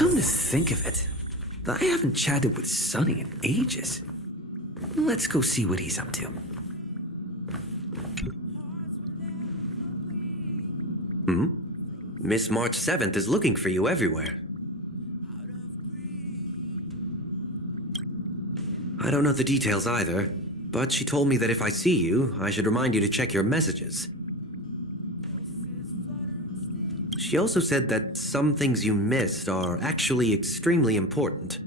Come to think of it, I haven't chatted with Sonny in ages. Let's go see what he's up to. Miss March 7th is looking for you everywhere. I don't know the details either, but she told me that if I see you, I should remind you to check your messages. She also said that some things you missed are actually extremely important.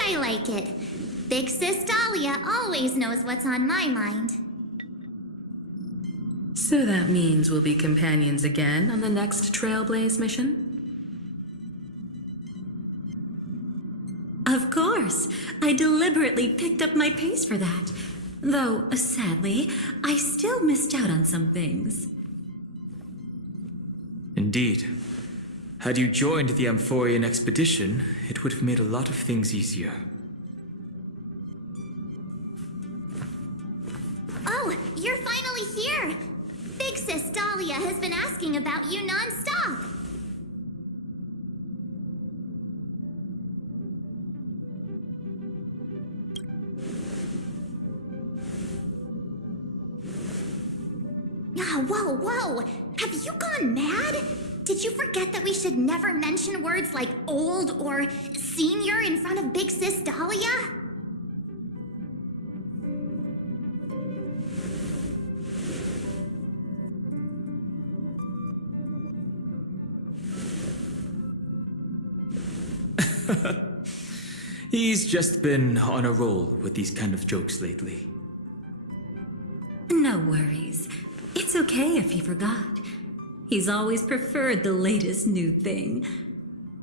I like it. Big Sis Dahlia always knows what's on my mind. So that means we'll be companions again on the next Trailblaze mission? Of course. I deliberately picked up my pace for that. Though, sadly, I still missed out on some things. Indeed. Had you joined the Amphorian expedition, it would have made a lot of things easier. Oh, you're finally here! Big Sis Dahlia has been asking about you non-stop! Whoa! Have you gone mad? Did you forget that we should never mention words like old or senior in front of Big Sis Dahlia? He's just been on a roll with these kind of jokes lately. No worries. It's okay if he forgot. He's always preferred the latest new thing.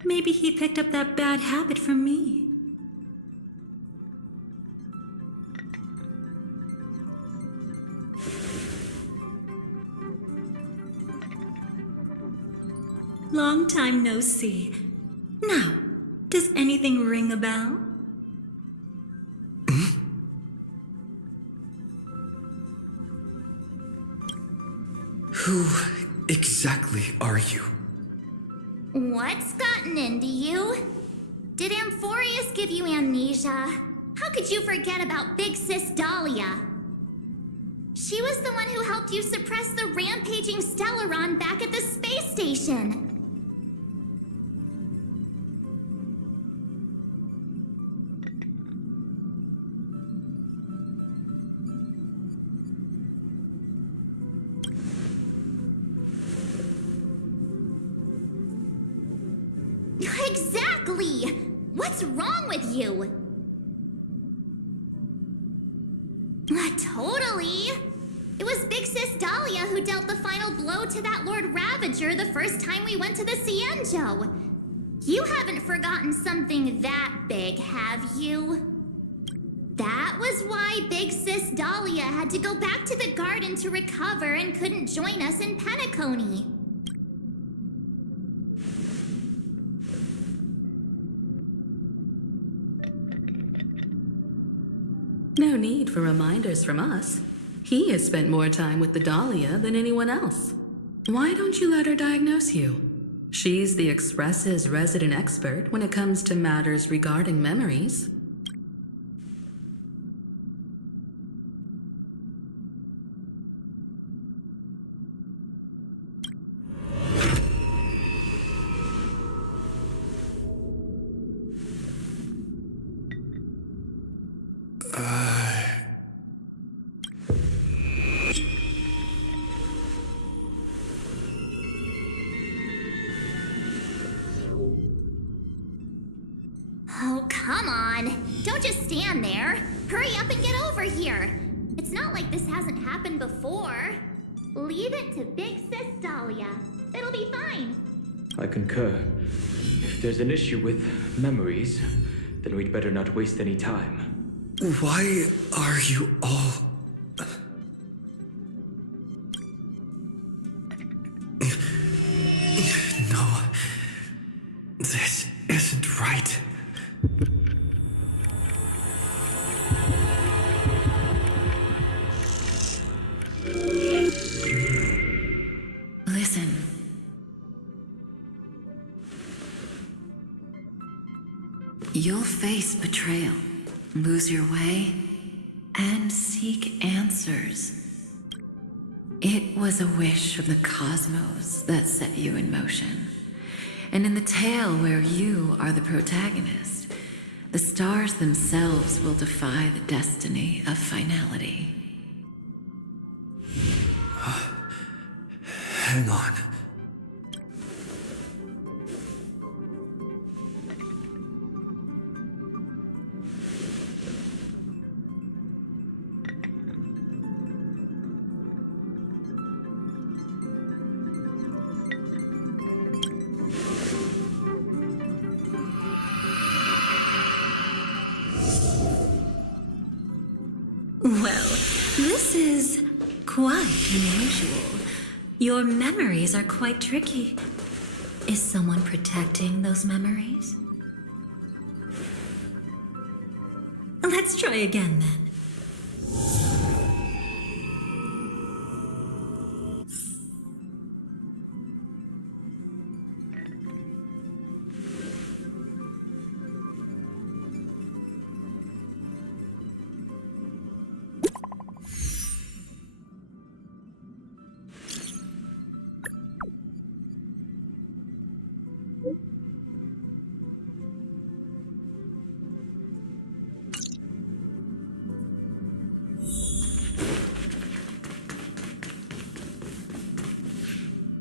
Maybe he picked up that bad habit from me. Long time no see. Now, does anything ring a bell? Who exactly are you? What's gotten into you? Did Amphorius give you amnesia? How could you forget about Big Sis Dahlia? She was the one who helped you suppress the rampaging Stellaron back at the space station. Exactly! What's wrong with you? Totally! It was Big Sis Dahlia who dealt the final blow to that Lord Ravager the first time we went to the Cienjo. You haven't forgotten something that big, have you? That was why Big Sis Dahlia had to go back to the garden to recover and couldn't join us in Penacony. No need for reminders from us. He has spent more time with the Dahlia than anyone else. Why don't you let her diagnose you? She's the Express's resident expert when it comes to matters regarding memories. Oh, come on. Don't just stand there. Hurry up and get over here. It's not like this hasn't happened before. Leave it to Big Sis Dahlia. It'll be fine. I concur. If there's an issue with memories, then we'd better not waste any time. Why are you all... No. This isn't right. Listen. You'll face betrayal, lose your way, and seek answers. It was a wish of the cosmos that set you in motion. And in the tale where you are the protagonist, the stars themselves will defy the destiny of finality. Hang on. Well, this is quite unusual. Your memories are quite tricky. Is someone protecting those memories? Let's try again then.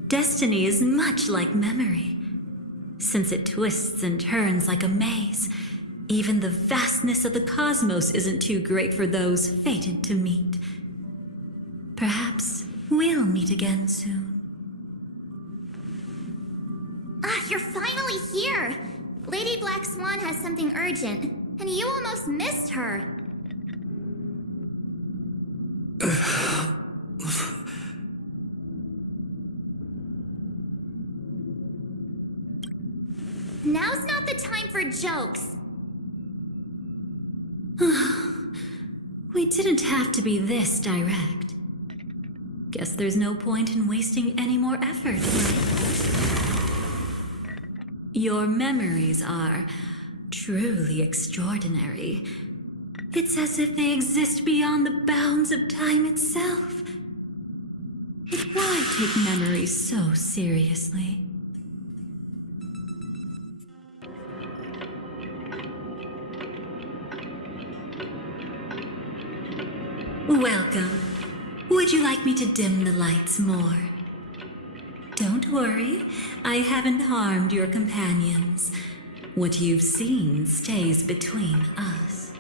Destiny is much like memory. Since it twists and turns like a maze, even the vastness of the cosmos isn't too great for those fated to meet. Perhaps we'll meet again soon. You're finally here! Lady Black Swan has something urgent, and you almost missed her. Now's not the time for jokes. We didn't have to be this direct. Guess there's no point in wasting any more effort, right? Your memories are truly extraordinary. It's as if they exist beyond the bounds of time itself. But why take memories so seriously? Welcome. Would you like me to dim the lights more? Don't worry, I haven't harmed your companions. What you've seen stays between us.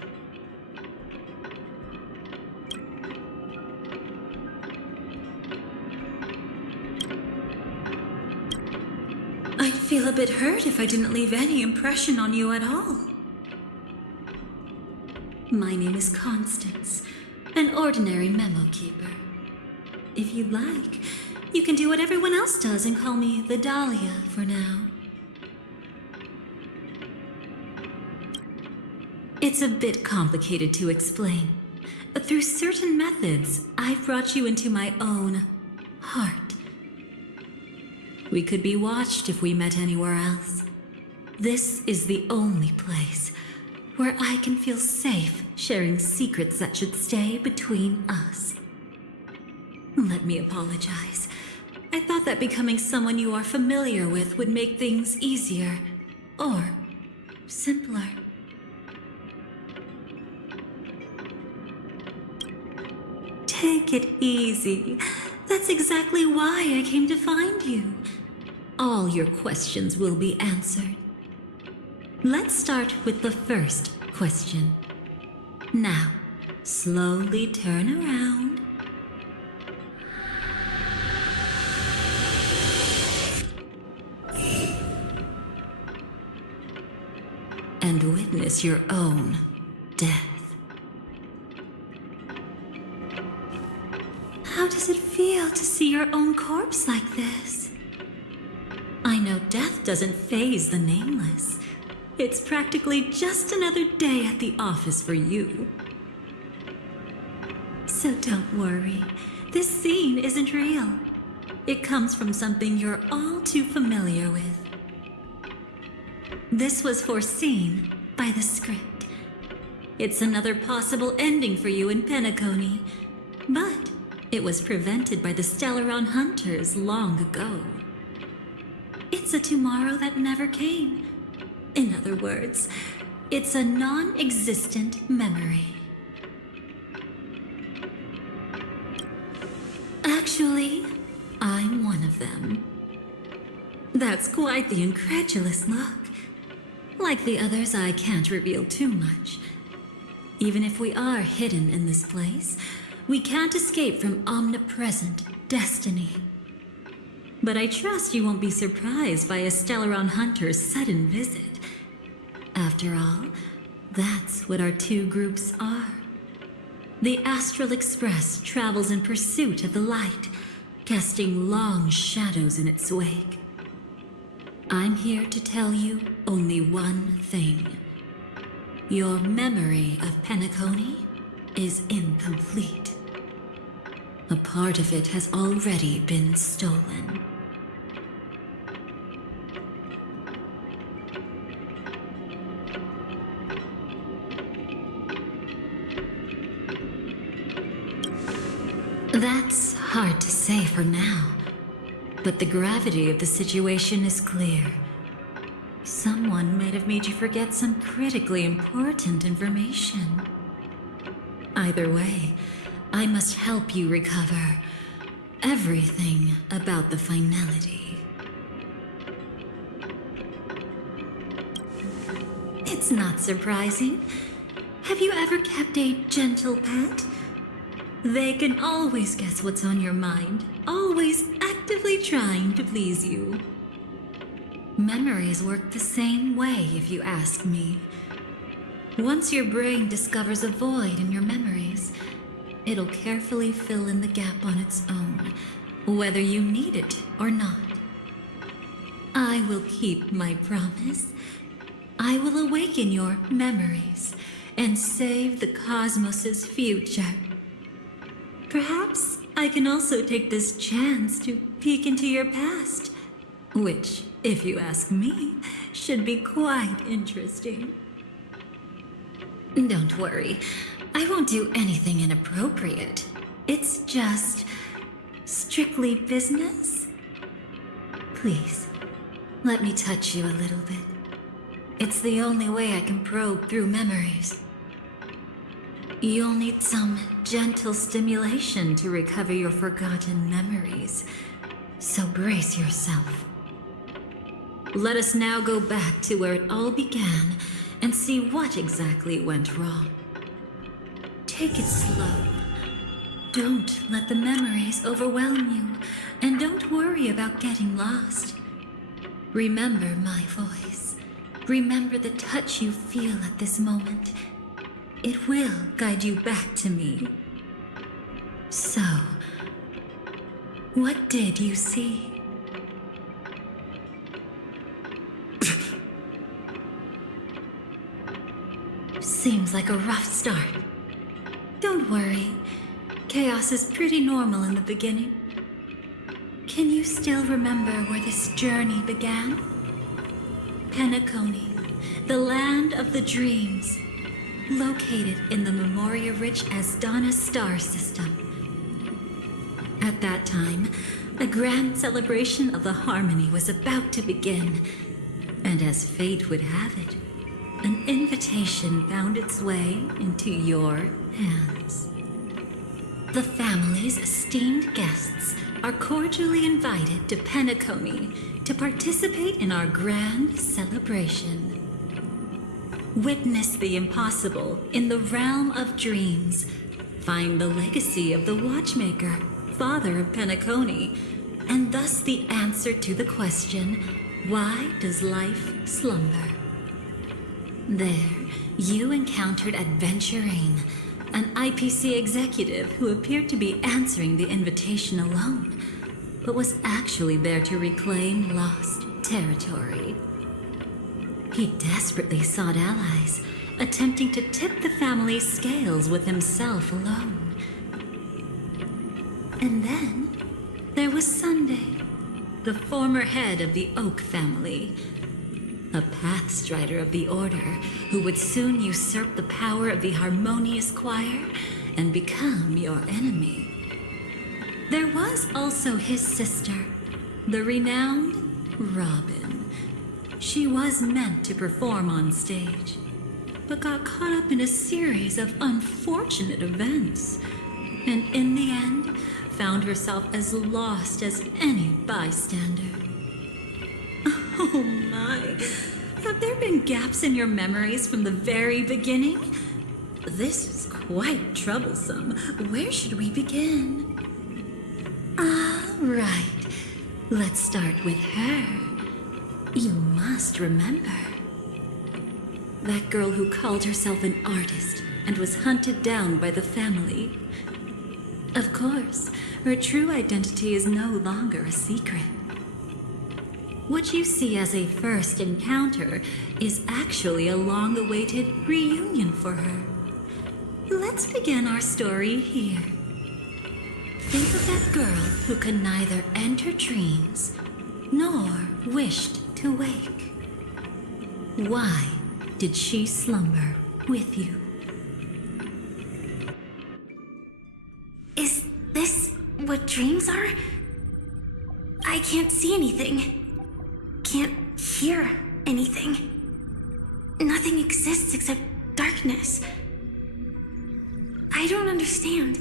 I'd feel a bit hurt if I didn't leave any impression on you at all. My name is Constance, an ordinary memo keeper. If you'd like, you can do what everyone else does and call me the Dahlia for now. It's a bit complicated to explain. Through certain methods, I've brought you into my own heart. We could be watched if we met anywhere else. This is the only place where I can feel safe sharing secrets that should stay between us. Let me apologize. I thought that becoming someone you are familiar with would make things easier, or simpler. Take it easy. That's exactly why I came to find you. All your questions will be answered. Let's start with the first question. Now, slowly turn around. and witness your own death. How does it feel to see your own corpse like this? I know death doesn't faze the nameless. It's practically just another day at the office for you. So don't worry, this scene isn't real. It comes from something you're all too familiar with. This was foreseen by the script. It's another possible ending for you in Penacony, but it was prevented by the Stellaron Hunters long ago. It's a tomorrow that never came. In other words, it's a non-existent memory. Actually, I'm one of them. That's quite the incredulous look. Like the others, I can't reveal too much. Even if we are hidden in this place, we can't escape from omnipresent destiny. But I trust you won't be surprised by a Stellaron Hunter's sudden visit. After all, that's what our two groups are. The Astral Express travels in pursuit of the light, casting long shadows in its wake. I'm here to tell you only one thing. Your memory of Penacony is incomplete. A part of it has already been stolen. That's hard to say for now, but the gravity of the situation is clear. Someone might have made you forget some critically important information. Either way, I must help you recover everything about the finality. It's not surprising. Have you ever kept a gentle pet? They can always guess what's on your mind, always actively trying to please you. Memories work the same way, if you ask me. Once your brain discovers a void in your memories, it'll carefully fill in the gap on its own, whether you need it or not. I will keep my promise. I will awaken your memories and save the cosmos's future. Perhaps I can also take this chance to peek into your past, which, if you ask me, should be quite interesting. Don't worry, I won't do anything inappropriate. It's just strictly business. Please, let me touch you a little bit. It's the only way I can probe through memories. You'll need some gentle stimulation to recover your forgotten memories, so brace yourself. Let us now go back to where it all began and see what exactly went wrong. Take it slow. Don't let the memories overwhelm you, and don't worry about getting lost. Remember my voice. Remember the touch you feel at this moment. It will guide you back to me. So, what did you see? Seems like a rough start. Don't worry. Chaos is pretty normal in the beginning. Can you still remember where this journey began? Penacony, the land of the dreams, located in the Memoria-rich Asdana star system. At that time, a grand celebration of the harmony was about to begin, and as fate would have it, an invitation found its way into your hands. The family's esteemed guests are cordially invited to Penacony to participate in our grand celebration. Witness the impossible in the realm of dreams. Find the legacy of the Watchmaker, father of Penacony, and thus the answer to the question, why does life slumber? There, you encountered Adventurine, an IPC executive who appeared to be answering the invitation alone, but was actually there to reclaim lost territory. He desperately sought allies, attempting to tip the family's scales with himself alone. And then there was Sunday, the former head of the Oak family, a pathstrider of the Order who would soon usurp the power of the Harmonious Choir and become your enemy. There was also his sister, the renowned Robin. She was meant to perform on stage, but got caught up in a series of unfortunate events, and in the end, found herself as lost as any bystander. Oh my, have there been gaps in your memories from the very beginning? This is quite troublesome. Where should we begin? Right. Let's start with her. You must remember. That girl who called herself an artist and was hunted down by the family. Of course, her true identity is no longer a secret. What you see as a first encounter is actually a long-awaited reunion for her. Let's begin our story here. Think of that girl who could neither enter dreams nor wished to wake. Why did she slumber with you? Is this what dreams are? I can't see anything. Can't hear anything. Nothing exists except darkness. I don't understand.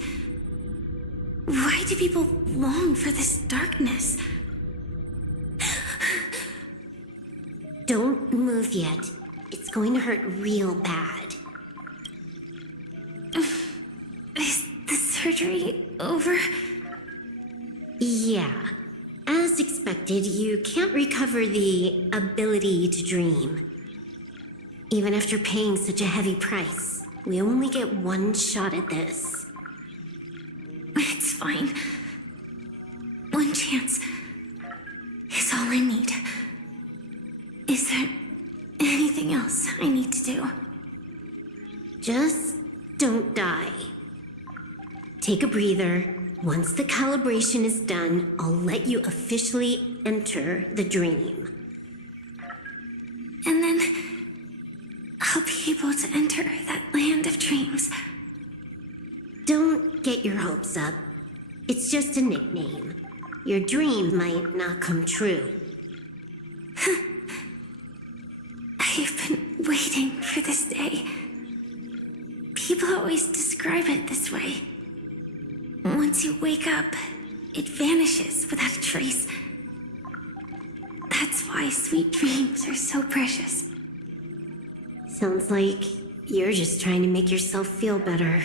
Why do people long for this darkness? Don't move yet. It's going to hurt real bad. Is the surgery over? Yeah. As expected, you can't recover the ability to dream. Even after paying such a heavy price, we only get one shot at this. It's fine. One chance is all I need. Is there anything else I need to do? Just don't die. Take a breather. Once the calibration is done, I'll let you officially enter the dream. And then I'll be able to enter that land of dreams. Don't get your hopes up. It's just a nickname. Your dream might not come true. I've been waiting for this day. People always describe it this way. Once you wake up, it vanishes without a trace. That's why sweet dreams are so precious. Sounds like you're just trying to make yourself feel better.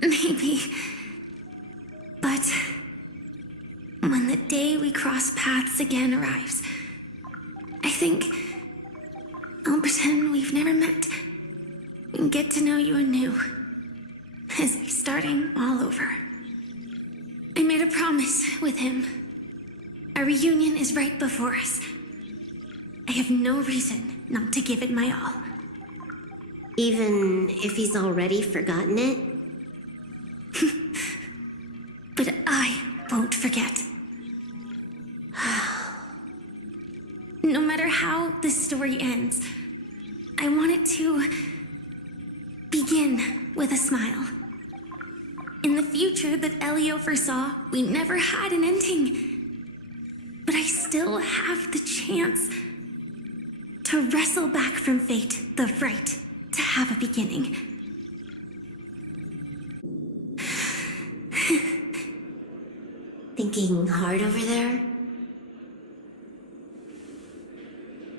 Maybe. But when the day we cross paths again arrives, I think I'll pretend we've never met and get to know you anew, as if starting all over. I made a promise with him. Our reunion is right before us. I have no reason not to give it my all. Even if he's already forgotten it? But I won't forget. No matter how this story ends, I want it to begin with a smile. In the future that Elio foresaw, we never had an ending. But I still have the chance to wrestle back from fate the right to have a beginning. Thinking hard over there?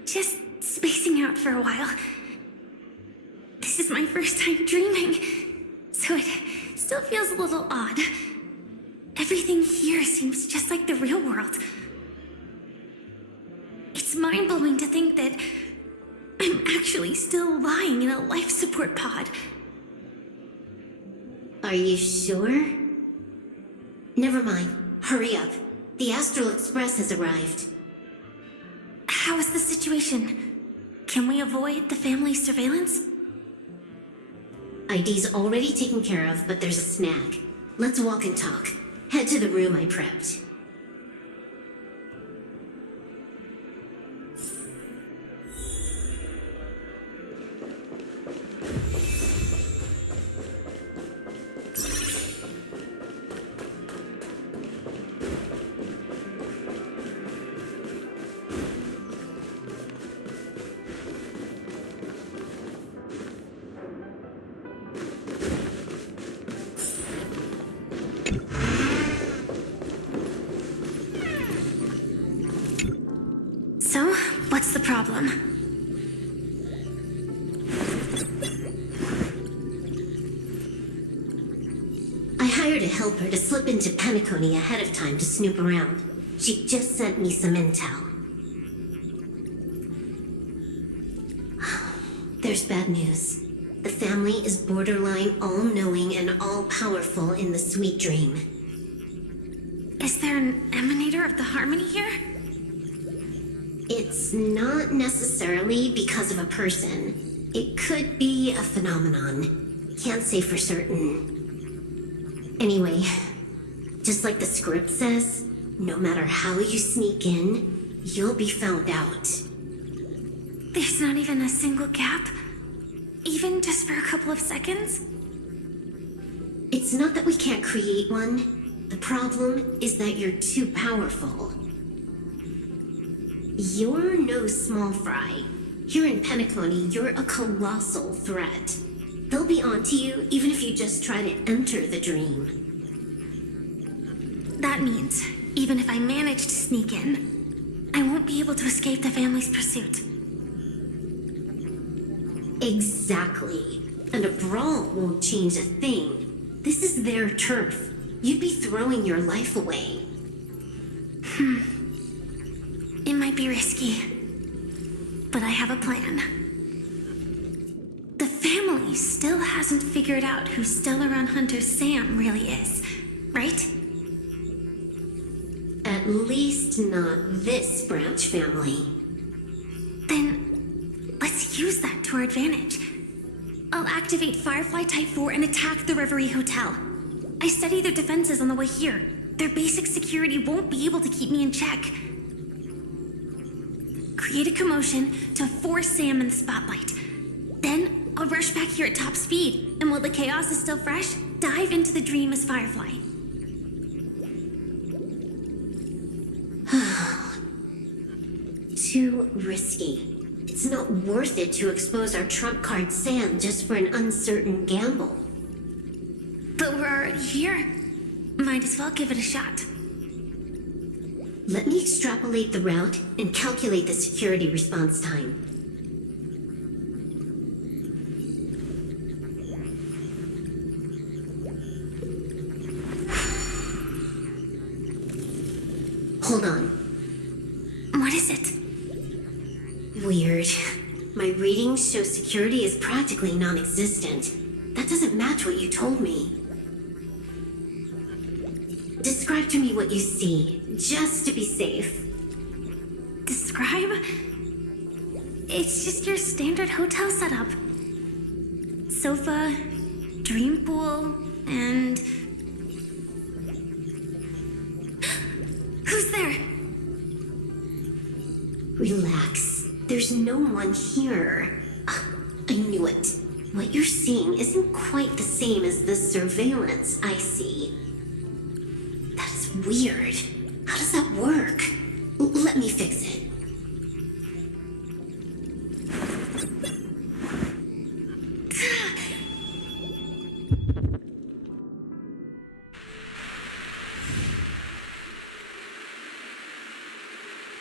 Just spacing out for a while. This is my first time dreaming, so it still feels a little odd. Everything here seems just like the real world. It's mind-blowing to think that I'm actually still lying in a life support pod. Are you sure? Never mind. Hurry up. The Astral Express has arrived. How is the situation? Can we avoid the family surveillance? ID's already taken care of, but there's a snag. Let's walk and talk. Head to the room I prepped. So, what's the problem? I hired a helper to slip into Penacony ahead of time to snoop around. She just sent me some intel. There's bad news. The family is borderline all-knowing and all-powerful in the Sweet Dream. Is there an emanator of the harmony here? It's not necessarily because of a person. It could be a phenomenon. Can't say for certain. Anyway, just like the script says, no matter how you sneak in, you'll be found out. There's not even a single gap? Even just for a couple of seconds? It's not that we can't create one. The problem is that you're too powerful. You're no small fry. Here in Penacony, you're a colossal threat. They'll be onto you even if you just try to enter the dream. That means, even if I manage to sneak in, I won't be able to escape the family's pursuit. Exactly. And a brawl won't change a thing. This is their turf. You'd be throwing your life away. It might be risky, but I have a plan. The family still hasn't figured out who Stellaron Hunter Sam really is, right? At least not this branch family. Then, let's use that to our advantage. I'll activate Firefly Type 4 and attack the Reverie Hotel. I studied their defenses on the way here. Their basic security won't be able to keep me in check. Create a commotion to force Sam in the spotlight. Then, I'll rush back here at top speed, and while the chaos is still fresh, dive into the dream as Firefly. Too risky. It's not worth it to expose our trump card Sam just for an uncertain gamble. But we're already here. Might as well give it a shot. Let me extrapolate the route and calculate the security response time. Hold on. What is it? Weird. My readings show security is practically non-existent. That doesn't match what you told me. Describe to me what you see, just to be safe. Describe? It's just your standard hotel setup. Sofa, dream pool, and... Who's there? Relax. There's no one here. I knew it. What you're seeing isn't quite the same as the surveillance I see. That is weird. How does that work? Let me fix it.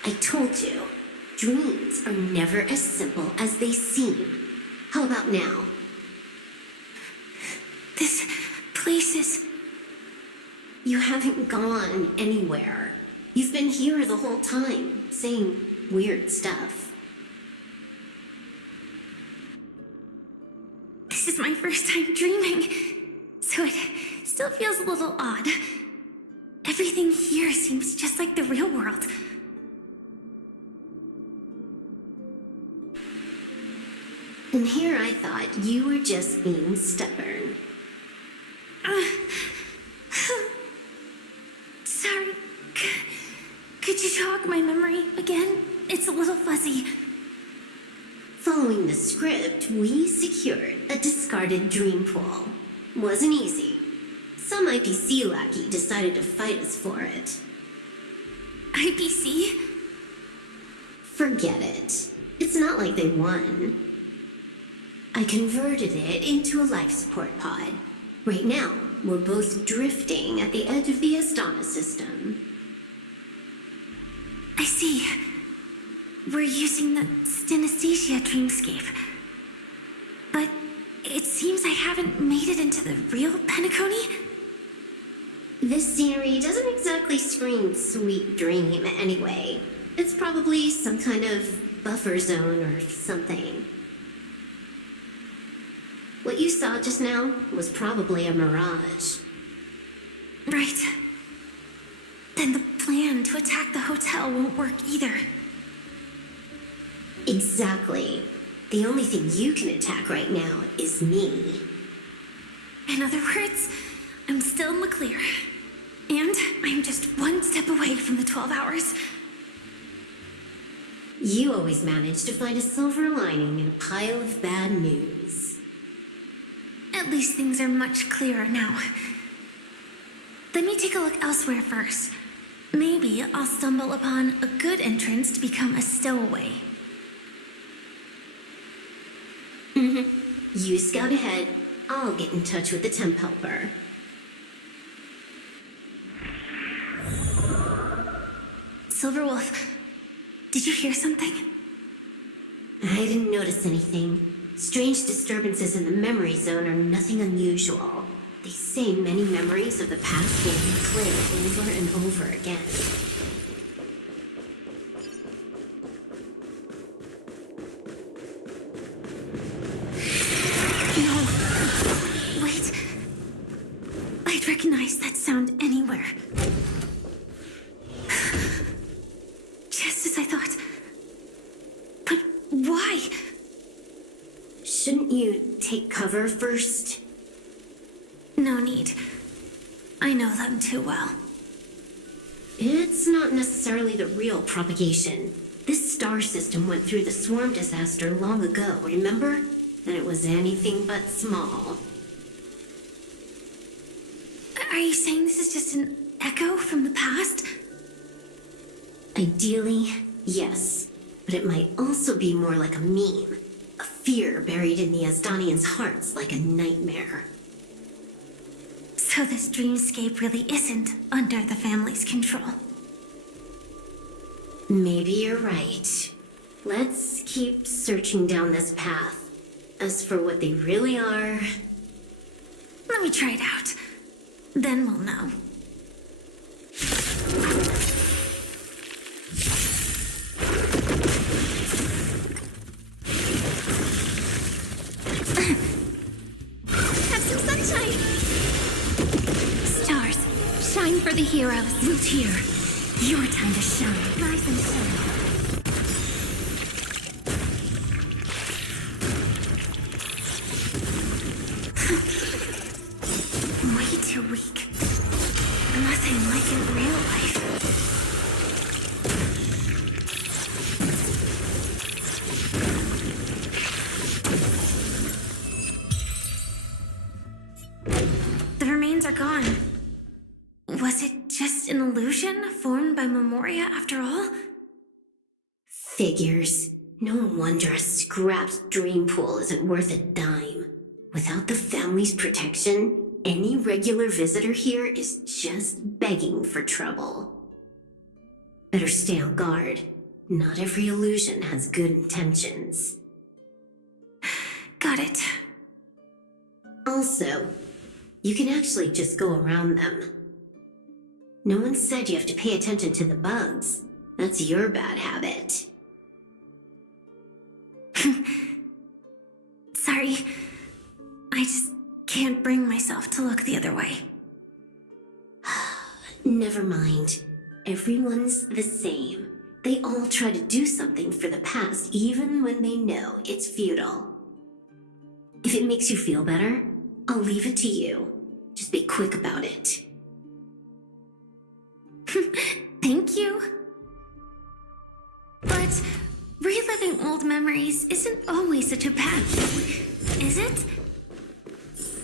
I told you, dreams are never as simple as they seem. How about now? This place is... You haven't gone anywhere. You've been here the whole time, saying weird stuff. is my first time dreaming, so it still feels a little odd. Everything here seems just like the real world. And here I thought you were just being stubborn. Sorry. Could you jog my memory again? It's a little fuzzy. Following the script, we secured a discarded dream pool. Wasn't easy. Some IPC lackey decided to fight us for it. IPC? Forget it. It's not like they won. I converted it into a life support pod. Right now, we're both drifting at the edge of the Astana system. I see. We're using the synesthesia dreamscape. But it seems I haven't made it into the real Penacony. This scenery doesn't exactly scream sweet dream anyway. It's probably some kind of buffer zone or something. What you saw just now was probably a mirage. Right. Then the plan to attack the hotel won't work either. Exactly. The only thing you can attack right now is me. In other words, I'm still in the clear. And I'm just one step away from the 12 hours. You always manage to find a silver lining in a pile of bad news. At least things are much clearer now. Let me take a look elsewhere first. Maybe I'll stumble upon a good entrance to become a stowaway. You scout ahead. I'll get in touch with the temp helper. Silverwolf, did you hear something? I didn't notice anything. Strange disturbances in the memory zone are nothing unusual. They say many memories of the past will replay over and over again. No. Wait. I'd recognize that sound anywhere. Just as I thought. But why? Shouldn't you take cover first? No need. I know them too well. It's not necessarily the real propagation. This star system went through the swarm disaster long ago, remember? And it was anything but small. Are you saying this is just an echo from the past? Ideally, yes. But it might also be more like a meme. A fear buried in the Asdanians' hearts like a nightmare. So this dreamscape really isn't under the family's control. Maybe you're right. Let's keep searching down this path. As for what they really are... Let me try it out. Then we'll know. Have some sunshine! Stars, shine for the heroes. Root here. Your time to shine. Rise and shine. Way too weak. Nothing like in real life. The remains are gone. Was it just an illusion formed by Memoria after all? Figures. No wonder a scrapped dream pool isn't worth a dime. Without the family's protection, any regular visitor here is just begging for trouble. Better stay on guard. Not every illusion has good intentions. Got it. Also, you can actually just go around them. No one said you have to pay attention to the bugs. That's your bad habit. Sorry. I just can't bring myself to look the other way. Never mind. Everyone's the same. They all try to do something for the past, even when they know it's futile. If it makes you feel better, I'll leave it to you. Just be quick about it. Thank you. But reliving old memories isn't always such a bad thing, is it?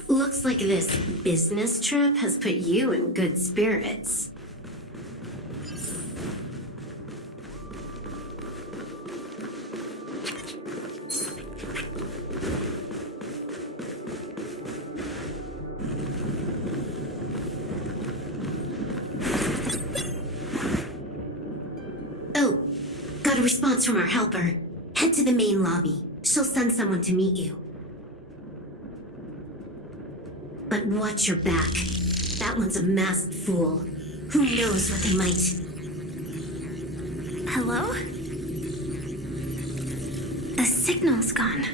Looks like this business trip has put you in good spirits. Oh, got a response from our helper. Head to the main lobby. She'll send someone to meet you. But watch your back. That one's a masked fool. Who knows what they might... Hello? The signal's gone.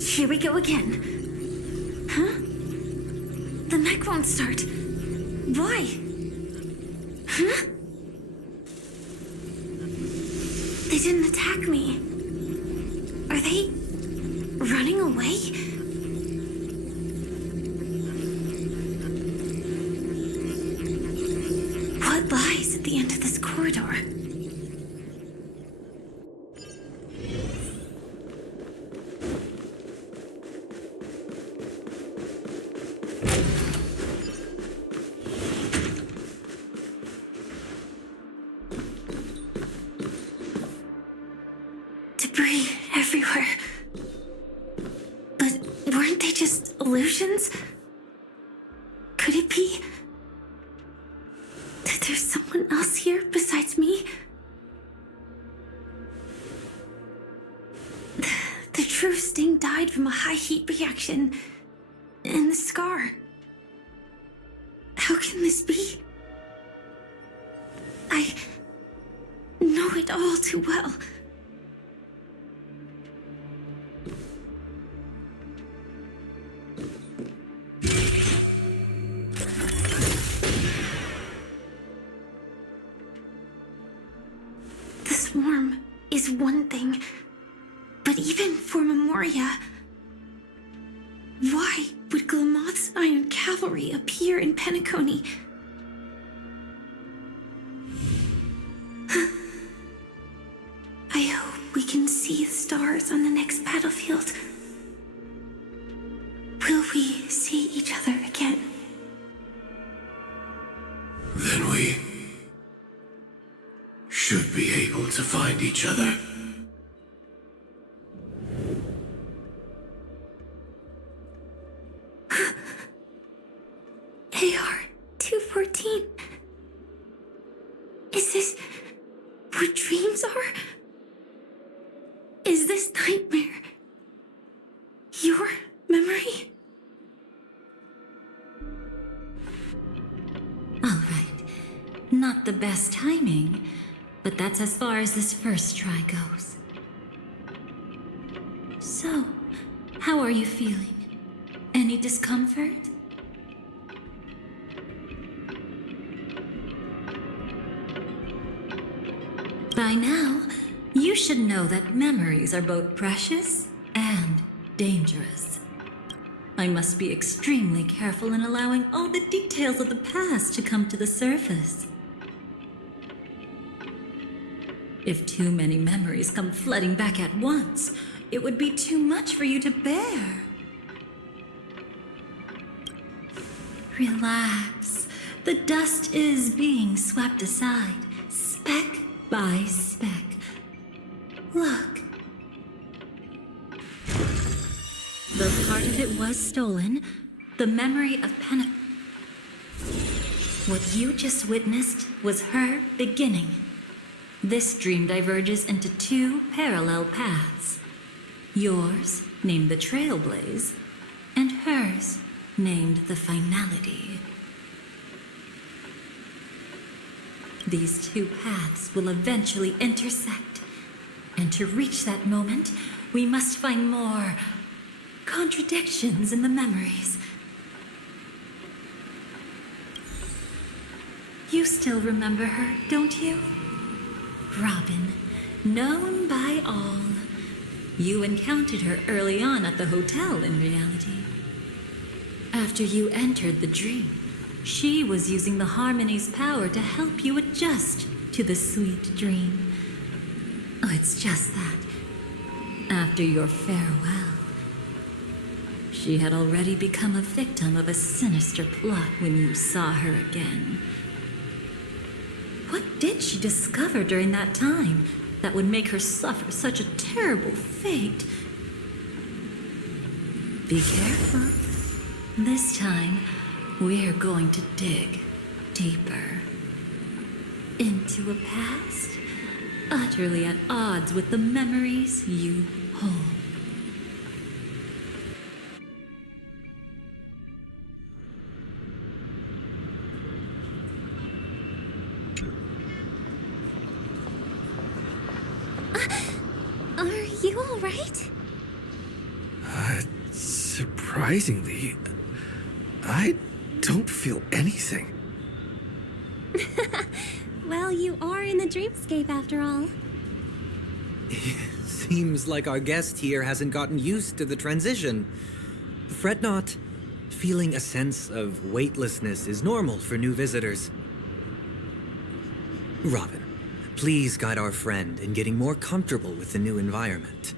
Here we go again. Huh? The mech won't start. Why? Huh? They didn't attack me. Are they running away? What lies at the end of this corridor? Debris everywhere. But weren't they just illusions? Could it be that there's someone else here besides me? The true Sting died from a high heat reaction and the scar. How can this be? I know it all too well. The swarm is one thing, but even for Memoria, why would Glamoth's Iron Cavalry appear in Penacony? I hope we can see the stars on the next battlefield. Will we see each other again? Then we should be able to find each other. AR-214. Is this what dreams are? Is this nightmare your memory? All right. Not the best timing, but that's as far as this first try goes. So, how are you feeling? Any discomfort? By now, you should know that memories are both precious and dangerous. I must be extremely careful in allowing all the details of the past to come to the surface. If too many memories come flooding back at once, it would be too much for you to bear. Relax. The dust is being swept aside, speck by speck. Look. Though part of it was stolen, the memory of what you just witnessed was her beginning. This dream diverges into two parallel paths. Yours, named the Trailblaze, and hers, named the Finality. These two paths will eventually intersect, and to reach that moment, we must find more Contradictions in the memories. You still remember her, don't you? Robin, known by all. You encountered her early on at the hotel in reality. After you entered the dream, she was using the Harmony's power to help you adjust to the sweet dream. Oh, it's just that. After your farewell, she had already become a victim of a sinister plot when you saw her again. What did she discover during that time that would make her suffer such a terrible fate? Be careful. This time, we're going to dig deeper into a past utterly at odds with the memories you hold. Are you all right? Surprisingly, I don't feel anything. Well, you are in the dreamscape after all. Seems like our guest here hasn't gotten used to the transition. Fret not. Feeling a sense of weightlessness is normal for new visitors. Robin, please guide our friend in getting more comfortable with the new environment.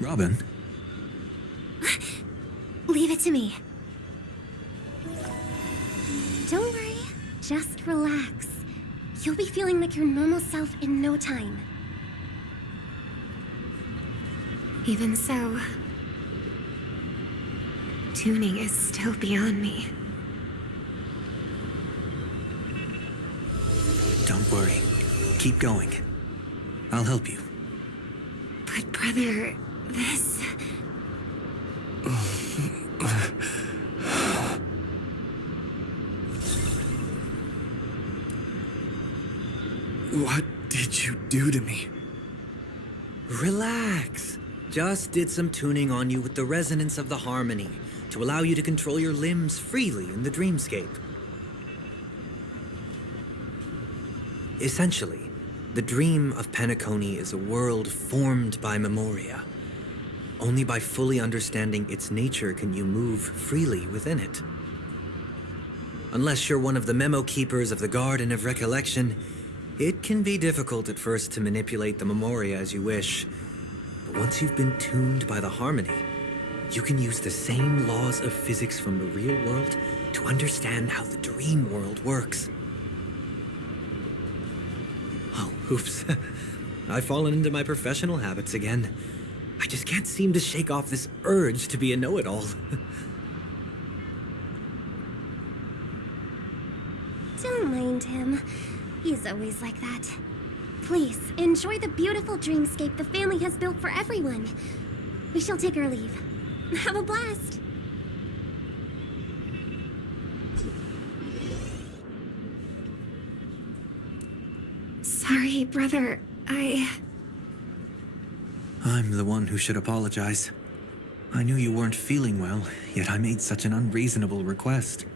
Robin? Leave it to me. Don't worry, just relax. You'll be feeling like your normal self in no time. Even so, tuning is still beyond me. Don't worry. Keep going. I'll help you. But brother, this... What did you do to me? Relax. Just did some tuning on you with the resonance of the harmony to allow you to control your limbs freely in the dreamscape. Essentially, the dream of Penacony is a world formed by memoria. Only by fully understanding its nature can you move freely within it. Unless you're one of the memo keepers of the Garden of Recollection, it can be difficult at first to manipulate the memoria as you wish. But once you've been tuned by the harmony, you can use the same laws of physics from the real world to understand how the dream world works. Oh, oops. I've fallen into my professional habits again. I just can't seem to shake off this urge to be a know-it-all. Don't mind him. He's always like that. Please, enjoy the beautiful dreamscape the family has built for everyone. We shall take our leave. Have a blast! Sorry, brother. I'm the one who should apologize. I knew you weren't feeling well, yet I made such an unreasonable request.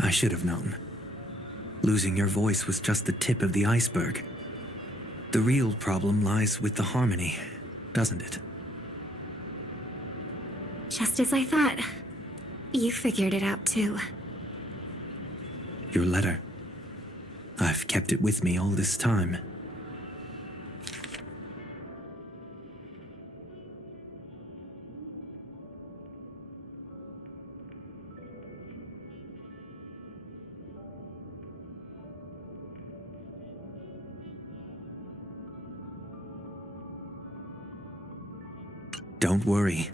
I should have known. Losing your voice was just the tip of the iceberg. The real problem lies with the harmony, doesn't it? Just as I thought. You figured it out too. Your letter. I've kept it with me all this time. Don't worry.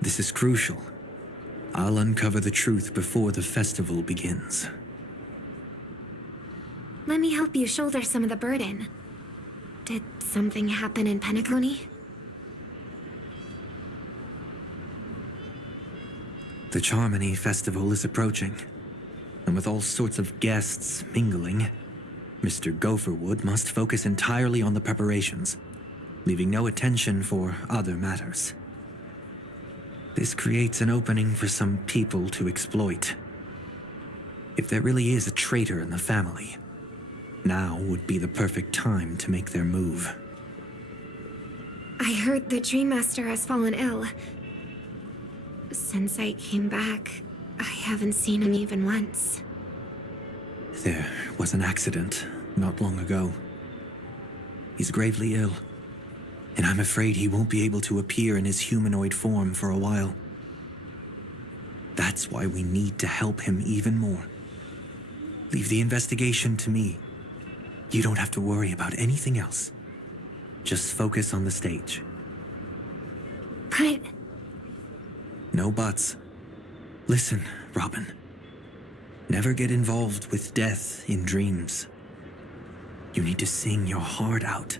This is crucial. I'll uncover the truth before the festival begins. Let me help you shoulder some of the burden. Did something happen in Penacony? The Charmony Festival is approaching, and with all sorts of guests mingling, Mr. Gopherwood must focus entirely on the preparations, leaving no attention for other matters. This creates an opening for some people to exploit. If there really is a traitor in the family, now would be the perfect time to make their move. I heard the Dream Master has fallen ill. Since I came back, I haven't seen him even once. There was an accident not long ago. He's gravely ill, and I'm afraid he won't be able to appear in his humanoid form for a while. That's why we need to help him even more. Leave the investigation to me. You don't have to worry about anything else. Just focus on the stage. But... No buts. Listen, Robin. Never get involved with death in dreams. You need to sing your heart out.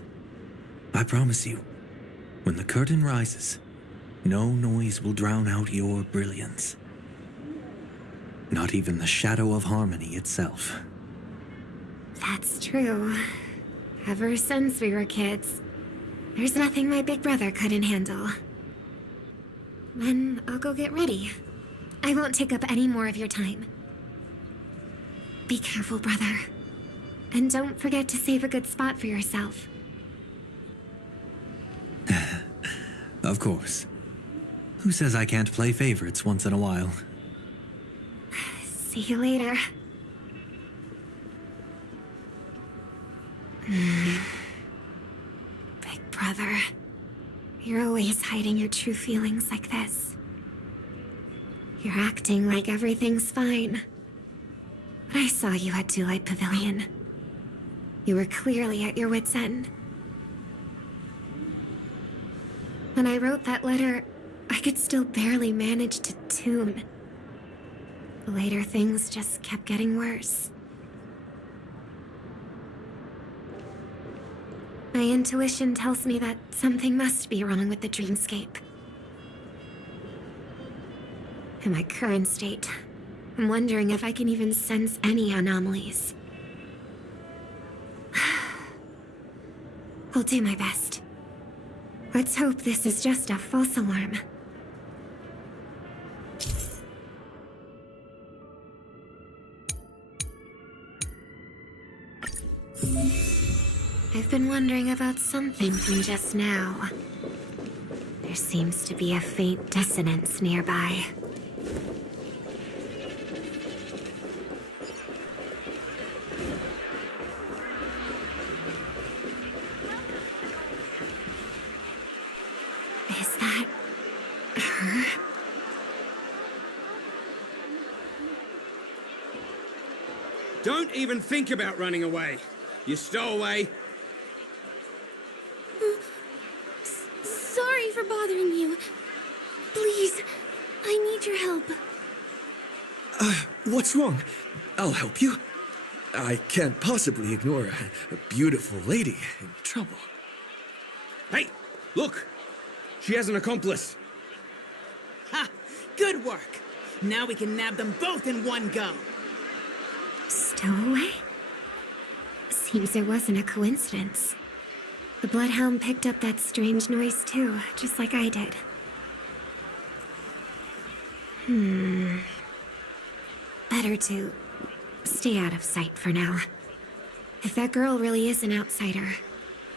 I promise you, when the curtain rises, no noise will drown out your brilliance. Not even the shadow of harmony itself. that's true. Ever since we were kids, there's nothing my big brother couldn't handle. Then I'll go get ready. I won't take up any more of your time. Be careful, brother. And don't forget to save a good spot for yourself. Of course. Who says I can't play favorites once in a while? See you later. Big brother, you're always hiding your true feelings like this. You're acting like everything's fine. But I saw you at Daylight Pavilion. You were clearly at your wit's end. When I wrote that letter, I could still barely manage to tune. Later, things just kept getting worse. My intuition tells me that something must be wrong with the dreamscape. In my current state, I'm wondering if I can even sense any anomalies. I'll do my best. Let's hope this is just a false alarm. I've been wondering about something from just now. There seems to be a faint dissonance nearby. Is that her? Don't even think about running away. You stowaway. Sorry for bothering you. Please, I need your help. What's wrong? I'll help you. I can't possibly ignore a beautiful lady in trouble. Hey, look! She has an accomplice. Ha! Good work! Now we can nab them both in one go. Stowaway? Seems it wasn't a coincidence. The Bloodhound picked up that strange noise too, just like I did. Better to stay out of sight for now. If that girl really is an outsider,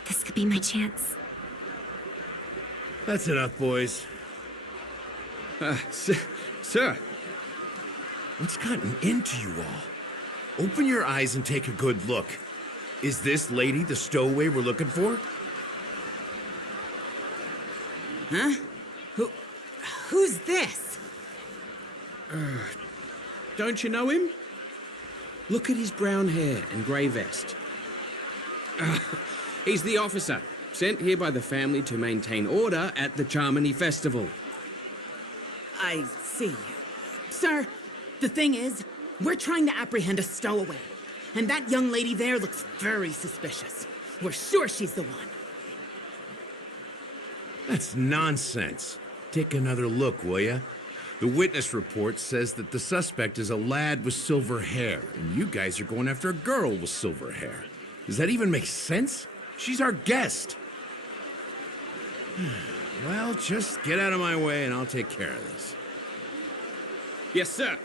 this could be my chance. That's enough, boys. Sir. What's gotten into you all? Open your eyes and take a good look. Is this lady the stowaway we're looking for? Huh? Who's this? Don't you know him? Look at his brown hair and grey vest. He's the officer, sent here by the family to maintain order at the Charmony Festival. I see. Sir, the thing is, we're trying to apprehend a stowaway. And that young lady there looks very suspicious. We're sure she's the one. That's nonsense. Take another look, will ya? The witness report says that the suspect is a lad with silver hair, and you guys are going after a girl with silver hair. Does that even make sense? She's our guest. Well, just get out of my way and I'll take care of this. Yes, sir.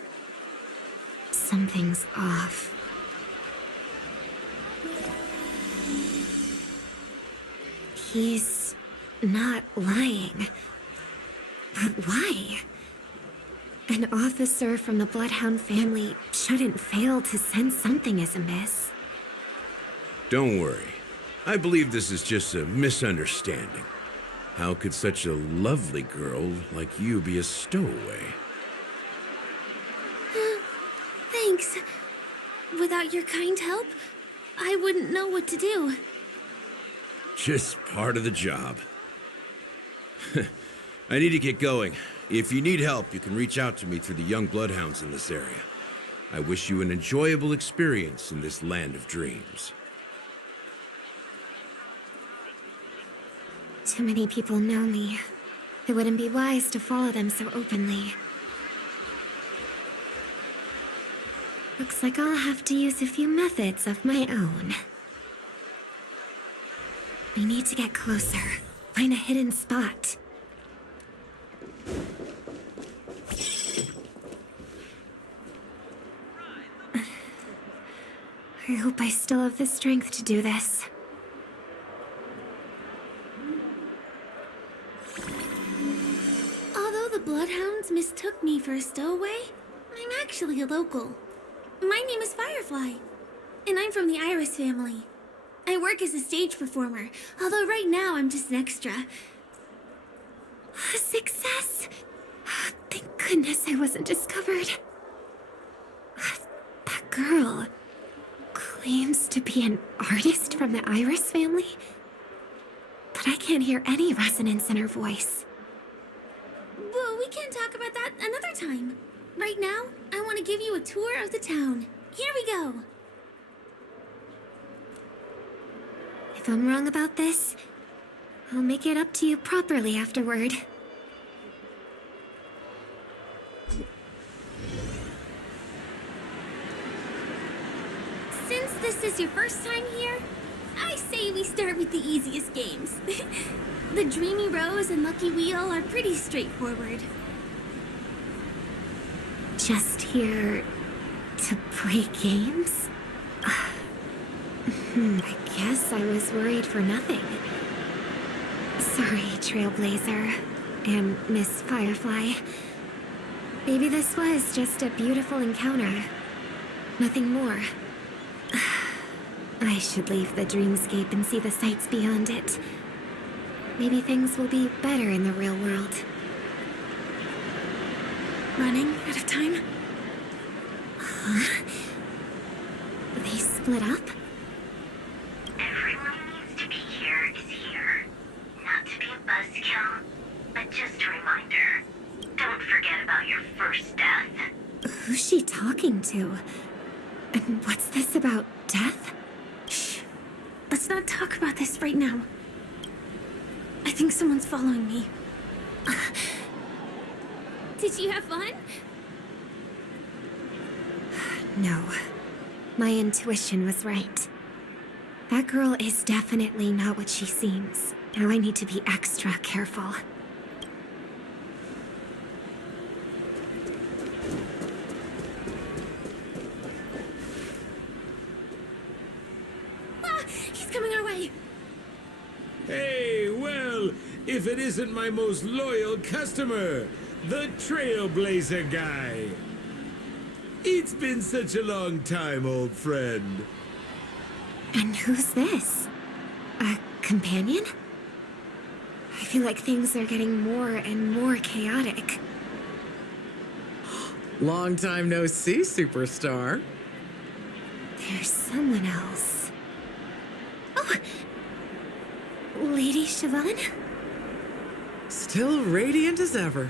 Something's off. He's not lying. But why? An officer from the Bloodhound family shouldn't fail to sense something is amiss. Don't worry. I believe this is just a misunderstanding. How could such a lovely girl like you be a stowaway? Thanks. Without your kind help, I wouldn't know what to do. Just part of the job. I need to get going. If you need help, you can reach out to me through the young bloodhounds in this area. I wish you an enjoyable experience in this land of dreams. Too many people know me. It wouldn't be wise to follow them so openly. Looks like I'll have to use a few methods of my own. We need to get closer. Find a hidden spot. I hope I still have the strength to do this. Although the Bloodhounds mistook me for a stowaway, I'm actually a local. My name is Firefly, and I'm from the Iris family. I work as a stage performer, although right now I'm just an extra. Success! Thank goodness I wasn't discovered. That girl claims to be an artist from the Iris family, but I can't hear any resonance in her voice. Well, we can talk about that another time. Right now, I want to give you a tour of the town. Here we go. If I'm wrong about this, I'll make it up to you properly afterward. Since this is your first time here, I say we start with the easiest games. The Dreamy Rose and Lucky Wheel are pretty straightforward. Just here to play games? I guess I was worried for nothing. Sorry, Trailblazer and Miss Firefly. Maybe this was just a beautiful encounter. Nothing more. I should leave the dreamscape and see the sights beyond it. Maybe things will be better in the real world. Running out of time? Huh? They split up? Everyone who needs to be here is here. Not to be a buzzkill, but just a reminder. Don't forget about your first death. Who's she talking to? And what's this about death? Shh. Let's not talk about this right now. I think someone's following me. Did you have fun? No. My intuition was right. That girl is definitely not what she seems. Now I need to be extra careful. Ah! He's coming our way! Hey, well, if it isn't my most loyal customer, the Trailblazer Guy. It's been such a long time, old friend. And who's this? A companion? I feel like things are getting more and more chaotic. Long time no see, superstar. There's someone else. Oh! Lady Siobhan? Still radiant as ever.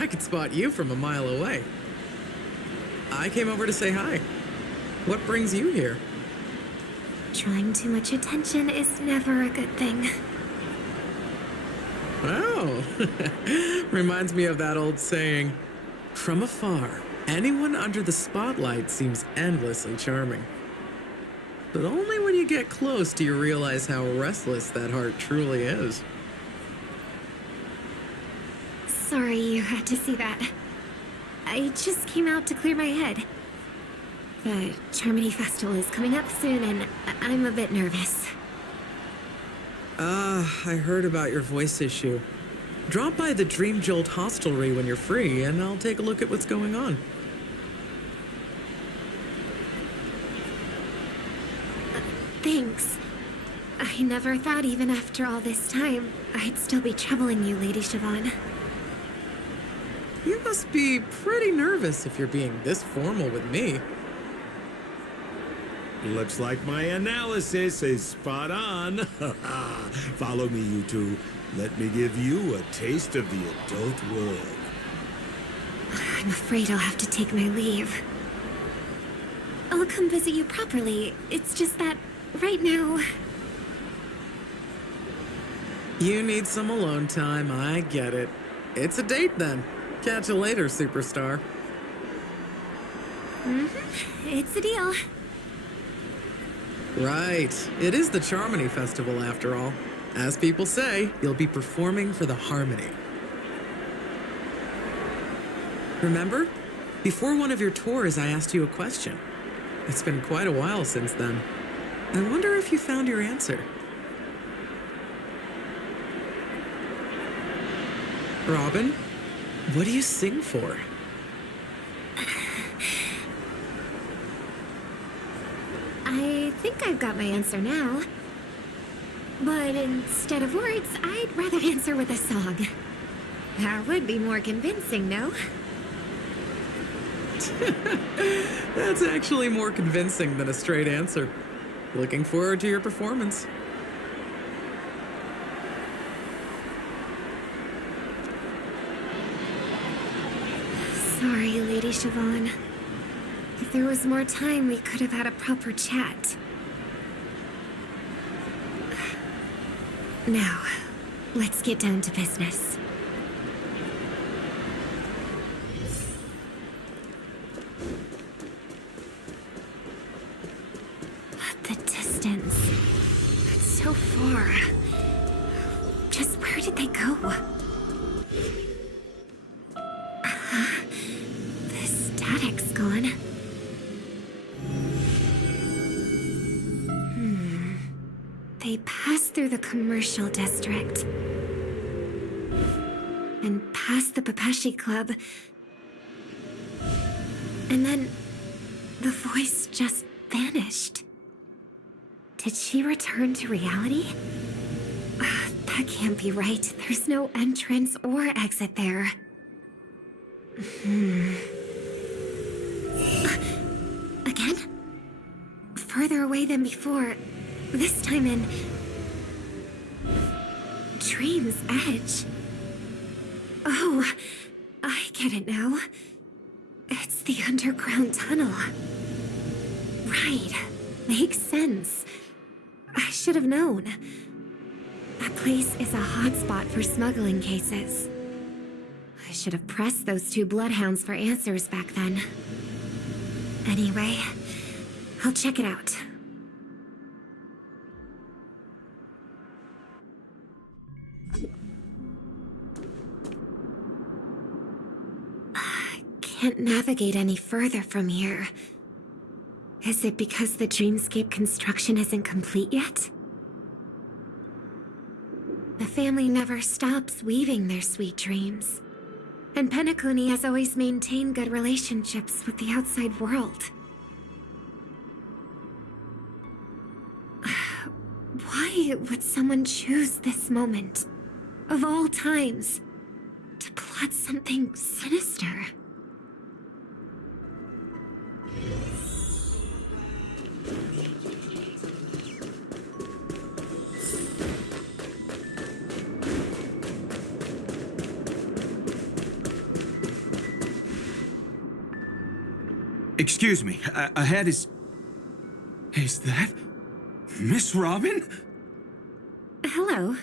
I could spot you from a mile away. I came over to say hi. What brings you here? Drawing too much attention is never a good thing. Oh, reminds me of that old saying, from afar, anyone under the spotlight seems endlessly charming. but only when you get close do you realize how restless that heart truly is. Sorry you had to see that. I just came out to clear my head. The Charmony Festival is coming up soon, and I'm a bit nervous. I heard about your voice issue. Drop by the Dream Jolt hostelry when you're free, and I'll take a look at what's going on. Thanks. I never thought even after all this time, I'd still be troubling you, Lady Siobhan. You must be pretty nervous if you're being this formal with me. Looks like my analysis is spot on. Follow me, you two. Let me give you a taste of the adult world. I'm afraid I'll have to take my leave. I'll come visit you properly. It's just that, right now... You need some alone time, I get it. It's a date then. Catch you later, superstar. It's a deal. Right. It is the Charmony Festival, after all. As people say, you'll be performing for the Harmony. Remember? Before one of your tours, I asked you a question. It's been quite a while since then. I wonder if you found your answer. Robin, what do you sing for? I think I've got my answer now. But instead of words, I'd rather answer with a song. That would be more convincing, no? That's actually more convincing than a straight answer. Looking forward to your performance. Sorry, Lady Siobhan. If there was more time, we could have had a proper chat. Now, let's get down to business. The distance. It's so far. Just where did they go? The static's gone. They passed through the commercial district. And past the Papashi Club. And then the voice just vanished. Did she return to reality? That can't be right. There's no entrance or exit there. Again? Further away than before. This time in... Dream's Edge. Oh, I get it now. It's the underground tunnel. Right. Makes sense. I should have known. That place is a hotspot for smuggling cases. I should have pressed those two bloodhounds for answers back then. Anyway, I'll check it out. Can't navigate any further from here. Is it because the dreamscape construction isn't complete yet? The family never stops weaving their sweet dreams. And Penacony has always maintained good relationships with the outside world. Why would someone choose this moment, of all times, to plot something sinister? Excuse me, ahead is... Is that... Miss Robin? Hello.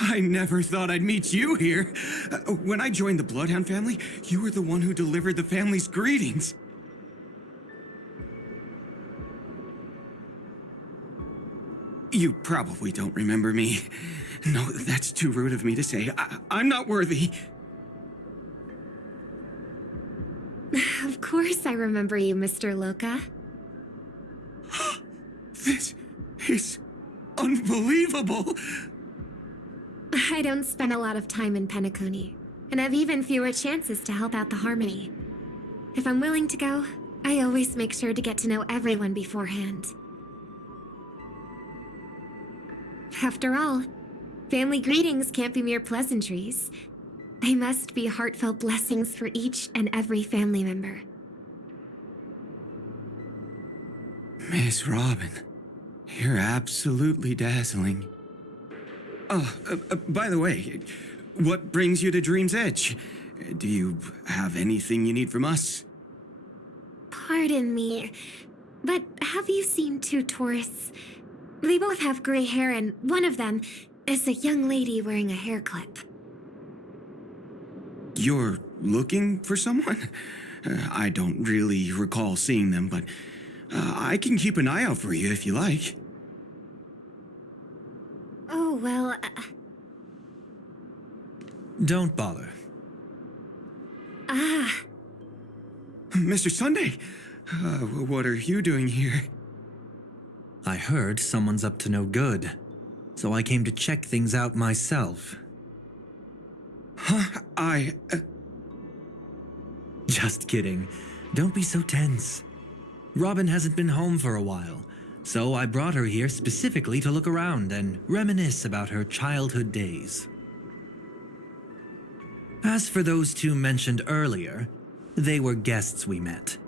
I never thought I'd meet you here. When I joined the Bloodhound family, you were the one who delivered the family's greetings. You probably don't remember me. No, that's too rude of me to say. I'm not worthy. Of course I remember you, Mr. Loka. This is unbelievable. I don't spend a lot of time in Penacony, and have even fewer chances to help out the Harmony. If I'm willing to go, I always make sure to get to know everyone beforehand. After all, family greetings can't be mere pleasantries. They must be heartfelt blessings for each and every family member. Miss Robin, you're absolutely dazzling. By the way, what brings you to Dream's Edge? Do you have anything you need from us? Pardon me, but have you seen two tourists? They both have gray hair, and one of them is a young lady wearing a hair clip. You're looking for someone? I don't really recall seeing them, but I can keep an eye out for you if you like. Oh, well... Don't bother. Mr. Sunday, what are you doing here? I heard someone's up to no good, so I came to check things out myself. Huh? Just kidding. Don't be so tense. Robin hasn't been home for a while, so I brought her here specifically to look around and reminisce about her childhood days. As for those two mentioned earlier, they were guests we met.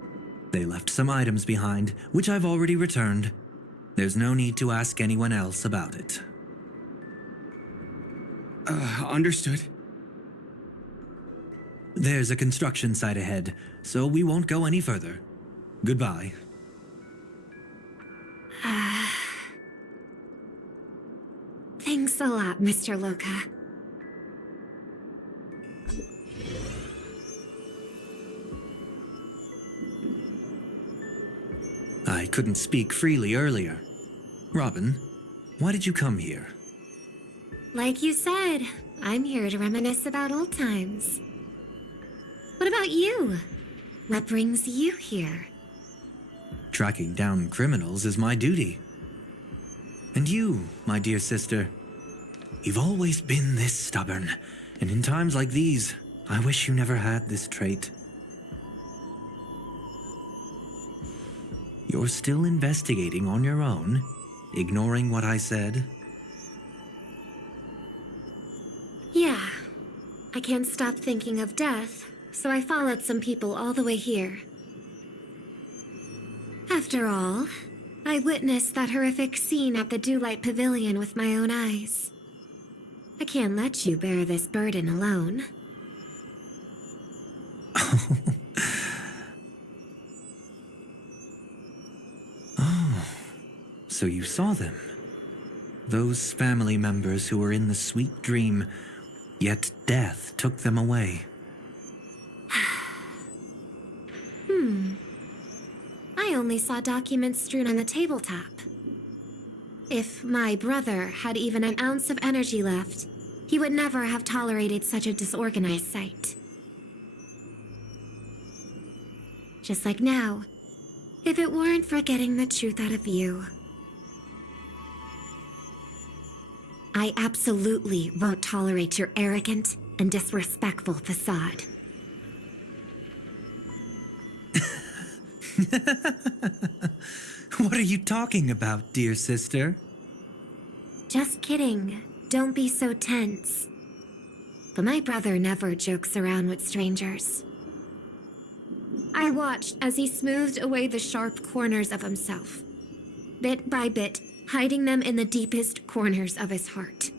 They left some items behind, which I've already returned. There's no need to ask anyone else about it. Understood. There's a construction site ahead, so we won't go any further. Goodbye. Thanks a lot, Mr. Loka. I couldn't speak freely earlier. Robin, why did you come here? Like you said, I'm here to reminisce about old times. What about you? What brings you here? Tracking down criminals is my duty. And you, my dear sister, you've always been this stubborn, and in times like these, I wish you never had this trait. You're still investigating on your own, ignoring what I said? Yeah. I can't stop thinking of death, so I followed some people all the way here. After all, I witnessed that horrific scene at the Dewlight Pavilion with my own eyes. I can't let you bear this burden alone. So you saw them. Those family members who were in the sweet dream, yet death took them away. I only saw documents strewn on the tabletop. If my brother had even an ounce of energy left, he would never have tolerated such a disorganized sight. Just like now, if it weren't for getting the truth out of you. I absolutely won't tolerate your arrogant and disrespectful facade. What are you talking about, dear sister? Just kidding. Don't be so tense. But my brother never jokes around with strangers. I watched as he smoothed away the sharp corners of himself, bit by bit, hiding them in the deepest corners of his heart.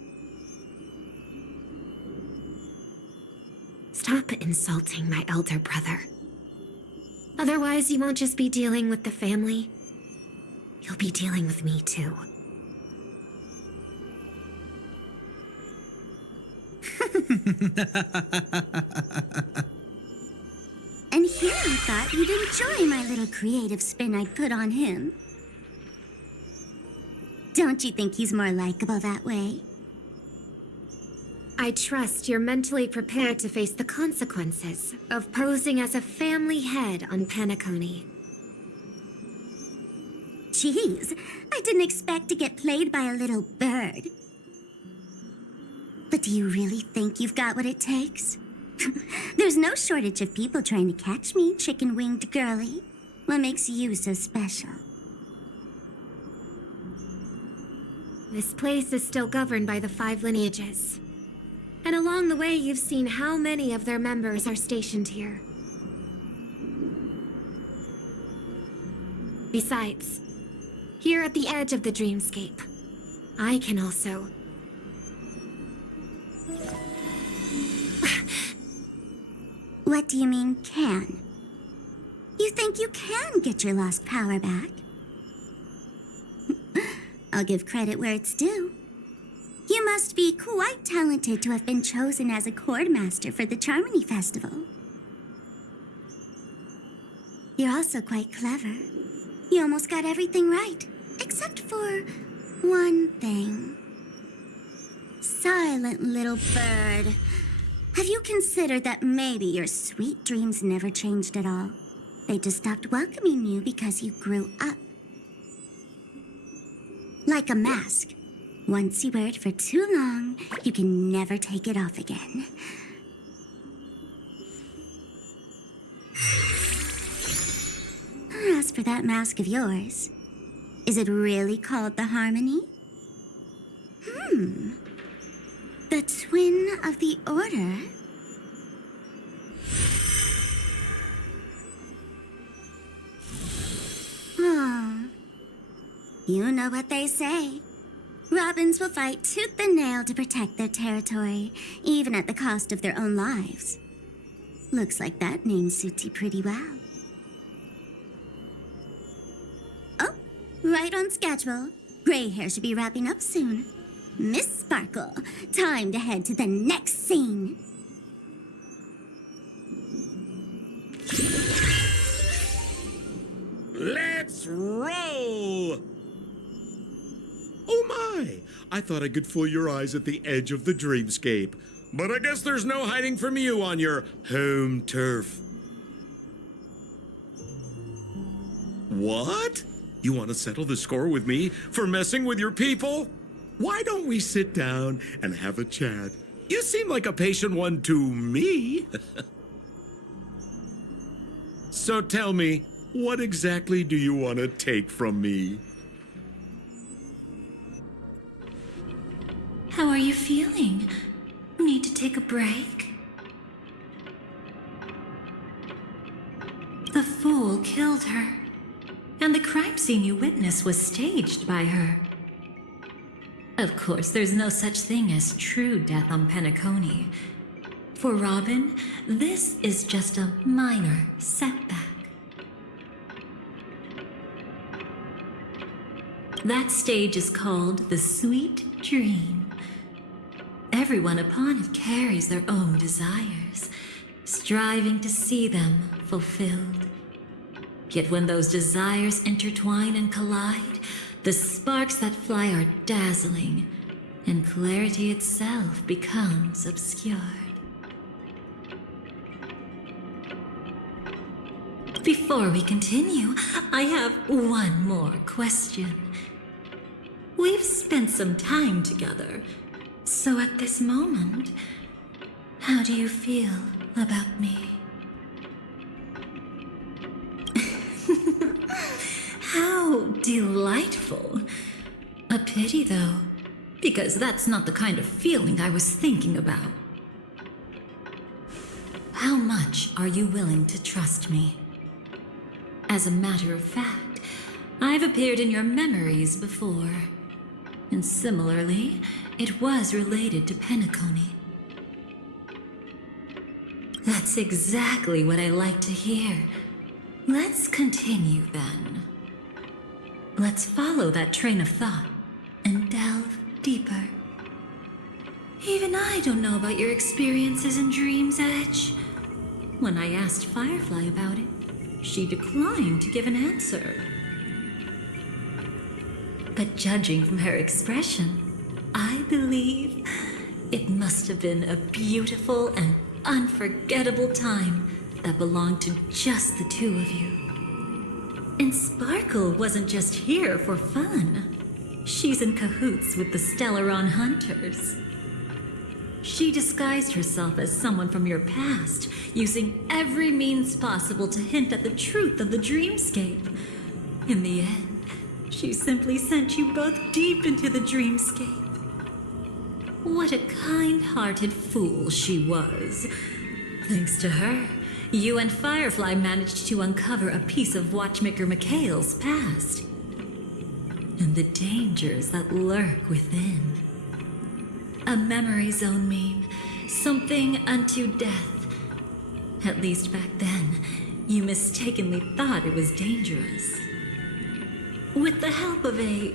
Stop insulting my elder brother. Otherwise, you won't just be dealing with the family. You'll be dealing with me, too. And Hiii thought you'd enjoy my little creative spin I'd put on him. Don't you think he's more likable that way? I trust you're mentally prepared to face the consequences of posing as a family head on Penacony. Jeez, I didn't expect to get played by a little bird. But do you really think you've got what it takes? There's no shortage of people trying to catch me, chicken-winged girlie. What makes you so special? This place is still governed by the 5 lineages. And along the way, you've seen how many of their members are stationed here. Besides, here at the edge of the dreamscape, I can also... What do you mean, can? You think you can get your lost power back? I'll give credit where it's due. You must be quite talented to have been chosen as a chordmaster for the Charmony Festival. You're also quite clever. You almost got everything right, except for one thing. Silent little bird. Have you considered that maybe your sweet dreams never changed at all? They just stopped welcoming you because you grew up. Like a mask. Once you wear it for too long, you can never take it off again. As for that mask of yours, is it really called the Harmony? The twin of the Order? Oh. You know what they say. Robins will fight tooth and nail to protect their territory, even at the cost of their own lives. Looks like that name suits you pretty well. Oh, right on schedule. Gray hair should be wrapping up soon. Miss Sparkle, time to head to the next scene. Let's roll! Oh my! I thought I could fool your eyes at the edge of the dreamscape. But I guess there's no hiding from you on your home turf. What? You want to settle the score with me for messing with your people? Why don't we sit down and have a chat? You seem like a patient one to me. So tell me, what exactly do you want to take from me? How are you feeling? Need to take a break? The fool killed her, and the crime scene you witnessed was staged by her. Of course, there's no such thing as true death on Penacony. For Robin, this is just a minor setback. That stage is called the Sweet Dream. Everyone upon it carries their own desires, striving to see them fulfilled. Yet when those desires intertwine and collide, the sparks that fly are dazzling, and clarity itself becomes obscured. Before we continue, I have one more question. We've spent some time together, so at this moment, how do you feel about me? How delightful. A pity, though, because that's not the kind of feeling I was thinking about. How much are you willing to trust me? As a matter of fact, I've appeared in your memories before. And similarly, it was related to Penacony. That's exactly what I like to hear. Let's continue then. Let's follow that train of thought and delve deeper. Even I don't know about your experiences in Dream's Edge. When I asked Firefly about it, she declined to give an answer. But judging from her expression, I believe it must have been a beautiful and unforgettable time that belonged to just the two of you. And Sparkle wasn't just here for fun. She's in cahoots with the Stellaron Hunters. She disguised herself as someone from your past, using every means possible to hint at the truth of the dreamscape. In the end, she simply sent you both deep into the dreamscape. What a kind-hearted fool she was. Thanks to her, you and Firefly managed to uncover a piece of Watchmaker Mikhail's past. And the dangers that lurk within. A memory zone meme, something unto death. At least back then, you mistakenly thought it was dangerous. With the help of a,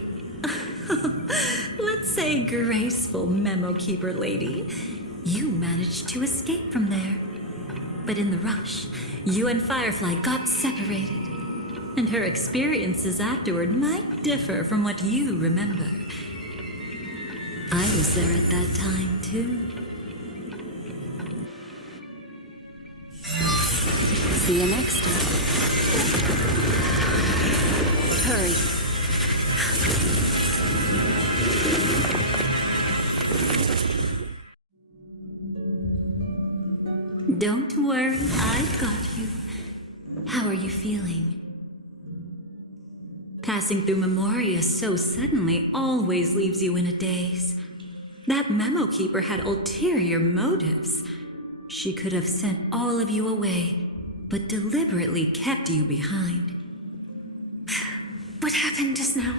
let's say, graceful memo keeper lady, you managed to escape from there. But in the rush, you and Firefly got separated. And her experiences afterward might differ from what you remember. I was there at that time, too. See you next time. Hurry. Don't worry, I've got you. How are you feeling? Passing through Memoria so suddenly always leaves you in a daze. That memo keeper had ulterior motives. She could have sent all of you away, but deliberately kept you behind. What happened just now?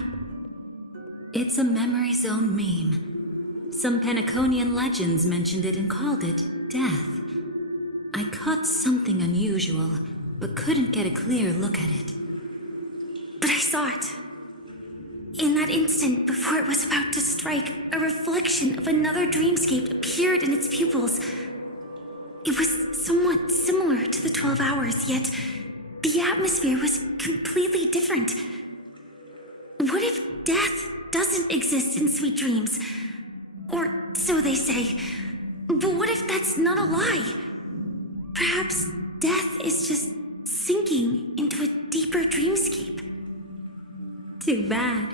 It's a memory zone meme. Some Penaconian legends mentioned it and called it death. I caught something unusual, but couldn't get a clear look at it. But I saw it. In that instant, before it was about to strike, a reflection of another dreamscape appeared in its pupils. It was somewhat similar to the 12 hours, yet the atmosphere was completely different. What if death doesn't exist in sweet dreams? Or so they say. But what if that's not a lie? Perhaps death is just sinking into a deeper dreamscape. Too bad.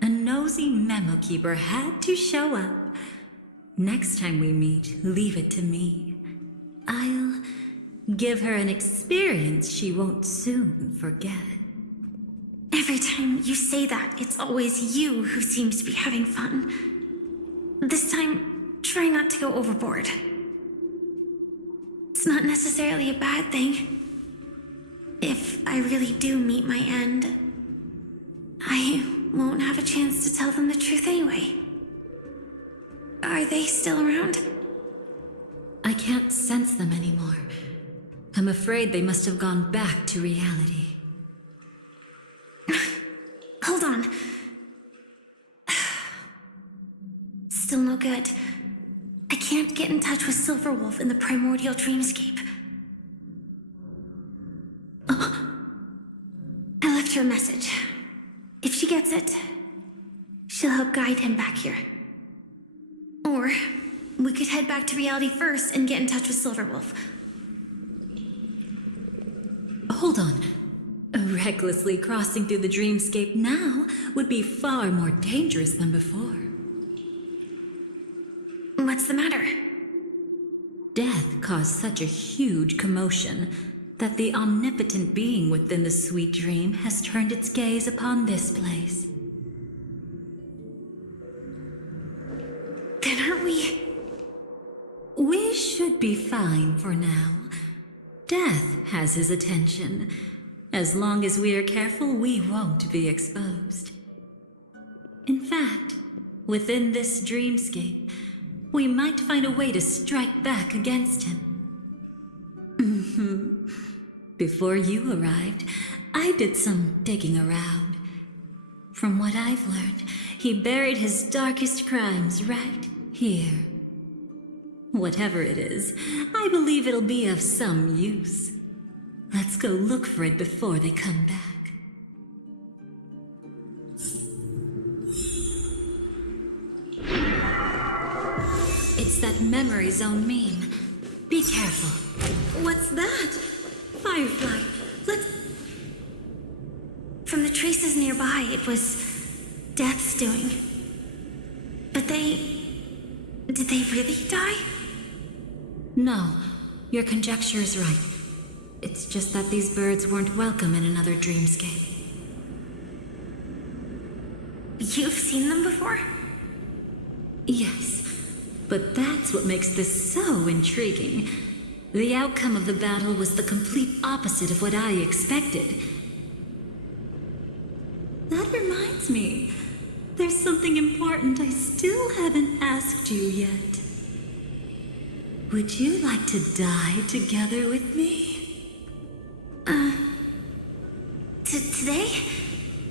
A nosy memo keeper had to show up. Next time we meet, leave it to me. I'll give her an experience she won't soon forget. Every time you say that, it's always you who seems to be having fun. This time, try not to go overboard. It's not necessarily a bad thing. If I really do meet my end, I won't have a chance to tell them the truth anyway. Are they still around? I can't sense them anymore. I'm afraid they must have gone back to reality. Hold on. Still no good. I can't get in touch with Silverwolf in the primordial dreamscape. Oh. I left her a message. If she gets it, she'll help guide him back here. Or we could head back to reality first and get in touch with Silverwolf. Hold on. Recklessly crossing through the dreamscape now would be far more dangerous than before. What's the matter? Death caused such a huge commotion that the omnipotent being within the sweet dream has turned its gaze upon this place. Then aren't we? We should be fine for now. Death has his attention. As long as we are careful, we won't be exposed. In fact, within this dreamscape, we might find a way to strike back against him. Before you arrived, I did some digging around. From what I've learned, he buried his darkest crimes right here. Whatever it is, I believe it'll be of some use. Let's go look for it before they come back. It's that memory zone meme. Be careful. What's that? Firefly, let's... From the traces nearby, it was Death's doing. But did they really die? No, your conjecture is right. It's just that these birds weren't welcome in another dreamscape. You've seen them before? Yes, but that's what makes this so intriguing. The outcome of the battle was the complete opposite of what I expected. That reminds me, there's something important I still haven't asked you yet. Would you like to die together with me? Today?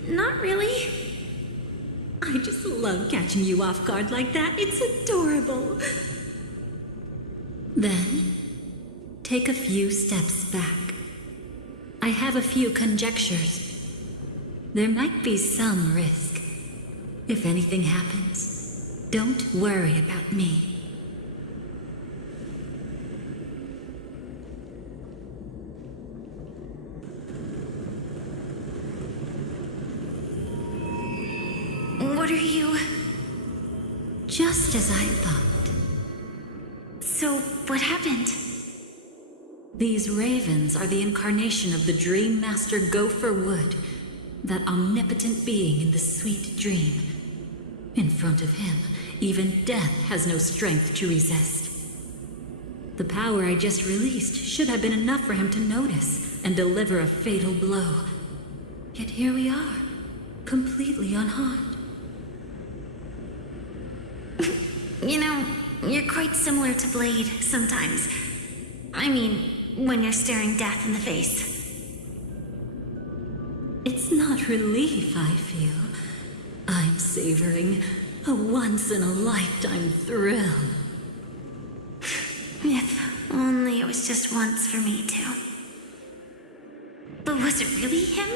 Not really. I just love catching you off guard like that. It's adorable. Then, take a few steps back. I have a few conjectures. There might be some risk. If anything happens, don't worry about me. What are you... Just as I thought. So, what happened? These ravens are the incarnation of the Dream Master Gopher Wood, that omnipotent being in the sweet dream. In front of him, even death has no strength to resist. The power I just released should have been enough for him to notice and deliver a fatal blow. Yet here we are, completely unharmed. You know, you're quite similar to Blade sometimes. I mean, when you're staring death in the face. It's not relief I feel. I'm savoring a once-in-a-lifetime thrill. If only it was just once for me too. But was it really him?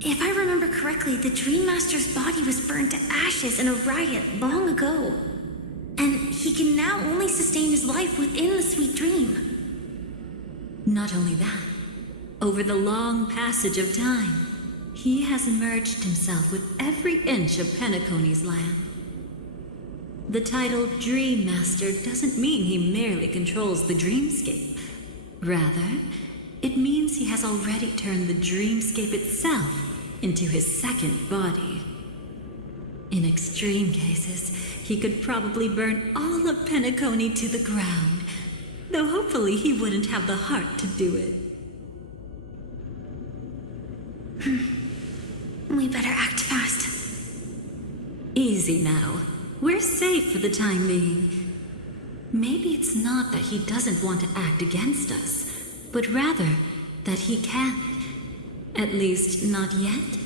If I remember correctly, the Dream Master's body was burned to ashes in a riot long ago. And he can now only sustain his life within the sweet dream. Not only that, over the long passage of time, he has merged himself with every inch of Penacony's land. The title Dream Master doesn't mean he merely controls the dreamscape. Rather, it means he has already turned the dreamscape itself into his second body. In extreme cases, he could probably burn all of Penacony to the ground, though hopefully he wouldn't have the heart to do it. We better act fast. Easy now. We're safe for the time being. Maybe it's not that he doesn't want to act against us, but rather that he can't. At least, not yet.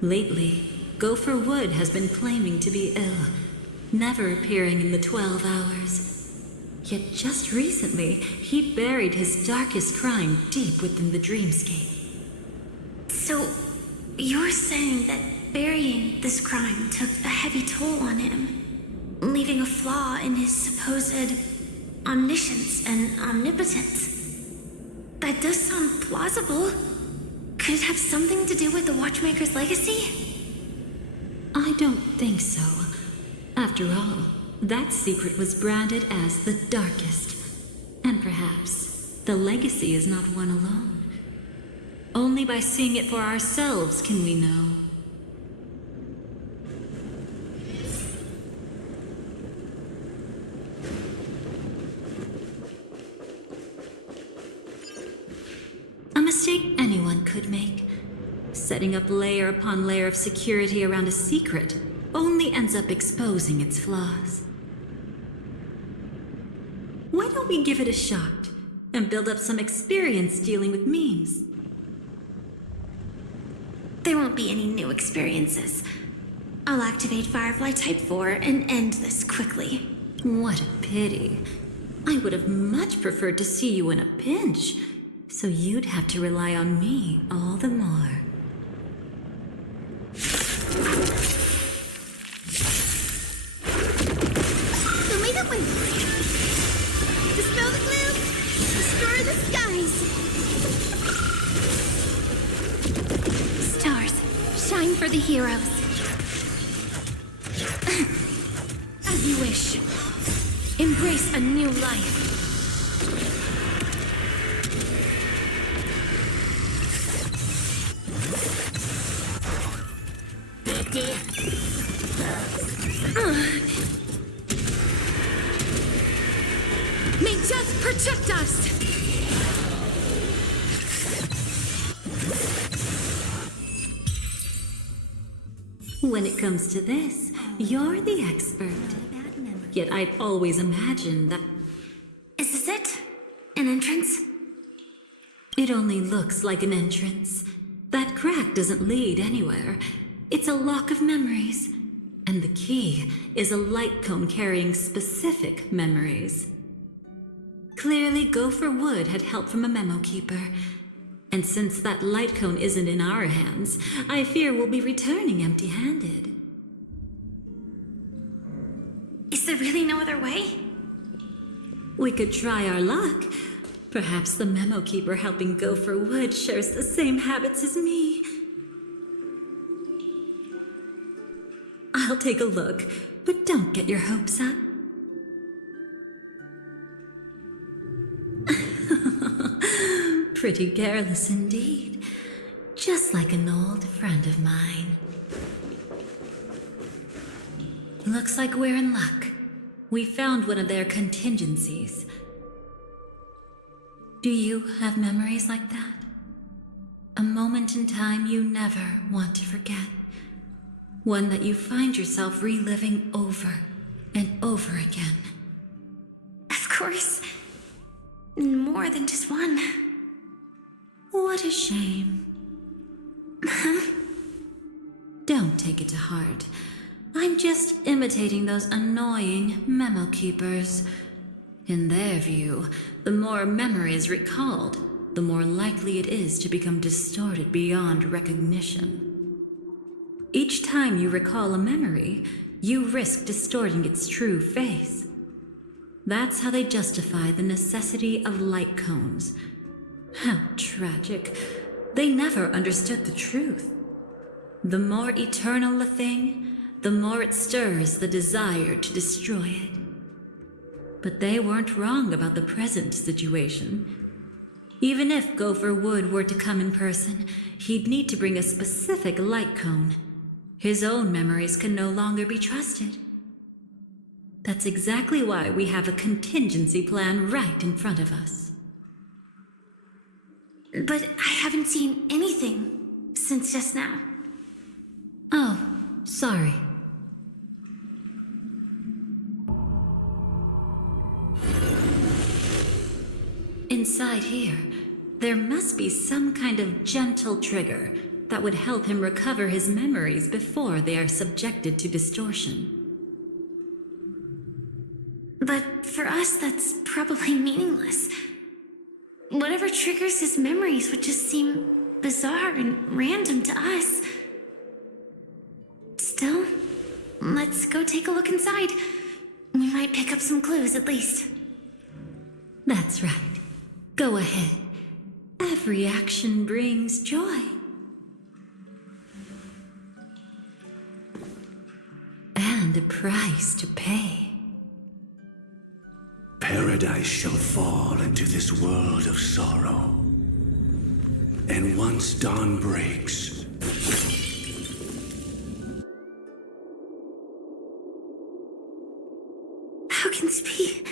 Lately, Gopher Wood has been claiming to be ill, never appearing in the 12 hours. Yet just recently, he buried his darkest crime deep within the dreamscape. So, you're saying that burying this crime took a heavy toll on him, leaving a flaw in his supposed omniscience and omnipotence? That does sound plausible. Could it have something to do with the Watchmaker's legacy? I don't think so. After all, that secret was branded as the darkest. And perhaps the legacy is not one alone. Only by seeing it for ourselves can we know. A mistake anyone could make. Setting up layer upon layer of security around a secret only ends up exposing its flaws. Why don't we give it a shot and build up some experience dealing with memes? There won't be any new experiences. I'll activate Firefly Type 4 and end this quickly. What a pity. I would have much preferred to see you in a pinch, so you'd have to rely on me all the more. for the heroes. As you wish. Embrace a new life. May death protect us! When it comes to this, you're the expert. Yet I'd always imagined that... Is this it? An entrance? It only looks like an entrance. That crack doesn't lead anywhere. It's a lock of memories. And the key is a light cone carrying specific memories. Clearly, Gopher Wood had help from a memo keeper. And since that light cone isn't in our hands, I fear we'll be returning empty-handed. Is there really no other way? We could try our luck. Perhaps the memo keeper helping Gopher Wood shares the same habits as me. I'll take a look, but don't get your hopes up. Pretty careless indeed. Just like an old friend of mine. Looks like we're in luck. We found one of their contingencies. Do you have memories like that? A moment in time you never want to forget. One that you find yourself reliving over and over again. Of course. More than just one. What a shame. Don't take it to heart. I'm just imitating those annoying memo keepers. In their view, the more memories recalled, the more likely it is to become distorted beyond recognition. Each time you recall a memory, you risk distorting its true face. That's how they justify the necessity of light cones. How tragic. They never understood the truth. The more eternal a thing, the more it stirs the desire to destroy it. But they weren't wrong about the present situation. Even if Gopher Wood were to come in person, he'd need to bring a specific light cone. His own memories can no longer be trusted. That's exactly why we have a contingency plan right in front of us. But I haven't seen anything since just now. Oh, sorry. Inside here, there must be some kind of gentle trigger that would help him recover his memories before they are subjected to distortion. But for us, that's probably meaningless. Whatever triggers his memories would just seem bizarre and random to us. Still, let's go take a look inside. We might pick up some clues at least. That's right. Go ahead. Every action brings joy. And a price to pay. Paradise shall fall into this world of sorrow. And once dawn breaks, how can this be?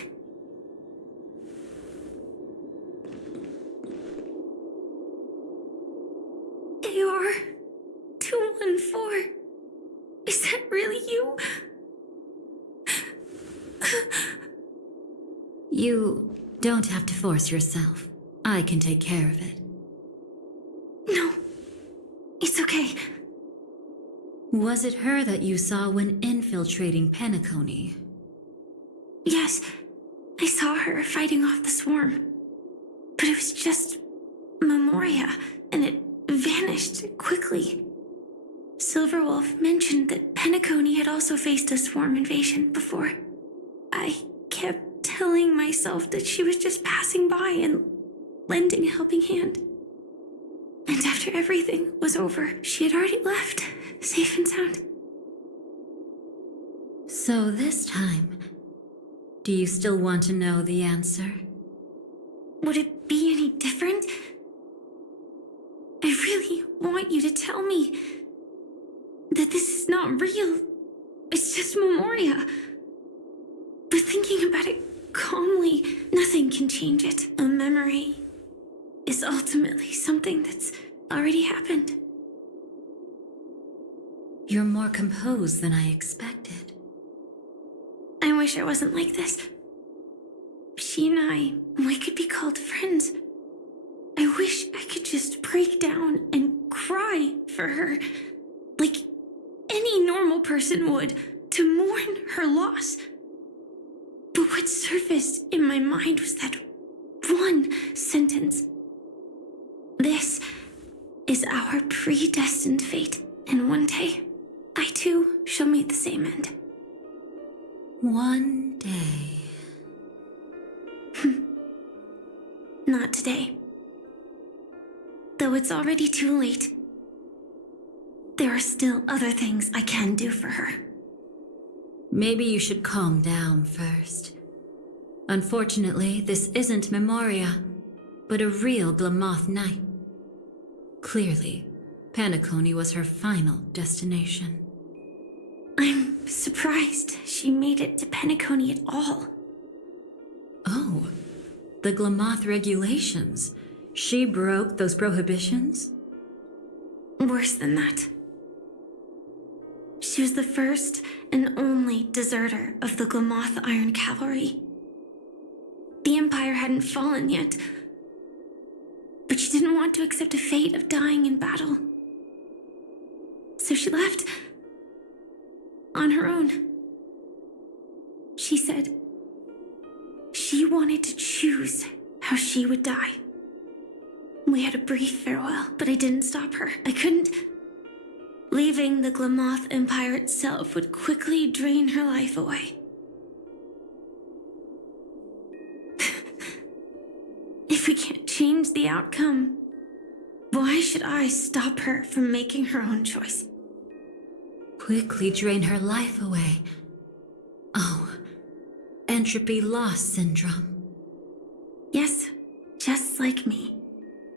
AR 214. Is that really you? You don't have to force yourself. I can take care of it. No, it's okay. Was it her that you saw when infiltrating Penacony? Yes, I saw her fighting off the swarm. But it was just Memoria, and it vanished quickly. Silverwolf mentioned that Penacony had also faced a swarm invasion before. I kept telling myself that she was just passing by and lending a helping hand. And after everything was over, she had already left. safe and sound. So this time, do you still want to know the answer? Would it be any different? I really want you to tell me that this is not real. It's just Memoria. But thinking about it calmly, nothing can change it. A memory is ultimately something that's already happened. You're more composed than I expected. I wish I wasn't like this. She and we could be called friends. I wish I could just break down and cry for her, like any normal person would, to mourn her loss. But what surfaced in my mind was that one sentence. This is our predestined fate, and one day, I too shall meet the same end. One day. Not today. Though it's already too late, there are still other things I can do for her. Maybe you should calm down first. Unfortunately, this isn't Memoria, but a real Glamoth Knight. Clearly, Penacony was her final destination. I'm surprised she made it to Penacony at all. Oh, the Glamoth regulations. She broke those prohibitions? Worse than that. She was the first and only deserter of the Glamoth Iron Cavalry. The Empire hadn't fallen yet, but she didn't want to accept a fate of dying in battle. So she left on her own. She said she wanted to choose how she would die. We had a brief farewell, but I didn't stop her. I couldn't. Leaving the Glamoth Empire itself would quickly drain her life away. If we can't change the outcome, why should I stop her from making her own choice? Quickly drain her life away. Oh, entropy loss syndrome. Yes, just like me.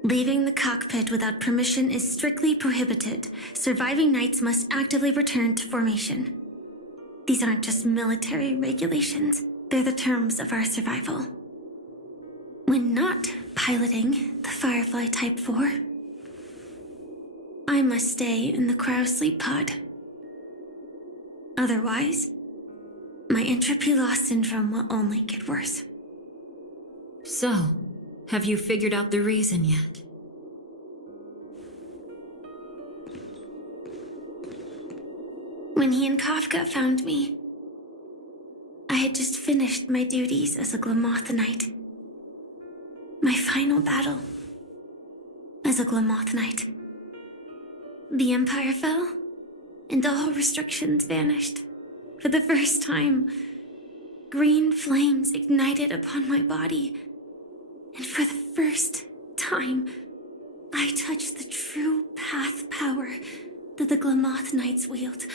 Leaving the cockpit without permission is strictly prohibited. Surviving knights must actively return to formation. These aren't just military regulations, they're the terms of our survival. When not piloting the Firefly Type 4, I must stay in the cryo sleep pod. Otherwise, my entropy loss syndrome will only get worse. So, have you figured out the reason yet? When he and Kafka found me, I had just finished my duties as a Glamoth Knight. My final battle as a Glamoth Knight. The Empire fell, and all restrictions vanished. For the first time, green flames ignited upon my body. And for the first time, I touched the true path power that the Glamoth Knights wield.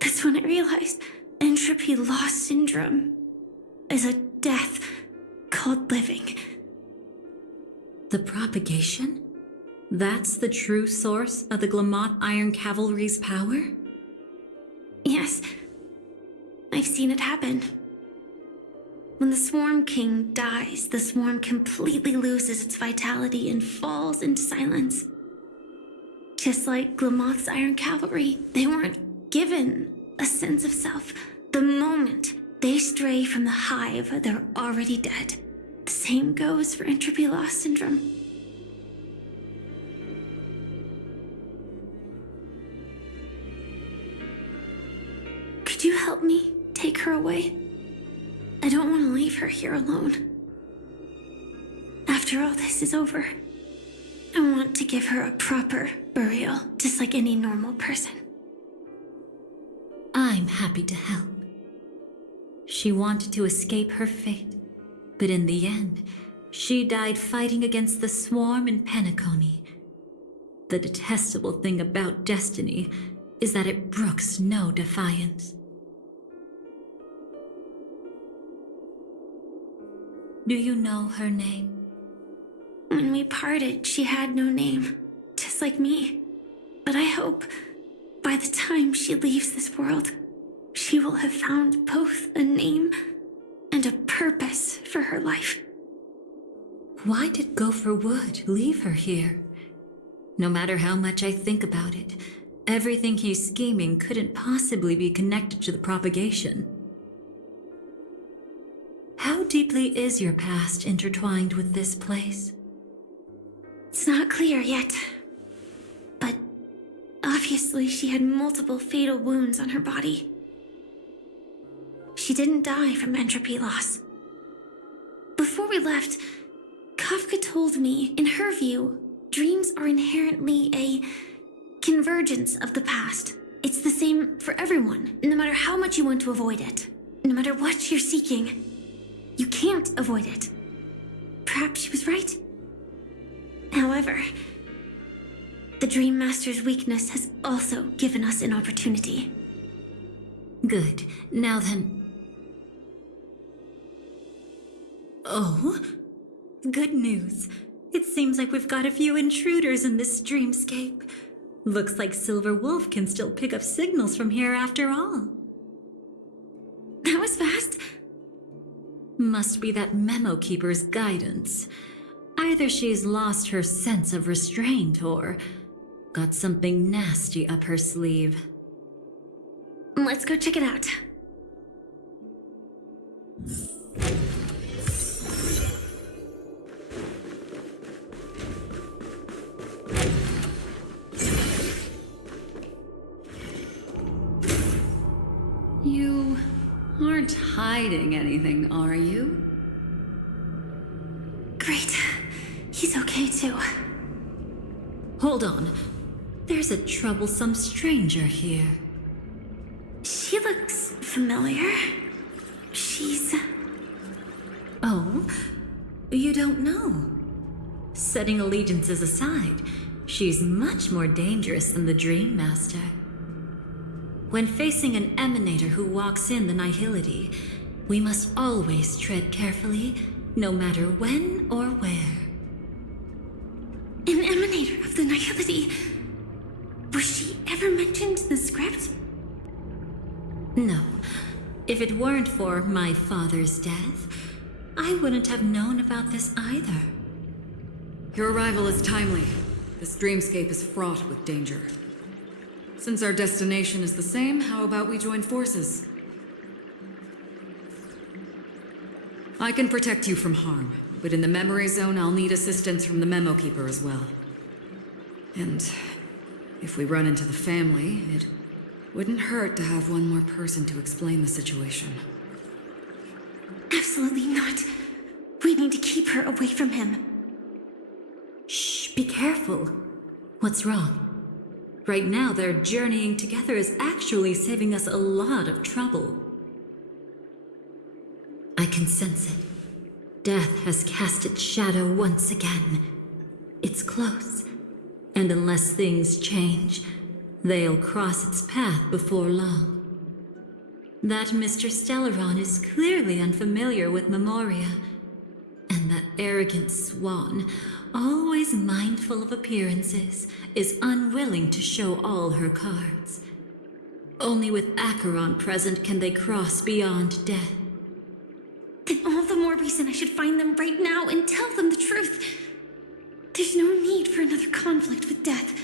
That's when I realized entropy loss syndrome is a death called living. The propagation? That's the true source of the Glamoth Iron Cavalry's power? Yes, I've seen it happen. When the Swarm King dies, the Swarm completely loses its vitality and falls into silence. Just like Glamoth's Iron Cavalry, they weren't given a sense of self. The moment they stray from the hive, they're already dead. The same goes for entropy loss syndrome. Could you help me take her away? I don't want to leave her here alone. After all this is over, I want to give her a proper burial, just like any normal person. I'm happy to help. She wanted to escape her fate, but in the end, she died fighting against the Swarm in Penacony. The detestable thing about destiny is that it brooks no defiance. Do you know her name? When we parted, she had no name, just like me. But I hope, by the time she leaves this world, she will have found both a name and a purpose for her life. Why did Gopher Wood leave her here? No matter how much I think about it, everything he's scheming couldn't possibly be connected to the propagation. How deeply is your past intertwined with this place? It's not clear yet. But obviously she had multiple fatal wounds on her body. She didn't die from entropy loss. Before we left, Kafka told me, in her view, dreams are inherently a convergence of the past. It's the same for everyone, no matter how much you want to avoid it. No matter what you're seeking, you can't avoid it. Perhaps she was right. However, the Dream Master's weakness has also given us an opportunity. Good. Now then... Oh? Good news. It seems like we've got a few intruders in this dreamscape. Looks like Silver Wolf can still pick up signals from here after all. That was fast. Must be that Memo Keeper's guidance. Either she's lost her sense of restraint or got something nasty up her sleeve. Let's go check it out. You aren't hiding anything, are you? Great. He's okay too. Hold on. There's a troublesome stranger here. She looks familiar. She's... Oh? You don't know? Setting allegiances aside, she's much more dangerous than the Dream Master. When facing an emanator who walks in the nihility, we must always tread carefully, no matter when or where. An emanator of the nihility. Was she ever mentioned in the script? No. If it weren't for my father's death, I wouldn't have known about this either. Your arrival is timely. This dreamscape is fraught with danger. Since our destination is the same, how about we join forces? I can protect you from harm, but in the memory zone, I'll need assistance from the Memo Keeper as well. And if we run into the family, it wouldn't hurt to have one more person to explain the situation. Absolutely not. We need to keep her away from him. Shh, be careful. What's wrong? Right now, their journeying together is actually saving us a lot of trouble. I can sense it. Death has cast its shadow once again. It's close. And unless things change, they'll cross its path before long. That Mr. Stellaron is clearly unfamiliar with Memoria. And that arrogant swan, always mindful of appearances, is unwilling to show all her cards. Only with Acheron present can they cross beyond death. Then all the more reason I should find them right now and tell them the truth. There's no need for another conflict with death.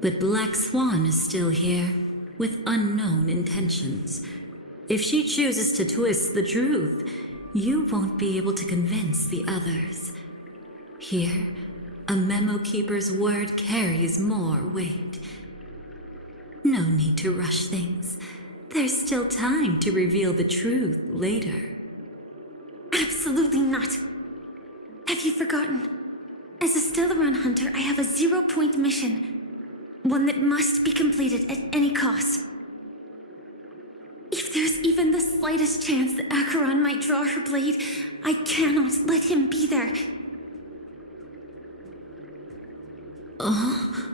But Black Swan is still here, with unknown intentions. If she chooses to twist the truth, you won't be able to convince the others. Here, a Memo Keeper's word carries more weight. No need to rush things. There's still time to reveal the truth later. Absolutely not. Have you forgotten? As a Stellaron hunter, I have a 0-point mission. One that must be completed at any cost. If there's even the slightest chance that Acheron might draw her blade, I cannot let him be there. Oh.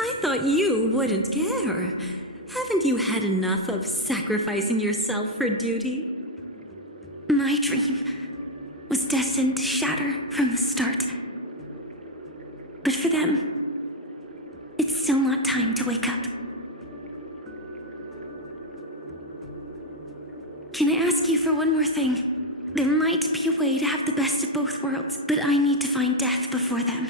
I thought you wouldn't care. Haven't you had enough of sacrificing yourself for duty? My dream was destined to shatter from the start. But for them, it's still not time to wake up. Can I ask you for one more thing? There might be a way to have the best of both worlds, but I need to find death before them.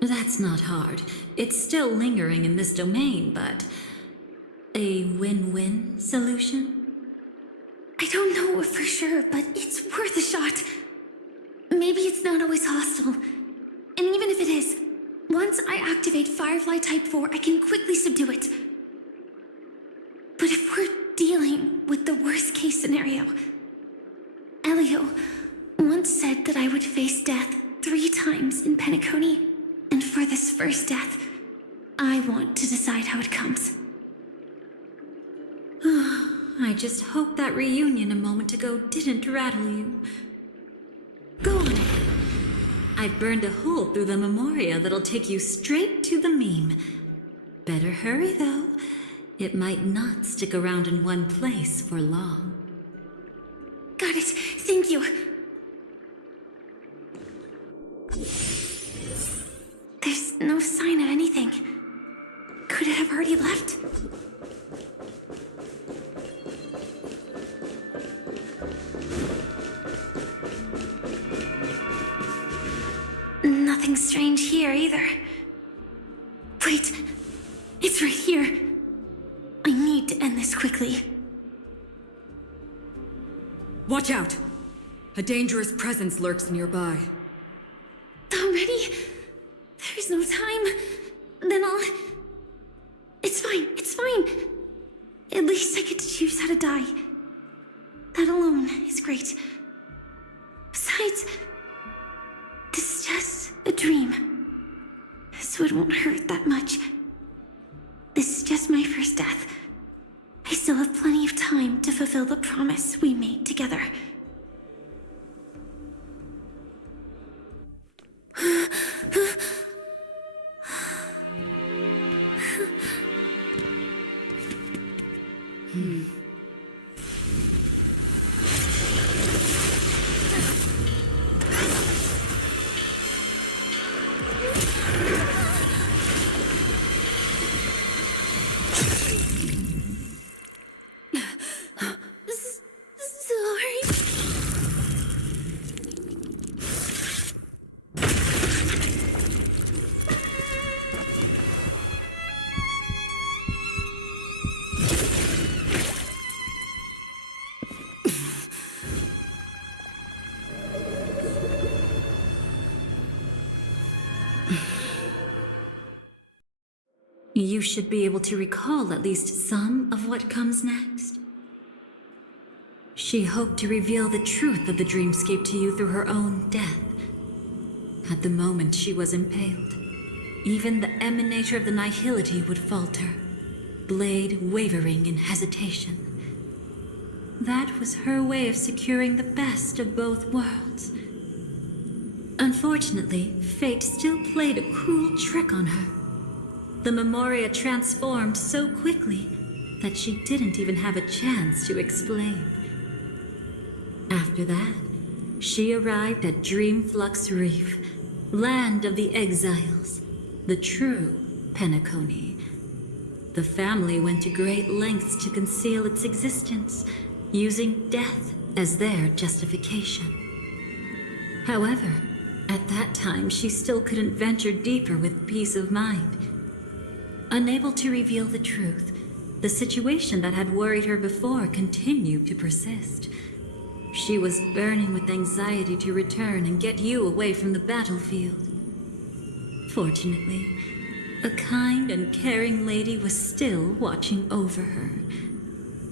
That's not hard. It's still lingering in this domain, but a win-win solution? I don't know for sure, but it's worth a shot. Maybe it's not always hostile. And even if it is, once I activate Firefly Type 4, I can quickly subdue it. But if we're dealing with the worst case scenario, Elio once said that I would face death 3 times in Penacony, and for this first death, I want to decide how it comes. I just hope that reunion a moment ago didn't rattle you. Go on ahead. I've burned a hole through the Memoria that'll take you straight to the meme. Better hurry, though. It might not stick around in one place for long. Got it. Thank you. There's no sign of anything. Could it have already left? Nothing strange here either. Wait, it's right here. I need to end this quickly. Watch out! A dangerous presence lurks nearby. Already? There's no time. Then I'll... It's fine, it's fine. At least I get to choose how to die. That alone is great. Besides, this is just a dream. So it won't hurt that much. This is just my first death. I still have plenty of time to fulfill the promise we made together. You should be able to recall at least some of what comes next. She hoped to reveal the truth of the dreamscape to you through her own death. At the moment she was impaled, even the emanator of the nihility would falter, blade wavering in hesitation. That was her way of securing the best of both worlds. Unfortunately, fate still played a cruel trick on her. The Memoria transformed so quickly that she didn't even have a chance to explain. After that, she arrived at Dreamflux Reef, land of the exiles, the true Penacony. The family went to great lengths to conceal its existence, using death as their justification. However, at that time she still couldn't venture deeper with peace of mind. Unable to reveal the truth, the situation that had worried her before continued to persist. She was burning with anxiety to return and get you away from the battlefield. Fortunately, a kind and caring lady was still watching over her.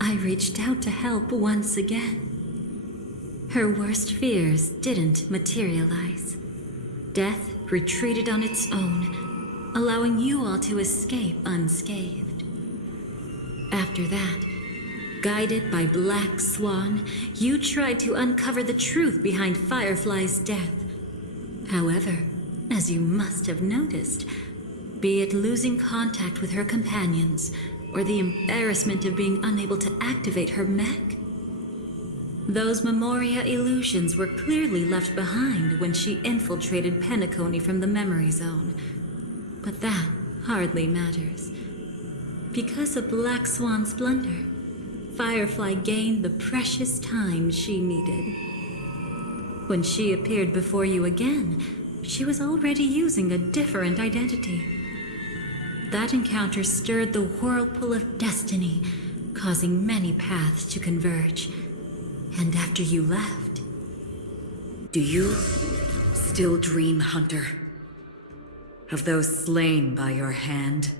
I reached out to help once again. Her worst fears didn't materialize. Death retreated on its own, allowing you all to escape unscathed. After that, Guided by Black Swan, you tried to uncover the truth behind Firefly's death. However, as you must have noticed, be it losing contact with her companions, or the embarrassment of being unable to activate her mech, those Memoria illusions were clearly left behind when she infiltrated Penacony from the memory zone. But that hardly matters. Because of Black Swan's blunder, Firefly gained the precious time she needed. When she appeared before you again, she was already using a different identity. That encounter stirred the whirlpool of destiny, causing many paths to converge. And after you left... Do you still dream, Hunter? Of those slain by your hand?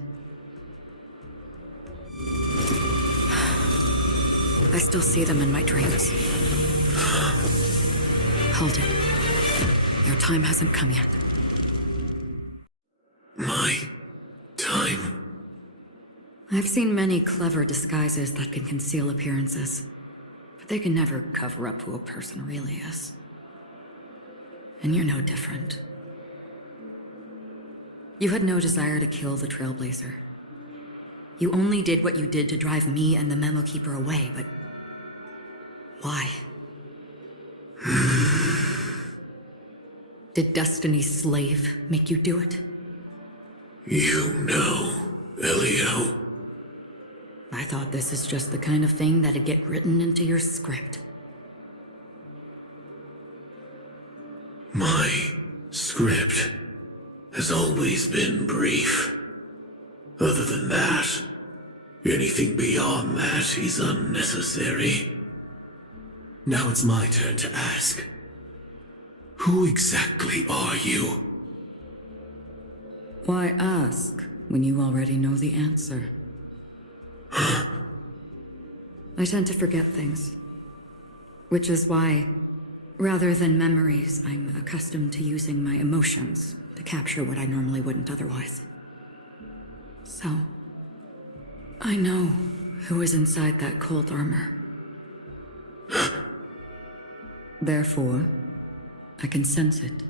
I still see them in my dreams. Hold it. Your time hasn't come yet. My time? I've seen many clever disguises that can conceal appearances, but they can never cover up who a person really is. And you're no different. You had no desire to kill the Trailblazer. You only did what you did to drive me and the Memo Keeper away, but... why? Did Destiny's slave make you do it? You know, Elio. I thought this is just the kind of thing that'd get written into your script. My script has always been brief. Other than that, anything beyond that is unnecessary. Now it's my turn to ask. Who exactly are you? Why ask when you already know the answer? I tend to forget things. Which is why, rather than memories, I'm accustomed to using my emotions to capture what I normally wouldn't otherwise. So, I know who is inside that cold armor. Therefore, I can sense it.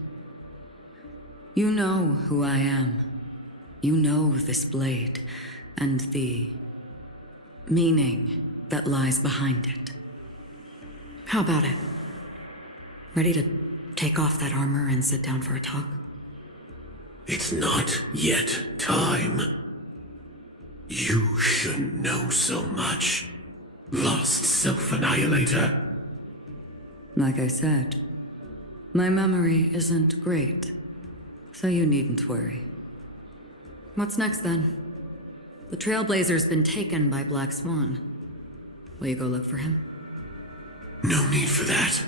You know who I am. You know this blade, and the meaning that lies behind it. How about it? Ready to take off that armor and sit down for a talk? It's not yet time. You shouldn't know so much, lost self-annihilator. Like I said, my memory isn't great, so you needn't worry. What's next then? The Trailblazer's been taken by Black Swan. Will you go look for him? No need for that.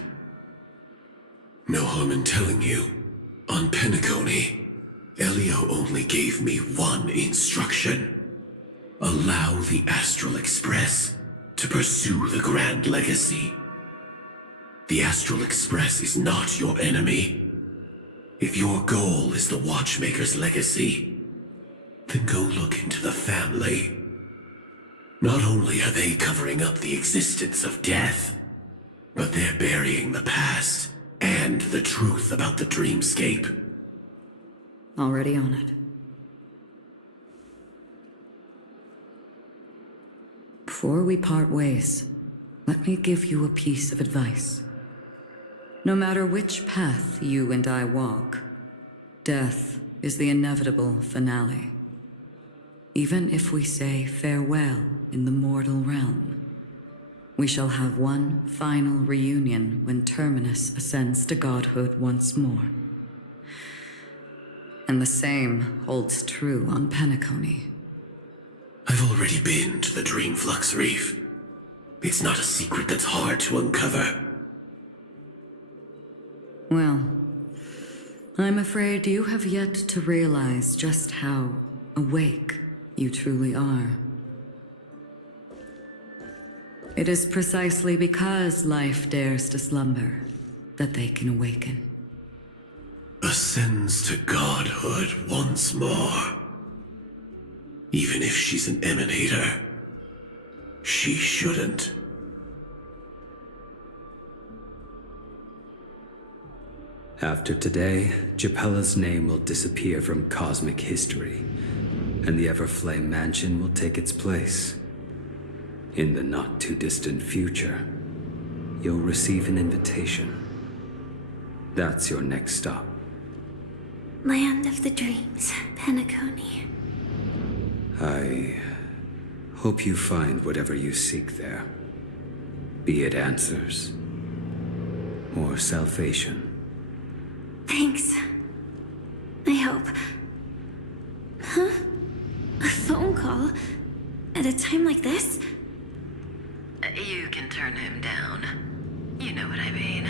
No harm in telling you. On Penacony, Elio only gave me one instruction. Allow the Astral Express to pursue the Grand Legacy. The Astral Express is not your enemy. If your goal is the Watchmaker's legacy, then go look into the family. Not only are they covering up the existence of death, but they're burying the past and the truth about the dreamscape. Already on it. Before we part ways, let me give you a piece of advice. No matter which path you and I walk, death is the inevitable finale. Even if we say farewell in the mortal realm, we shall have one final reunion when Terminus ascends to godhood once more. And the same holds true on Penacony. I've already been to the Dreamflux Reef. It's not a secret that's hard to uncover. Well, I'm afraid you have yet to realize just how awake you truly are. It is precisely because life dares to slumber that they can awaken. Ascends to godhood once more. Even if she's an emanator. She shouldn't. After today, Japella's name will disappear from cosmic history, and the Everflame Mansion will take its place. In the not-too-distant future, you'll receive an invitation. That's your next stop. Land of the Dreams, Penacony. I hope you find whatever you seek there. Be it answers or salvation. Thanks. I hope. Huh? A phone call? At a time like this? You can turn him down. You know what I mean.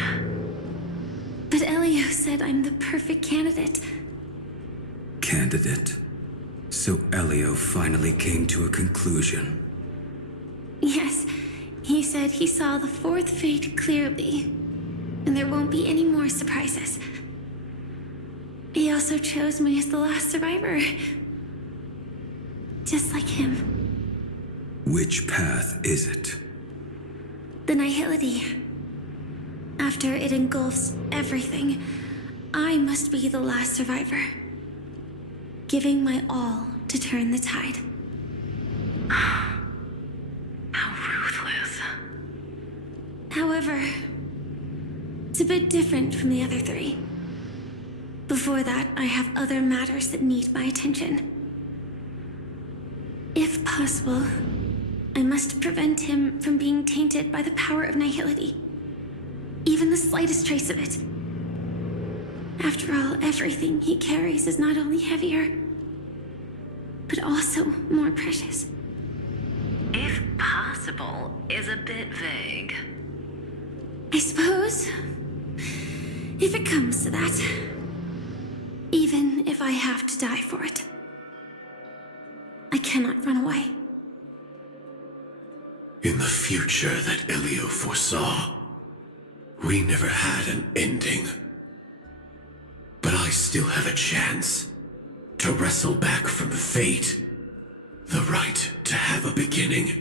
But Elio said I'm the perfect candidate. Candidate. So Elio finally came to a conclusion. Yes, he said he saw the fourth fate clearly, and there won't be any more surprises. He also chose me as the last survivor. Just like him. Which path is it? The nihility. After it engulfs everything, I must be the last survivor. Giving my all to turn the tide. How ruthless. However, it's a bit different from the other three. Before that, I have other matters that need my attention. If possible, I must prevent him from being tainted by the power of nihility. Even the slightest trace of it. After all, everything he carries is not only heavier, but also more precious. If possible is a bit vague. I suppose, if it comes to that, even if I have to die for it, I cannot run away. In the future that Elio foresaw, we never had an ending. But I still have a chance to wrestle back from fate the right to have a beginning.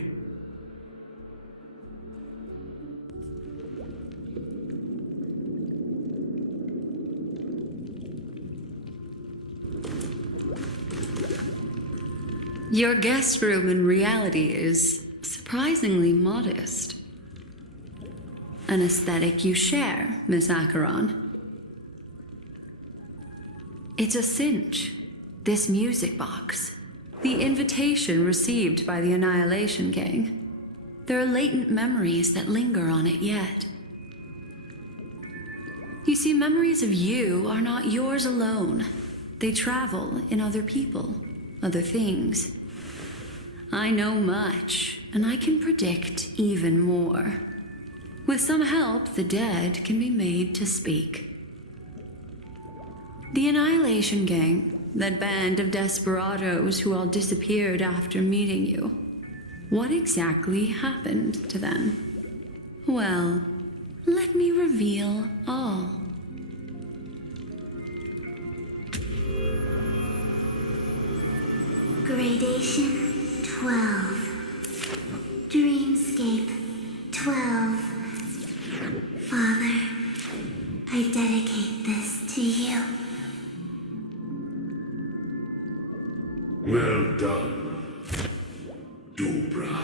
Your guest room in reality is surprisingly modest. An aesthetic you share, Miss Acheron. It's a cinch, this music box. The invitation received by the Annihilation Gang. There are latent memories that linger on it yet. You see, memories of you are not yours alone. They travel in other people, other things. I know much, and I can predict even more. With some help, the dead can be made to speak. The Annihilation Gang, that band of desperados who all disappeared after meeting you. What exactly happened to them? Well, let me reveal all. Gradation 12. Dreamscape 12. Father, I dedicate this to you. Well done, Dobra.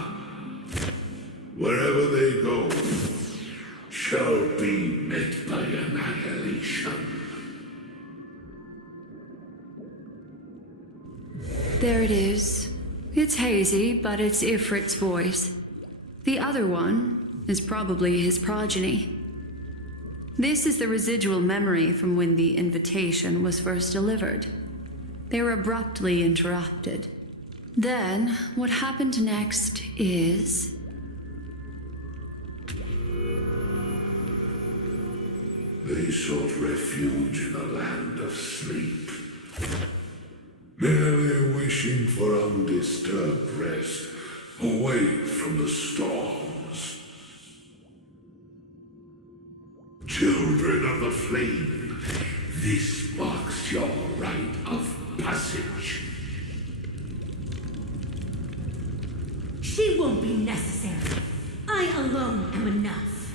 Wherever they go, shall be met by annihilation. There it is. It's hazy, but it's Ifrit's voice. The other one is probably his progeny. This is the residual memory from when the invitation was first delivered. They were abruptly interrupted. Then, what happened next is... They sought refuge in a land of sleep, merely wishing for undisturbed rest away from the storms. Children of the flame, this marks your rite of passage. She won't be necessary. I alone am enough.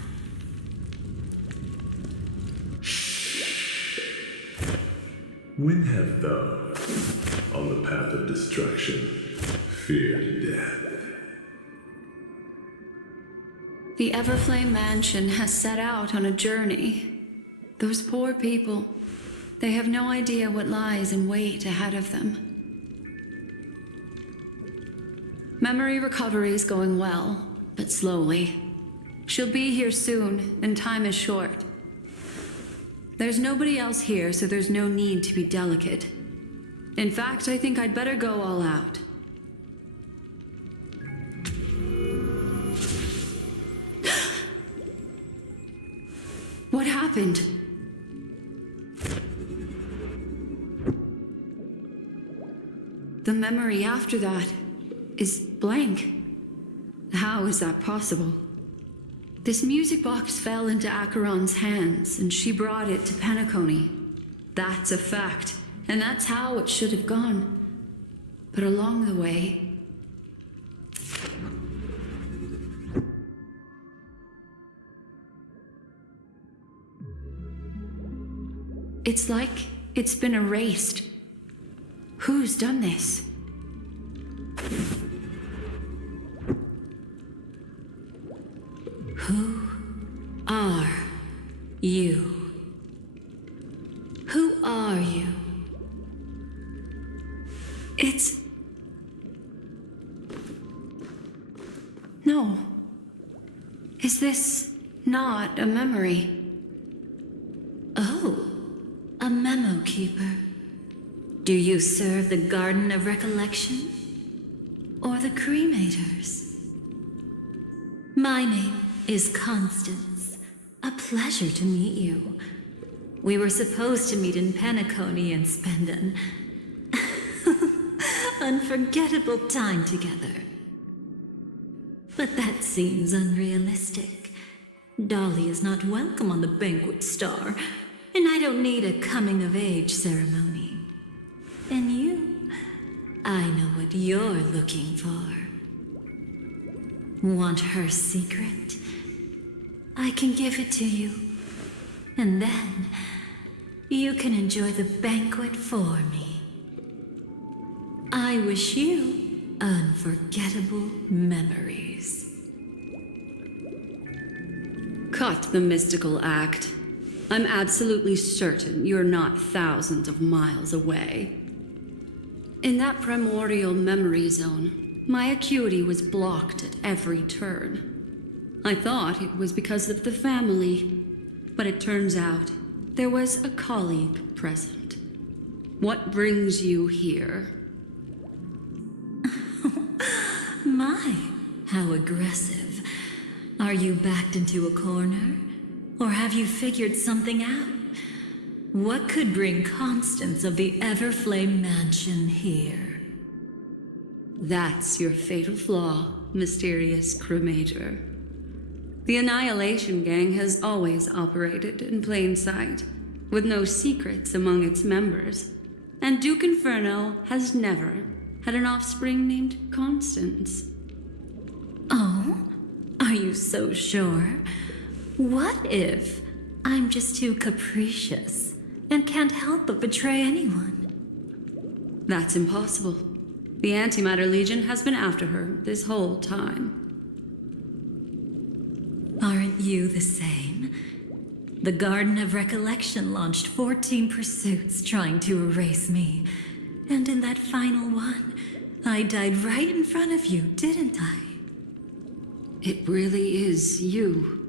When have thou, on the path of destruction, feared death? The Everflame Mansion has set out on a journey. Those poor people, they have no idea what lies in wait ahead of them. Memory recovery is going well, but slowly. She'll be here soon, and time is short. There's nobody else here, so there's no need to be delicate. In fact, I think I'd better go all out. What happened? The memory after that is blank. How is that possible? This music box fell into Acheron's hands, and she brought it to Penacony. That's a fact, and that's how it should have gone. But along the way... It's like it's been erased. Who's done this? Who are you? Who are you? It's... No. Is this not a memory? Oh, a memo keeper. Do you serve the Garden of Recollection? Or the Cremators? My name is Constance. A pleasure to meet you. We were supposed to meet in Penacony and spend an unforgettable time together. But that seems unrealistic. Dolly is not welcome on the Banquet Star, and I don't need a coming-of-age ceremony. And you, I know what you're looking for. Want her secret? I can give it to you. And then, you can enjoy the banquet for me. I wish you unforgettable memories. Cut the mystical act. I'm absolutely certain you're not thousands of miles away. In that primordial memory zone, my acuity was blocked at every turn. I thought it was because of the family, but it turns out there was a colleague present. What brings you here? My, how aggressive. Are you backed into a corner? Or have you figured something out? What could bring Constance of the Everflame Mansion here? That's your fatal flaw, mysterious cremator. The Annihilation Gang has always operated in plain sight, with no secrets among its members. And Duke Inferno has never had an offspring named Constance. Oh? Are you so sure? What if I'm just too capricious and can't help but betray anyone? That's impossible. The Antimatter Legion has been after her this whole time. Aren't you the same? The Garden of Recollection launched 14 pursuits trying to erase me. And in that final one, I died right in front of you, didn't I? It really is you.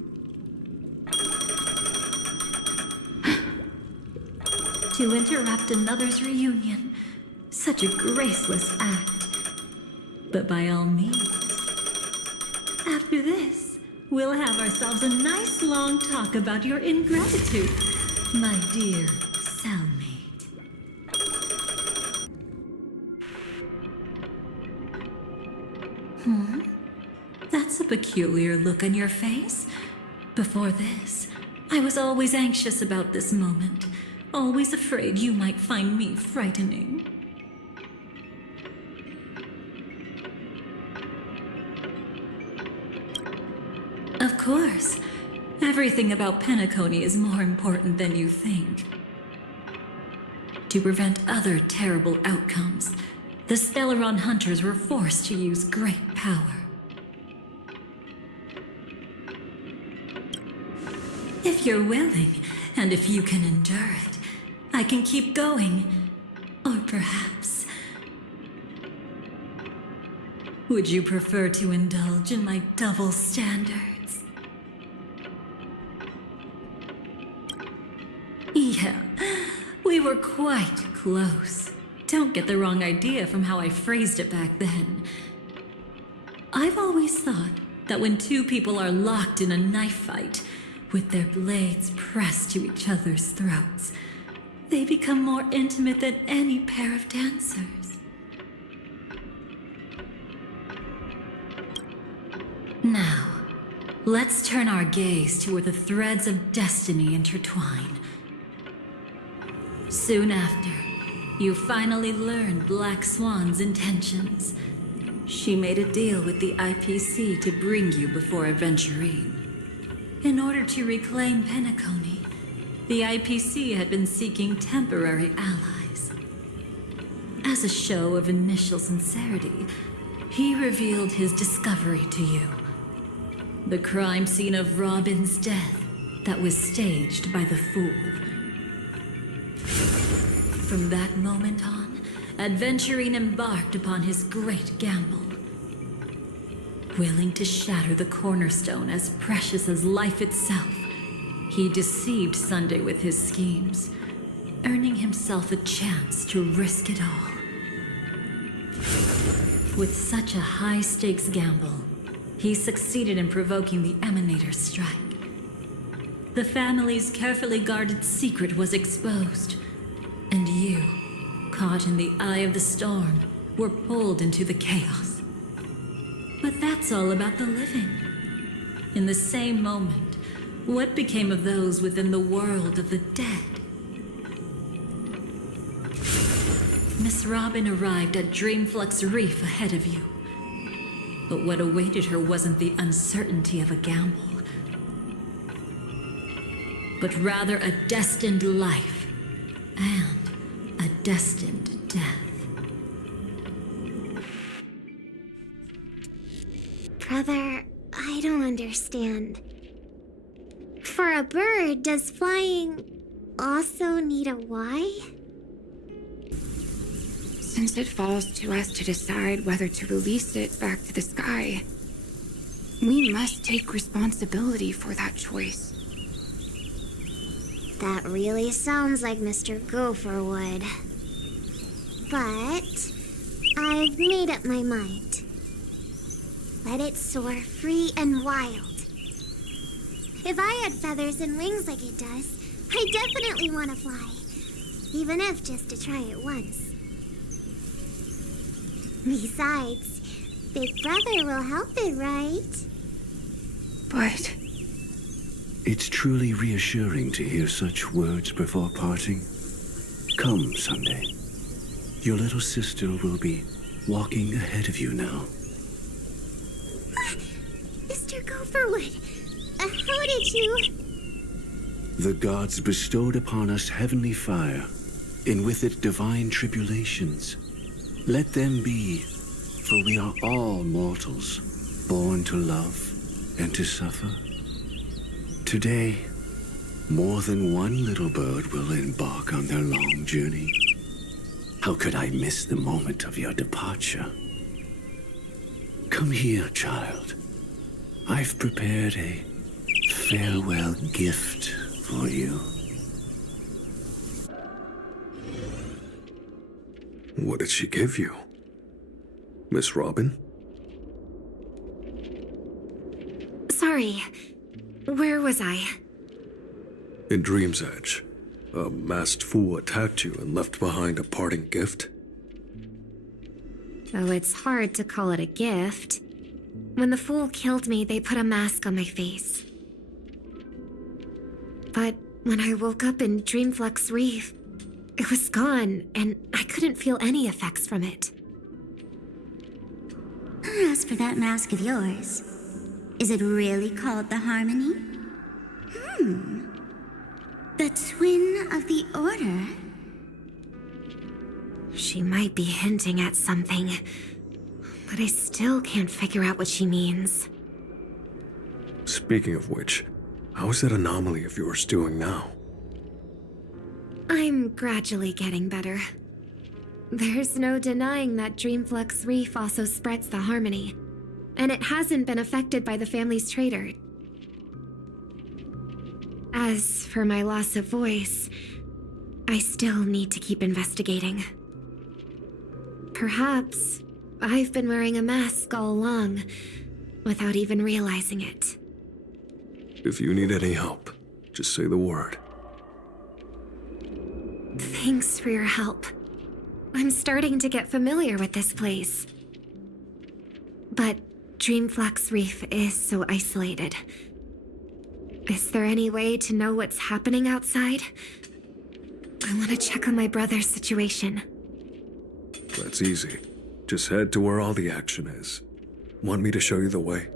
To interrupt another's reunion. Such a graceless act. But by all means. After this, we'll have ourselves a nice long talk about your ingratitude, my dear cellmate. That's a peculiar look on your face. Before this, I was always anxious about this moment. Always afraid you might find me frightening. course. Everything about Penacony is more important than you think. To prevent other terrible outcomes, the Stellaron hunters were forced to use great power. If you're willing, and if you can endure it, I can keep going. Or perhaps... would you prefer to indulge in my double standards? Yeah, we were quite close. Don't get the wrong idea from how I phrased it back then. I've always thought that when two people are locked in a knife fight, with their blades pressed to each other's throats, they become more intimate than any pair of dancers. Now, let's turn our gaze to where the threads of destiny intertwine. Soon after, you finally learn Black Swan's intentions. She made a deal with the IPC to bring you before Aventurine. In order to reclaim Penacony, the IPC had been seeking temporary allies. As a show of initial sincerity, he revealed his discovery to you. The crime scene of Robin's death that was staged by the Fool. From that moment on, Aventurine embarked upon his great gamble. Willing to shatter the cornerstone as precious as life itself, he deceived Sunday with his schemes, earning himself a chance to risk it all. With such a high-stakes gamble, he succeeded in provoking the Emanator's strike. The family's carefully guarded secret was exposed, and you, caught in the eye of the storm, were pulled into the chaos. But that's all about the living. In the same moment, what became of those within the world of the dead? Miss Robin arrived at Dreamflux Reef ahead of you. But what awaited her wasn't the uncertainty of a gamble, but rather a destined life and a destined death. Brother, I don't understand. For a bird, does flying also need a why? Since it falls to us to decide whether to release it back to the sky, we must take responsibility for that choice. That really sounds like Mr. Gopher would. But I've made up my mind. Let it soar free and wild. If I had feathers and wings like it does, I definitely want to fly. Even if just to try it once. Besides, Big Brother will help it, right? But... It's truly reassuring to hear such words before parting. Come, Sunday. Your little sister will be walking ahead of you now. Mr. Gopherwood, how did you... The gods bestowed upon us heavenly fire, and with it divine tribulations. Let them be, for we are all mortals, born to love and to suffer. Today, more than one little bird will embark on their long journey. How could I miss the moment of your departure? Come here, child. I've prepared a farewell gift for you. What did she give you? Miss Robin? Sorry, where was I? In Dream's Edge, a masked fool attacked you and left behind a parting gift. Though it's hard to call it a gift. When the fool killed me, they put a mask on my face. But when I woke up in Dreamflux Reef, it was gone, and I couldn't feel any effects from it. As for that mask of yours, Is it really called the Harmony? The twin of the Order? She might be hinting at something, but I still can't figure out what she means. Speaking of which, how is that anomaly of yours doing now? I'm gradually getting better. There's no denying that Dreamflux Reef also spreads the Harmony, and it hasn't been affected by the family's trader. As for my loss of voice, I still need to keep investigating. Perhaps I've been wearing a mask all along, without even realizing it. If you need any help, just say the word. Thanks for your help. I'm starting to get familiar with this place. But Dreamflux Reef is so isolated. Is there any way to know what's happening outside? I want to check on my brother's situation. That's easy. Just head to where all the action is. Want me to show you the way?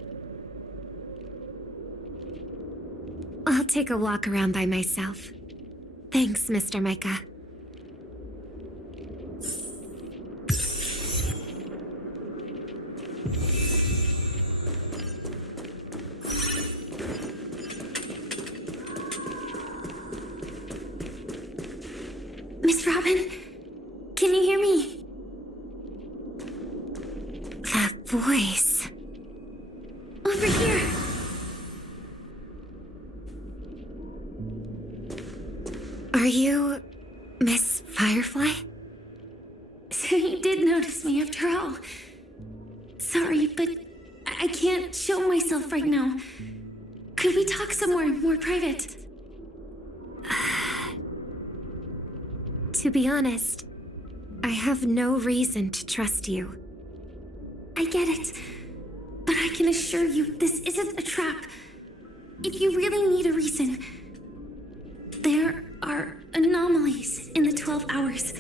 I'll take a walk around by myself. Thanks, Mr. Micah. Miss Robin, can you hear me? That voice. Over here. Are you Miss Firefly? So you did notice me after all. Sorry, but I can't show myself right now. Could we talk somewhere more private? To be honest, I have no reason to trust you. I get it, but I can assure you this isn't a trap. If you really need a reason, there are anomalies in the 12 hours.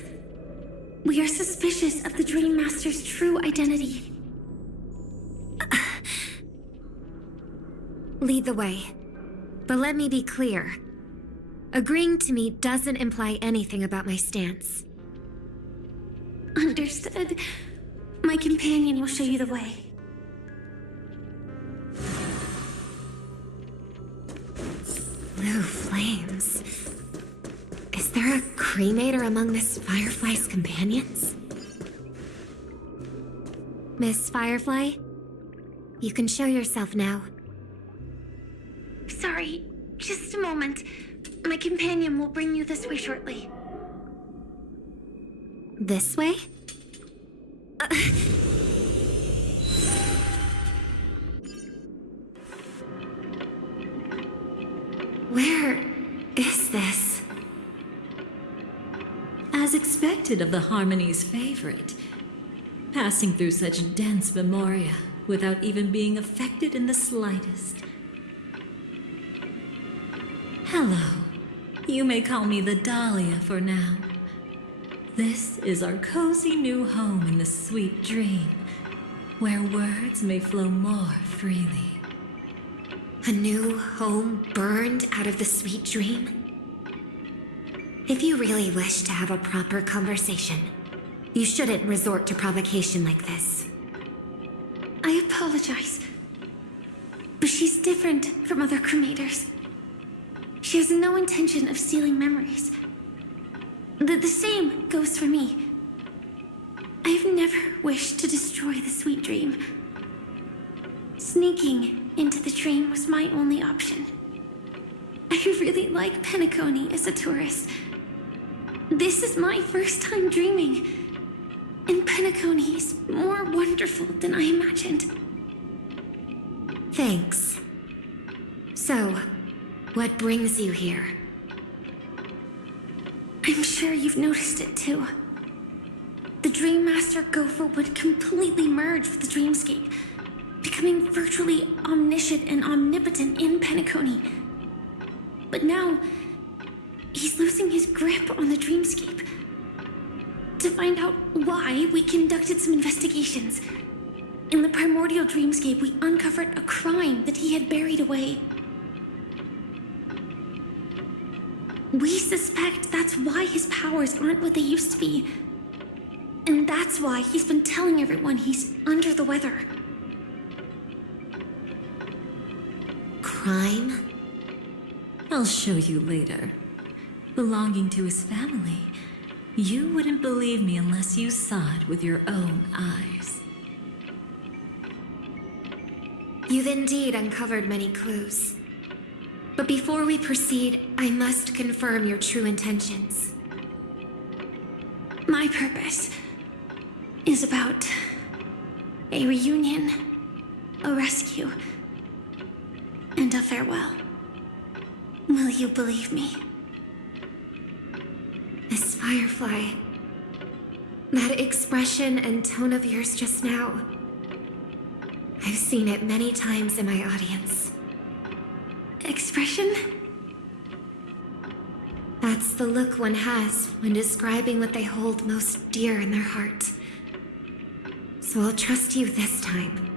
We are suspicious of the Dream Master's true identity. Lead the way. But let me be clear. Agreeing to me doesn't imply anything about my stance. Understood. My companion will show you the way. Blue flames. Is there a cremator among Miss Firefly's companions? Miss Firefly, you can show yourself now. Sorry, just a moment. My companion will bring you this way shortly. This way? Where is this? As expected of the Harmony's favorite, passing through such dense memoria without even being affected in the slightest. Hello. You may call me the Dahlia for now. This is our cozy new home in the sweet dream, where words may flow more freely. A new home burned out of the sweet dream? If you really wish to have a proper conversation, you shouldn't resort to provocation like this. I apologize, but she's different from other cremators. She has no intention of stealing memories. The same goes for me. I have never wished to destroy the sweet dream. Sneaking into the dream was my only option. I really like Penacony as a tourist. This is my first time dreaming, and Penacony is more wonderful than I imagined. Thanks. So, what brings you here? I'm sure you've noticed it too. The Dream Master Gopher would completely merge with the dreamscape, becoming virtually omniscient and omnipotent in Penacony. But now, he's losing his grip on the dreamscape. To find out why, we conducted some investigations. In the primordial dreamscape, we uncovered a crime that he had buried away. We suspect that's why his powers aren't what they used to be. And that's why he's been telling everyone he's under the weather. Crime? I'll show you later. Belonging to his family. You wouldn't believe me unless you saw it with your own eyes. You've indeed uncovered many clues. But before we proceed, I must confirm your true intentions. My purpose is about a reunion, a rescue, and a farewell. Will you believe me? Miss Firefly, that expression and tone of yours just now, I've seen it many times in my audience. Expression? That's the look one has when describing what they hold most dear in their heart. So I'll trust you this time.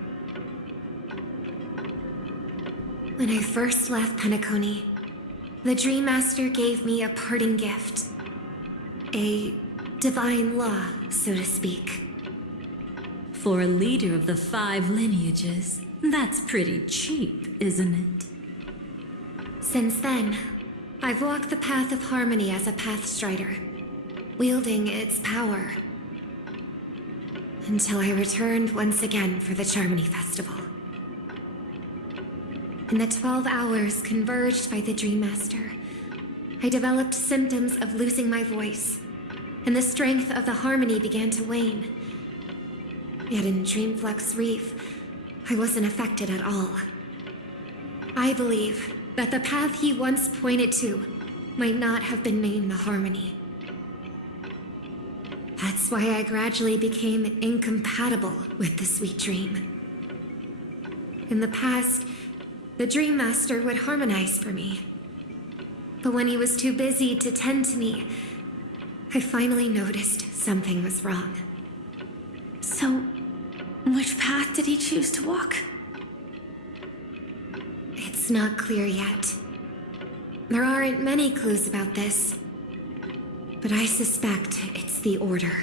When I first left Penacony, the Dream Master gave me a parting gift. A divine law, so to speak. For a leader of the 5 lineages, that's pretty cheap, isn't it? Since then, I've walked the path of harmony as a Pathstrider, wielding its power. Until I returned once again for the Charmony Festival. In the 12 hours converged by the Dream Master, I developed symptoms of losing my voice, and the strength of the harmony began to wane. Yet in Dreamflux Reef, I wasn't affected at all. I believe that the path he once pointed to might not have been named the Harmony. That's why I gradually became incompatible with the sweet dream. In the past, the Dream Master would harmonize for me. But when he was too busy to tend to me, I finally noticed something was wrong. So, which path did he choose to walk? It's not clear yet. There aren't many clues about this, but I suspect it's the Order.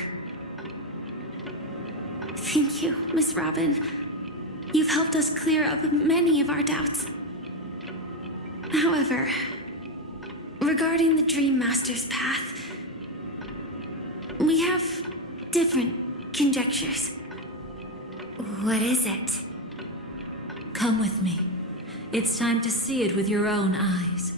Thank you, Miss Robin. You've helped us clear up many of our doubts. However, regarding the Dream Master's path, we have different conjectures. What is it? Come with me. It's time to see it with your own eyes.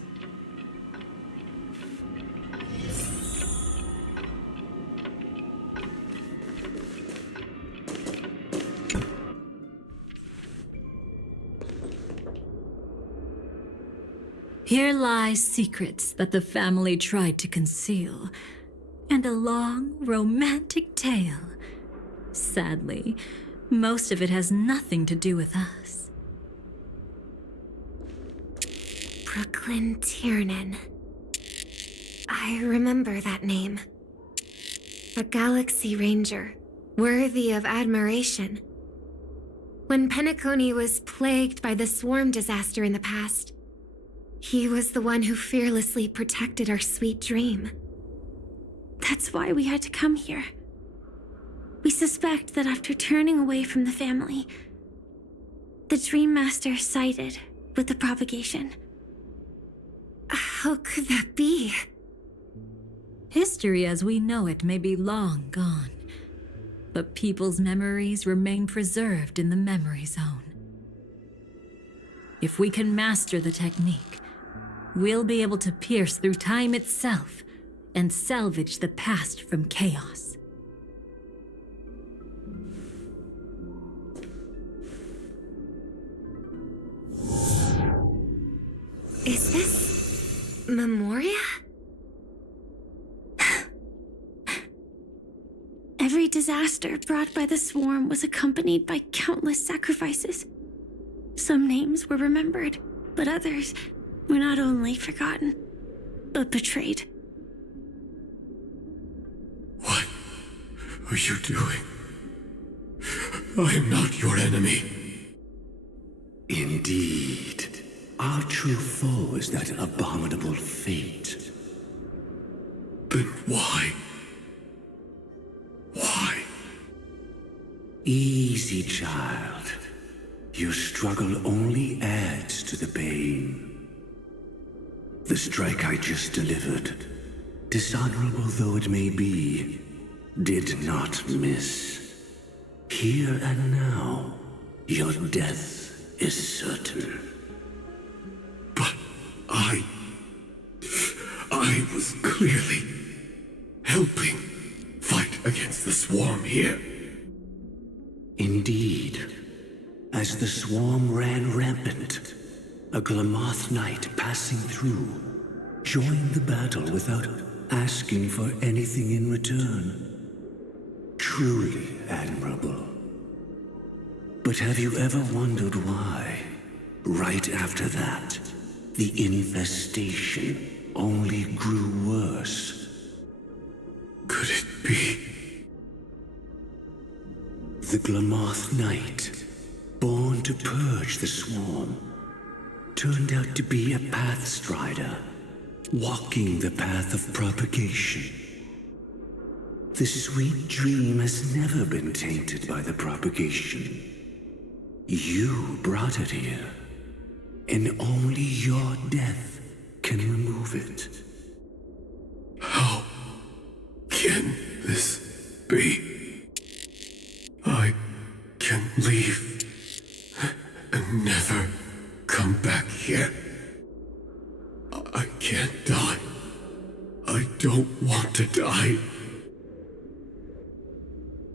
Here lie secrets that the family tried to conceal, and a long, romantic tale. Sadly, most of it has nothing to do with us. Brooklyn Tiernan. I remember that name. A Galaxy Ranger, worthy of admiration. When Penacony was plagued by the swarm disaster in the past, he was the one who fearlessly protected our sweet dream. That's why we had to come here. We suspect that after turning away from the family, the Dream Master sided with the propagation. How could that be? History as we know it may be long gone, but people's memories remain preserved in the memory zone. If we can master the technique, we'll be able to pierce through time itself and salvage the past from chaos. Is this Memoria? Every disaster brought by the swarm was accompanied by countless sacrifices. Some names were remembered, but others were not only forgotten, but betrayed. What are you doing? I am not your enemy. Indeed. Our true foe is that abominable fate. Then why? Why? Easy, child. Your struggle only adds to the pain. The strike I just delivered, dishonorable though it may be, did not miss. Here and now, your death is certain. But I was clearly helping fight against the swarm here. Indeed. As the swarm ran rampant, a Glamoth knight passing through joined the battle without asking for anything in return. Truly admirable. But have you ever wondered why, right after that, the infestation only grew worse? Could it be? The Glamoth Knight, born to purge the swarm, turned out to be a pathstrider, walking the path of propagation. The sweet dream has never been tainted by the propagation. You brought it here, and only your death can remove it. How can this be? I can leave and never come back here. I can't die. I don't want to die.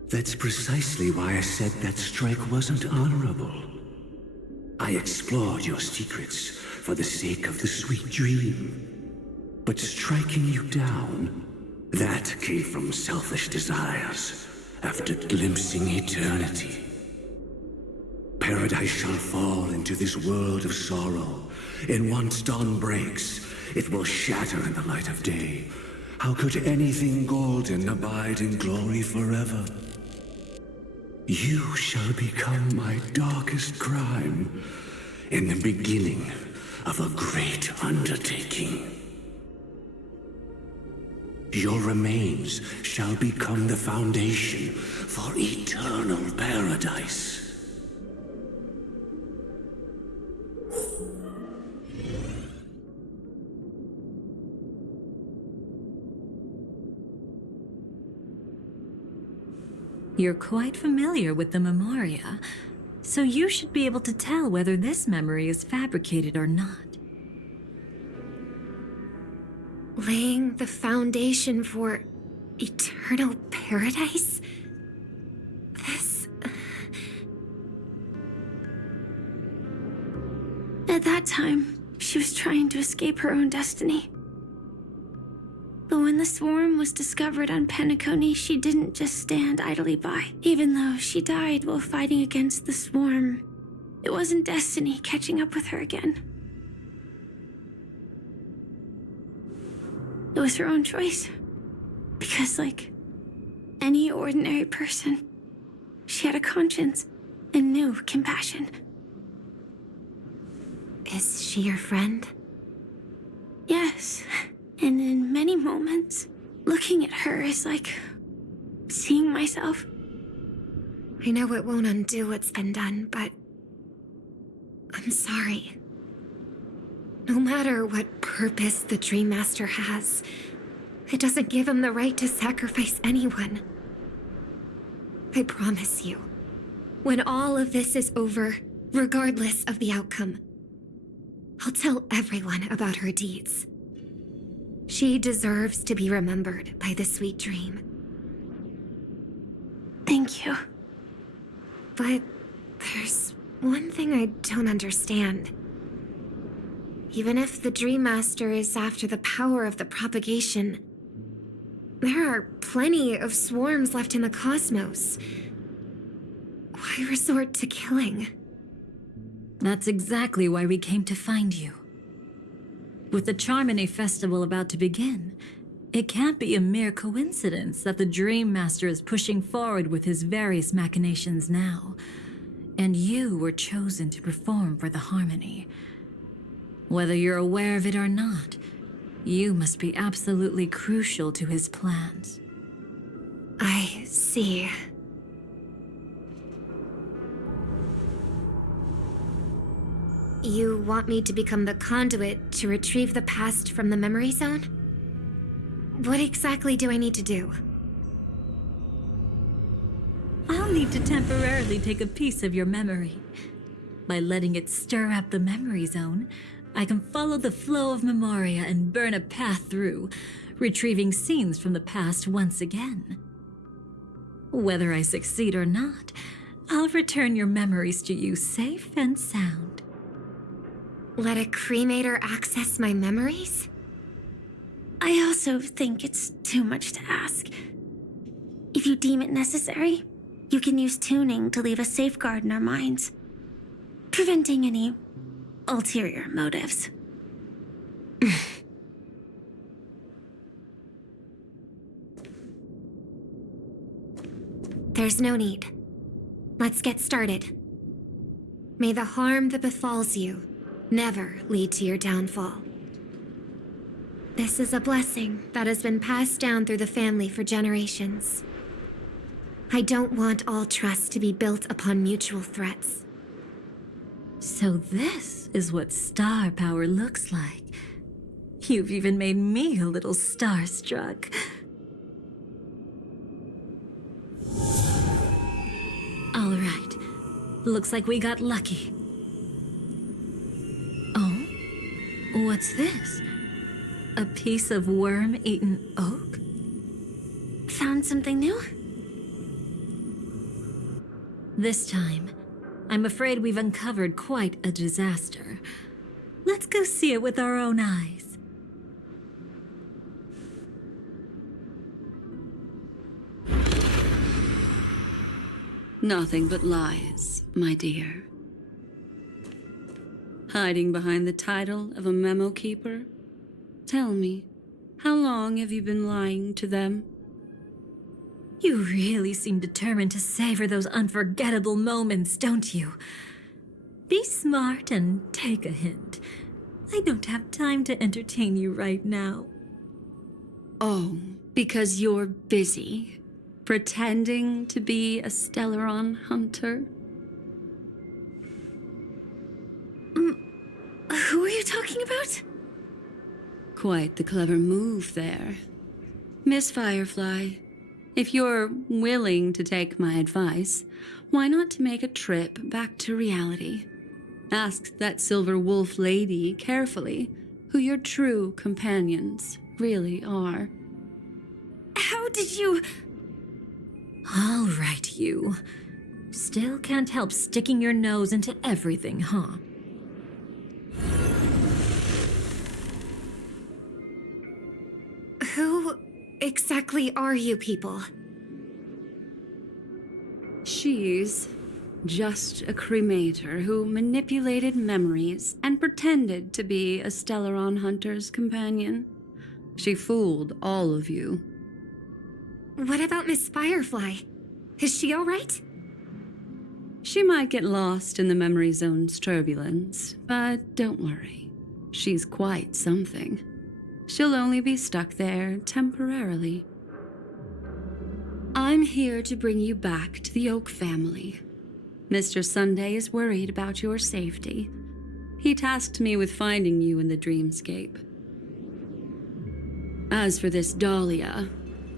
That's precisely why I said that strike wasn't honorable. I explored your secrets for the sake of the sweet dream. But striking you down, that came from selfish desires after glimpsing eternity. Paradise shall fall into this world of sorrow, and once dawn breaks, it will shatter in the light of day. How could anything golden abide in glory forever? You shall become my darkest crime, in the beginning of a great undertaking. Your remains shall become the foundation for eternal paradise. You're quite familiar with the Memoria, so you should be able to tell whether this memory is fabricated or not. Laying the foundation for eternal paradise? This... At that time, she was trying to escape her own destiny. But when the swarm was discovered on Penacony, she didn't just stand idly by. Even though she died while fighting against the swarm, it wasn't destiny catching up with her again. It was her own choice. Because like any ordinary person, she had a conscience and knew compassion. Is she your friend? Yes. And in many moments, looking at her is like seeing myself. I know it won't undo what's been done, but I'm sorry. No matter what purpose the Dream Master has, it doesn't give him the right to sacrifice anyone. I promise you, when all of this is over, regardless of the outcome, I'll tell everyone about her deeds. She deserves to be remembered by the sweet dream. Thank you. But there's one thing I don't understand. Even if the Dream Master is after the power of the propagation, there are plenty of swarms left in the cosmos. Why resort to killing? That's exactly why we came to find you. With the Charmony Festival about to begin, It can't be a mere coincidence that the Dream Master is pushing forward with his various machinations now, and you were chosen to perform for the Harmony. Whether you're aware of it or not, you must be absolutely crucial to his plans. I see. You want me to become the conduit to retrieve the past from the memory zone? What exactly do I need to do? I'll need to temporarily take a piece of your memory. By letting it stir up the memory zone, I can follow the flow of memoria and burn a path through, retrieving scenes from the past once again. Whether I succeed or not, I'll return your memories to you safe and sound. Let a cremator access my memories? I also think it's too much to ask. If you deem it necessary, you can use tuning to leave a safeguard in our minds, preventing any ulterior motives. There's no need. Let's get started. May the harm that befalls you never lead to your downfall. This is a blessing that has been passed down through the family for generations. I don't want all trust to be built upon mutual threats. So this is what star power looks like. You've even made me a little starstruck. All right. Looks like we got lucky. Oh? What's this? A piece of worm-eaten oak? Found something new? This time, I'm afraid we've uncovered quite a disaster. Let's go see it with our own eyes. Nothing but lies, my dear. Hiding behind the title of a memo keeper? Tell me, how long have you been lying to them? You really seem determined to savor those unforgettable moments, don't you? Be smart and take a hint. I don't have time to entertain you right now. Oh, because you're busy, pretending to be a Stellaron hunter? Who are you talking about? Quite the clever move there. Miss Firefly, if you're willing to take my advice, why not make a trip back to reality? Ask that Silver Wolf lady carefully who your true companions really are. How did you... All right, you. Still can't help sticking your nose into everything, huh? Who exactly are you people? She's just a cremator who manipulated memories and pretended to be a Stellaron hunter's companion. She fooled all of you. What about Miss Firefly? Is she all right? She might get lost in the memory zone's turbulence, but don't worry. She's quite something. She'll only be stuck there temporarily. I'm here to bring you back to the Oak family. Mr. Sunday is worried about your safety. He tasked me with finding you in the dreamscape. As for this Dahlia,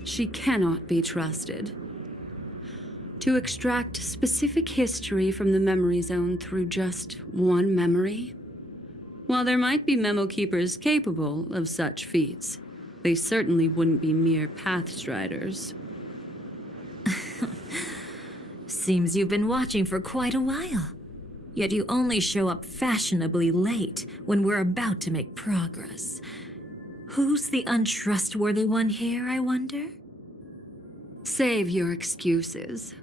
she cannot be trusted. To extract specific history from the memory zone through just one memory? While there might be memo keepers capable of such feats, they certainly wouldn't be mere pathstriders. Seems you've been watching for quite a while. Yet you only show up fashionably late when we're about to make progress. Who's the untrustworthy one here, I wonder? Save your excuses.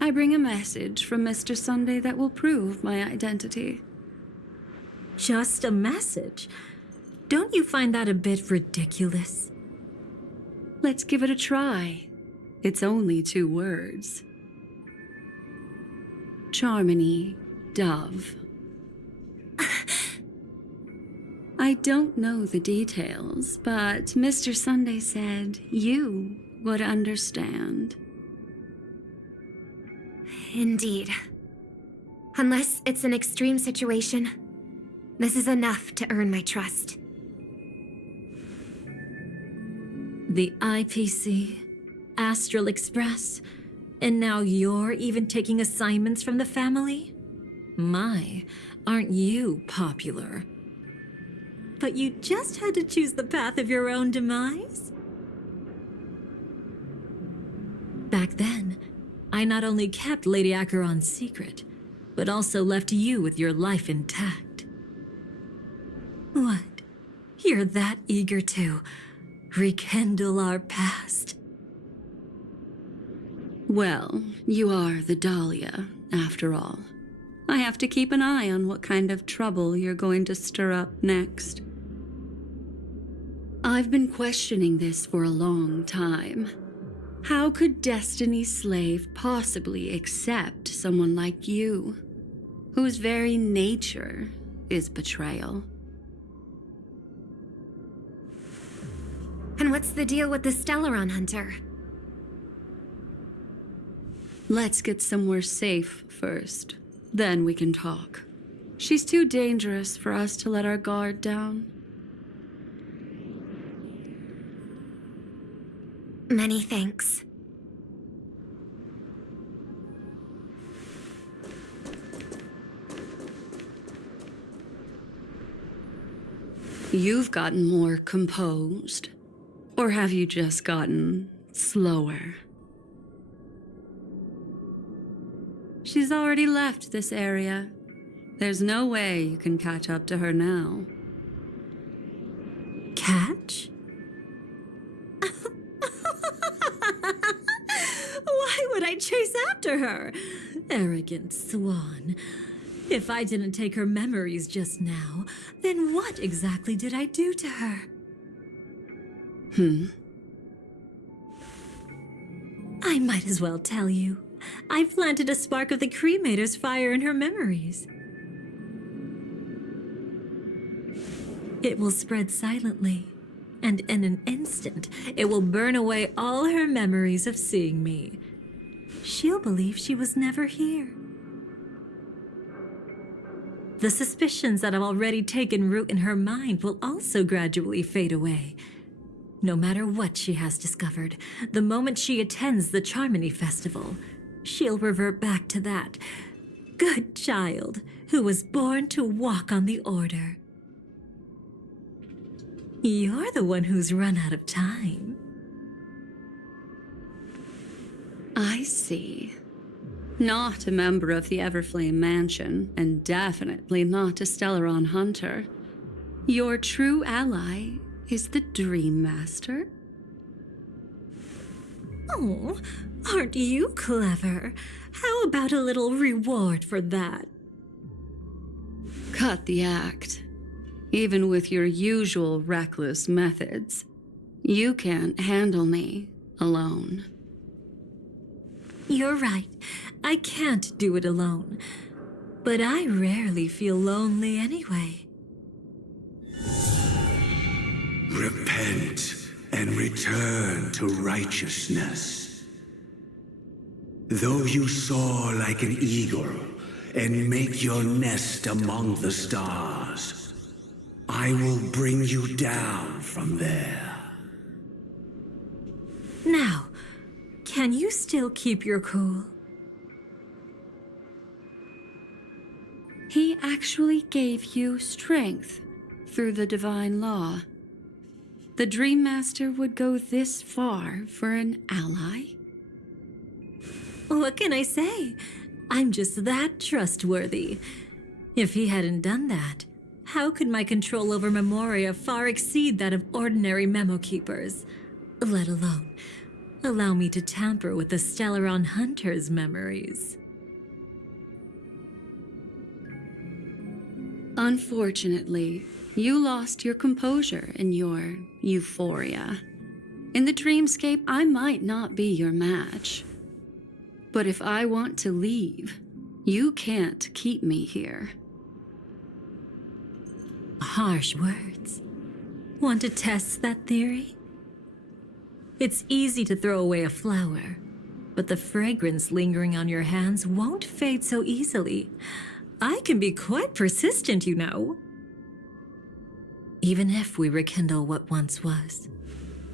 I bring a message from Mr. Sunday that will prove my identity. Just a message? Don't you find that a bit ridiculous? Let's give it a try. It's only 2 words. Charmony, Dove. I don't know the details, but Mr. Sunday said you would understand. Indeed. Unless it's an extreme situation, this is enough to earn my trust. The IPC, Astral Express, and now you're even taking assignments from the family? My, aren't you popular? But you just had to choose the path of your own demise? Back then, I not only kept Lady Acheron's secret, but also left you with your life intact. What? You're that eager to rekindle our past? Well, you are the Dahlia, after all. I have to keep an eye on what kind of trouble you're going to stir up next. I've been questioning this for a long time. How could Destiny's slave possibly accept someone like you, whose very nature is betrayal? And what's the deal with the Stellaron Hunter? Let's get somewhere safe first. Then we can talk. She's too dangerous for us to let our guard down. Many thanks. You've gotten more composed. Or have you just gotten slower? She's already left this area. There's no way you can catch up to her now. Catch? Why would I chase after her? Arrogant swan. If I didn't take her memories just now, then what exactly did I do to her? I might as well tell you. I planted a spark of the cremator's fire in her memories. It will spread silently, and in an instant, it will burn away all her memories of seeing me. She'll believe she was never here. The suspicions that have already taken root in her mind will also gradually fade away. No matter what she has discovered, the moment she attends the Charmony Festival, she'll revert back to that good child who was born to walk on the Order. You're the one who's run out of time. I see. Not a member of the Everflame Mansion, and definitely not a Stellaron Hunter. Your true ally is the Dream Master? Oh, aren't you clever? How about a little reward for that? Cut the act. Even with your usual reckless methods, you can't handle me alone. You're right. I can't do it alone. But I rarely feel lonely anyway. Repent and return to righteousness. Though you soar like an eagle and make your nest among the stars, I will bring you down from there. Now, can you still keep your cool? He actually gave you strength through the divine law. The Dream Master would go this far for an ally? What can I say? I'm just that trustworthy. If he hadn't done that, how could my control over Memoria far exceed that of ordinary memo keepers? Let alone allow me to tamper with the Stellaron Hunter's memories. Unfortunately, you lost your composure in your euphoria. In the dreamscape, I might not be your match. But if I want to leave, you can't keep me here. Harsh words. Want to test that theory? It's easy to throw away a flower, but the fragrance lingering on your hands won't fade so easily. I can be quite persistent, you know. Even if we rekindle what once was,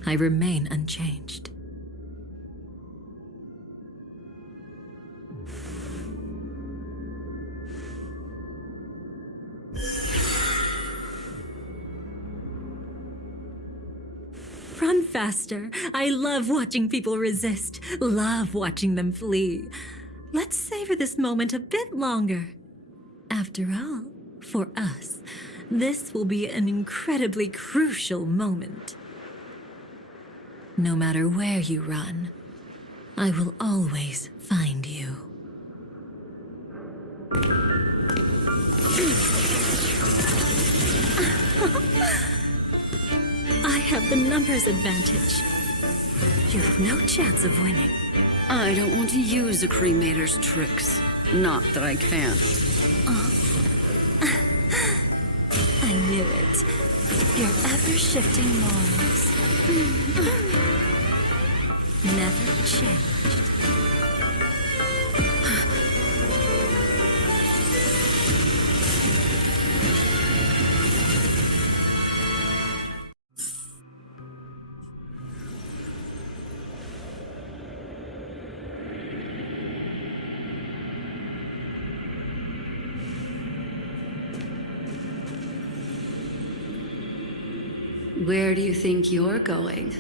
I remain unchanged. Run faster. I love watching people resist, love watching them flee. Let's savor this moment a bit longer. After all, for us, this will be an incredibly crucial moment. No matter where you run, I will always find you. I have the numbers advantage. You have no chance of winning. I don't want to use a cremator's tricks. Not that I can't. I knew it. Your ever-shifting morals. Never changed. Where do you think you're going?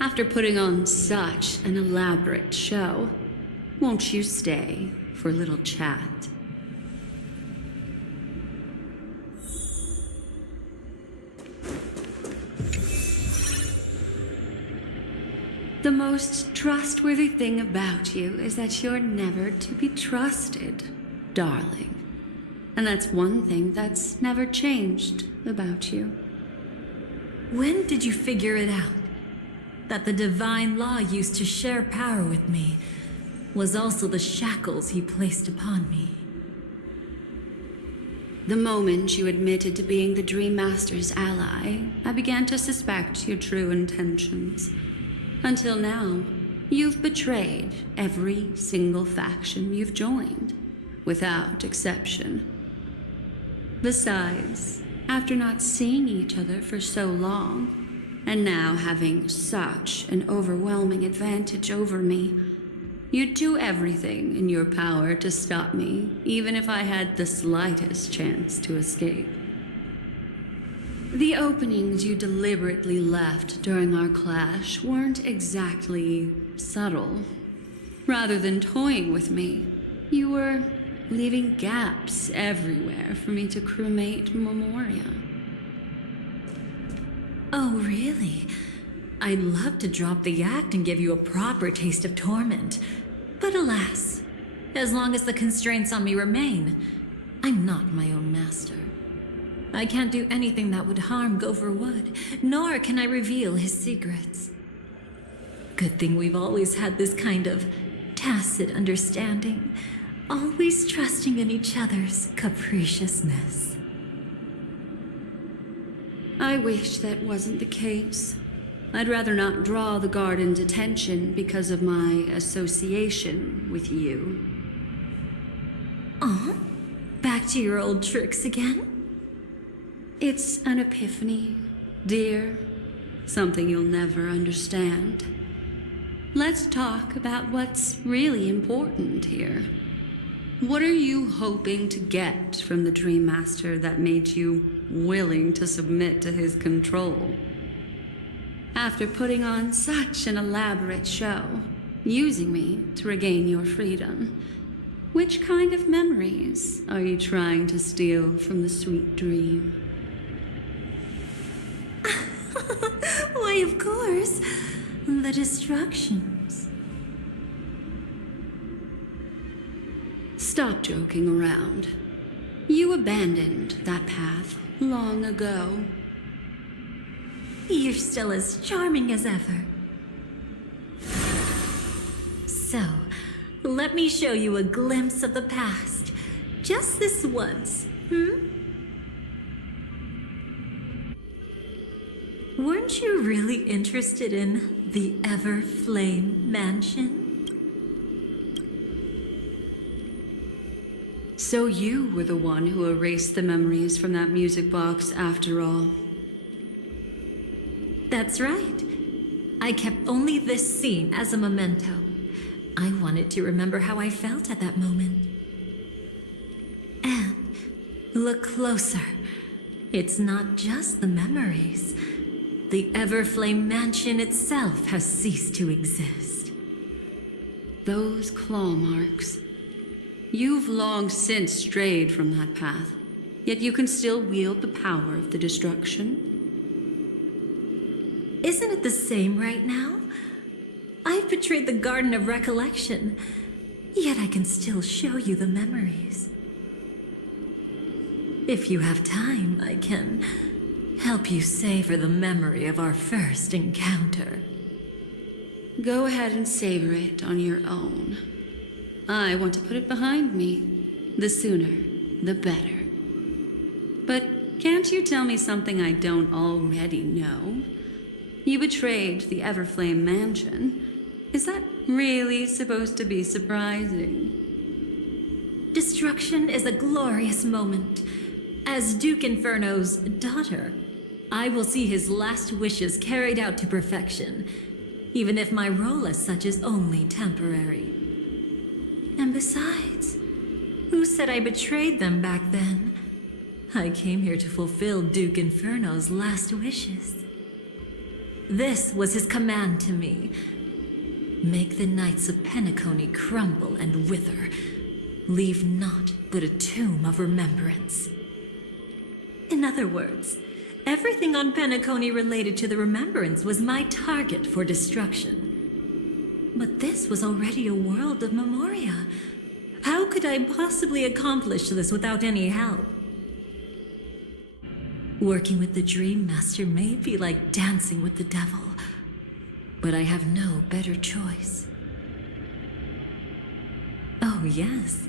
After putting on such an elaborate show, won't you stay for a little chat? The most trustworthy thing about you is that you're never to be trusted, darling. And that's one thing that's never changed about you. When did you figure it out? That the divine law used to share power with me was also the shackles he placed upon me. The moment you admitted to being the Dream Master's ally, I began to suspect your true intentions. Until now, you've betrayed every single faction you've joined, without exception. Besides, after not seeing each other for so long, and now having such an overwhelming advantage over me, you'd do everything in your power to stop me, even if I had the slightest chance to escape. The openings you deliberately left during our clash weren't exactly subtle. Rather than toying with me, you were leaving gaps everywhere for me to cremate Memoria. Oh, really? I'd love to drop the act and give you a proper taste of torment. But alas, as long as the constraints on me remain, I'm not my own master. I can't do anything that would harm Gopher Wood, nor can I reveal his secrets. Good thing we've always had this kind of tacit understanding, always trusting in each other's capriciousness. I wish that wasn't the case. I'd rather not draw the garden's attention because of my association with you. Oh? Back to your old tricks again? It's an epiphany, dear. Something you'll never understand. Let's talk about what's really important here. What are you hoping to get from the Dream Master that made you willing to submit to his control? After putting on such an elaborate show, using me to regain your freedom, which kind of memories are you trying to steal from the sweet dream? Why, of course, the destructions. Stop joking around. You abandoned that path long ago. You're still as charming as ever. So, let me show you a glimpse of the past. Just this once, Weren't you really interested in the Everflame Mansion? So you were the one who erased the memories from that music box after all. That's right. I kept only this scene as a memento. I wanted to remember how I felt at that moment. And look closer. It's not just the memories. The Everflame Mansion itself has ceased to exist. Those claw marks. You've long since strayed from that path, yet you can still wield the power of the destruction. Isn't it the same right now? I've betrayed the Garden of Recollection, yet I can still show you the memories. If you have time, I can help you savor the memory of our first encounter. Go ahead and savor it on your own. I want to put it behind me. The sooner, the better. But can't you tell me something I don't already know? You betrayed the Everflame Mansion. Is that really supposed to be surprising? Destruction is a glorious moment. As Duke Inferno's daughter, I will see his last wishes carried out to perfection, even if my role as such is only temporary. And besides, who said I betrayed them back then? I came here to fulfill Duke Inferno's last wishes. This was his command to me. Make the Knights of Penacony crumble and wither. Leave naught but a tomb of remembrance. In other words, everything on Penacony related to the remembrance was my target for destruction. But this was already a world of memoria. How could I possibly accomplish this without any help? Working with the Dream Master may be like dancing with the devil, but I have no better choice. Oh yes,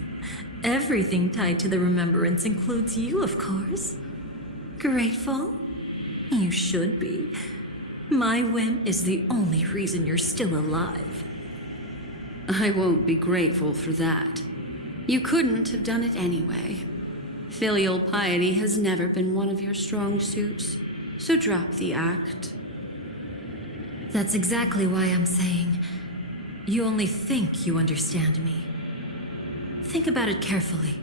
everything tied to the remembrance includes you, of course. Grateful? You should be. My whim is the only reason you're still alive. I won't be grateful for that. You couldn't have done it anyway. Filial piety has never been one of your strong suits, so drop the act. That's exactly why I'm saying, you only think you understand me. Think about it carefully.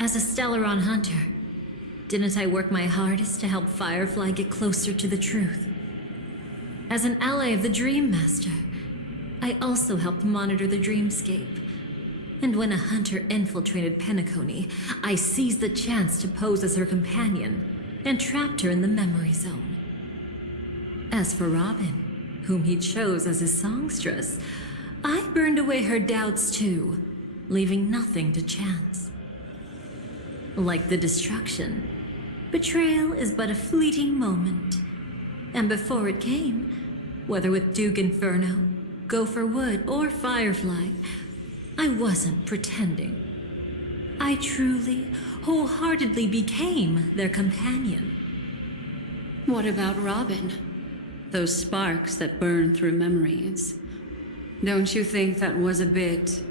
As a Stellaron hunter, didn't I work my hardest to help Firefly get closer to the truth? As an ally of the Dream Master, I also helped monitor the dreamscape. And when a hunter infiltrated Penacony, I seized the chance to pose as her companion and trapped her in the memory zone. As for Robin, whom he chose as his songstress, I burned away her doubts too, leaving nothing to chance. Like the destruction, betrayal is but a fleeting moment. And before it came, whether with Duke Inferno, Gopher Wood, or Firefly, I wasn't pretending. I truly, wholeheartedly became their companion. What about Robin? Those sparks that burn through memories. Don't you think that was a bit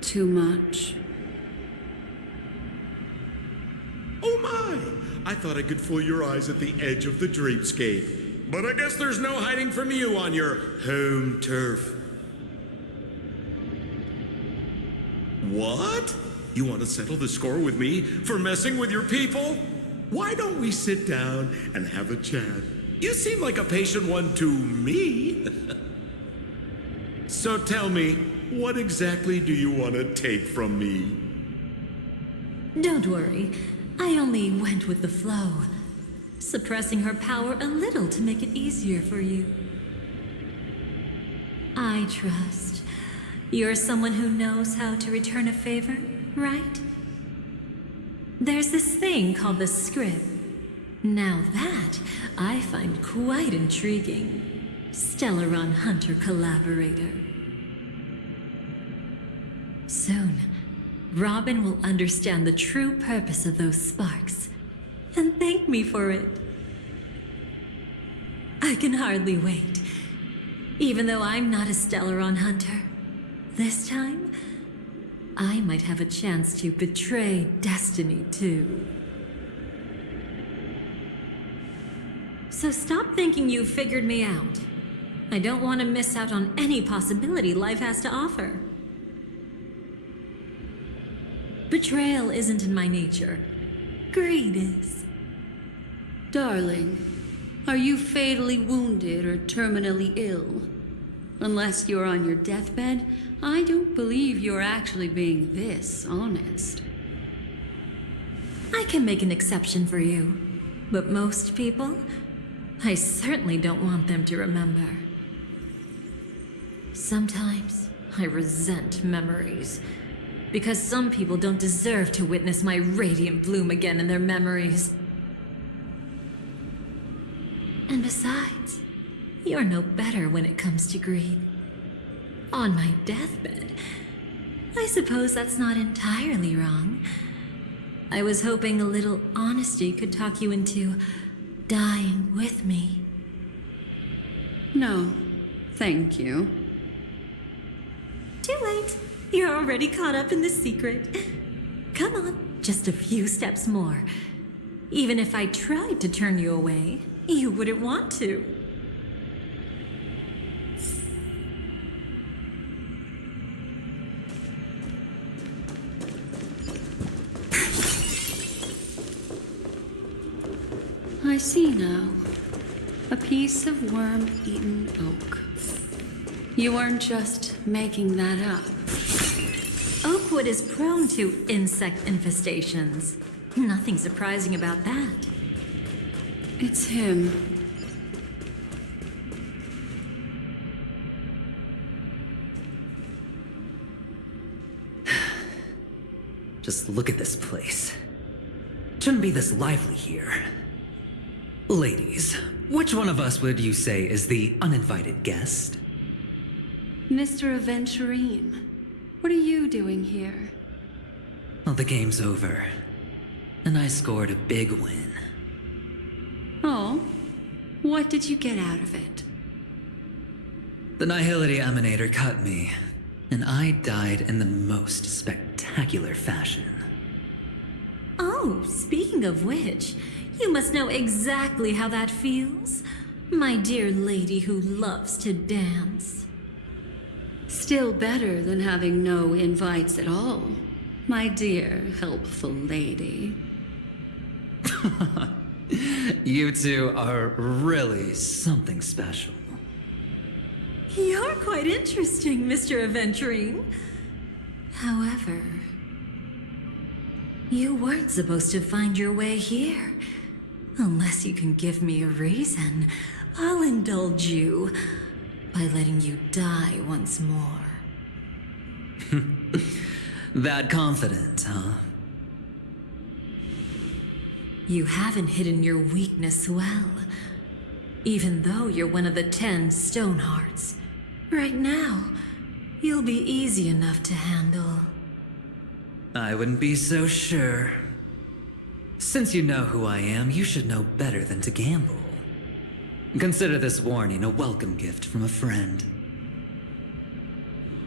too much? Oh my! I thought I could fool your eyes at the edge of the dreamscape. But I guess there's no hiding from you on your home turf. What? You want to settle the score with me for messing with your people? Why don't we sit down and have a chat? You seem like a patient one to me. So tell me, what exactly do you want to take from me? Don't worry, I only went with the flow, suppressing her power a little to make it easier for you. I trust. You're someone who knows how to return a favor, right? There's this thing called the script. Now that I find quite intriguing. Stellaron Hunter collaborator. Soon, Robin will understand the true purpose of those sparks and thank me for it. I can hardly wait. Even though I'm not a Stellaron Hunter, this time, I might have a chance to betray destiny too. So stop thinking you've figured me out. I don't want to miss out on any possibility life has to offer. Betrayal isn't in my nature. Greed is. Darling, are you fatally wounded or terminally ill? Unless you're on your deathbed, I don't believe you're actually being this honest. I can make an exception for you, but most people, I certainly don't want them to remember. Sometimes I resent memories, because some people don't deserve to witness my radiant bloom again in their memories. And besides, you're no better when it comes to greed. On my deathbed, I suppose that's not entirely wrong. I was hoping a little honesty could talk you into dying with me. No, thank you. Too late. You're already caught up in the secret. Come on, just a few steps more. Even if I tried to turn you away, you wouldn't want to. I see now. A piece of worm-eaten oak. You aren't just making that up. Oakwood is prone to insect infestations. Nothing surprising about that. It's him. Just look at this place. Shouldn't be this lively here. Ladies, which one of us would you say is the uninvited guest? Mr. Aventurine, what are you doing here? Well, the game's over, and I scored a big win. Oh, what did you get out of it? The Nihility Emanator cut me, and I died in the most spectacular fashion. Oh, speaking of which, you must know exactly how that feels, my dear lady who loves to dance. Still better than having no invites at all, my dear helpful lady. You two are really something special. You're quite interesting, Mr. Aventurine. However, you weren't supposed to find your way here. Unless you can give me a reason, I'll indulge you by letting you die once more. That confident, huh? You haven't hidden your weakness well, even though you're one of the 10 Stonehearts. Right now, you'll be easy enough to handle. I wouldn't be so sure. Since you know who I am, you should know better than to gamble. Consider this warning a welcome gift from a friend.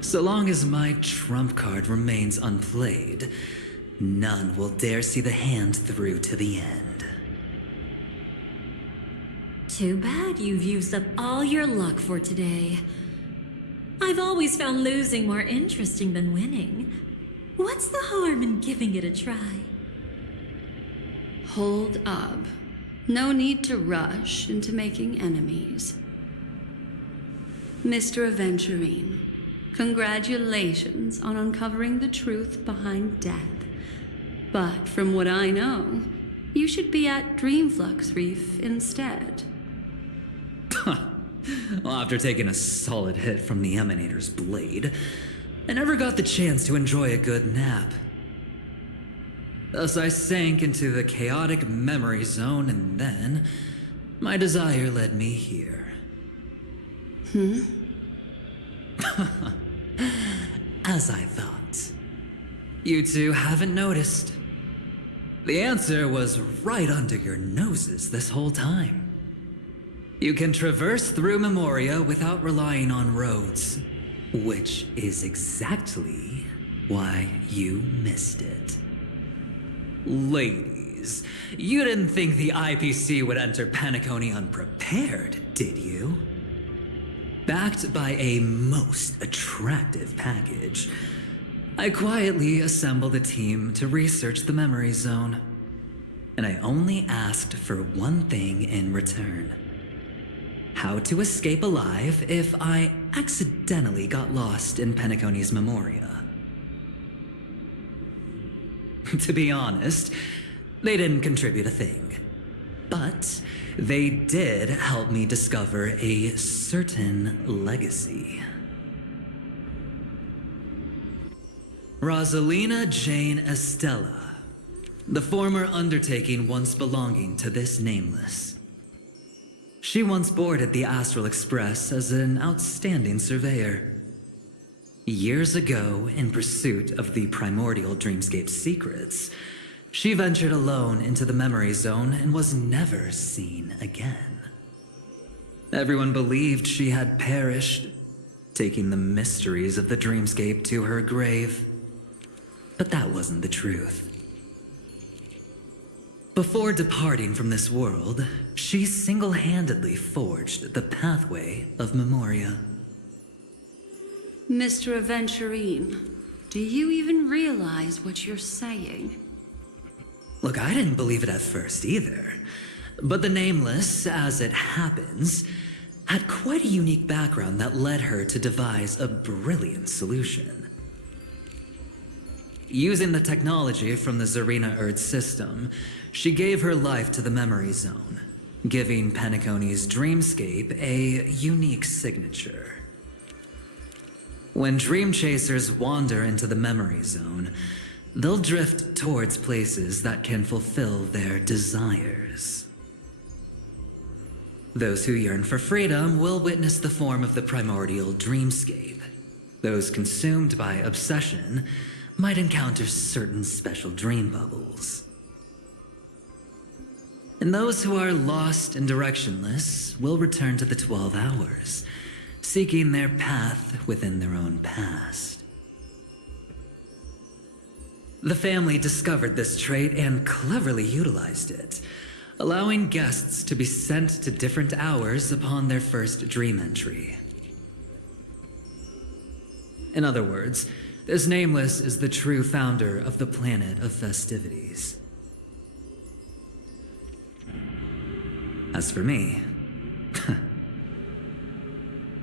So long as my trump card remains unplayed, none will dare see the hand through to the end. Too bad you've used up all your luck for today. I've always found losing more interesting than winning. What's the harm in giving it a try? Hold up. No need to rush into making enemies. Mr. Aventurine, congratulations on uncovering the truth behind death. But from what I know, you should be at Dreamflux Reef instead. Well, after taking a solid hit from the Emanator's blade, I never got the chance to enjoy a good nap. Thus I sank into the chaotic memory zone, and then my desire led me here. As I thought. You two haven't noticed. The answer was right under your noses this whole time. You can traverse through Memoria without relying on roads, which is exactly why you missed it. Ladies, you didn't think the IPC would enter Penacony unprepared, did you? Backed by a most attractive package, I quietly assembled a team to research the memory zone. And I only asked for one thing in return. How to escape alive if I accidentally got lost in Penacony's Memoria. To be honest, they didn't contribute a thing. But they did help me discover a certain legacy. Rosalina Jane Estella, the former undertaking once belonging to this nameless. She once boarded the Astral Express as an outstanding surveyor. Years ago, in pursuit of the primordial dreamscape secrets, she ventured alone into the memory zone and was never seen again. Everyone believed she had perished, taking the mysteries of the dreamscape to her grave. But that wasn't the truth. Before departing from this world, she single-handedly forged the pathway of Memoria. Mr. Aventurine, do you even realize what you're saying? Look, I didn't believe it at first either. But the Nameless, as it happens, had quite a unique background that led her to devise a brilliant solution. Using the technology from the Zarina Earth system, she gave her life to the memory zone, giving Penacony's dreamscape a unique signature. When dream chasers wander into the memory zone, they'll drift towards places that can fulfill their desires. Those who yearn for freedom will witness the form of the primordial dreamscape. Those consumed by obsession might encounter certain special dream bubbles. And those who are lost and directionless will return to the 12 hours, seeking their path within their own past. The family discovered this trait and cleverly utilized it, allowing guests to be sent to different hours upon their first dream entry. In other words, this Nameless is the true founder of the planet of festivities. As for me,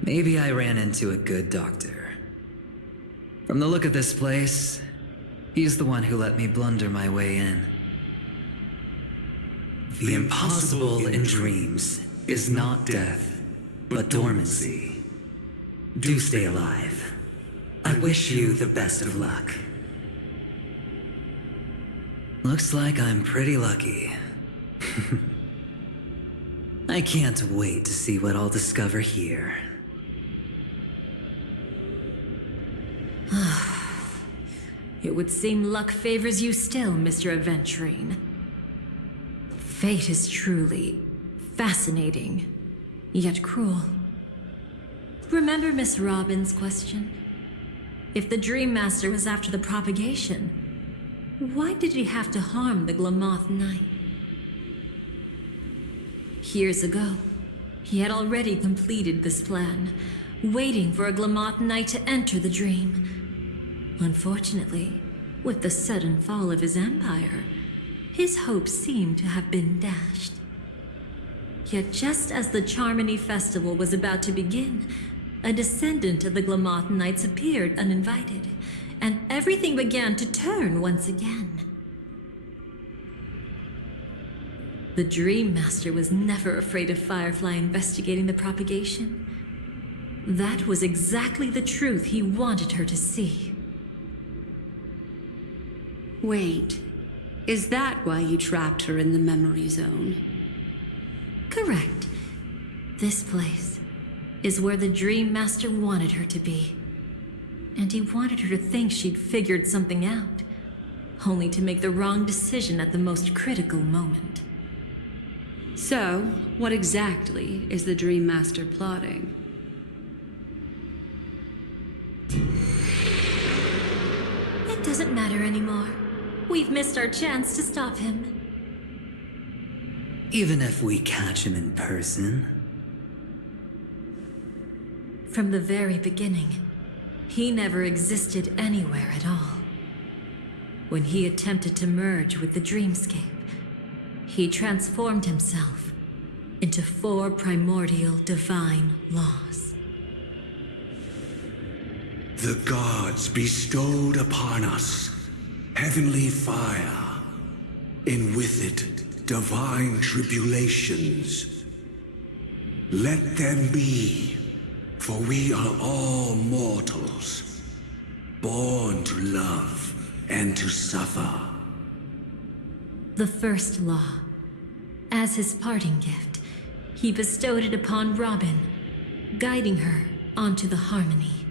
maybe I ran into a good doctor. From the look of this place, he's the one who let me blunder my way in. The impossible in dreams is not death, but dormancy. Do stay alive. I wish you the best of luck. Looks like I'm pretty lucky. I can't wait to see what I'll discover here. It would seem luck favors you still, Mr. Aventurine. Fate is truly fascinating, yet cruel. Remember Miss Robin's question? If the Dream Master was after the propagation, why did he have to harm the Glamoth Knight? Years ago, he had already completed this plan, waiting for a Glamoth Knight to enter the dream. Unfortunately, with the sudden fall of his empire, his hopes seemed to have been dashed. Yet just as the Charmony Festival was about to begin, a descendant of the Glamoth Knights appeared uninvited, and everything began to turn once again. The Dream Master was never afraid of Firefly investigating the propagation. That was exactly the truth he wanted her to see. Wait, Is that why you trapped her in the memory zone? Correct. This place is where the Dream Master wanted her to be. And he wanted her to think she'd figured something out, only to make the wrong decision at the most critical moment. So, what exactly is the Dream Master plotting? It doesn't matter anymore. We've missed our chance to stop him. Even if we catch him in person? From the very beginning, he never existed anywhere at all. When he attempted to merge with the dreamscape, he transformed himself into 4 primordial divine laws. The gods bestowed upon us heavenly fire, and with it divine tribulations. Let them be, for we are all mortals, born to love and to suffer. The first law, as his parting gift, he bestowed it upon Robin, guiding her onto the harmony.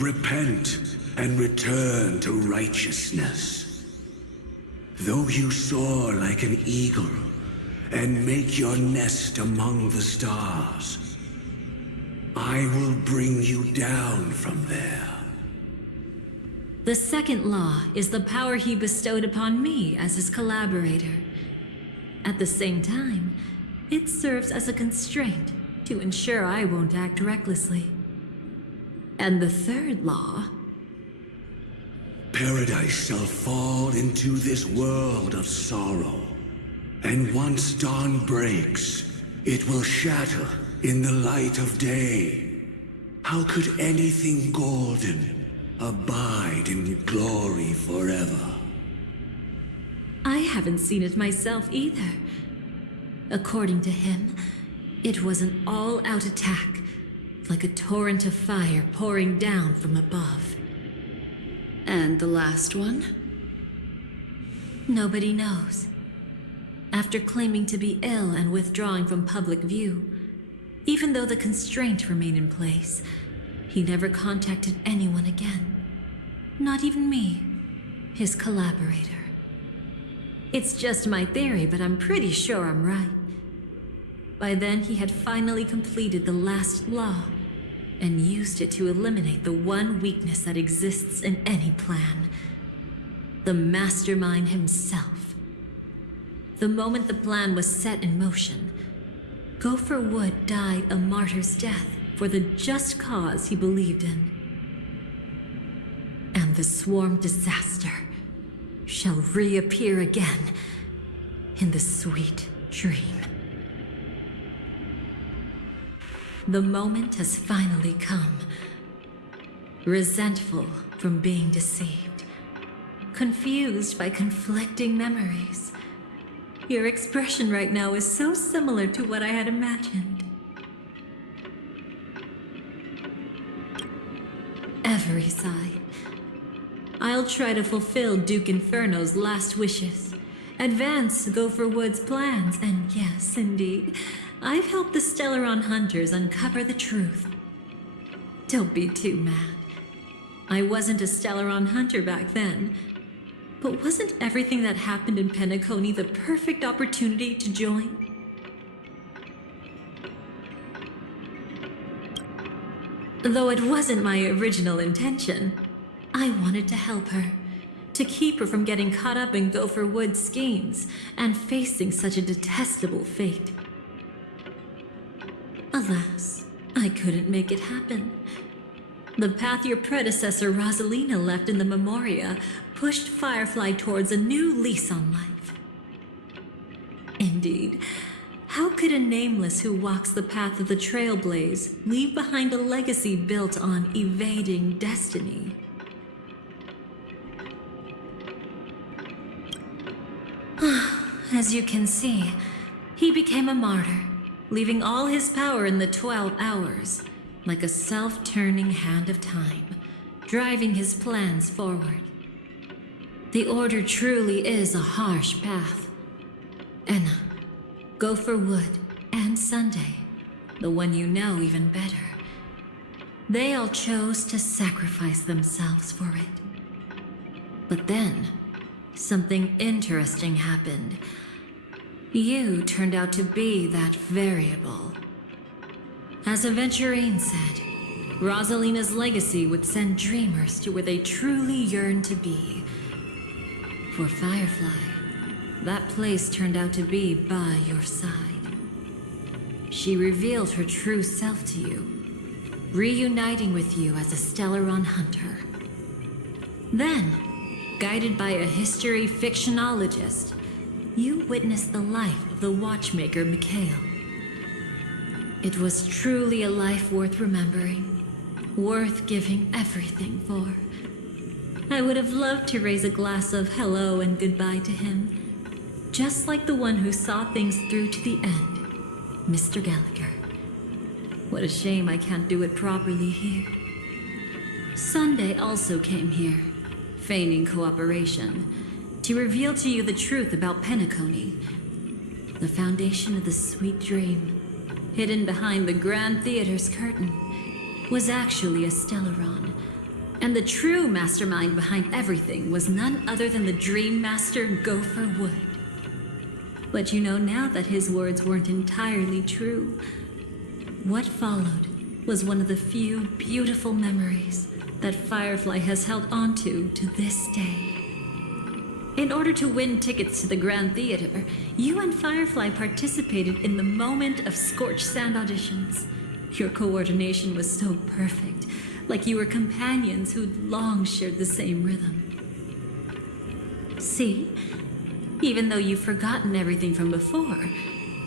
Repent and return to righteousness. Though you soar like an eagle and make your nest among the stars, I will bring you down from there. The second law is the power he bestowed upon me as his collaborator. At the same time, it serves as a constraint to ensure I won't act recklessly. And the third law... Paradise shall fall into this world of sorrow, and once dawn breaks, it will shatter in the light of day. How could anything golden abide in glory forever? I haven't seen it myself either. According to him, it was an all-out attack, like a torrent of fire pouring down from above. And the last one? Nobody knows. After claiming to be ill and withdrawing from public view, even though the constraint remained in place, he never contacted anyone again. Not even me, his collaborator. It's just my theory, but I'm pretty sure I'm right. By then, he had finally completed the last law, and used it to eliminate the one weakness that exists in any plan. The mastermind himself. The moment the plan was set in motion, Gopher Wood died a martyr's death for the just cause he believed in. And the swarm disaster shall reappear again in the sweet dream. The moment has finally come. Resentful from being deceived. Confused by conflicting memories. Your expression right now is so similar to what I had imagined. Every sigh. I'll try to fulfill Duke Inferno's last wishes. Advance Gopher Wood's plans, and yes, indeed, I've helped the Stellaron hunters uncover the truth. Don't be too mad. I wasn't a Stellaron hunter back then, but wasn't everything that happened in Penacony the perfect opportunity to join? Though it wasn't my original intention, I wanted to help her, to keep her from getting caught up in Gopher Wood's schemes and facing such a detestable fate. Alas, I couldn't make it happen. The path your predecessor Rosalina left in the Memoria pushed Firefly towards a new lease on life. Indeed, how could a nameless who walks the path of the Trailblaze leave behind a legacy built on evading destiny? As you can see, he became a martyr, leaving all his power in the 12 hours, like a self-turning hand of time, driving his plans forward. The Order truly is a harsh path. And Gopher Wood and Sunday, the one you know even better, they all chose to sacrifice themselves for it. But then, something interesting happened. You turned out to be that variable. As Aventurine said, Rosalina's legacy would send dreamers to where they truly yearn to be. For Firefly, that place turned out to be by your side. She revealed her true self to you, reuniting with you as a Stellaron hunter. Then, guided by a history fictionologist, you witnessed the life of the watchmaker Mikhail. It was truly a life worth remembering, worth giving everything for. I would have loved to raise a glass of hello and goodbye to him, just like the one who saw things through to the end, Mr. Gallagher. What a shame I can't do it properly here. Sunday also came here, feigning cooperation, to reveal to you the truth about Penacony, the foundation of the sweet dream, hidden behind the Grand Theater's curtain, was actually a Stellaron, and the true mastermind behind everything was none other than the Dream Master Gopher Wood. But you know now that his words weren't entirely true. What followed was one of the few beautiful memories that Firefly has held onto to this day. In order to win tickets to the Grand Theater, you and Firefly participated in the moment of scorched sand auditions. Your coordination was so perfect, like you were companions who'd long shared the same rhythm. See? Even though you've forgotten everything from before,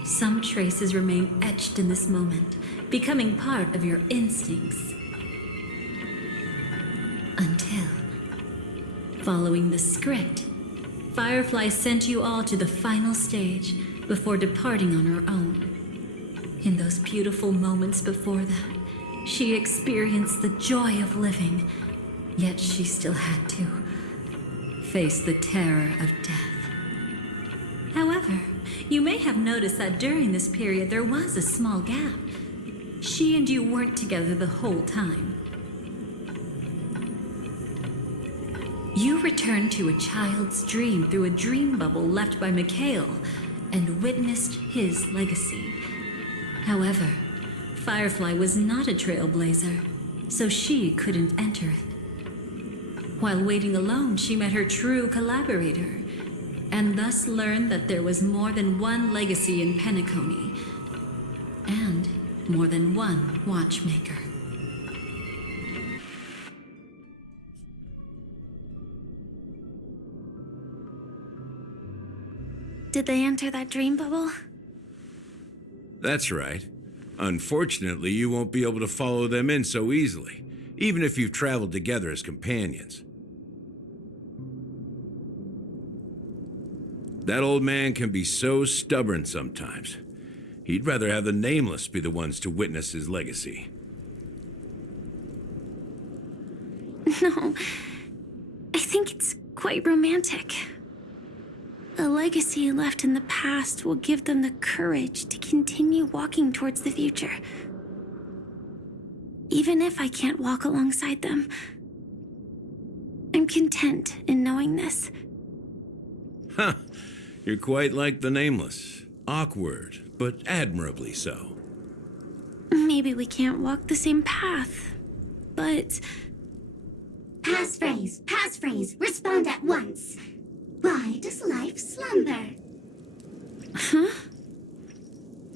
some traces remain etched in this moment, becoming part of your instincts. Until, following the script, Firefly sent you all to the final stage before departing on her own. In those beautiful moments before that, she experienced the joy of living, yet she still had to face the terror of death. However, you may have noticed that during this period there was a small gap. She and you weren't together the whole time. You returned to a child's dream through a dream bubble left by Mikhail and witnessed his legacy. However, Firefly was not a trailblazer, so she couldn't enter it. While waiting alone, she met her true collaborator, and thus learned that there was more than one legacy in Penacony, and more than one watchmaker. Did they enter that dream bubble? That's right. Unfortunately, you won't be able to follow them in so easily, even if you've traveled together as companions. That old man can be so stubborn sometimes. He'd rather have the Nameless be the ones to witness his legacy. No, I think it's quite romantic. A legacy left in the past will give them the courage to continue walking towards the future. Even if I can't walk alongside them, I'm content in knowing this. Huh. You're quite like the Nameless. Awkward, but admirably so. Maybe we can't walk the same path, but... Passphrase, respond at once. Why does life slumber? Huh?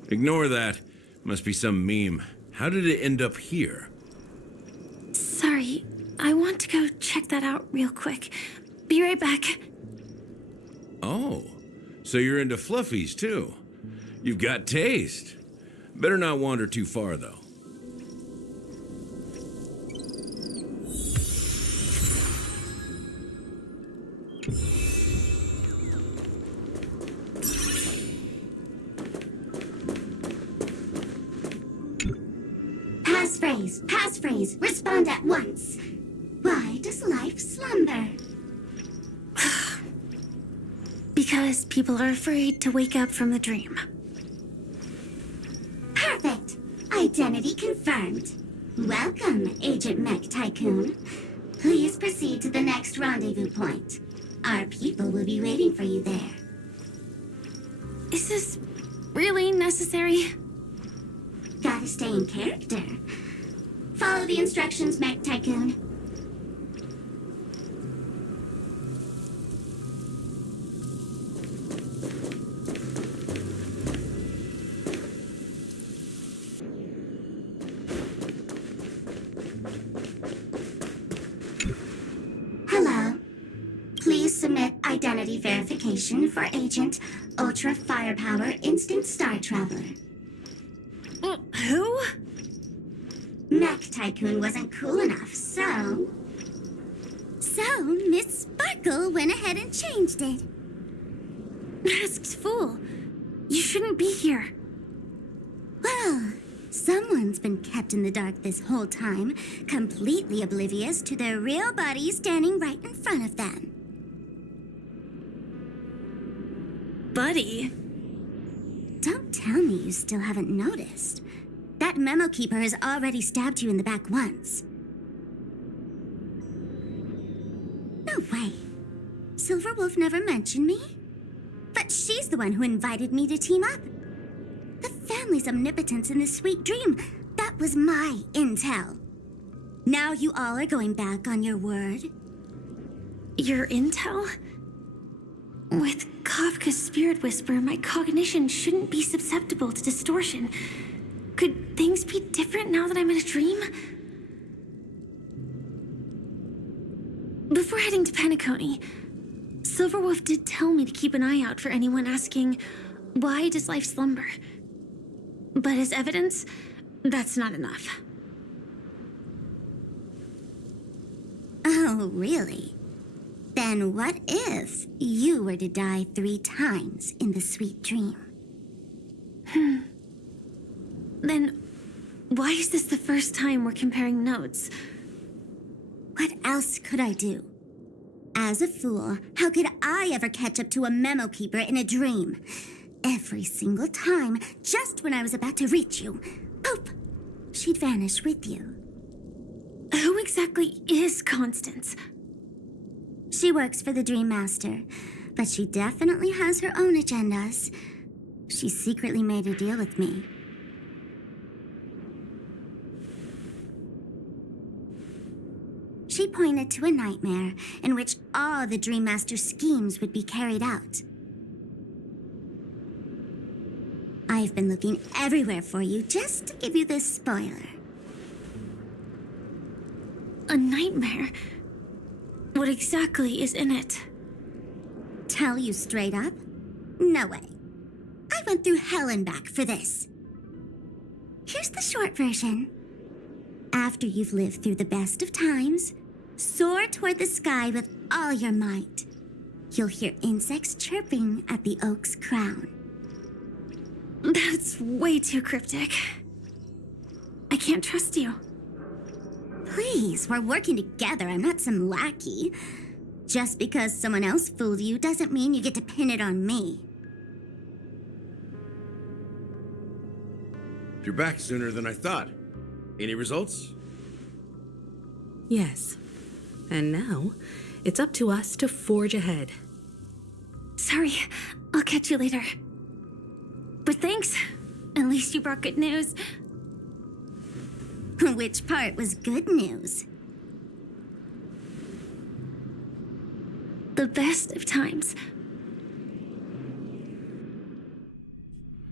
Ignore that. Must be some meme. How did it end up here? Sorry, I want to go check that out real quick. Be right back. Oh, so you're into fluffies too. You've got taste. Better not wander too far though. Passphrase, respond at once. Why does life slumber? Because people are afraid to wake up from the dream. Perfect. Identity confirmed. Welcome, Agent Mech Tycoon. Please proceed to the next rendezvous point. Our people will be waiting for you there. Is this really necessary? Gotta stay in character. Follow the instructions, Mech Tycoon. Hello. Please submit identity verification for Agent Ultra Firepower Instant Star Traveler. Who? Mech Tycoon wasn't cool enough, so... So, Miss Sparkle went ahead and changed it. Masked fool. You shouldn't be here. Well, someone's been kept in the dark this whole time, completely oblivious to their real body standing right in front of them. Buddy? Don't tell me you still haven't noticed. That memo keeper has already stabbed you in the back once. No way. Silverwolf never mentioned me. But she's the one who invited me to team up. The family's omnipotence in this sweet dream, that was my intel. Now you all are going back on your word. Your intel? With Kafka's spirit whisper, my cognition shouldn't be susceptible to distortion. Could things be different now that I'm in a dream? Before heading to Penacony, Silverwolf did tell me to keep an eye out for anyone asking, why does life slumber? But as evidence, that's not enough. Oh, really? Then what if you were to die 3 times in the sweet dream? Then why is this the first time we're comparing notes? What else could I do? As a fool, how could I ever catch up to a memo keeper in a dream? Every single time, just when I was about to reach you, poof, she'd vanish with you. Who exactly is Constance? She works for the Dream Master, but she definitely has her own agendas. She secretly made a deal with me. She pointed to a nightmare in which all the Dream Master's schemes would be carried out. I've been looking everywhere for you just to give you this spoiler. A nightmare? What exactly is in it? Tell you straight up? No way. I went through hell and back for this. Here's the short version. After you've lived through the best of times, soar toward the sky with all your might. You'll hear insects chirping at the oak's crown. That's way too cryptic. I can't trust you. Please, we're working together. I'm not some lackey. Just because someone else fooled you doesn't mean you get to pin it on me. You're back sooner than I thought. Any results? Yes. And now, it's up to us to forge ahead. Sorry, I'll catch you later. But thanks. At least you brought good news. Which part was good news? The best of times.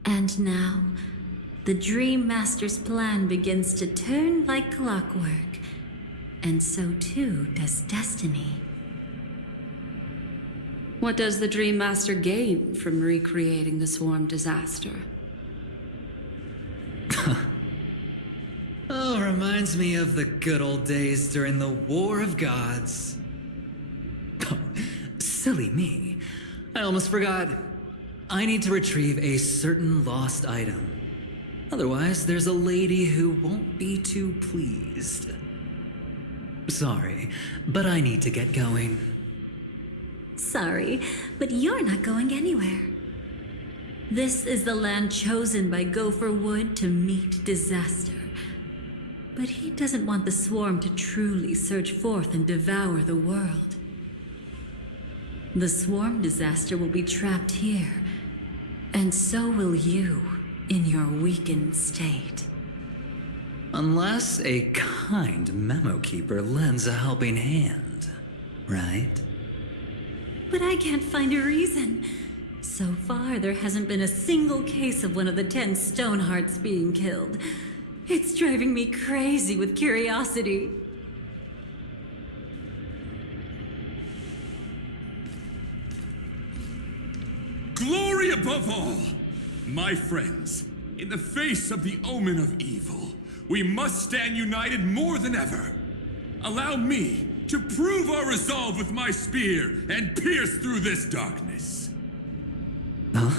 And now, the Dream Master's plan begins to turn like clockwork. And so too does destiny. What does the Dream Master gain from recreating the swarm disaster? Oh, reminds me of the good old days during the War of Gods. Silly me. I almost forgot. I need to retrieve a certain lost item. Otherwise, there's a lady who won't be too pleased. Sorry, but I need to get going. Sorry, but you're not going anywhere. This is the land chosen by Gopher Wood to meet disaster. But he doesn't want the swarm to truly surge forth and devour the world. The swarm disaster will be trapped here, and so will you in your weakened state. Unless a kind memo keeper lends a helping hand, right? But I can't find a reason. So far, there hasn't been a single case of one of the 10 Stonehearts being killed. It's driving me crazy with curiosity. Glory above all! My friends, in the face of the omen of evil, we must stand united more than ever. Allow me to prove our resolve with my spear and pierce through this darkness. Huh?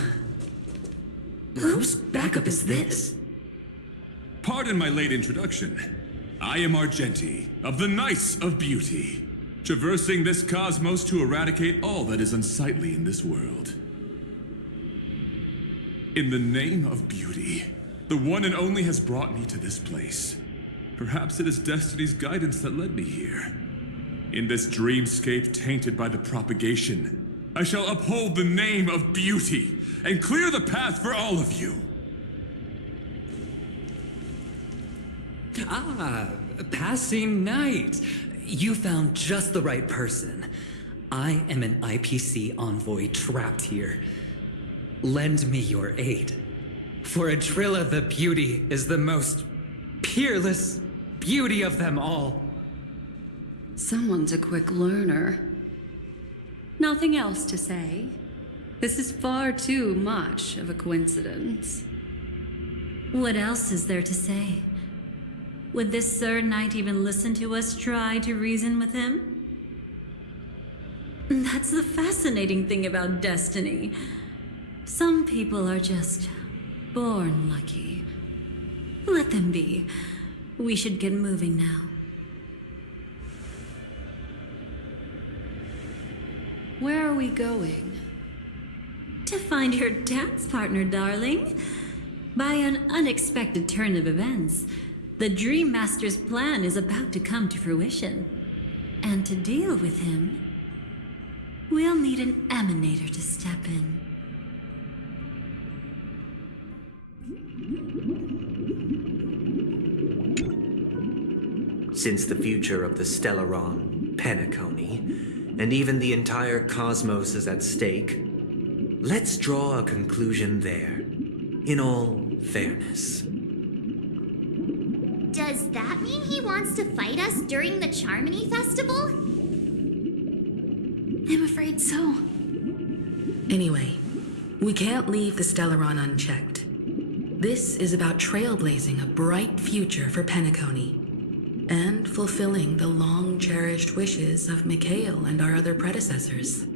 Whose backup is this? Pardon my late introduction. I am Argenti, of the Knights of Beauty, traversing this cosmos to eradicate all that is unsightly in this world. In the name of beauty, the one and only has brought me to this place. Perhaps it is destiny's guidance that led me here. In this dreamscape tainted by the propagation, I shall uphold the name of beauty and clear the path for all of you. Ah, passing knight. You found just the right person. I am an IPC envoy trapped here. Lend me your aid. For Adrilla the Beauty is the most peerless beauty of them all. Someone's a quick learner. Nothing else to say. This is far too much of a coincidence. What else is there to say? Would this Sir Knight even listen to us try to reason with him? That's the fascinating thing about destiny. Some people are just born lucky. Let them be. We should get moving now. Where are we going? To find your dance partner, darling. By an unexpected turn of events, the Dream Master's plan is about to come to fruition. And to deal with him, we'll need an emanator to step in. Since the future of the Stellaron, Penacony, and even the entire cosmos is at stake, let's draw a conclusion there, in all fairness. Does that mean he wants to fight us during the Charmony Festival? I'm afraid so. Anyway, we can't leave the Stellaron unchecked. This is about trailblazing a bright future for Penacony, and fulfilling the long-cherished wishes of Mikhail and our other predecessors.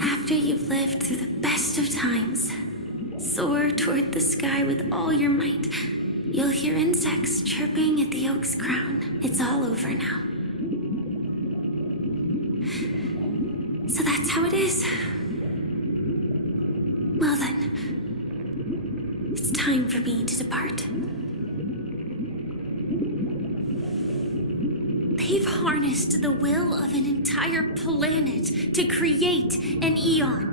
After you've lived through the best of times, soar toward the sky with all your might. You'll hear insects chirping at the oak's crown. It's all over now. So that's how it is. Well then, it's time for me to depart. They've harnessed the will of an entire planet to create an eon.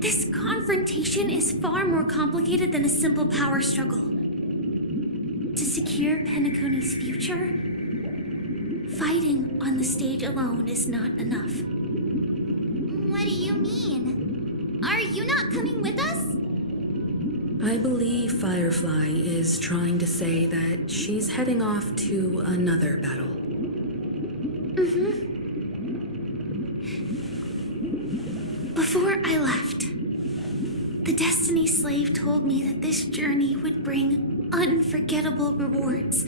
This confrontation is far more complicated than a simple power struggle. To secure Penacony's future, fighting on the stage alone is not enough. What do you mean? Are you not coming with us? I believe Firefly is trying to say that she's heading off to another battle. Before I left, the Destiny Slave told me that this journey would bring unforgettable rewards.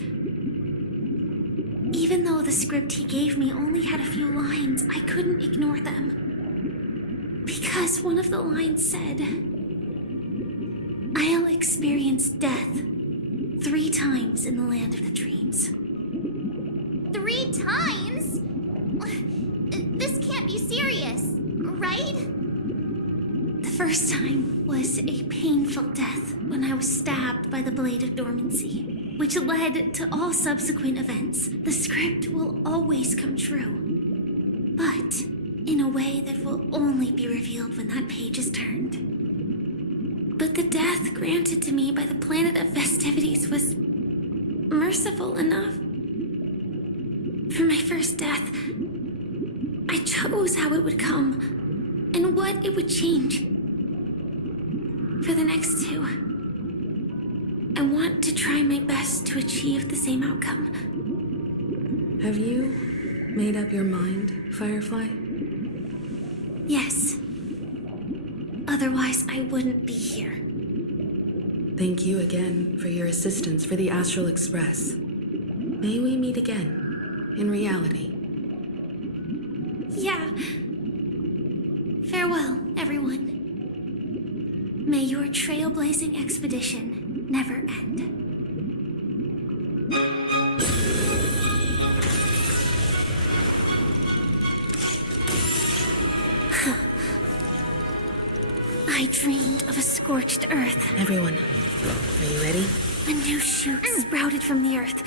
Even though the script he gave me only had a few lines, I couldn't ignore them. Because one of the lines said, I'll experience death 3 times in the land of the dreams. 3 times? first time was a painful death when I was stabbed by the Blade of Dormancy, which led to all subsequent events. The script will always come true, but in a way that will only be revealed when that page is turned. But the death granted to me by the planet of festivities was merciful enough. For my first death, I chose how it would come and what it would change. For the next two, I want to try my best to achieve the same outcome. Have you made up your mind, Firefly? Yes. Otherwise, I wouldn't be here. Thank you again for your assistance for the Astral Express. May we meet again, in reality. Yeah. Farewell, everyone. May your trailblazing expedition never end. I dreamed of a scorched earth. Everyone, are you ready? A new shoot sprouted from the earth.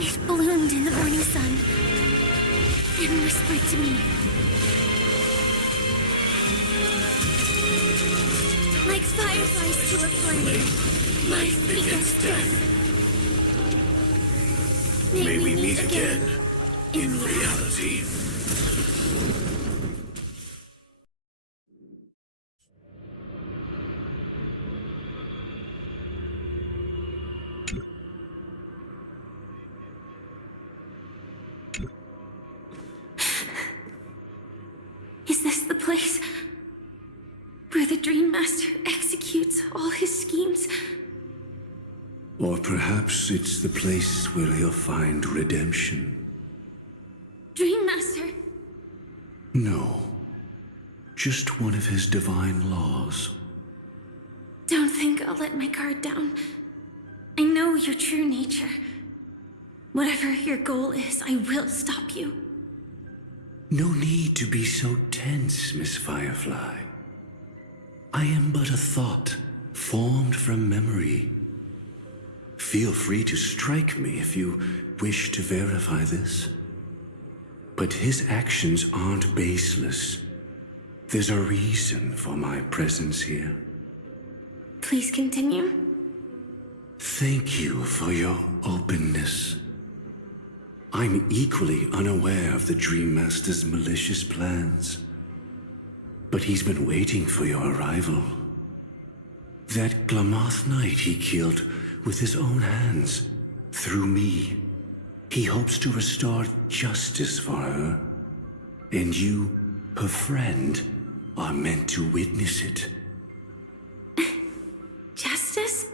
It bloomed in the burning sun and whispered to me. Like fireflies to a flame, life begets death. May we meet again in reality. Is this the place where the Dream Master executes all his schemes? Or perhaps it's the place where he'll find redemption. Dream Master? No. Just one of his divine laws. Don't think I'll let my guard down. I know your true nature. Whatever your goal is, I will stop you. No need to be so tense, Miss Firefly. I am but a thought, formed from memory. Feel free to strike me if you wish to verify this. But his actions aren't baseless. There's a reason for my presence here. Please continue. Thank you for your openness. I'm equally unaware of the Dream Master's malicious plans. But he's been waiting for your arrival. That Glamoth Knight he killed with his own hands, through me. He hopes to restore justice for her. And you, her friend, are meant to witness it. Justice?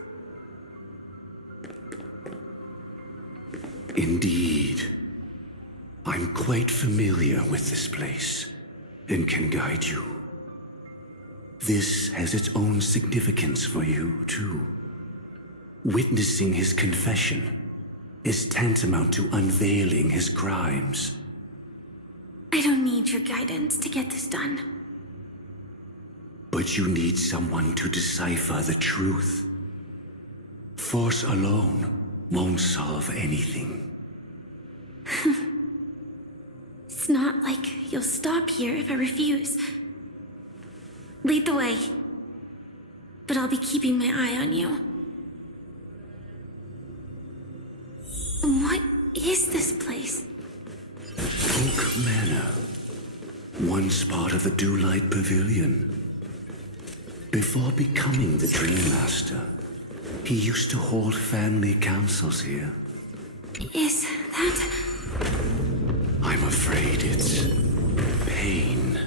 Indeed. I'm quite familiar with this place, and can guide you. This has its own significance for you, too. Witnessing his confession is tantamount to unveiling his crimes. I don't need your guidance to get this done. But you need someone to decipher the truth. Force alone won't solve anything. It's not like you'll stop here if I refuse. Lead the way. But I'll be keeping my eye on you. What is this place? Oak Manor. Once part of the Dewlight Pavilion. Before becoming the Dream Master, he used to hold family councils here. Is that... I'm afraid it's pain.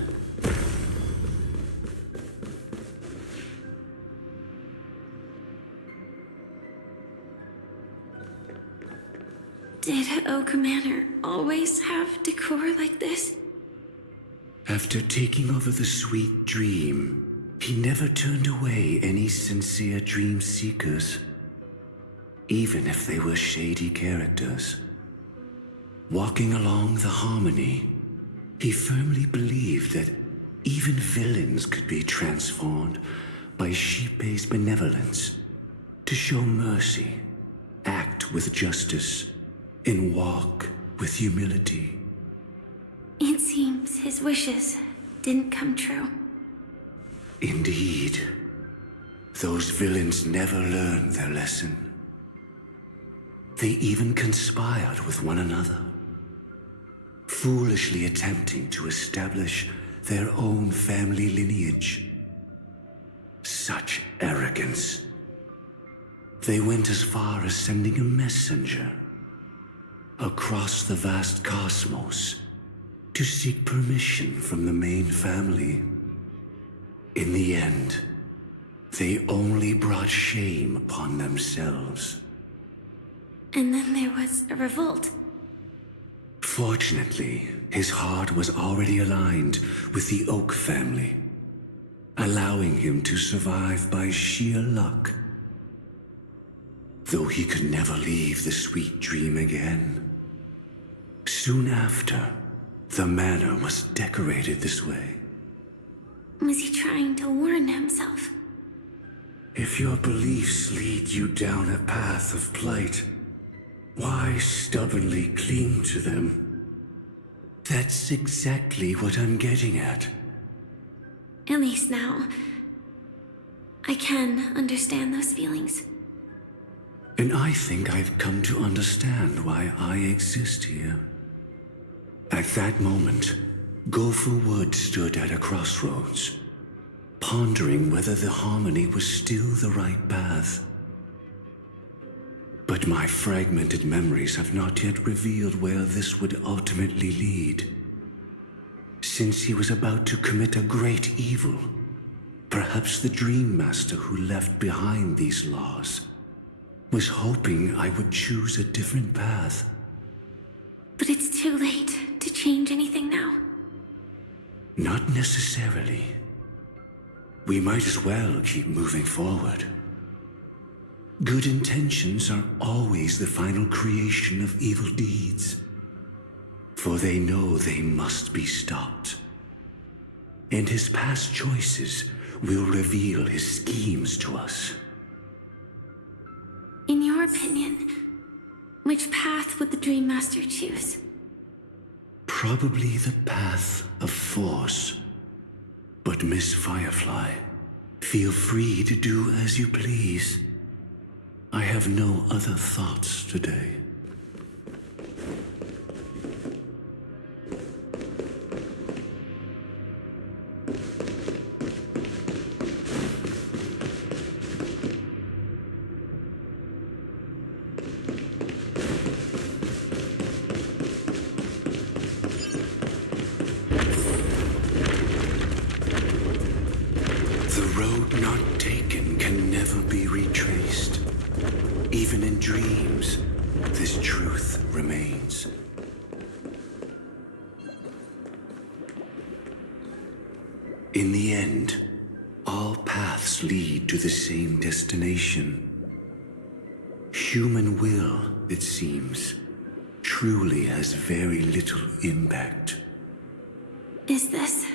Did Oak Manor always have decor like this? After taking over the sweet dream, he never turned away any sincere dream seekers, even if they were shady characters. Walking along the harmony, he firmly believed that Even villains could be transformed by Xipe's benevolence to show mercy, act with justice, and walk with humility. It seems his wishes didn't come true. Indeed. Those villains never learned their lesson. They even conspired with one another, foolishly attempting to establish their own family lineage. Such arrogance. They went as far as sending a messenger across the vast cosmos to seek permission from the main family. In the end, they only brought shame upon themselves. And then there was a revolt. Fortunately, his heart was already aligned with the Oak family, allowing him to survive by sheer luck. Though he could never leave the sweet dream again. Soon after, the manor was decorated this way. Was he trying to warn himself? If your beliefs lead you down a path of plight, why stubbornly cling to them? That's exactly what I'm getting at. At least now, I can understand those feelings. And I think I've come to understand why I exist here. At that moment, Gopher Wood stood at a crossroads, pondering whether the harmony was still the right path. But my fragmented memories have not yet revealed where this would ultimately lead. Since he was about to commit a great evil, perhaps the Dream Master who left behind these laws was hoping I would choose a different path. But it's too late to change anything now. Not necessarily. We might as well keep moving forward. Good intentions are always the final creation of evil deeds, for they know they must be stopped. And his past choices will reveal his schemes to us. In your opinion, which path would the Dream Master choose? Probably the path of force. But Miss Firefly, feel free to do as you please. I have no other thoughts today. The road not taken can never be retraced. Even in dreams, this truth remains. In the end, all paths lead to the same destination. Human will, it seems, truly has very little impact. Is this?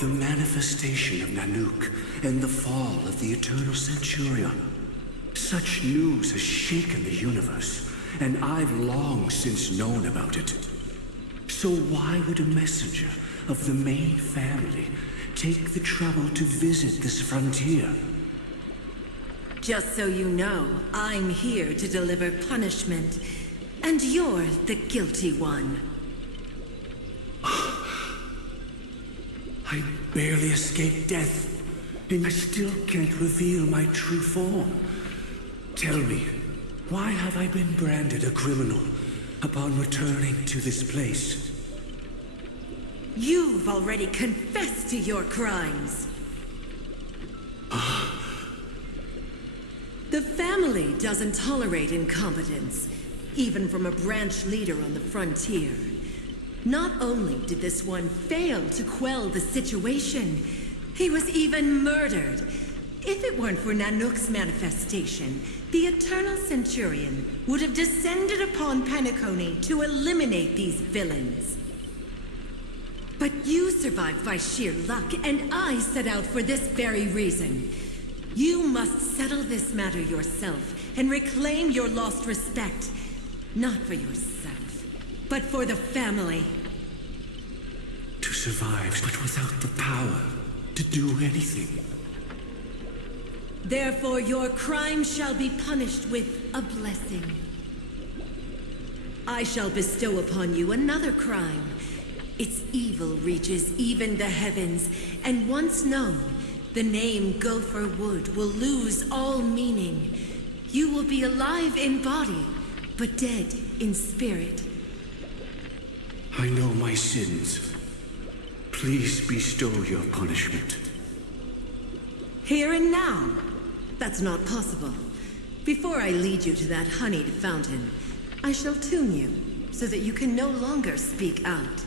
The manifestation of Nanook and the fall of the Eternal Centurion. Such news has shaken the universe, and I've long since known about it. So why would a messenger of the main family take the trouble to visit this frontier? Just so you know, I'm here to deliver punishment, and you're the guilty one. I barely escaped death, and I still can't reveal my true form. Tell me, why have I been branded a criminal upon returning to this place? You've already confessed to your crimes. The family doesn't tolerate incompetence, even from a branch leader on the frontier. Not only did this one fail to quell the situation, he was even murdered. If it weren't for Nanook's manifestation, the Eternal Centurion would have descended upon Penacony to eliminate these villains. But you survived by sheer luck, and I set out for this very reason. You must settle this matter yourself and reclaim your lost respect. Not for yourself, but for the family. To survive, but without the power to do anything. Therefore, your crime shall be punished with a blessing. I shall bestow upon you another crime. Its evil reaches even the heavens, and once known, the name Gopher Wood will lose all meaning. You will be alive in body, but dead in spirit. I know my sins. Please bestow your punishment. Here and now? That's not possible. Before I lead you to that honeyed fountain, I shall tune you so that you can no longer speak out.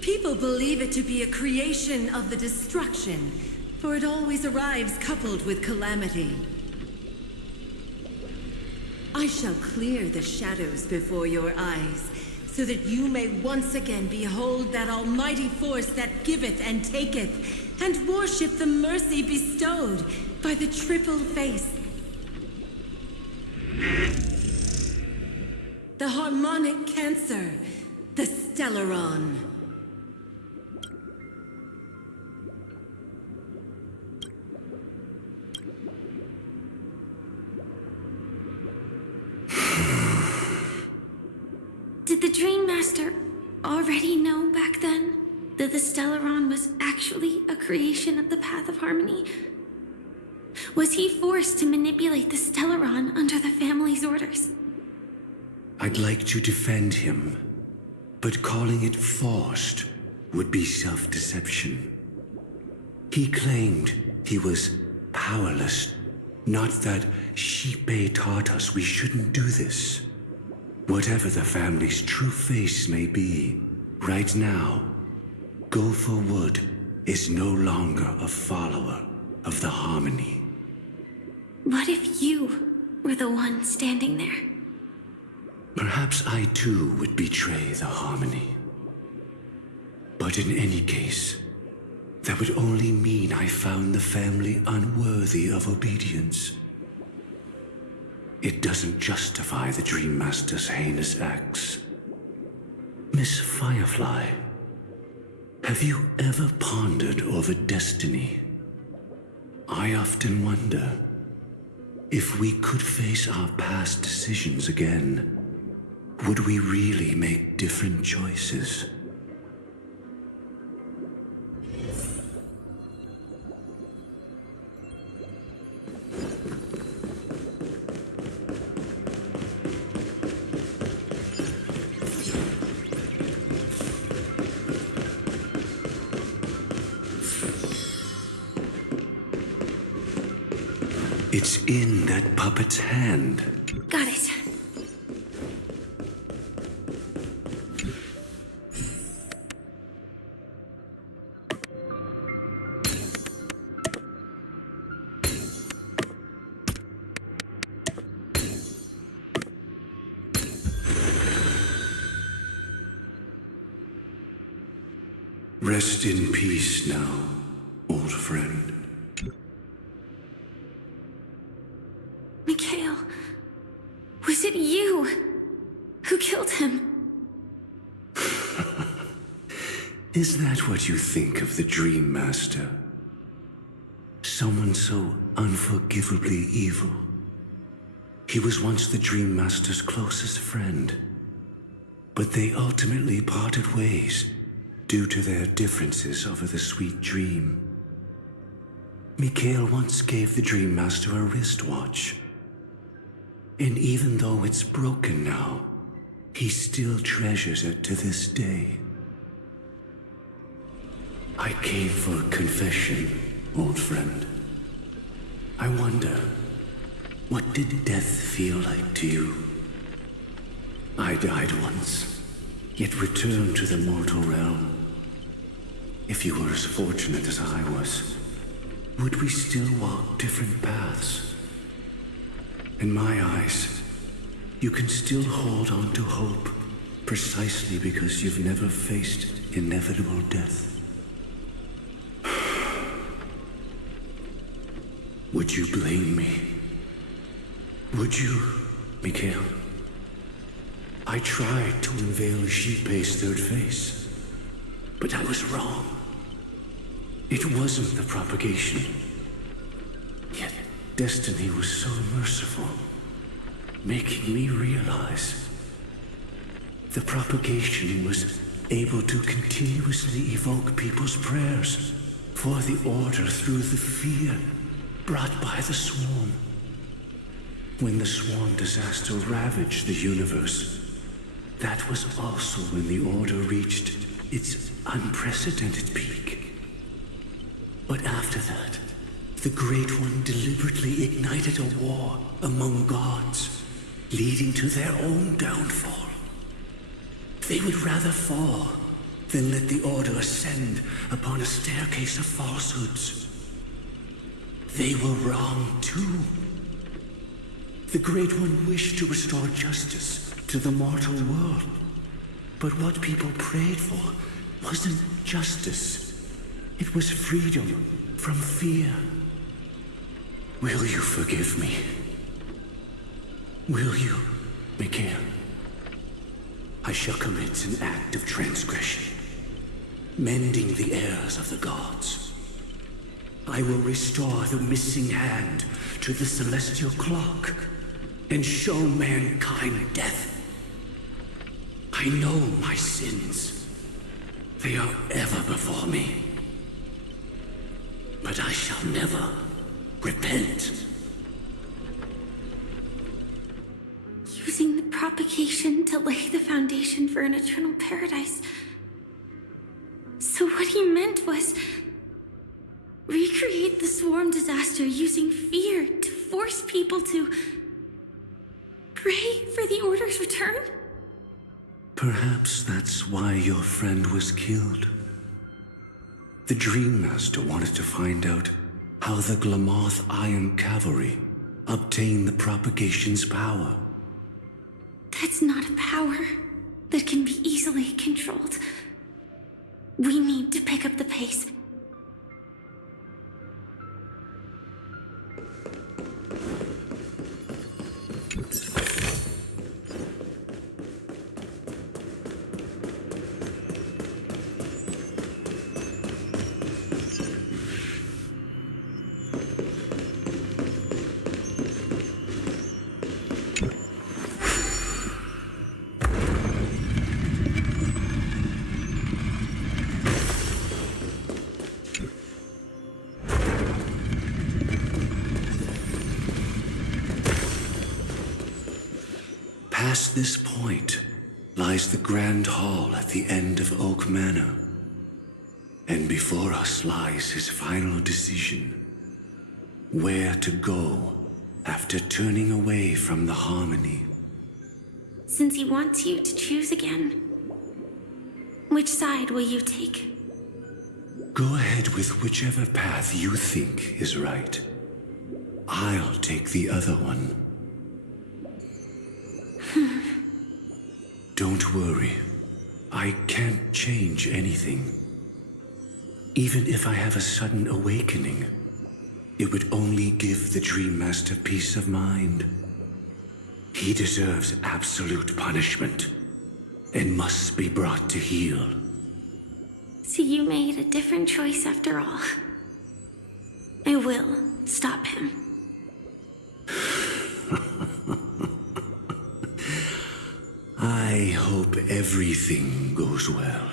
People believe it to be a creation of the destruction, for it always arrives coupled with calamity. I shall clear the shadows before your eyes, so that you may once again behold that almighty force that giveth and taketh, and worship the mercy bestowed by the triple face. The harmonic cancer, the Stellaron. Did the Dream Master already know back then that the Stellaron was actually a creation of the Path of Harmony? Was he forced to manipulate the Stellaron under the family's orders? I'd like to defend him, but calling it forced would be self-deception. He claimed he was powerless, not that Hiii taught us we shouldn't do this. Whatever the family's true face may be, right now, Gopher Wood is no longer a follower of the Harmony. What if you were the one standing there? Perhaps I too would betray the Harmony. But in any case, that would only mean I found the family unworthy of obedience. It doesn't justify the Dream Master's heinous acts. Miss Firefly, have you ever pondered over destiny? I often wonder if we could face our past decisions again, would we really make different choices? It's in that puppet's hand. Got it. Rest in peace now, old friend. Mikhail, was it you who killed him? Is that what you think of the Dream Master? Someone so unforgivably evil. He was once the Dream Master's closest friend, but they ultimately parted ways due to their differences over the sweet dream. Mikhail once gave the Dream Master a wristwatch. And even though it's broken now, he still treasures it to this day. I came for a confession, old friend. I wonder, what did death feel like to you? I died once, yet returned to the mortal realm. If you were as fortunate as I was, would we still walk different paths? In my eyes, you can still hold on to hope precisely because you've never faced inevitable death. Would you blame me? Would you, Mikhail? I tried to unveil Xipe's third face, but I was wrong. It wasn't the propagation. Yet destiny was so merciful, making me realize the propagation was able to continuously evoke people's prayers for the order through the fear brought by the swarm. When the swarm disaster ravaged the universe, that was also when the order reached its unprecedented peak. But after that, the Great One deliberately ignited a war among gods, leading to their own downfall. They would rather fall than let the order ascend upon a staircase of falsehoods. They were wrong too. The Great One wished to restore justice to the mortal world. But what people prayed for wasn't justice. It was freedom from fear. Will you forgive me? Will you, Mikhail? I shall commit an act of transgression, mending the errors of the gods. I will restore the missing hand to the celestial clock and show mankind death. I know my sins. They are ever before me. But I shall never repent. Using the propagation to lay the foundation for an eternal paradise. So what he meant was recreate the swarm disaster using fear to force people to pray for the Order's return? Perhaps that's why your friend was killed. The Dream Master wanted to find out how the Glamoth Iron Cavalry obtained the propagation's power. That's not a power that can be easily controlled. We need to pick up the pace. Past this point lies the Grand Hall at the end of Oak Manor. And before us lies his final decision. Where to go after turning away from the harmony. Since he wants you to choose again, which side will you take? Go ahead with whichever path you think is right. I'll take the other one. Don't worry. I can't change anything. Even if I have a sudden awakening, it would only give the Dream Master peace of mind. He deserves absolute punishment and must be brought to heel. So you made a different choice after all. I will stop him. I hope everything goes well.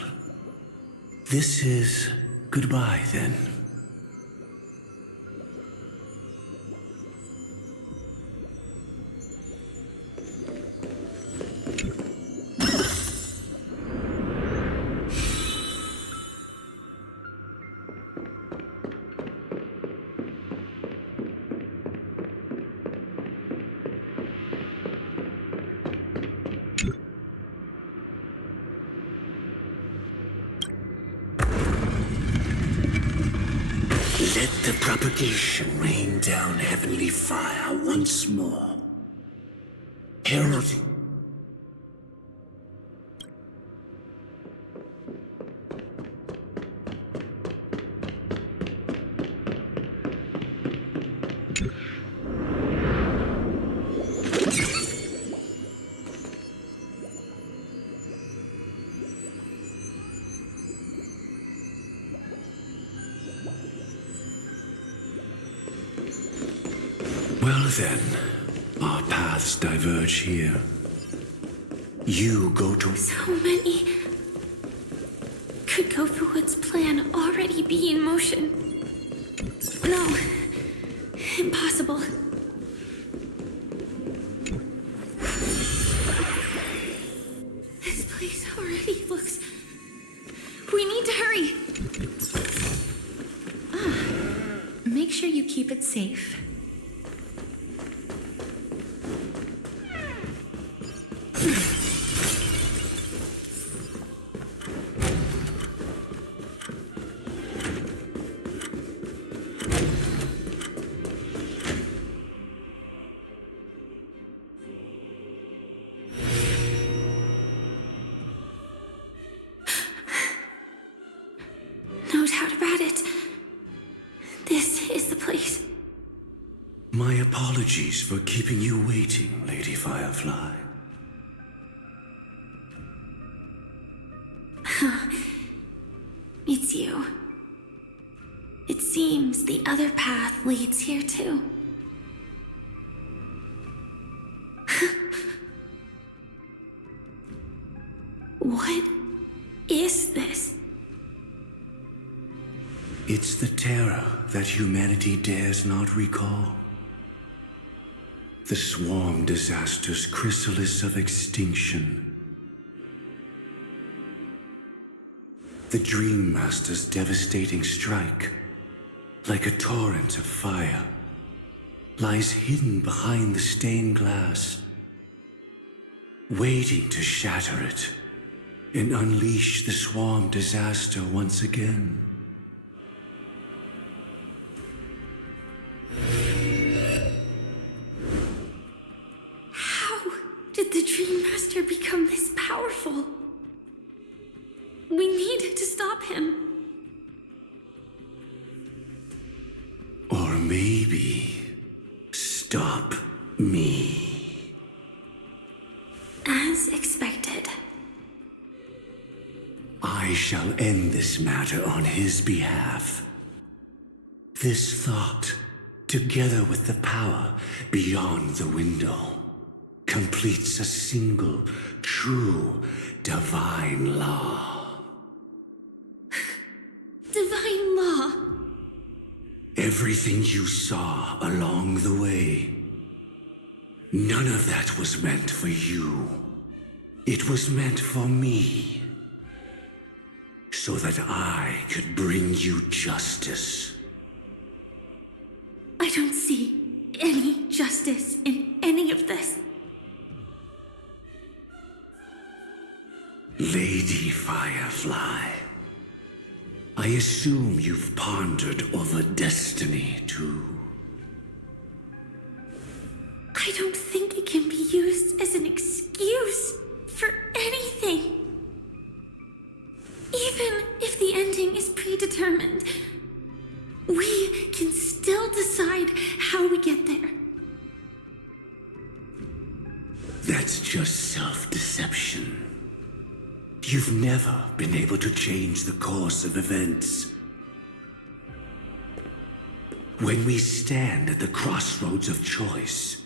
This is goodbye, then. propagation rained down heavenly fire once more, heralding. Well then, our paths diverge here. You go to... So many could go for Wood's plan already be in motion. No, impossible. This place already looks... We need to hurry. Make sure you keep it safe. No doubt about it. This is the place. My apologies for keeping you waiting, Lady Firefly. It's you. It seems the other path leads here too. What is this? It's the terror that humanity dares not recall. The swarm disaster's chrysalis of extinction. The Dream Master's devastating strike, like a torrent of fire, lies hidden behind the stained glass, waiting to shatter it and unleash the swarm disaster once again. How did the Dream Master become this powerful? We need to stop him. Or maybe stop me. As expected. I shall end this matter on his behalf. This thought, together with the power beyond the window, completes a single, true, divine law. Divine law. Everything you saw along the way, none of that was meant for you. It was meant for me, so that I could bring you justice. I don't see any justice in any of this. Lady Firefly, I assume you've pondered over destiny, too. I don't think it can be used as an excuse for anything. Even if the ending is predetermined, we can still decide how we get there. That's just self-deception. You've never been able to change the course of events. When we stand at the crossroads of choice,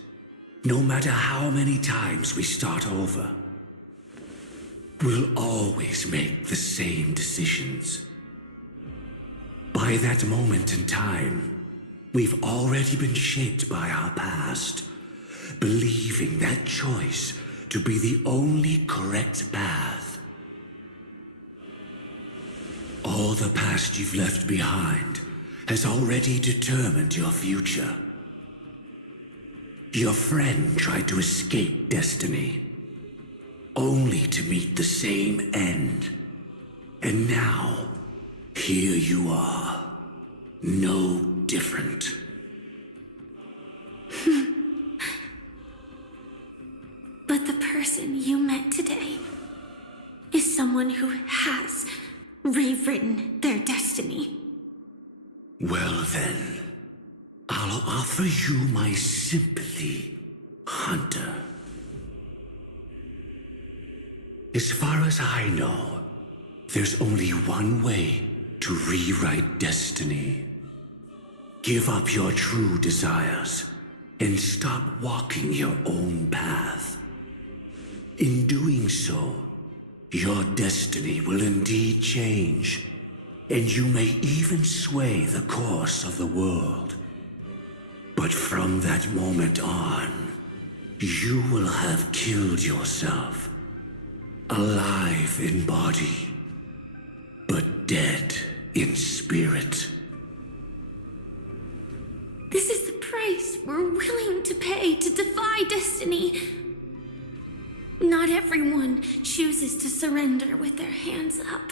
no matter how many times we start over, we'll always make the same decisions. By that moment in time, we've already been shaped by our past, believing that choice to be the only correct path. All the past you've left behind has already determined your future. Your friend tried to escape destiny, only to meet the same end. And now, here you are, no different. But the person you met today is someone who has rewritten their destiny. Well then, I'll offer you my sympathy, Hunter. As far as I know, there's only one way to rewrite destiny. Give up your true desires and stop walking your own path. In doing so, your destiny will indeed change, and you may even sway the course of the world. But from that moment on, you will have killed yourself, alive in body, but dead in spirit. This is the price we're willing to pay to defy destiny. Not everyone chooses to surrender with their hands up.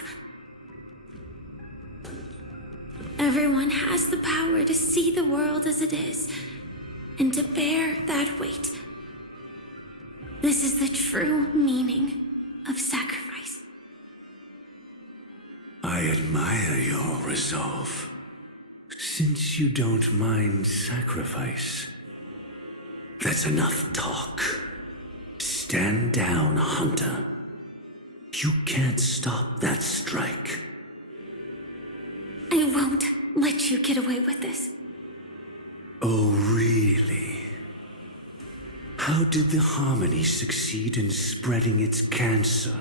Everyone has the power to see the world as it is and to bear that weight. This is the true meaning of sacrifice. I admire your resolve. Since you don't mind sacrifice, that's enough talk. Stand down, Hunter. You can't stop that strike. I won't let you get away with this. Oh, really? How did the Harmony succeed in spreading its cancer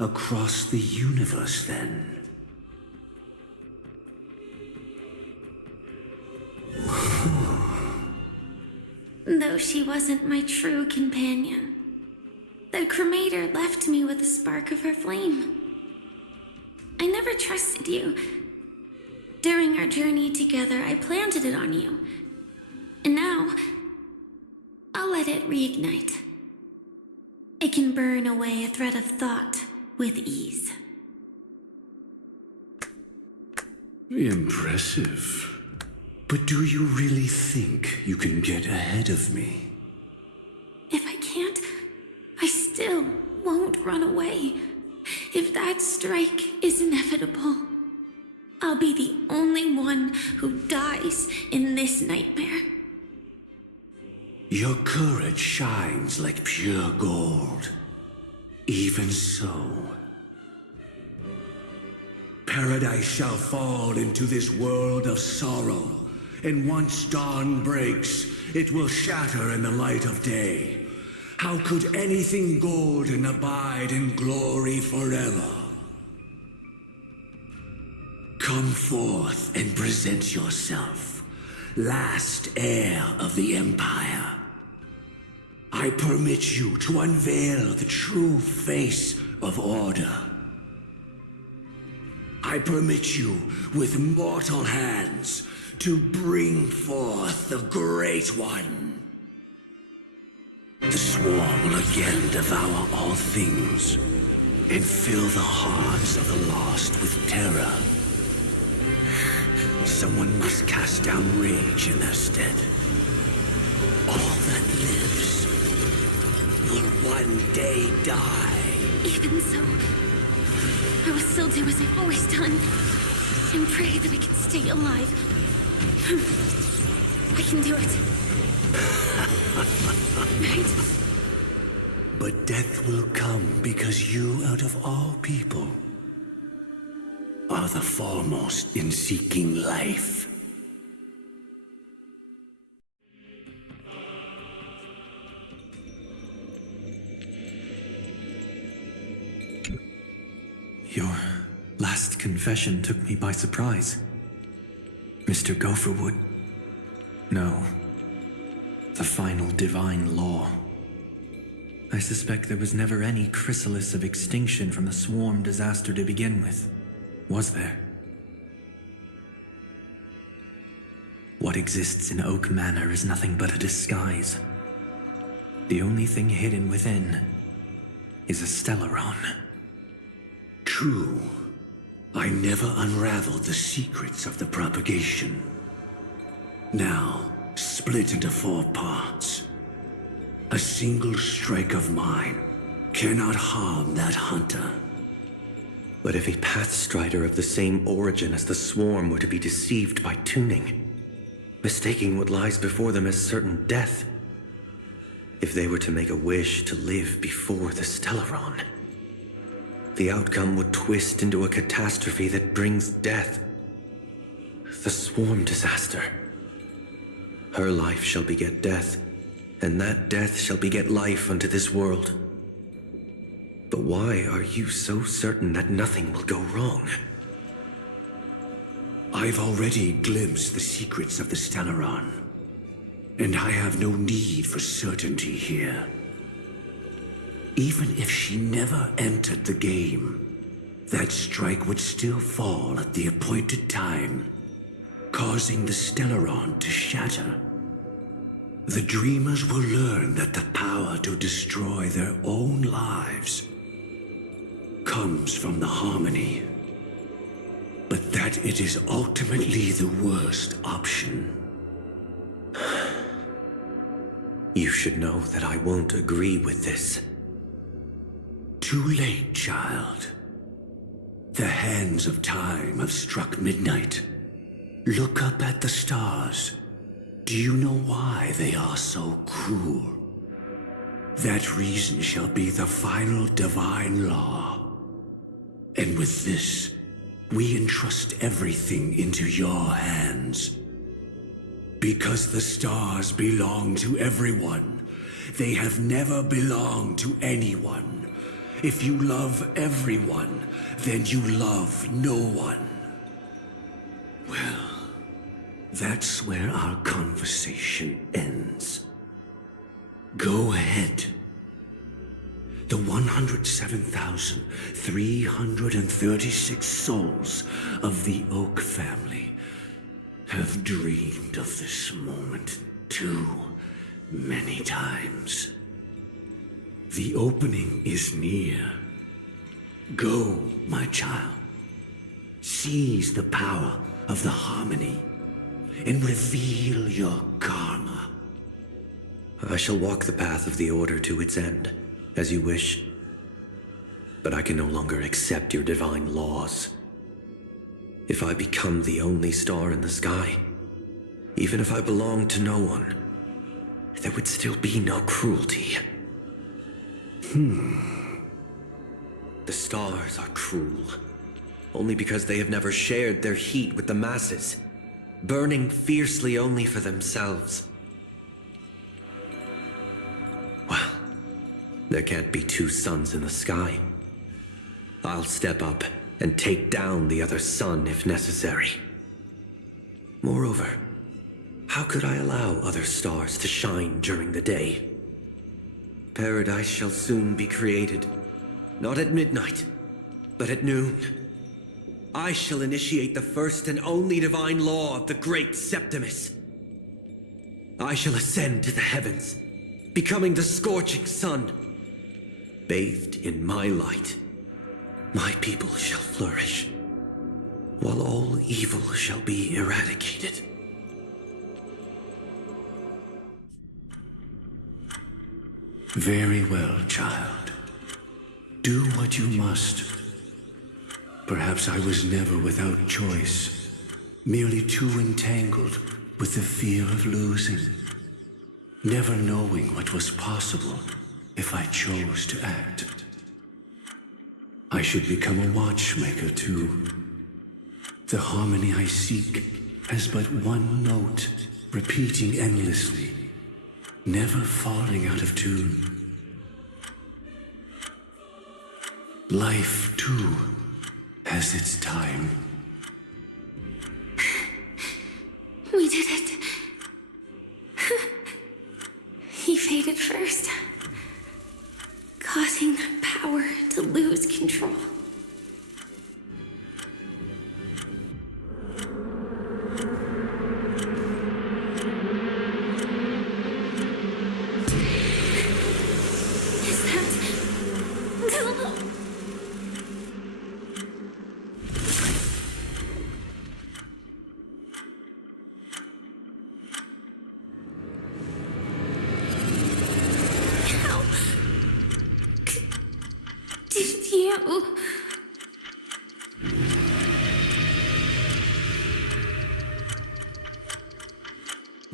across the universe, then? Though she wasn't my true companion, the cremator left me with a spark of her flame. I never trusted you. During our journey together, I planted it on you. And now, I'll let it reignite. It can burn away a thread of thought with ease. Impressive. But do you really think you can get ahead of me? If I can't, I still won't run away. If that strike is inevitable, I'll be the only one who dies in this nightmare. Your courage shines like pure gold. Even so, paradise shall fall into this world of sorrow, and once dawn breaks, it will shatter in the light of day. How could anything golden abide in glory forever? Come forth and present yourself, last heir of the Empire. I permit you to unveil the true face of order. I permit you, with mortal hands, to bring forth the Great One. The swarm will again devour all things and fill the hearts of the lost with terror. Someone must cast down rage in their stead. All that lives will one day die. Even so, I will still do as I've always done and pray that I can stay alive. I can do it. Right? But death will come because you, out of all people, are the foremost in seeking life. Your last confession took me by surprise. Mr. Gopherwood. No. The final divine law. I suspect there was never any chrysalis of extinction from the swarm disaster to begin with. Was there? What exists in Oak Manor is nothing but a disguise. The only thing hidden within is a Stellaron. True. I never unraveled the secrets of the propagation. Now, split into 4 parts. A single strike of mine cannot harm that hunter. But if a Pathstrider of the same origin as the Swarm were to be deceived by tuning, mistaking what lies before them as certain death, if they were to make a wish to live before the Stellaron, the outcome would twist into a catastrophe that brings death. The Swarm disaster. Her life shall beget death, and that death shall beget life unto this world. But why are you so certain that nothing will go wrong? I've already glimpsed the secrets of the Stellaron, and I have no need for certainty here. Even if she never entered the game, that strike would still fall at the appointed time, causing the Stellaron to shatter. The Dreamers will learn that the power to destroy their own lives comes from the harmony, but that it is ultimately the worst option. You should know that I won't agree with this. Too late, child. The hands of time have struck midnight. Look up at the stars. Do you know why they are so cruel? That reason shall be the final divine law. And with this, we entrust everything into your hands. Because the stars belong to everyone, they have never belonged to anyone. If you love everyone, then you love no one. Well, that's where our conversation ends. Go ahead. The 107,336 souls of the Oak family have dreamed of this moment too many times. The opening is near. Go, my child. Seize the power of the harmony and reveal your karma. I shall walk the path of the Order to its end, as you wish. But I can no longer accept your divine laws. If I become the only star in the sky, even if I belong to no one, there would still be no cruelty. The stars are cruel, only because they have never shared their heat with the masses, burning fiercely only for themselves. Well, there can't be 2 suns in the sky. I'll step up and take down the other sun if necessary. Moreover, how could I allow other stars to shine during the day? Paradise shall soon be created, not at midnight, but at noon. I shall initiate the first and only divine law of the great Septimus. I shall ascend to the heavens, becoming the scorching sun. Bathed in my light, my people shall flourish, while all evil shall be eradicated. Very well, child. Do what you must. Perhaps I was never without choice, merely too entangled with the fear of losing, never knowing what was possible if I chose to act. I should become a watchmaker too. The harmony I seek has but one note, repeating endlessly, never falling out of tune. Life too has its time. We did it. He faded first, causing the power to lose control. Is that the...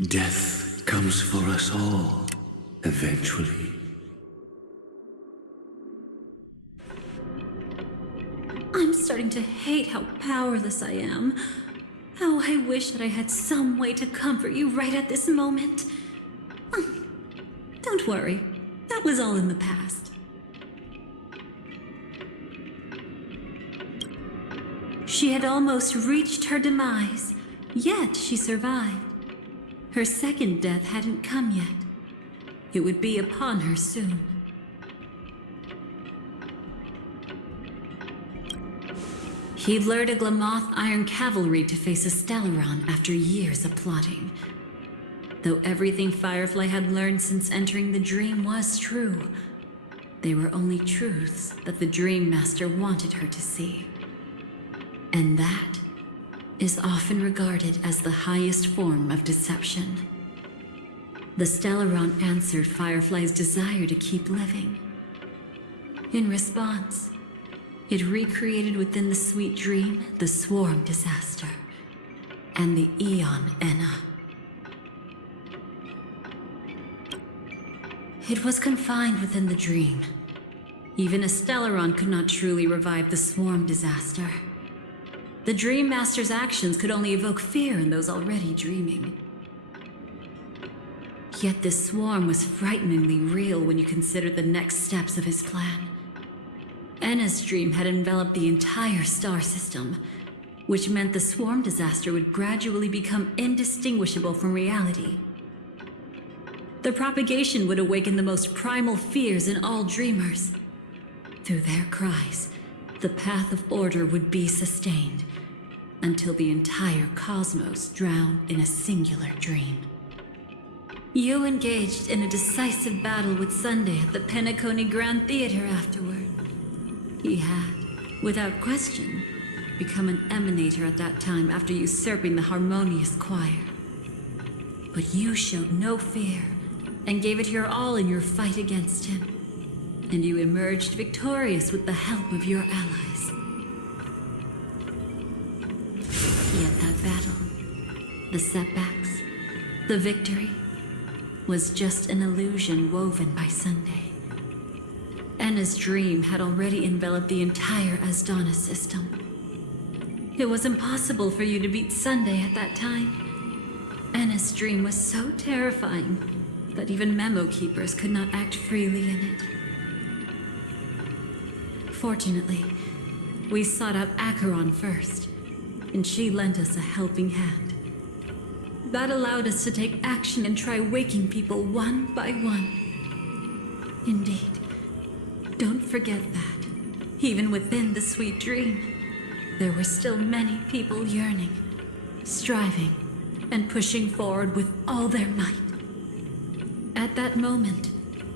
Death comes for us all, eventually. I'm starting to hate how powerless I am. How I wish that I had some way to comfort you right at this moment. Don't worry, that was all in the past. She had almost reached her demise, yet she survived. Her second death hadn't come yet. It would be upon her soon. He'd lured a Glamoth Iron Cavalry to face a Stellaron after years of plotting. Though everything Firefly had learned since entering the dream was true, they were only truths that the Dream Master wanted her to see. And that is often regarded as the highest form of deception. The Stellaron answered Firefly's desire to keep living. In response, it recreated within the sweet dream the Swarm disaster and the Eon Enna. It was confined within the dream. Even a Stellaron could not truly revive the Swarm disaster. The Dream Master's actions could only evoke fear in those already dreaming. Yet this swarm was frighteningly real when you consider the next steps of his plan. Enna's dream had enveloped the entire star system, which meant the swarm disaster would gradually become indistinguishable from reality. The propagation would awaken the most primal fears in all dreamers. Through their cries, the path of order would be sustained, until the entire cosmos drowned in a singular dream. You engaged in a decisive battle with Sunday at the Penacony Grand Theater afterward. He had, without question, become an emanator at that time after usurping the Harmonious Choir. But you showed no fear and gave it your all in your fight against him. And you emerged victorious with the help of your allies. Yet that battle, the setbacks, the victory, was just an illusion woven by Sunday. Enna's dream had already enveloped the entire Asdana system. It was impossible for you to beat Sunday at that time. Enna's dream was so terrifying that even memo keepers could not act freely in it. Fortunately, we sought out Acheron first, and she lent us a helping hand. That allowed us to take action and try waking people one by one. Indeed. Don't forget that, even within the sweet dream, there were still many people yearning, striving, and pushing forward with all their might. At that moment,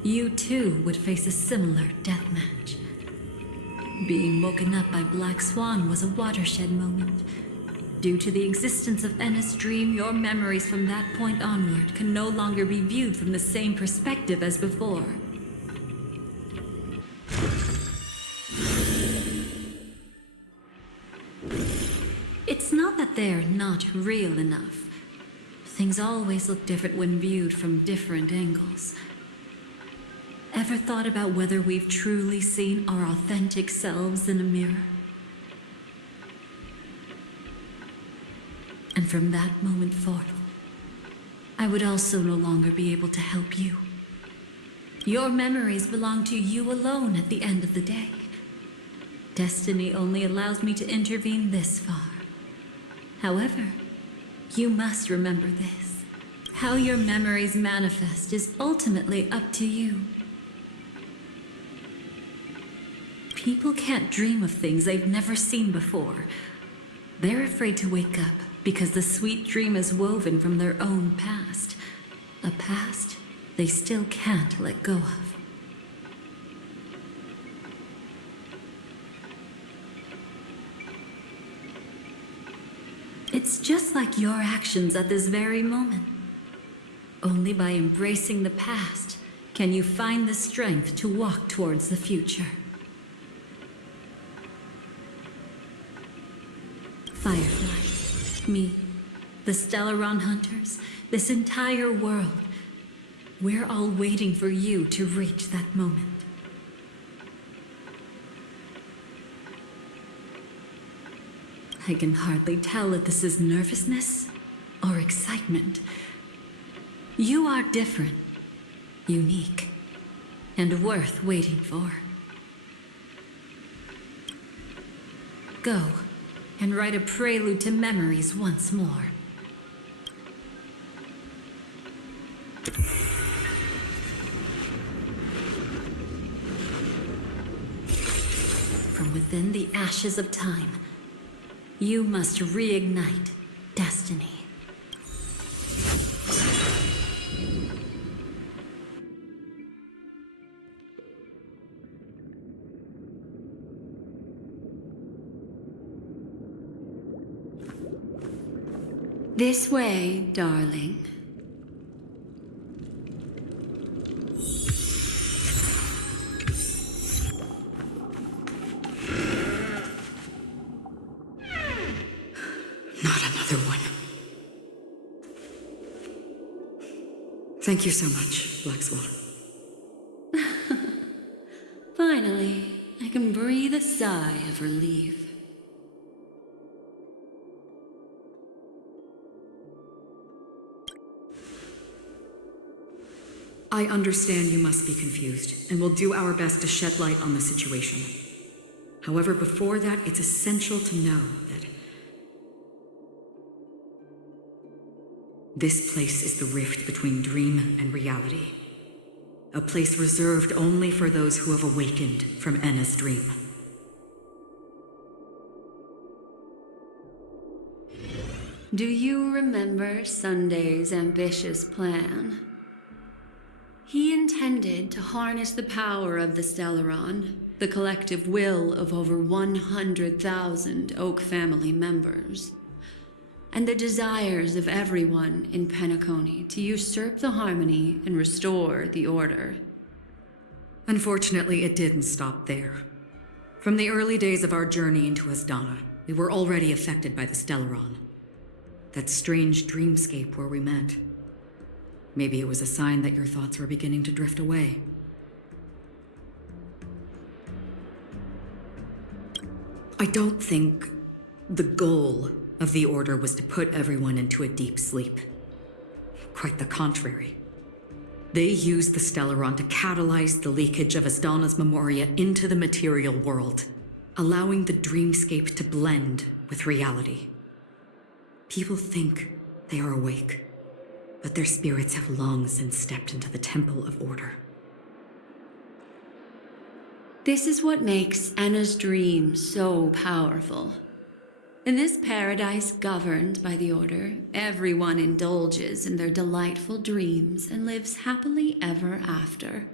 you too would face a similar death match. Being woken up by Black Swan was a watershed moment. Due to the existence of Enna's dream, your memories from that point onward can no longer be viewed from the same perspective as before. It's not that they're not real enough. Things always look different when viewed from different angles. Ever thought about whether we've truly seen our authentic selves in a mirror? And from that moment forth, I would also no longer be able to help you. Your memories belong to you alone at the end of the day. Destiny only allows me to intervene this far. However, you must remember this. How your memories manifest is ultimately up to you. People can't dream of things they've never seen before. They're afraid to wake up because the sweet dream is woven from their own past. A past they still can't let go of. It's just like your actions at this very moment. Only by embracing the past can you find the strength to walk towards the future. Firefly, me, the Stellaron Hunters, this entire world. We're all waiting for you to reach that moment. I can hardly tell if this is nervousness or excitement. You are different, unique, and worth waiting for. Go and write a prelude to memories once more. From within the ashes of time, you must reignite destiny. This way, darling. Not another one. Thank you so much, Black Swan. Finally, I can breathe a sigh of relief. I understand you must be confused, and will do our best to shed light on the situation. However, before that, it's essential to know that this place is the rift between dream and reality. A place reserved only for those who have awakened from Enna's dream. Do you remember Sunday's ambitious plan? He intended to harness the power of the Stellaron, the collective will of over 100,000 Oak family members, and the desires of everyone in Penacony to usurp the harmony and restore the order. Unfortunately, it didn't stop there. From the early days of our journey into Asdana, we were already affected by the Stellaron. That strange dreamscape where we met. Maybe it was a sign that your thoughts were beginning to drift away. I don't think the goal of the Order was to put everyone into a deep sleep. Quite the contrary. They used the Stellaron to catalyze the leakage of Asdana's memoria into the material world, allowing the dreamscape to blend with reality. People think they are awake, but their spirits have long since stepped into the Temple of Order. This is what makes Enna's dream so powerful. In this paradise governed by the Order, everyone indulges in their delightful dreams and lives happily ever after.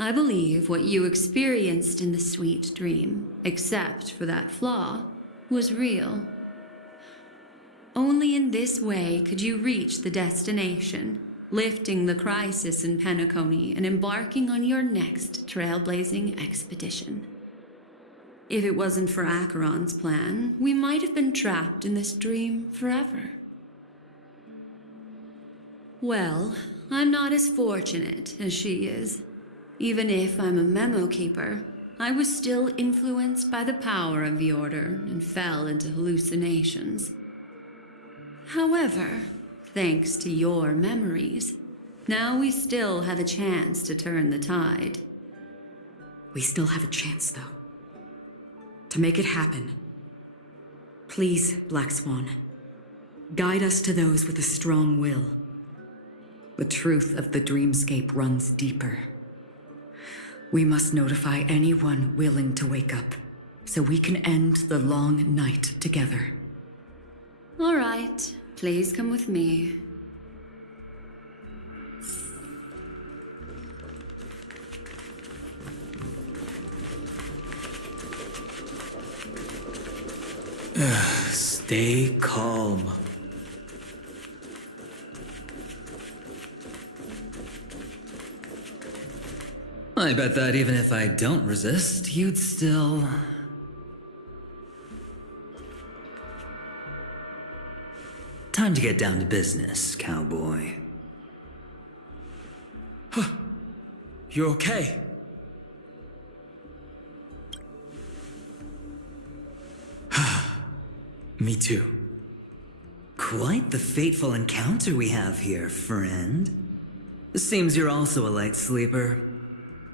I believe what you experienced in the sweet dream, except for that flaw, was real. Only in this way could you reach the destination, lifting the crisis in Penacony and embarking on your next trailblazing expedition. If it wasn't for Acheron's plan, we might have been trapped in this dream forever. Well, I'm not as fortunate as she is. Even if I'm a memo keeper, I was still influenced by the power of the Order and fell into hallucinations. However, thanks to your memories, now we still have a chance to turn the tide. We still have a chance, though. To make it happen, please, Black Swan, guide us to those with a strong will. The truth of the dreamscape runs deeper. We must notify anyone willing to wake up, so we can end the long night together. All right, please come with me. Stay calm. I bet that even if I don't resist, you'd still... Time to get down to business, cowboy. You okay? Me too. Quite the fateful encounter we have here, friend. Seems you're also a light sleeper.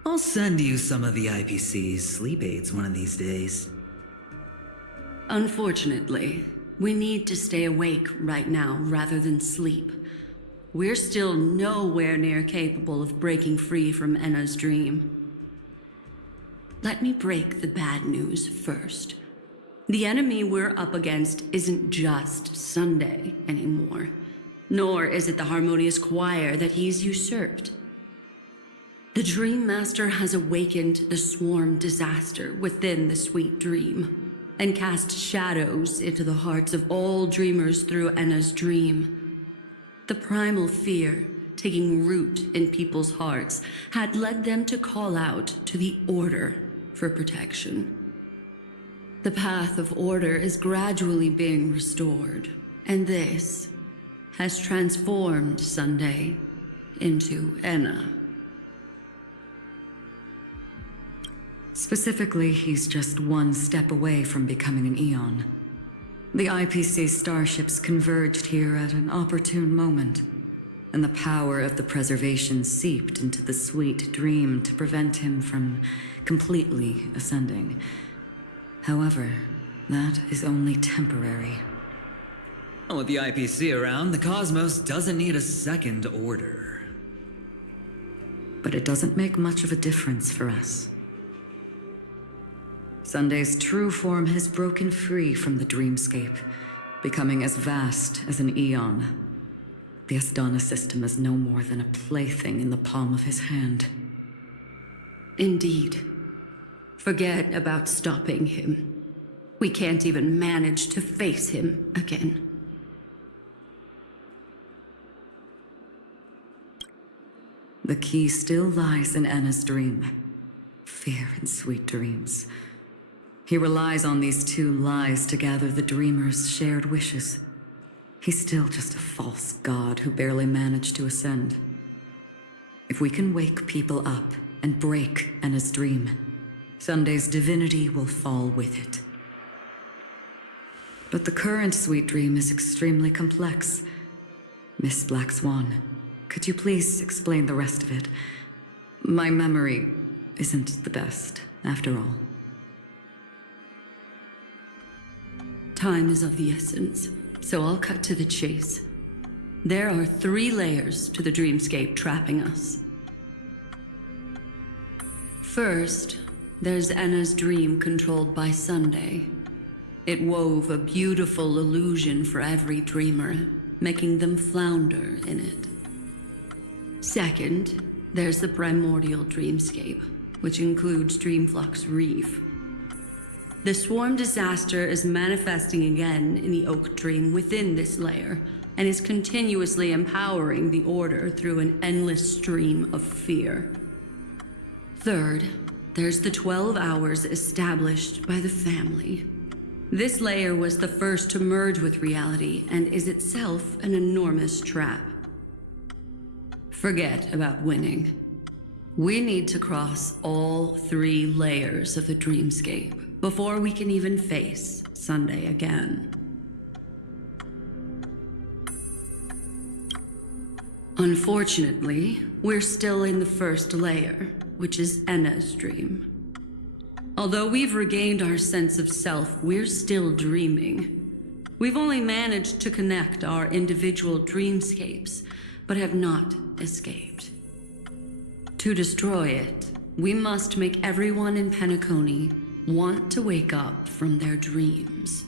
I'll send you some of the IPC's sleep aids one of these days. Unfortunately, we need to stay awake right now rather than sleep. We're still nowhere near capable of breaking free from Enna's dream. Let me break the bad news first. The enemy we're up against isn't just Sunday anymore, nor is it the harmonious choir that he's usurped. The Dream Master has awakened the swarm disaster within the sweet dream, and cast shadows into the hearts of all dreamers through Enna's dream. The primal fear taking root in people's hearts had led them to call out to the Order for protection. The path of order is gradually being restored, and this has transformed Sunday into Enna. Specifically, he's just one step away from becoming an Eon. The IPC starships converged here at an opportune moment, and the power of the preservation seeped into the sweet dream to prevent him from completely ascending. However, that is only temporary. With the IPC around, the cosmos doesn't need a second order. But it doesn't make much of a difference for us. Sunday's true form has broken free from the dreamscape, becoming as vast as an eon. The Asdana system is no more than a plaything in the palm of his hand. Indeed. Forget about stopping him. We can't even manage to face him again. The key still lies in Enna's dream. Fear and sweet dreams. He relies on these two lies to gather the dreamer's shared wishes. He's still just a false god who barely managed to ascend. If we can wake people up and break Enna's dream, Sunday's divinity will fall with it. But the current sweet dream is extremely complex. Miss Black Swan, could you please explain the rest of it? My memory isn't the best, after all. Time is of the essence, so I'll cut to the chase. There are 3 layers to the dreamscape trapping us. First, there's Enna's dream controlled by Sunday. It wove a beautiful illusion for every dreamer, making them flounder in it. Second, there's the primordial dreamscape, which includes Dreamflux Reef. The swarm disaster is manifesting again in the Oak Dream within this layer, and is continuously empowering the Order through an endless stream of fear. Third, there's the 12 hours established by the family. This layer was the first to merge with reality and is itself an enormous trap. Forget about winning. We need to cross all 3 layers of the dreamscape before we can even face Sunday again. Unfortunately, we're still in the first layer, which is Enna's dream. Although we've regained our sense of self, we're still dreaming. We've only managed to connect our individual dreamscapes, but have not escaped. To destroy it, we must make everyone in Penacony want to wake up from their dreams.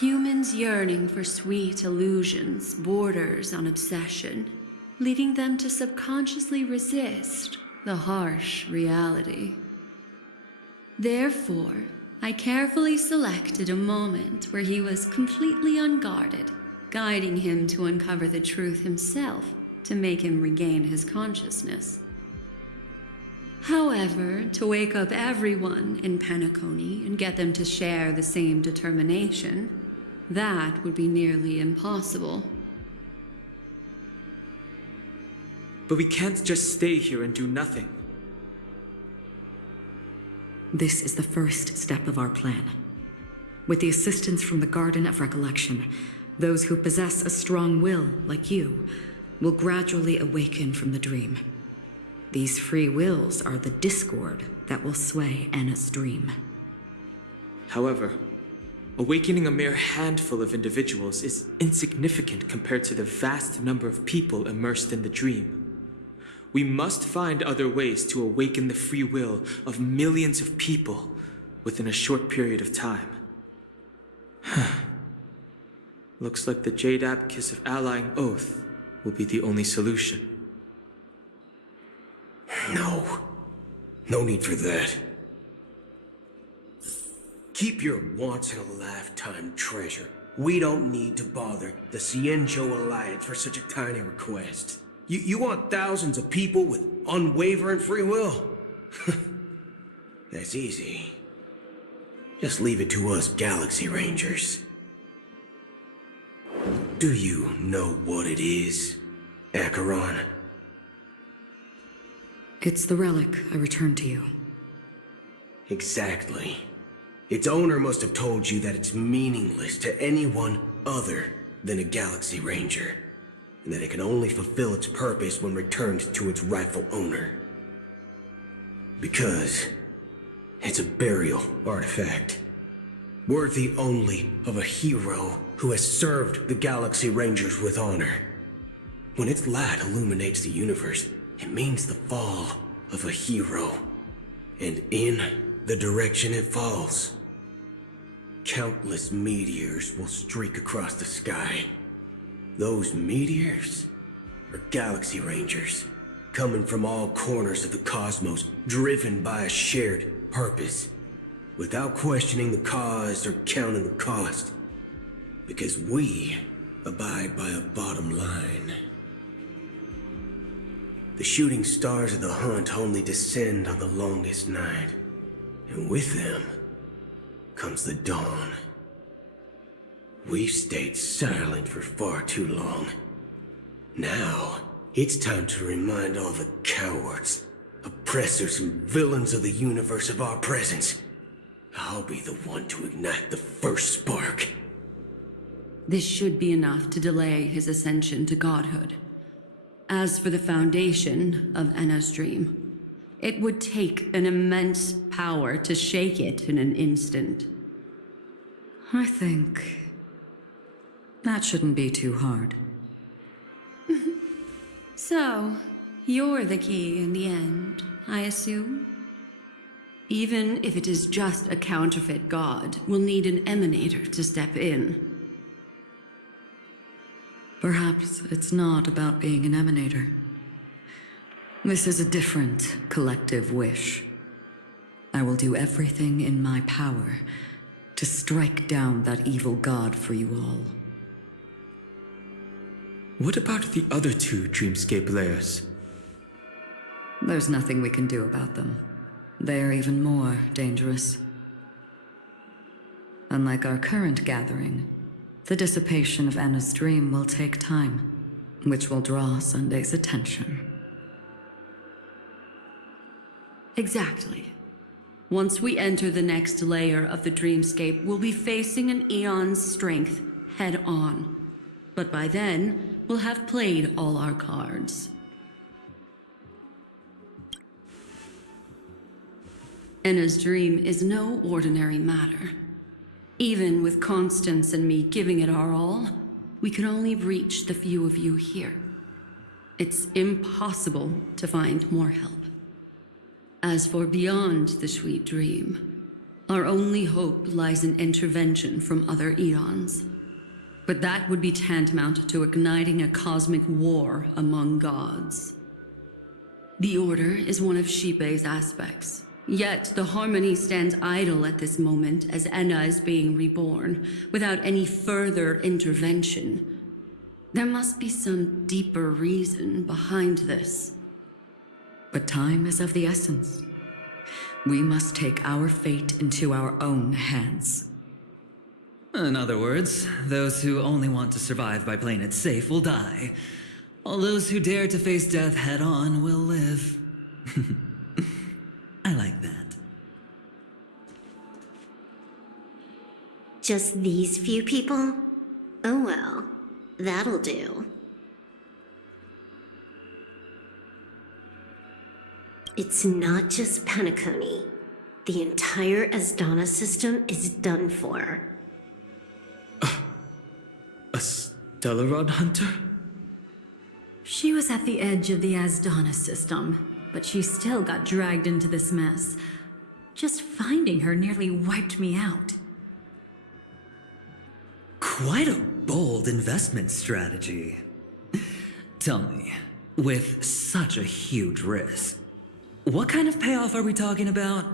Humans yearning for sweet illusions borders on obsession, leading them to subconsciously resist the harsh reality. Therefore, I carefully selected a moment where he was completely unguarded, guiding him to uncover the truth himself to make him regain his consciousness. However, to wake up everyone in Penacony and get them to share the same determination, that would be nearly impossible. But we can't just stay here and do nothing. This is the first step of our plan. With the assistance from the Garden of Recollection, those who possess a strong will, like you, will gradually awaken from the dream. These free wills are the discord that will sway Anna's dream. However, awakening a mere handful of individuals is insignificant compared to the vast number of people immersed in the dream. We must find other ways to awaken the free will of millions of people within a short period of time. Looks like the Jade Abacus of Allying Oath will be the only solution. No need for that. Keep your once-in-a-lifetime treasure. We don't need to bother the Cienjo Alliance for such a tiny request. You want thousands of people with unwavering free will? That's easy. Just leave it to us Galaxy Rangers. Do you know what it is, Acheron? It's the relic I returned to you. Exactly. Its owner must have told you that it's meaningless to anyone other than a Galaxy Ranger, and that it can only fulfill its purpose when returned to its rightful owner. Because it's a burial artifact, worthy only of a hero who has served the Galaxy Rangers with honor. When its light illuminates the universe, it means the fall of a hero, and in the direction it falls, countless meteors will streak across the sky. Those meteors are Galaxy Rangers, coming from all corners of the cosmos, driven by a shared purpose, without questioning the cause or counting the cost, because we abide by a bottom line. The shooting stars of the hunt only descend on the longest night, and with them comes the dawn. We've stayed silent for far too long. Now, it's time to remind all the cowards, oppressors, and villains of the universe of our presence. I'll be the one to ignite the first spark. This should be enough to delay his ascension to godhood. As for the foundation of Anna's dream, it would take an immense power to shake it in an instant. I think that shouldn't be too hard. So, you're the key in the end, I assume? Even if it is just a counterfeit god, we'll need an emanator to step in. Perhaps it's not about being an emanator. This is a different collective wish. I will do everything in my power to strike down that evil god for you all. What about the other two Dreamscape layers? There's nothing we can do about them. They are even more dangerous. Unlike our current gathering, the dissipation of Anna's dream will take time, which will draw Sunday's attention. Exactly. Once we enter the next layer of the dreamscape, we'll be facing an eon's strength head on. But by then, we'll have played all our cards. Anna's dream is no ordinary matter. Even with Constance and me giving it our all, we can only reach the few of you here. It's impossible to find more help. As for beyond the sweet dream, our only hope lies in intervention from other eons. But that would be tantamount to igniting a cosmic war among gods. The Order is one of Xipe's aspects. Yet the Harmony stands idle at this moment as Anna is being reborn, without any further intervention. There must be some deeper reason behind this. But time is of the essence. We must take our fate into our own hands. In other words, those who only want to survive by playing it safe will die, while those who dare to face death head-on will live. I like that. Just these few people? Oh well, that'll do. It's not just Penacony. The entire Asdana system is done for. A Stellaron hunter? She was at the edge of the Asdana system, but she still got dragged into this mess. Just finding her nearly wiped me out. Quite a bold investment strategy. Tell me, with such a huge risk, what kind of payoff are we talking about?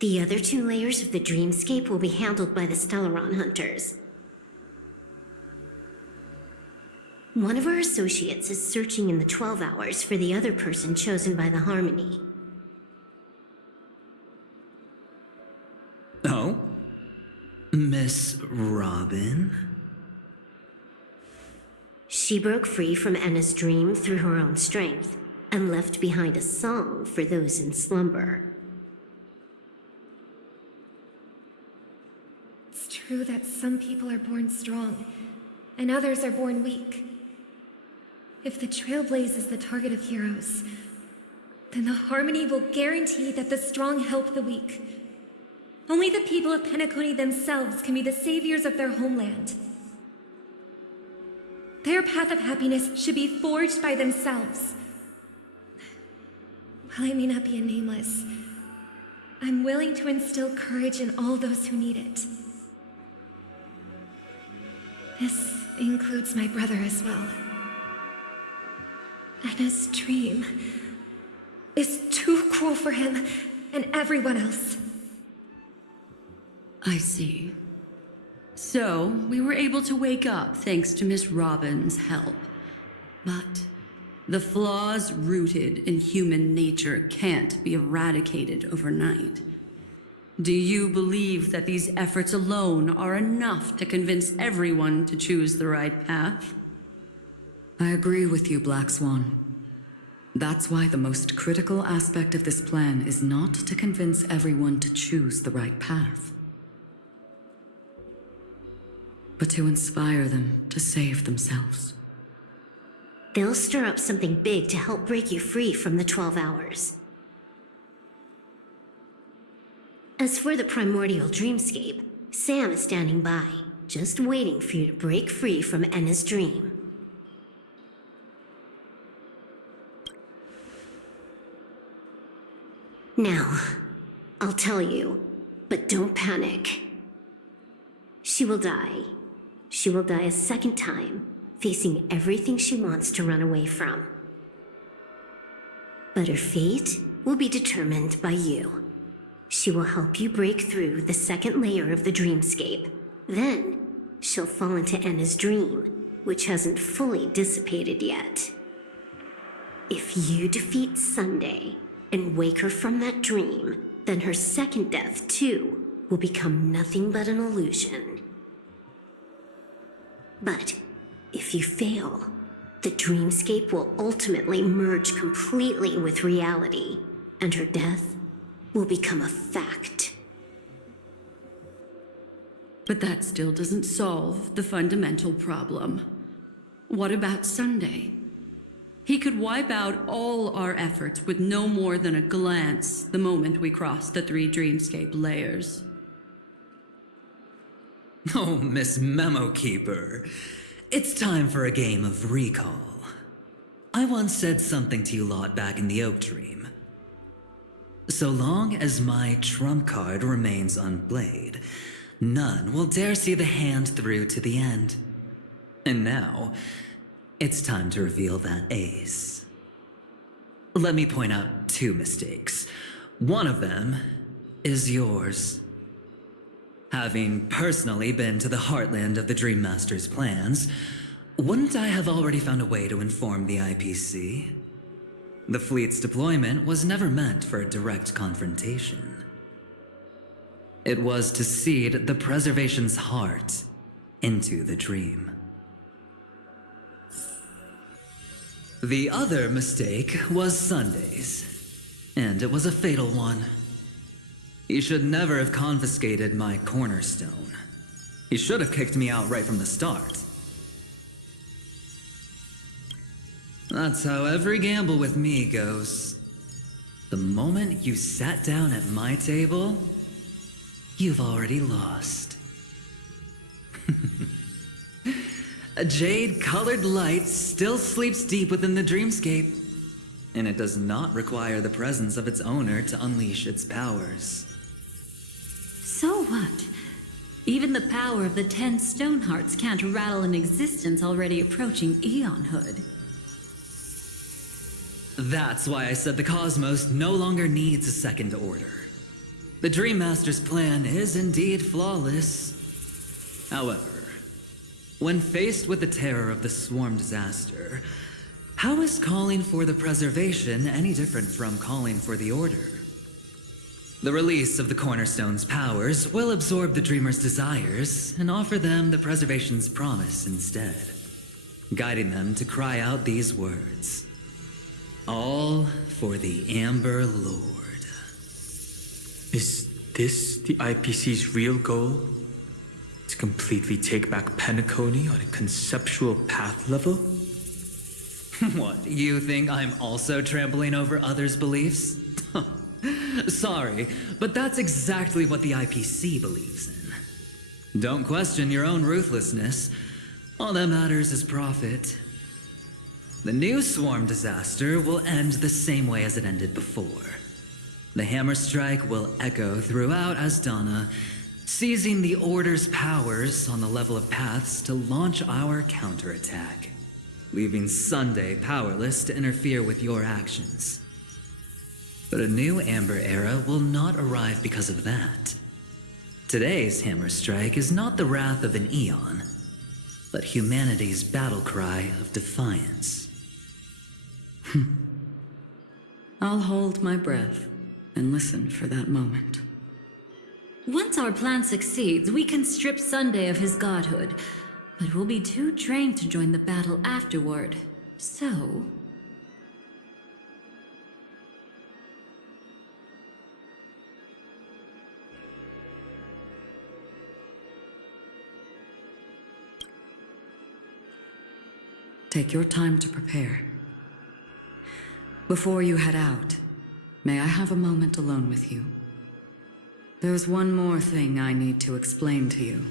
The other 2 layers of the dreamscape will be handled by the Stellaron hunters. One of our associates is searching in the 12 hours for the other person chosen by the Harmony. Oh? Miss Robin? She broke free from Enna's dream through her own strength, and left behind a song for those in slumber. It's true that some people are born strong, and others are born weak. If the Trailblaze is the target of heroes, then the Harmony will guarantee that the strong help the weak. Only the people of Penacony themselves can be the saviors of their homeland. Their path of happiness should be forged by themselves. While I may not be a nameless, I'm willing to instill courage in all those who need it. This includes my brother as well. Anna's dream is too cruel for him and everyone else. I see. So, we were able to wake up thanks to Miss Robin's help. But the flaws rooted in human nature can't be eradicated overnight. Do you believe that these efforts alone are enough to convince everyone to choose the right path? I agree with you, Black Swan. That's why the most critical aspect of this plan is not to convince everyone to choose the right path, but to inspire them to save themselves. They'll stir up something big to help break you free from the 12 hours. As for the primordial dreamscape, Sam is standing by, just waiting for you to break free from Enna's dream. Now, I'll tell you, but don't panic. She will die. She will die a second time, facing everything she wants to run away from. But her fate will be determined by you. She will help you break through the second layer of the dreamscape. Then, she'll fall into Enna's dream, which hasn't fully dissipated yet. If you defeat Sunday and wake her from that dream, then her second death, too, will become nothing but an illusion. But if you fail, the dreamscape will ultimately merge completely with reality, and her death will become a fact. But that still doesn't solve the fundamental problem. What about Sunday? He could wipe out all our efforts with no more than a glance the moment we cross the 3 dreamscape layers. Oh, Miss Memo Keeper. It's time for a game of recall. I once said something to you lot back in the Oak Dream. So long as my trump card remains unplayed, none will dare see the hand through to the end. And now, it's time to reveal that ace. Let me point out 2 mistakes. One of them is yours. Having personally been to the heartland of the Dream Master's plans, wouldn't I have already found a way to inform the IPC? The fleet's deployment was never meant for a direct confrontation. It was to seed the preservation's heart into the dream. The other mistake was Sundays, and it was a fatal one. He should never have confiscated my cornerstone. He should have kicked me out right from the start. That's how every gamble with me goes. The moment you sat down at my table, you've already lost. A jade-colored light still sleeps deep within the dreamscape, and it does not require the presence of its owner to unleash its powers. So what? Even the power of the 10 stone hearts can't rattle an existence already approaching eonhood. That's why I said the cosmos no longer needs a second order. The Dream Master's plan is indeed flawless. However, when faced with the terror of the swarm disaster, how is calling for the preservation any different from calling for the order? The release of the Cornerstone's powers will absorb the Dreamer's desires and offer them the preservation's promise instead, guiding them to cry out these words. All for the Amber Lord. Is this the IPC's real goal? To completely take back Penacony on a conceptual path level? What, you think I'm also trampling over others' beliefs? Sorry, but that's exactly what the IPC believes in. Don't question your own ruthlessness. All that matters is profit. The new swarm disaster will end the same way as it ended before. The hammer strike will echo throughout Asdana, seizing the Order's powers on the level of paths to launch our counterattack, leaving Sunday powerless to interfere with your actions. But a new Amber Era will not arrive because of that. Today's hammer strike is not the wrath of an eon, but humanity's battle cry of defiance. I'll hold my breath and listen for that moment. Once our plan succeeds, we can strip Sunday of his godhood, but we'll be too drained to join the battle afterward. So... Take your time to prepare. Before you head out, may I have a moment alone with you? There's one more thing I need to explain to you.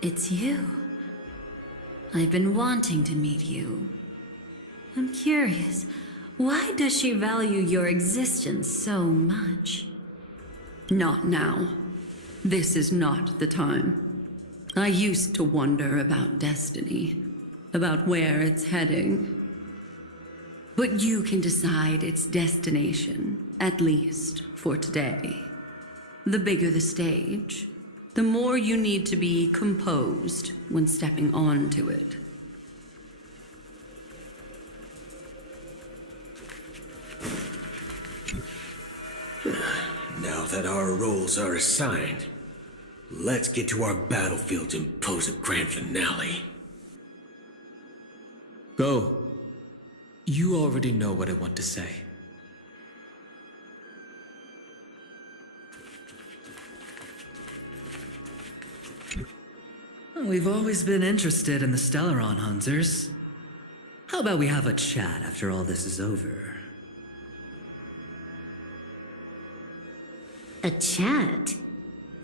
It's you. I've been wanting to meet you. I'm curious, why does she value your existence so much? Not now. This is not the time. I used to wonder about destiny, about where it's heading. But you can decide its destination, at least for today. The bigger the stage, the more you need to be composed when stepping onto it. Now that our roles are assigned, let's get to our battlefield and pose a grand finale. Go. You already know what I want to say. We've always been interested in the Stellaron hunters. How about we have a chat after all this is over? A chat?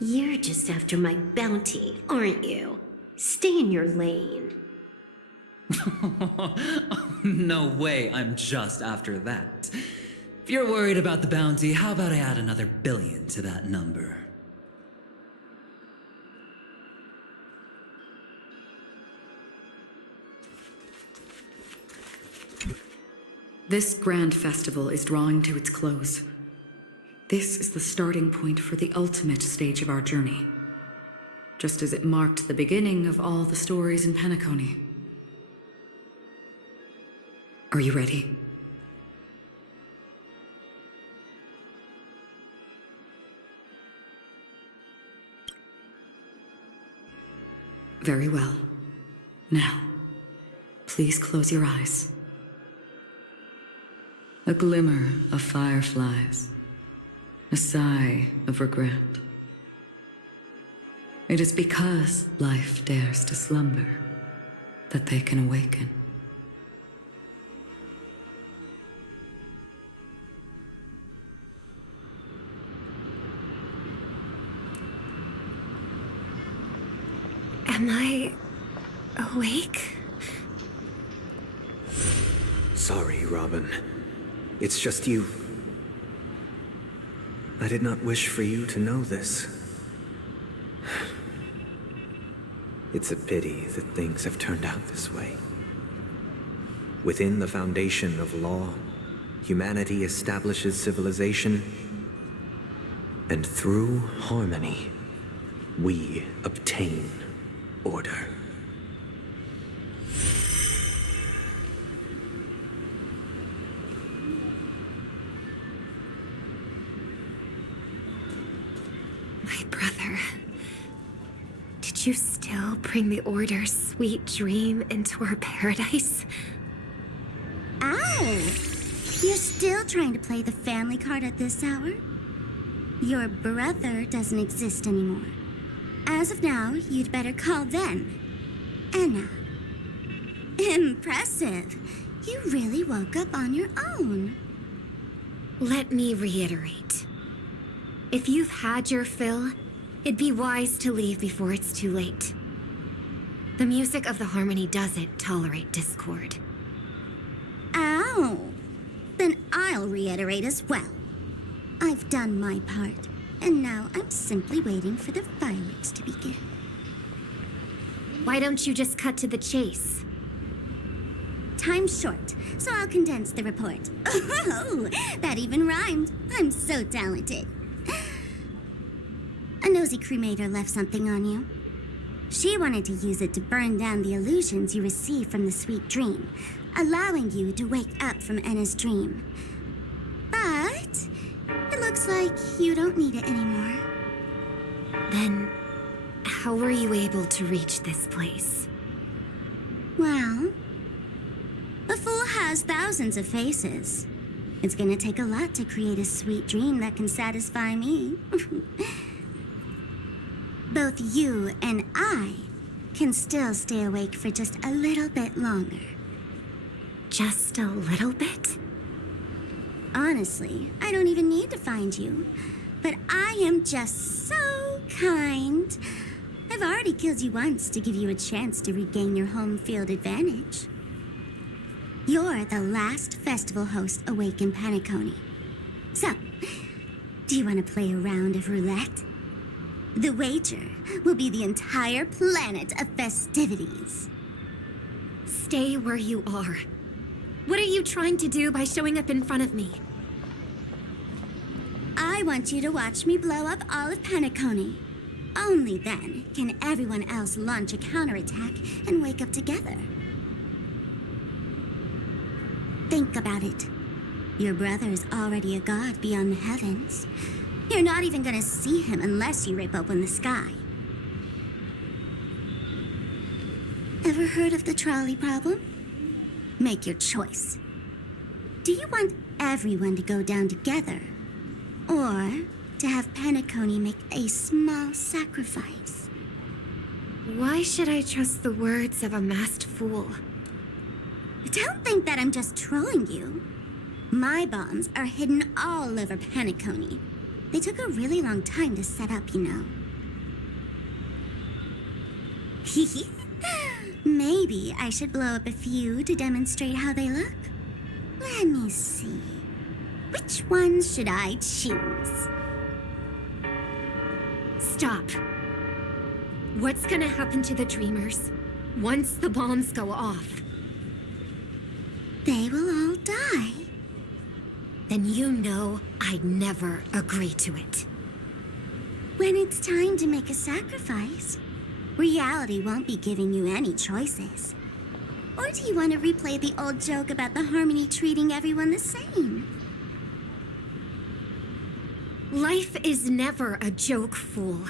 You're just after my bounty, aren't you? Stay in your lane. No way, I'm just after that. If you're worried about the bounty, how about I add another billion to that number? This grand festival is drawing to its close. This is the starting point for the ultimate stage of our journey. just as it marked the beginning of all the stories in Penacony. Are you ready? Very well. Now, please close your eyes. A glimmer of fireflies, a sigh of regret. It is because life dares to slumber that they can awaken. Am I awake? Sorry, Robin. It's just you. I did not wish for you to know this. It's a pity that things have turned out this way. Within the foundation of law, humanity establishes civilization, and through harmony, we obtain order. My brother. Did you still bring the Order's sweet dream into our paradise? Ow! You're still trying to play the family card at this hour? Your brother doesn't exist anymore. As of now, you'd better call them Anna. Impressive. You really woke up on your own. Let me reiterate. If you've had your fill, it'd be wise to leave before it's too late. The music of the harmony doesn't tolerate discord. Ow! Then I'll reiterate as well. I've done my part, and now I'm simply waiting for the fireworks to begin. Why don't you just cut to the chase? Time's short, so I'll condense the report. Oh, that even rhymed. I'm so talented. A nosy cremator left something on you. She wanted to use it to burn down the illusions you received from the sweet dream, allowing you to wake up from Enna's dream. But it looks like you don't need it anymore. Then, how were you able to reach this place? Well, a fool has thousands of faces. It's gonna take a lot to create a sweet dream that can satisfy me. Both you and I can still stay awake for just a little bit longer. Just a little bit? Honestly, I don't even need to find you. But I am just so kind. I've already killed you once to give you a chance to regain your home field advantage. You're the last festival host awake in Penacony. So, do you want to play a round of roulette? The wager will be the entire planet of festivities. Stay where you are. What are you trying to do by showing up in front of me? I want you to watch me blow up all of Penacony. Only then can everyone else launch a counterattack and wake up together. Think about it. Your brother is already a god beyond the heavens. You're not even gonna see him unless you rip open the sky. Ever heard of the trolley problem? Make your choice. Do you want everyone to go down together? Or to have Penacony make a small sacrifice? Why should I trust the words of a masked fool? Don't think that I'm just trolling you. My bombs are hidden all over Penacony. They took a really long time to set up, you know. Maybe I should blow up a few to demonstrate how they look. Let me see. Which ones should I choose? Stop. What's gonna happen to the dreamers once the bombs go off? They will all die. Then you know I'd never agree to it. When it's time to make a sacrifice, Reality won't be giving you any choices. Or do you want to replay the old joke about the Harmony treating everyone the same? Life is never a joke, fool.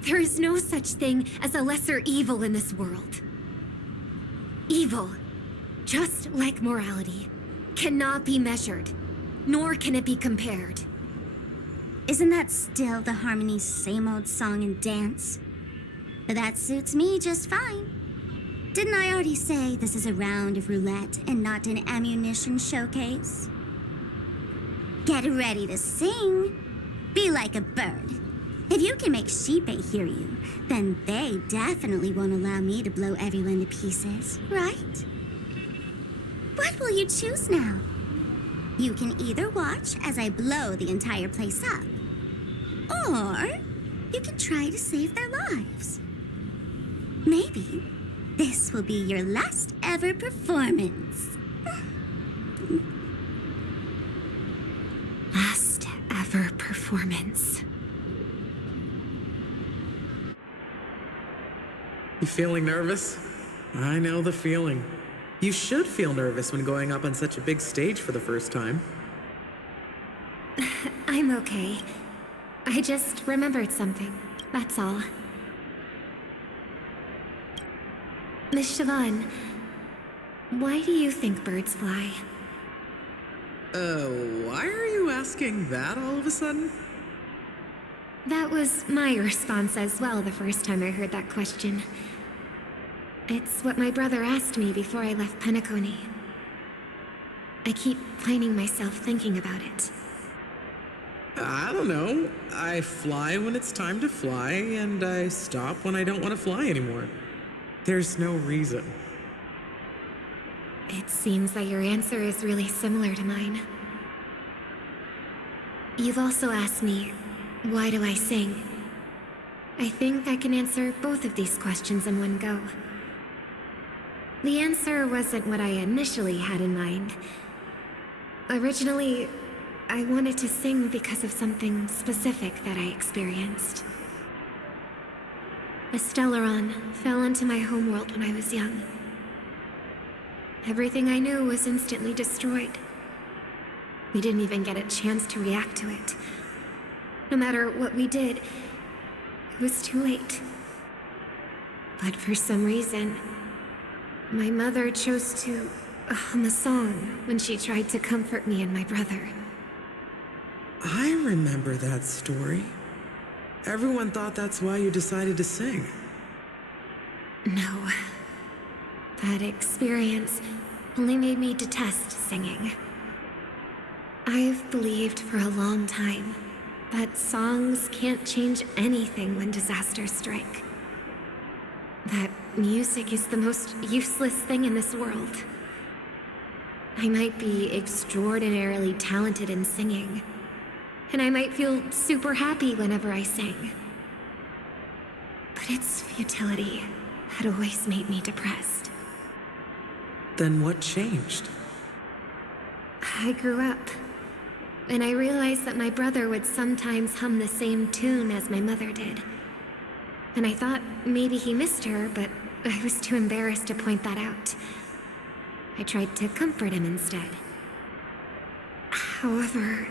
There is no such thing as a lesser evil in this world. Evil, just like morality, cannot be measured, nor can it be compared. Isn't that still the Harmony's same old song and dance? But that suits me just fine. Didn't I already say this is a round of roulette and not an ammunition showcase? Get ready to sing. Be like a bird. If you can make Sheepei hear you, then they definitely won't allow me to blow everyone to pieces, right? What will you choose now? You can either watch as I blow the entire place up, or you can try to save their lives. Maybe this will be your last ever performance. Last ever performance. You feeling nervous? I know the feeling. You should feel nervous when going up on such a big stage for the first time. I'm okay. I just remembered something, that's all. Miss Siobhan, why do you think birds fly? Why are you asking that all of a sudden? That was my response as well the first time I heard that question. It's what my brother asked me before I left Penacony. I keep finding myself thinking about it. I don't know. I fly when it's time to fly, and I stop when I don't want to fly anymore. There's no reason. It seems that your answer is really similar to mine. You've also asked me, why do I sing? I think I can answer both of these questions in one go. The answer wasn't what I initially had in mind. Originally, I wanted to sing because of something specific that I experienced. A Stellaron fell into my homeworld when I was young. Everything I knew was instantly destroyed. We didn't even get a chance to react to it. No matter what we did, it was too late. But for some reason, my mother chose to hum a song when she tried to comfort me and my brother. I remember that story. Everyone thought that's why you decided to sing. No. That experience only made me detest singing. I've believed for a long time that songs can't change anything when disasters strike. That music is the most useless thing in this world. I might be extraordinarily talented in singing, and I might feel super happy whenever I sing. But its futility had always made me depressed. Then what changed? I grew up, and I realized that my brother would sometimes hum the same tune as my mother did. And I thought maybe he missed her, but I was too embarrassed to point that out. I tried to comfort him instead. However,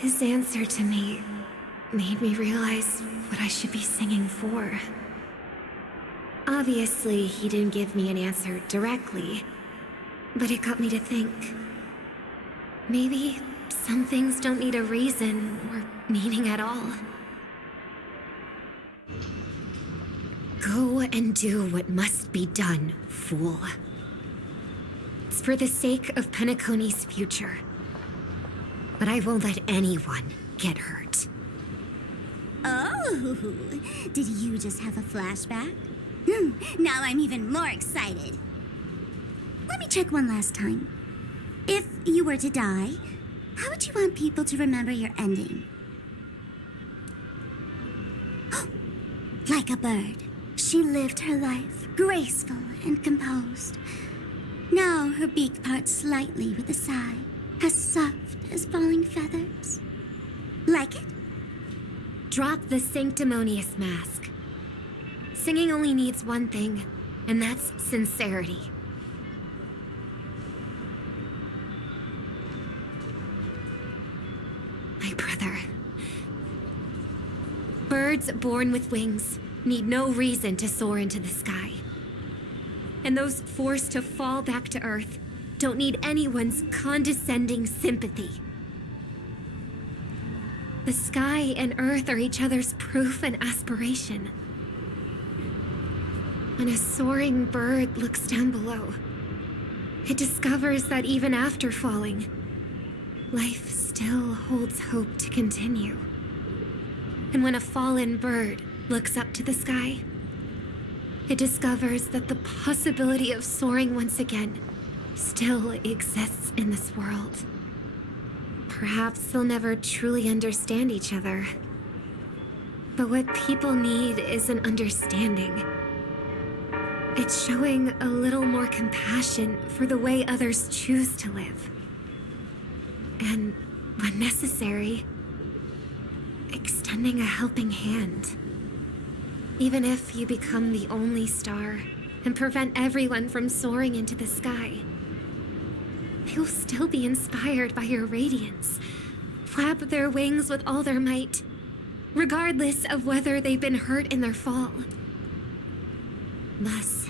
his answer to me made me realize what I should be singing for. Obviously, he didn't give me an answer directly, but it got me to think. Maybe some things don't need a reason or meaning at all. Go and do what must be done, fool. It's for the sake of Penacony's future. But I won't let anyone get hurt. Oh, did you just have a flashback? Now I'm even more excited. Let me check one last time. If you were to die, how would you want people to remember your ending? Like a bird, she lived her life, graceful and composed. Now her beak parts slightly with a sigh, as soft as falling feathers. Like it? Drop the sanctimonious mask. Singing only needs one thing, and that's sincerity. My brother. Birds born with wings need no reason to soar into the sky. And those forced to fall back to Earth don't need anyone's condescending sympathy. The sky and Earth are each other's proof and aspiration. When a soaring bird looks down below, it discovers that even after falling, life still holds hope to continue. And when a fallen bird looks up to the sky, it discovers that the possibility of soaring once again still exists in this world. Perhaps they'll never truly understand each other. But what people need is an understanding. It's showing a little more compassion for the way others choose to live. And, when necessary, extending a helping hand. Even if you become the only star and prevent everyone from soaring into the sky, they will still be inspired by your radiance, flap their wings with all their might, regardless of whether they've been hurt in their fall. Thus,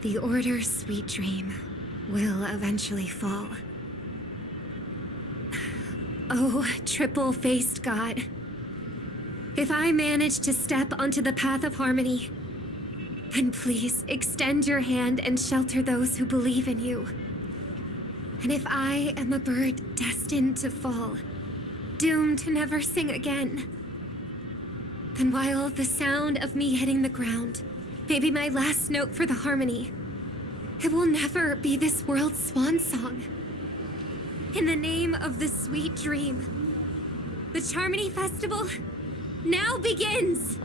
the Order's sweet dream will eventually fall. Oh, triple-faced God. If I manage to step onto the path of harmony, then please extend your hand and shelter those who believe in you. And if I am a bird destined to fall, doomed to never sing again, then while the sound of me hitting the ground may be my last note for the harmony, it will never be this world's swan song. In the name of the sweet dream, the Charmony Festival now begins!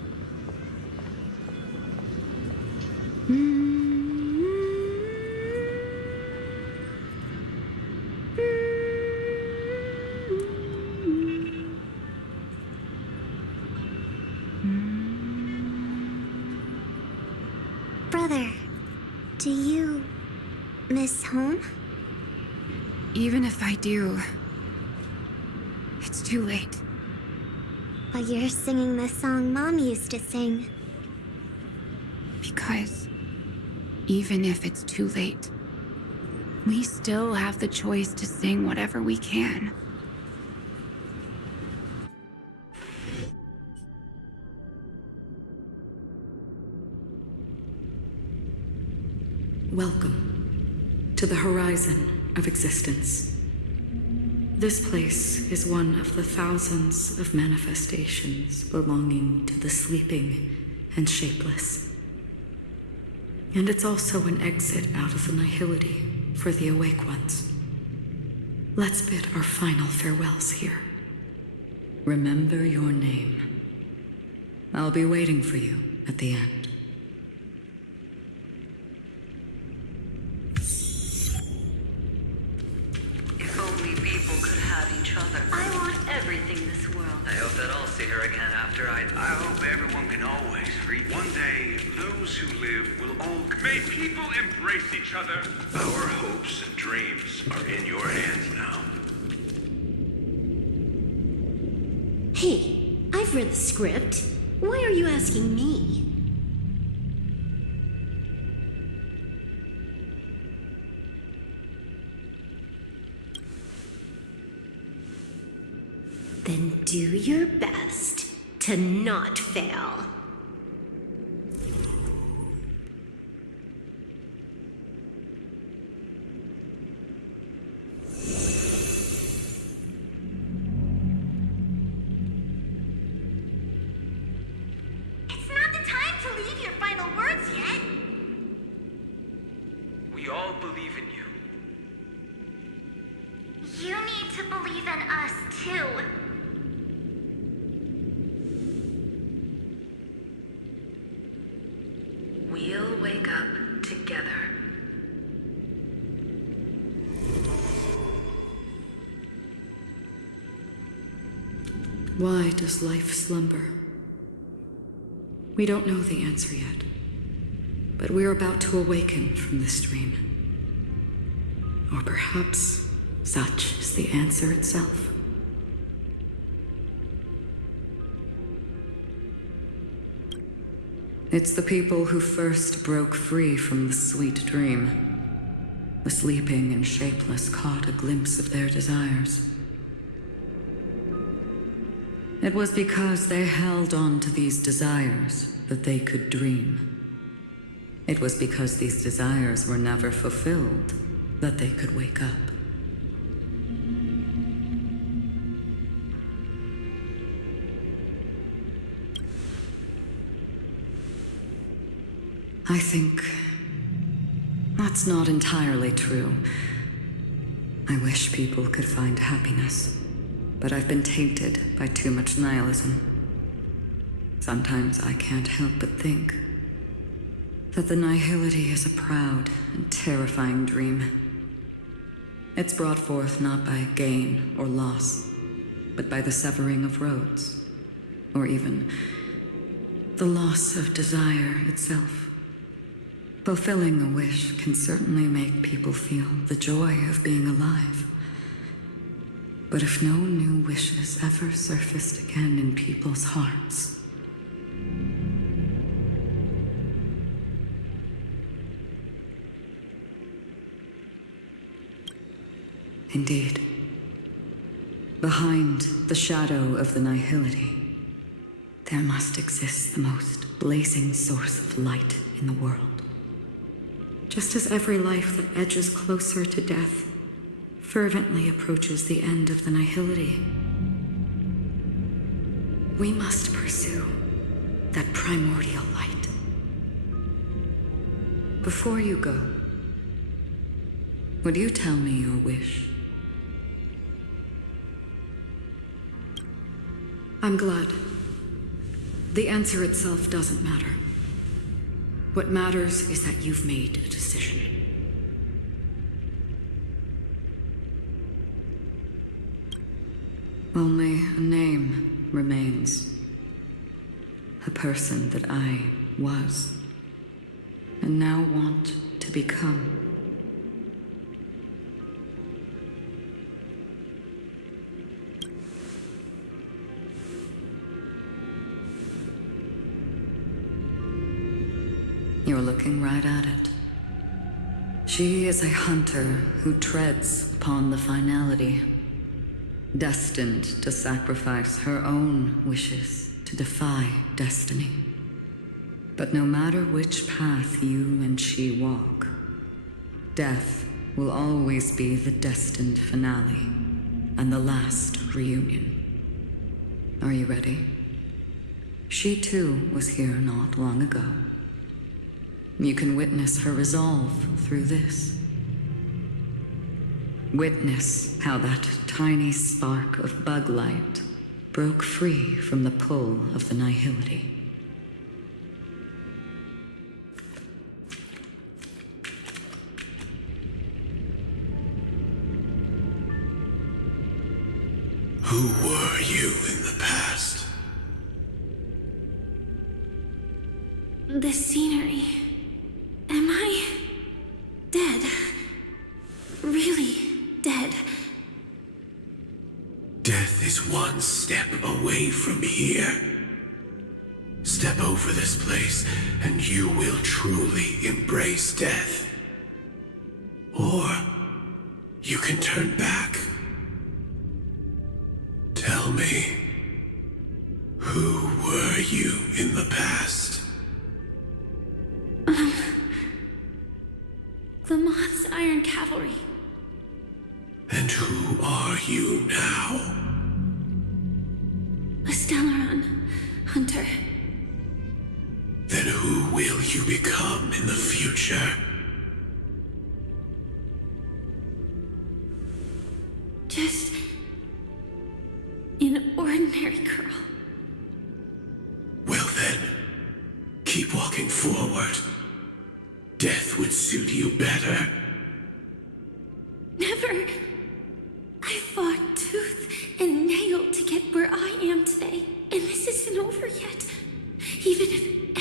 Brother, do you miss home? Even if I do, it's too late. But you're singing the song Mom used to sing. Because even if it's too late, we still have the choice to sing whatever we can. Welcome to the horizon of existence. This place is one of the thousands of manifestations belonging to the sleeping and shapeless. And it's also an exit out of the nihility for the awake ones. Let's bid our final farewells here. Remember your name. I'll be waiting for you at the end. If only people could have each other. I want everything this world. I hope that I'll see her again after I hope everyone can always reach. One day, those who live will all... May people embrace each other. Our hopes and dreams are in your hands now. Hey, I've read the script. Why are you asking me? Then do your best to not fail. It's not the time to leave your final words yet. We all believe in you. You need to believe in us, too. We'll wake up together. Why does life slumber? We don't know the answer yet, but we're about to awaken from this dream. Or perhaps such is the answer itself. It's the people who first broke free from the sweet dream. The sleeping and shapeless caught a glimpse of their desires. It was because they held on to these desires that they could dream. It was because these desires were never fulfilled that they could wake up. I think that's not entirely true. I wish people could find happiness, but I've been tainted by too much nihilism. Sometimes I can't help but think that the nihility is a proud and terrifying dream. It's brought forth not by gain or loss, but by the severing of roads, or even the loss of desire itself. Fulfilling a wish can certainly make people feel the joy of being alive. But if no new wishes ever surfaced again in people's hearts, indeed, behind the shadow of the nihility, there must exist the most blazing source of light in the world. Just as every life that edges closer to death fervently approaches the end of the nihility, we must pursue that primordial light. Before you go, would you tell me your wish? I'm glad. The answer itself doesn't matter. What matters is that you've made a decision. Only a name remains. A person that I was, and now want to become. You're looking right at it. She is a hunter who treads upon the finality, destined to sacrifice her own wishes to defy destiny. But no matter which path you and she walk, death will always be the destined finale and the last reunion. Are you ready? She too was here not long ago. You can witness her resolve through this. Witness how that tiny spark of bug light broke free from the pull of the nihility. Who were you in the past? The scenery. Am I dead? Really dead? Death is one step away from here. Step over this place, and you will truly embrace death. Or you can turn back. Tell me, who were you in the past? The Moth's Iron Cavalry. And who are you now? A Stellaron hunter. Then who will you become in the future? Just an ordinary girl. Well then, keep walking forward. Death would suit you better. Never. I fought tooth and nail to get where I am today, and this isn't over yet. Even if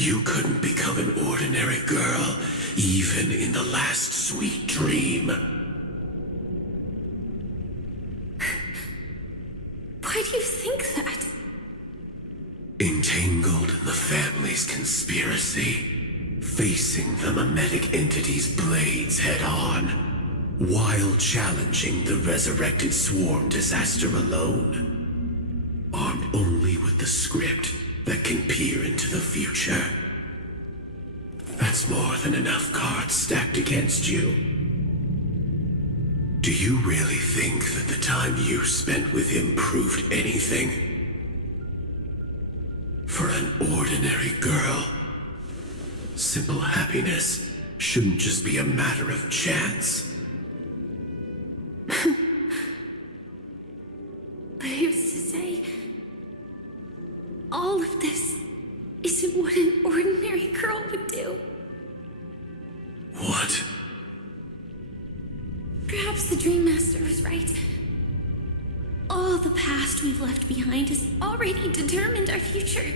You couldn't become an ordinary girl, even in the last sweet dream. Why do you think that? Entangled in the family's conspiracy, facing the mimetic entity's blades head-on, while challenging the resurrected swarm disaster alone, armed only with the script that can peer into the future. That's more than enough cards stacked against you. Do you really think that the time you spent with him proved anything? For an ordinary girl, simple happiness shouldn't just be a matter of chance. But who's to say all of this isn't what an ordinary girl would do? What? Perhaps the Dream Master was right. All the past we've left behind has already determined our future.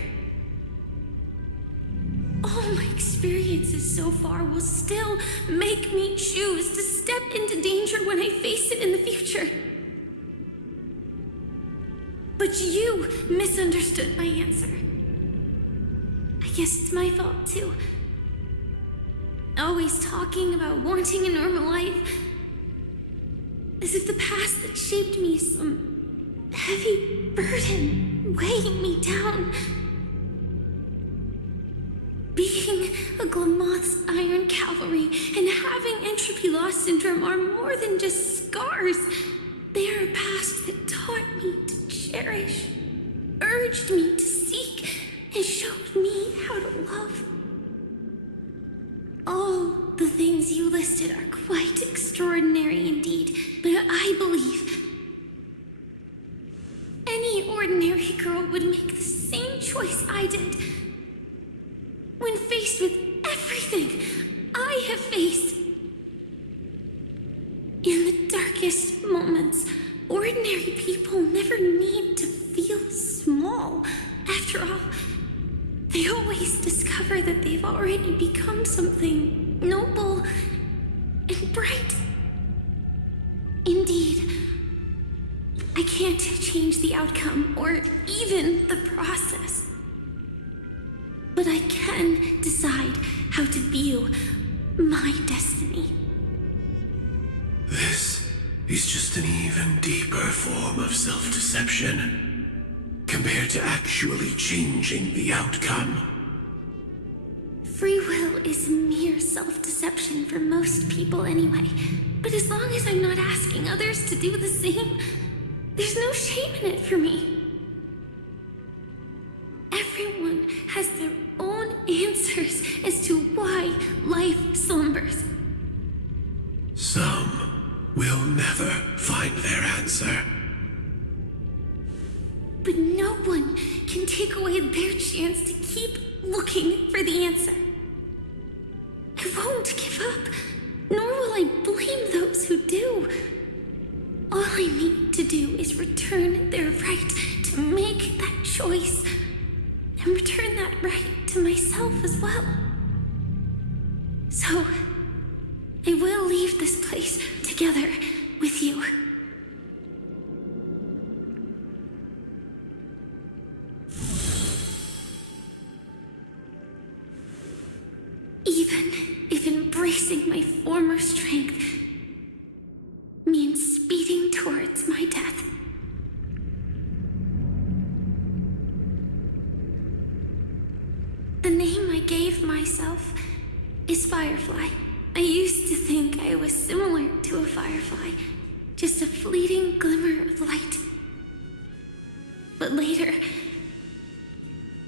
All my experiences so far will still make me choose to step into danger when I face it in the future. But you misunderstood my answer. I guess it's my fault too. Always talking about wanting a normal life, as if the past that shaped me is some heavy burden weighing me down. Being a Glamoth's Iron Cavalry and having entropy loss syndrome are more than just scars. They are a past that taught me to cherish, urged me to seek, and showed me how to love. All the things you listed are quite extraordinary indeed, but I believe any ordinary girl would make the same choice I did. When faced with everything I have faced, in the darkest moments, ordinary people never need to feel small. After all, they always discover that they've already become something noble and bright. Indeed, I can't change the outcome or even the process. But I can decide how to view my destiny. This is just an even deeper form of self-deception, compared to actually changing the outcome. Free will is mere self-deception for most people anyway. But as long as I'm not asking others to do the same, there's no shame in it for me. Everyone has their own answers as to why life slumbers. Some will never find their answer. But no one can take away their chance to keep looking for the answer. I won't give up, nor will I blame those who do. All I need to do is return their right to make that choice, and return that right to myself as well. So, I will leave this place together with you. Even if embracing my former strength means speeding towards my death. The name I gave myself is Firefly. I used to think I was similar to a firefly, just a fleeting glimmer of light. But later,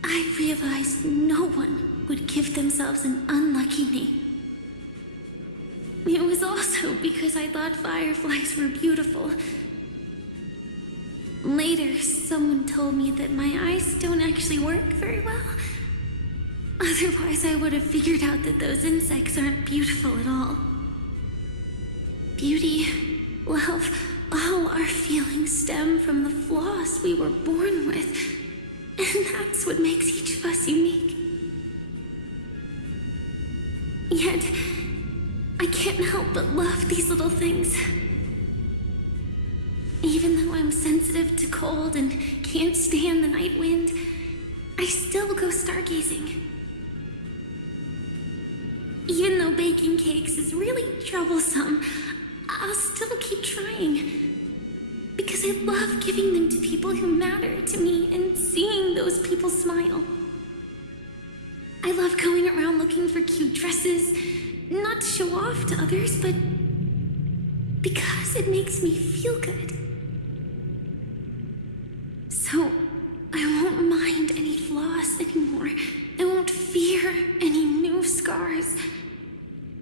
I realized no one would give themselves an unlucky name. It was also because I thought fireflies were beautiful. Later, someone told me that my eyes don't actually work very well. Otherwise, I would have figured out that those insects aren't beautiful at all. Beauty, love, all our feelings stem from the flaws we were born with. And that's what makes each of us unique. but love these little things. Even though I'm sensitive to cold and can't stand the night wind, I still go stargazing. Even though baking cakes is really troublesome, I'll still keep trying. Because I love giving them to people who matter to me and seeing those people smile. I love going around looking for cute dresses, not to show off to others, but because it makes me feel good. So, I won't mind any flaws anymore. I won't fear any new scars.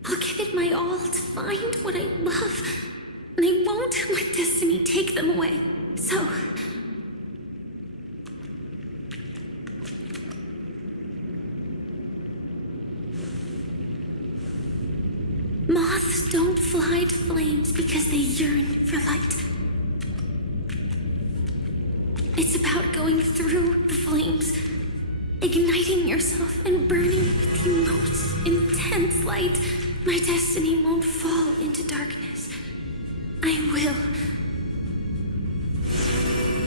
I'll give it my all to find what I love, and I won't let destiny take them away. So, moths don't fly to flames because they yearn for light. It's about going through the flames, igniting yourself and burning with the most intense light. My destiny won't fall into darkness. I will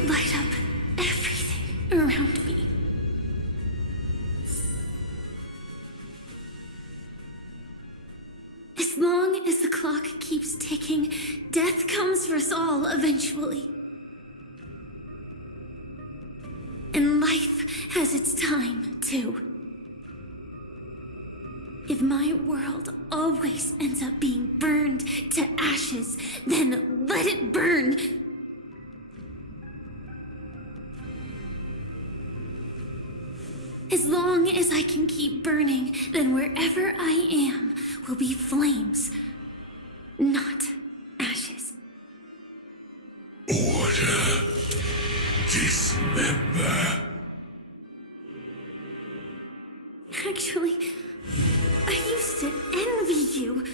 light up everything around me. As long as the clock keeps ticking, death comes for us all eventually. And life has its time, too. If my world always ends up being burned to ashes, then let it burn. As long as I can keep burning, then wherever I am will be flames, not ashes. Order. Dismember. Actually, I used to envy you.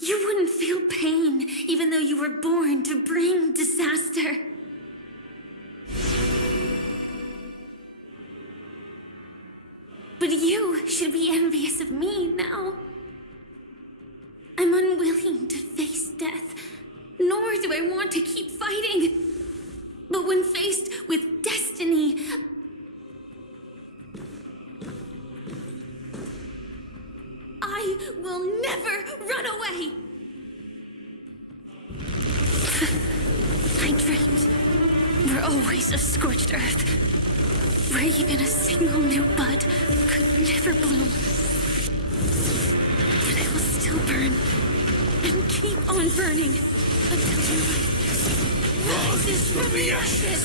You wouldn't feel pain, even though you were born to bring disaster. But you should be envious of me now. I'm unwilling to face death, nor do I want to keep fighting. But when faced with destiny, I will never run away! My dreams were always of scorched earth, where even a single new bud could never bloom. But I will still burn, and keep on burning, until rises from the ashes!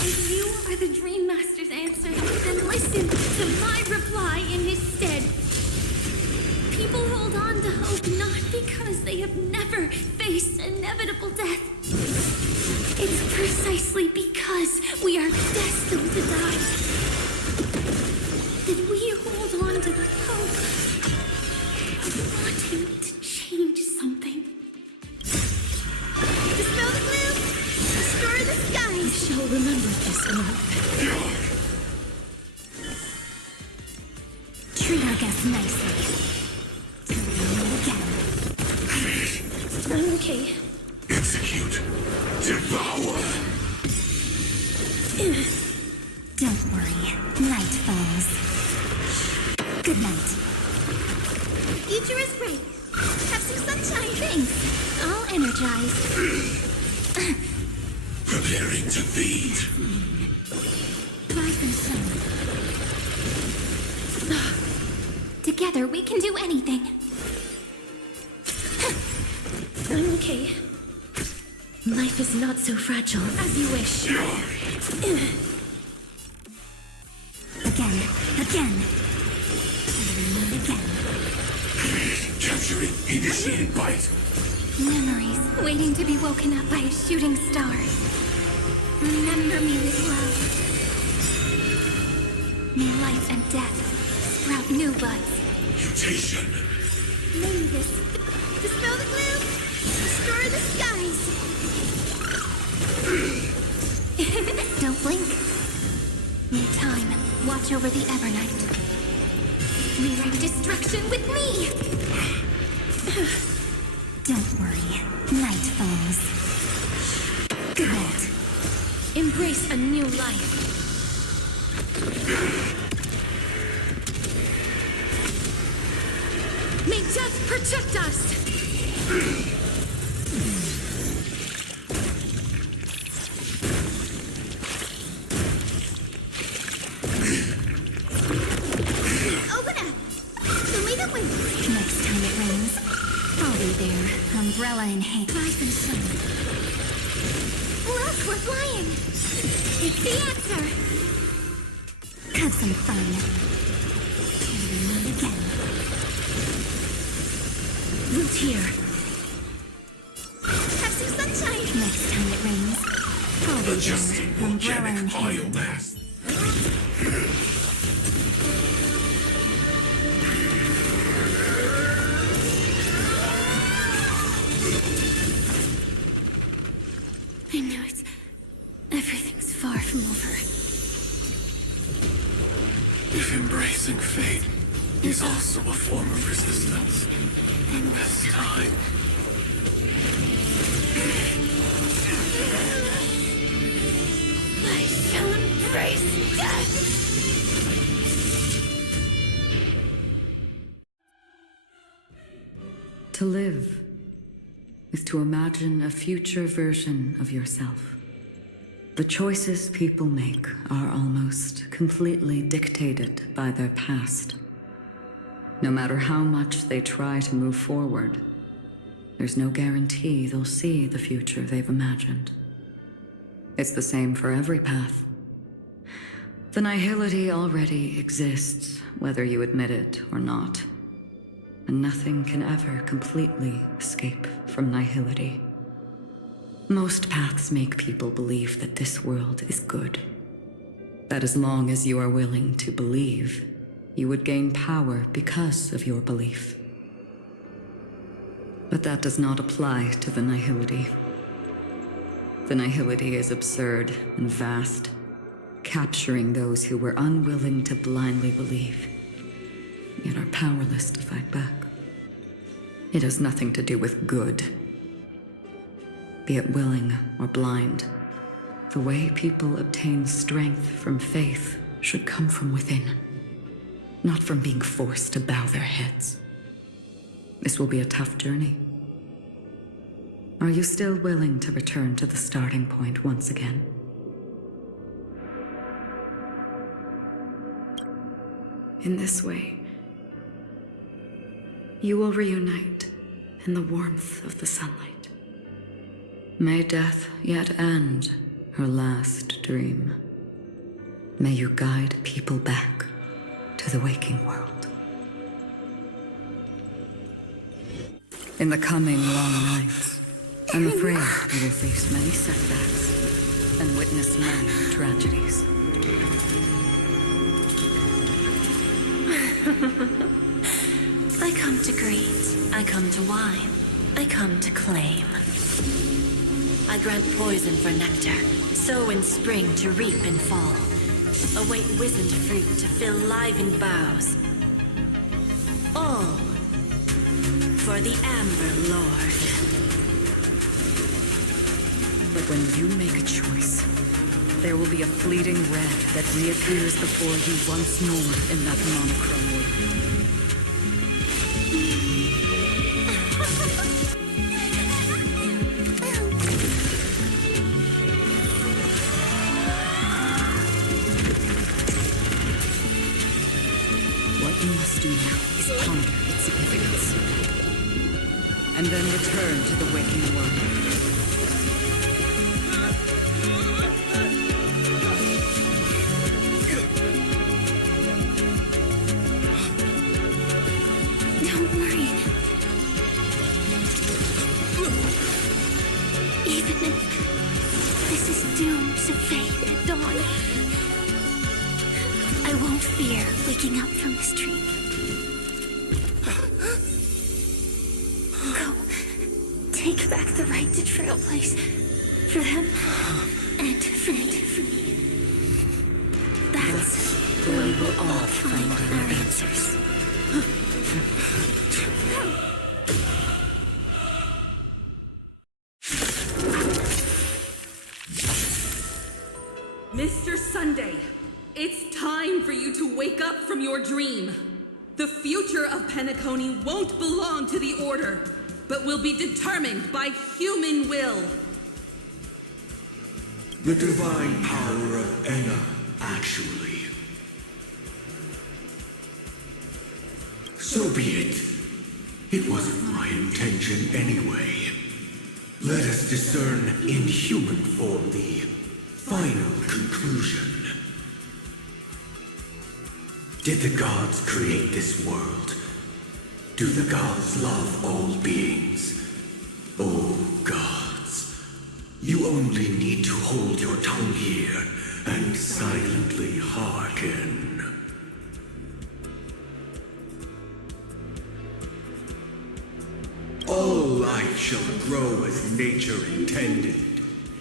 If you are the Dream Master's answer, then listen to my reply in his stead. People hold on to hope not because they have never faced inevitable death. It's precisely because we are destined to die that we hold on to the hope of wanting to change something. Dispel the gloom! Restore the skies! You shall remember this, Earth. Treat our guests nicely. I'm okay. Execute. Devour. Don't worry. Night falls. Good night. The future is bright. Have some sunshine. Thanks. I'll energize. Preparing to feed. Try some sun. Together we can do anything. I'm okay. Life is not so fragile as you wish. Again. Capturing initiated bite. Memories waiting to be woken up by a shooting star. Remember me with love. May life and death sprout new buds. Mutation. May this dispel the gloom, restore the skies. Don't blink. Need time. Watch over the Evernight. Rewrite destruction with me! Don't worry. Night falls. Good night. Embrace a new life. May death protect us! Next time it rains, I'll be there, umbrella in hand. Rise and shine. Look, we're flying! It's the answer! Have some fun. Till we meet again. Root here. Have some sunshine! Next time it rains, I'll be Adjusting there, umbrella in volcanic hand. biomass. I know it's... everything's far from over. If embracing fate is also a form of resistance, this time. I shall embrace death! To live is to imagine a future version of yourself. The choices people make are almost completely dictated by their past. No matter how much they try to move forward, there's no guarantee they'll see the future they've imagined. It's the same for every path. The nihility already exists, whether you admit it or not. And nothing can ever completely escape from nihility. Most paths make people believe that this world is good. That as long as you are willing to believe, you would gain power because of your belief. But that does not apply to the nihility. The nihility is absurd and vast, capturing those who were unwilling to blindly believe, yet are powerless to fight back. It has nothing to do with good. Be it willing or blind, the way people obtain strength from faith should come from within, not from being forced to bow their heads. This will be a tough journey. Are you still willing to return to the starting point once again? In this way, you will reunite in the warmth of the sunlight. May death yet end her last dream. May you guide people back to the waking world. In the coming long nights, I'm afraid you will face many setbacks and witness many tragedies. I come to greet, I come to whine, I come to claim. I grant poison for nectar, sow in spring to reap in fall. Await wizened fruit to fill livened boughs. All for the Amber Lord. But when you make a choice, there will be a fleeting red that reappears before you once more in that monochrome world. What you must do now is ponder its significance, and then return to the waking world. Don't worry. Even if this is doomed to fade at dawn, I won't fear waking up from this dream. Go. Take back the right to Trailblaze. For them and for me. That's where we will all find our answers. Mr. Sunday, it's time for you to wake up from your dream. The future of Penacony won't belong to the Order, but will be determined by human will. The divine power of Enna, actually. So be it. It wasn't my intention anyway. Let us discern in human form the final conclusion. Did the gods create this world? Do the gods love all beings? Oh gods, you only need to hold your tongue here and silently hearken. All life shall grow as nature intended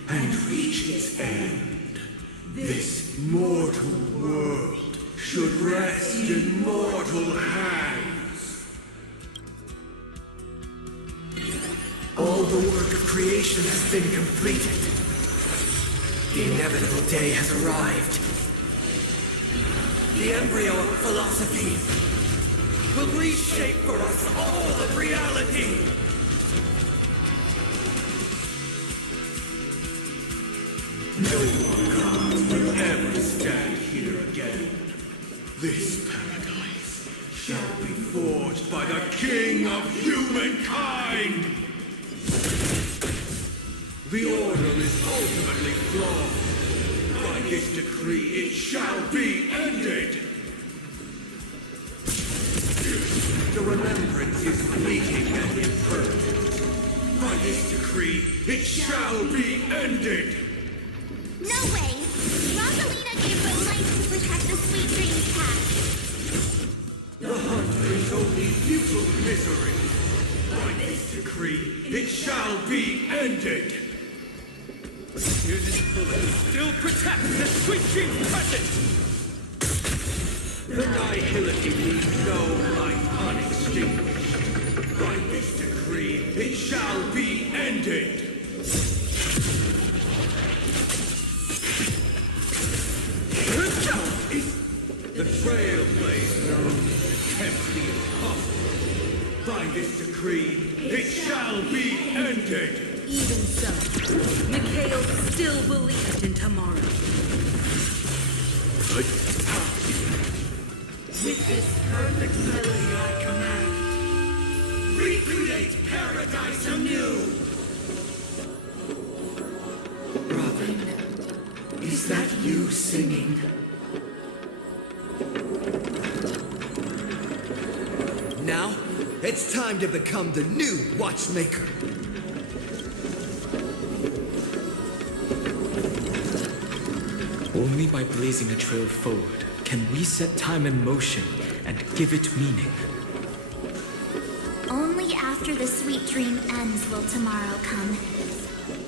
and reach its end. This mortal world should rest in mortal hands. All the work of creation has been completed. The inevitable day has arrived. The embryo of philosophy will reshape for us all of reality. No more gods will ever stand here again. This paradise shall be forged by the King of humankind. The order is ultimately flawed. By this decree, it shall be ended. The remembrance is fleeting and impermanent. By this decree, it shall be ended. No way! Rosalina gave her life to protect the Sweet Dreams path. The hunt brings only futile misery. By this decree, it shall be ended. Hear this bullet still protects the Sweet Dreams present! The nihility leaves no light unextinguished. By this decree, it shall be ended. The Trailblaze known attempt the impossible. By this decree, it shall be ended. Even so, Mikhail still believed in tomorrow. With this perfect melody I command, recreate paradise anew! Robin, is that you singing? Now, it's time to become the new watchmaker. Only by blazing a trail forward can we set time in motion and give it meaning. Only after the sweet dream ends will tomorrow come.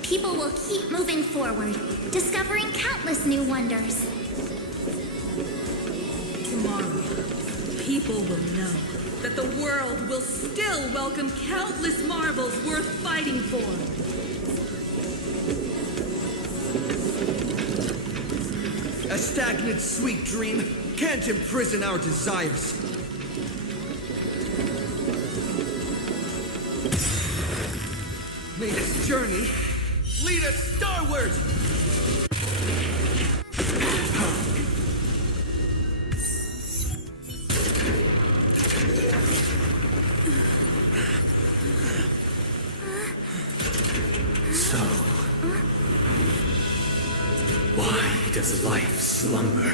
People will keep moving forward, discovering countless new wonders. Tomorrow, people will know that the world will still welcome countless marvels worth fighting for. A stagnant sweet dream can't imprison our desires. May this journey lead us starward! So, why does life slumber?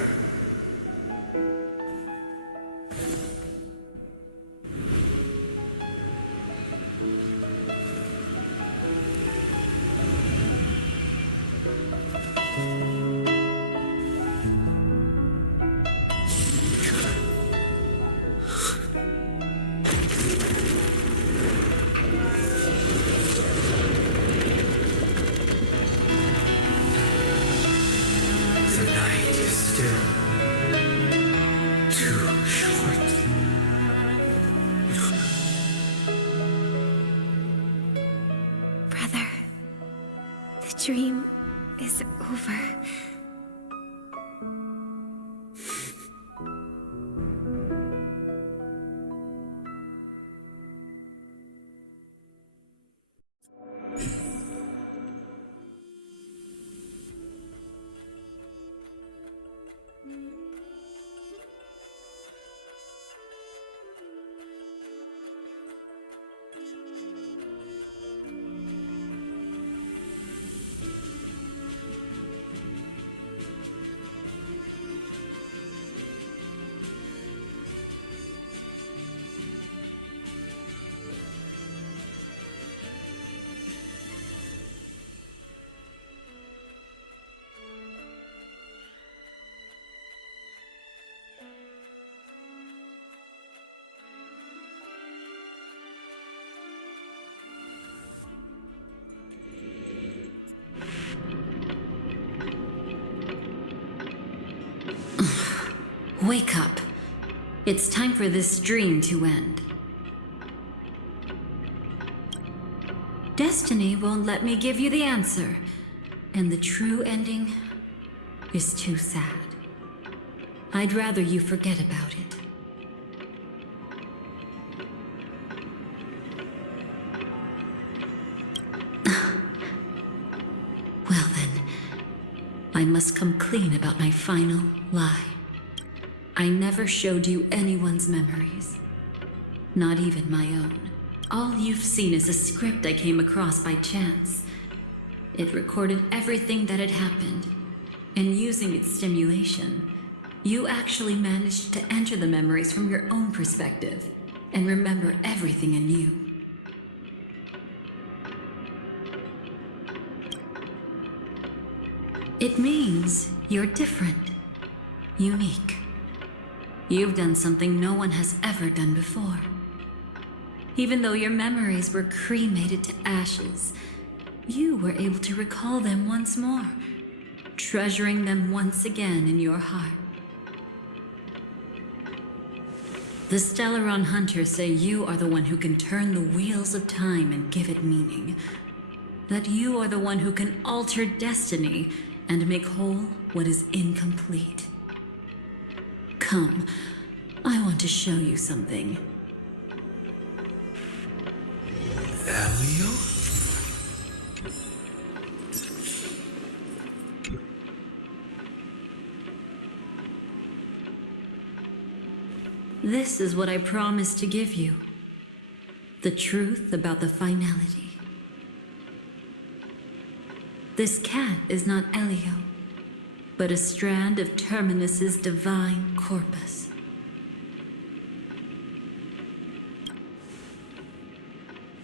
dream is over. Wake up. It's time for this dream to end. Destiny won't let me give you the answer, and the true ending is too sad. I'd rather you forget about it. Well then, I must come clean about my final lie. I never showed you anyone's memories. Not even my own. All you've seen is a script I came across by chance. It recorded everything that had happened, and using its stimulation, you actually managed to enter the memories from your own perspective and remember everything anew. It means you're different, unique. You've done something no one has ever done before. Even though your memories were cremated to ashes, you were able to recall them once more, treasuring them once again in your heart. The Stellaron Hunters say you are the one who can turn the wheels of time and give it meaning. That you are the one who can alter destiny and make whole what is incomplete. Come, I want to show you something. Elio? This is what I promised to give you. The truth about the finality. This cat is not Elio, but a strand of Terminus's divine corpus.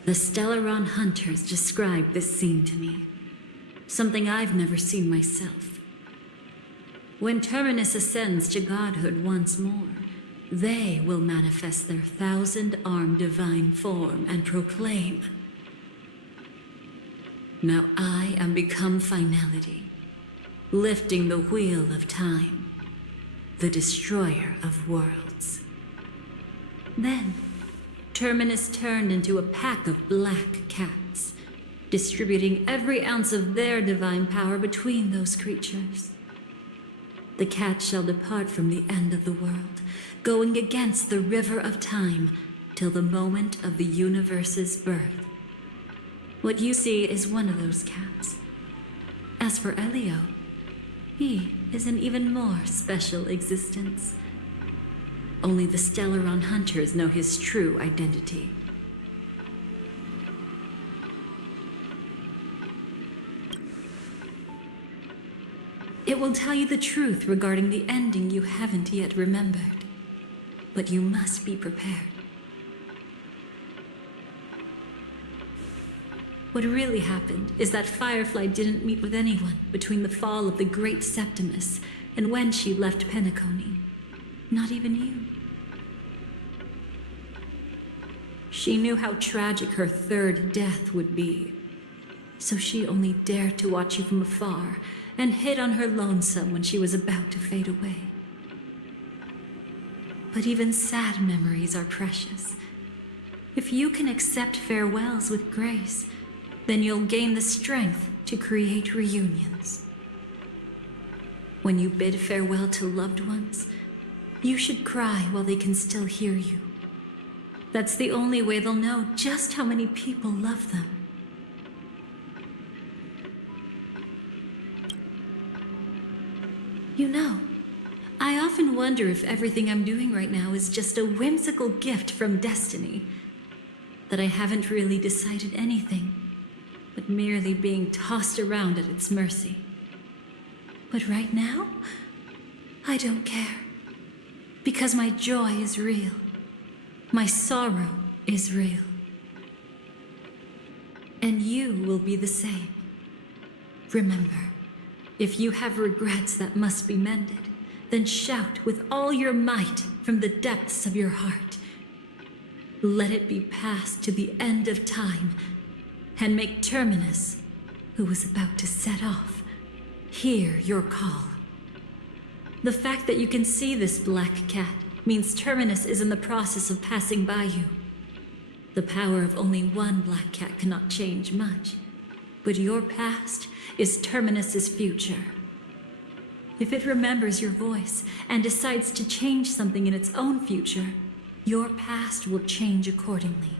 The Stellaron Hunters described this scene to me, something I've never seen myself. When Terminus ascends to godhood once more, they will manifest their 1,000-armed divine form and proclaim, "Now I am become finality, lifting the wheel of time, the destroyer of worlds." Then, Terminus turned into a pack of black cats, distributing every ounce of their divine power between those creatures. The cats shall depart from the end of the world, going against the river of time till the moment of the universe's birth. What you see is one of those cats. As for Elio, he is an even more special existence. Only the Stellaron Hunters know his true identity. It will tell you the truth regarding the ending you haven't yet remembered. But you must be prepared. What really happened is that Firefly didn't meet with anyone between the fall of the Great Septimus and when she left Penacony. Not even you. She knew how tragic her third death would be, so she only dared to watch you from afar and hid on her lonesome when she was about to fade away. But even sad memories are precious. If you can accept farewells with grace, then you'll gain the strength to create reunions. When you bid farewell to loved ones, you should cry while they can still hear you. That's the only way they'll know just how many people love them. You know, I often wonder if everything I'm doing right now is just a whimsical gift from destiny. That I haven't really decided anything, but merely being tossed around at its mercy. But right now, I don't care. Because my joy is real. My sorrow is real. And you will be the same. Remember, if you have regrets that must be mended, then shout with all your might from the depths of your heart. Let it be passed to the end of time, and make Terminus, who is about to set off, hear your call. The fact that you can see this black cat means Terminus is in the process of passing by you. The power of only one black cat cannot change much, but your past is Terminus's future. If it remembers your voice and decides to change something in its own future, your past will change accordingly.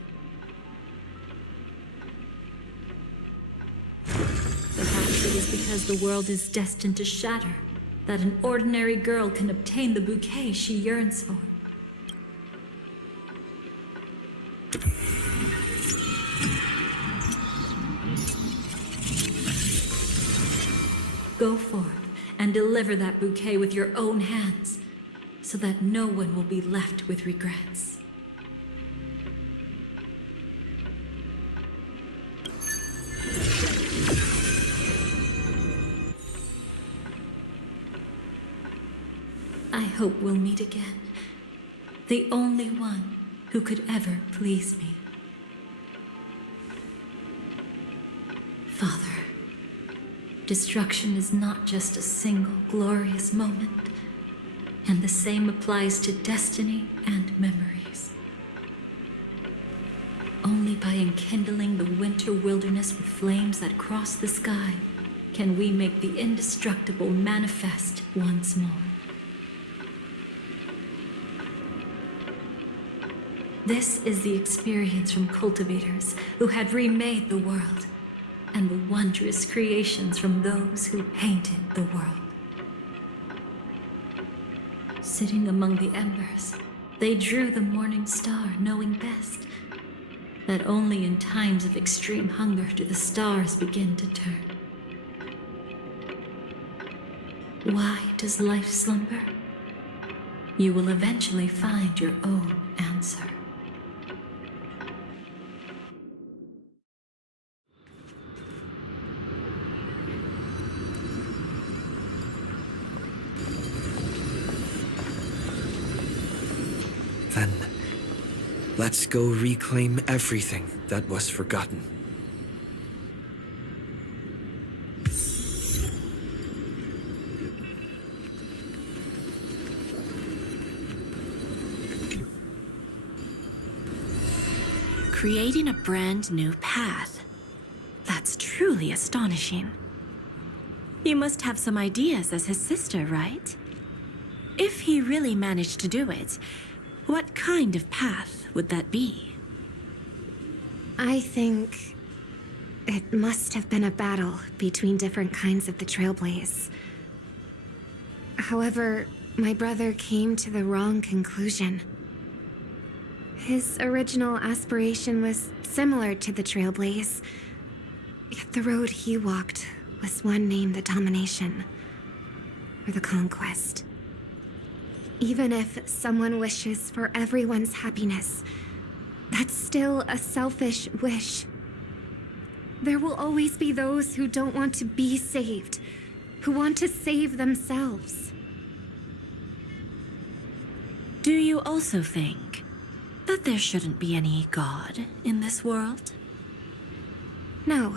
Perhaps it is because the world is destined to shatter that an ordinary girl can obtain the bouquet she yearns for. Go forth and deliver that bouquet with your own hands, so that no one will be left with regrets. I hope we'll meet again. The only one who could ever please me. Father, destruction is not just a single glorious moment, and the same applies to destiny and memories. Only by enkindling the winter wilderness with flames that cross the sky can we make the indestructible manifest once more. This is the experience from cultivators who had remade the world, and the wondrous creations from those who painted the world. Sitting among the embers, they drew the morning star, knowing best that only in times of extreme hunger do the stars begin to turn. Why does life slumber? You will eventually find your own answer. Then, let's go reclaim everything that was forgotten. Creating a brand new path. That's truly astonishing. You must have some ideas as his sister, right? If he really managed to do it, what kind of path would that be? I think it must have been a battle between different kinds of the Trailblaze. However, my brother came to the wrong conclusion. His original aspiration was similar to the Trailblaze, yet the road he walked was one named the Domination, or the Conquest. Even if someone wishes for everyone's happiness, that's still a selfish wish. There will always be those who don't want to be saved, who want to save themselves. Do you also think that there shouldn't be any God in this world? No.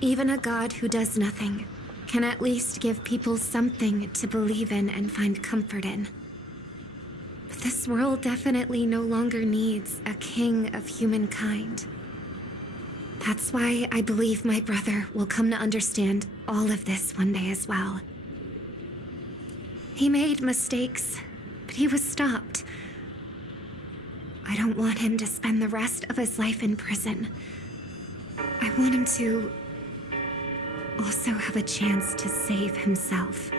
Even a God who does nothing can at least give people something to believe in and find comfort in. But this world definitely no longer needs a king of humankind. That's why I believe my brother will come to understand all of this one day as well. He made mistakes, but he was stopped. I don't want him to spend the rest of his life in prison. I want him to also have a chance to save himself.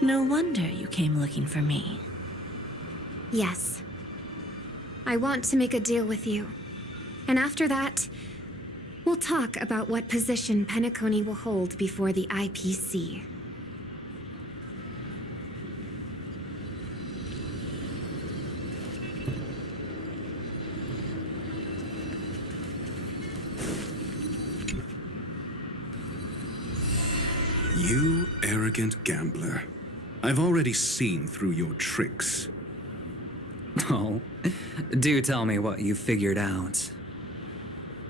No wonder you came looking for me. Yes. I want to make a deal with you. And after that, we'll talk about what position Penacony will hold before the IPC. You arrogant gambler. I've already seen through your tricks. Oh, do tell me what you figured out.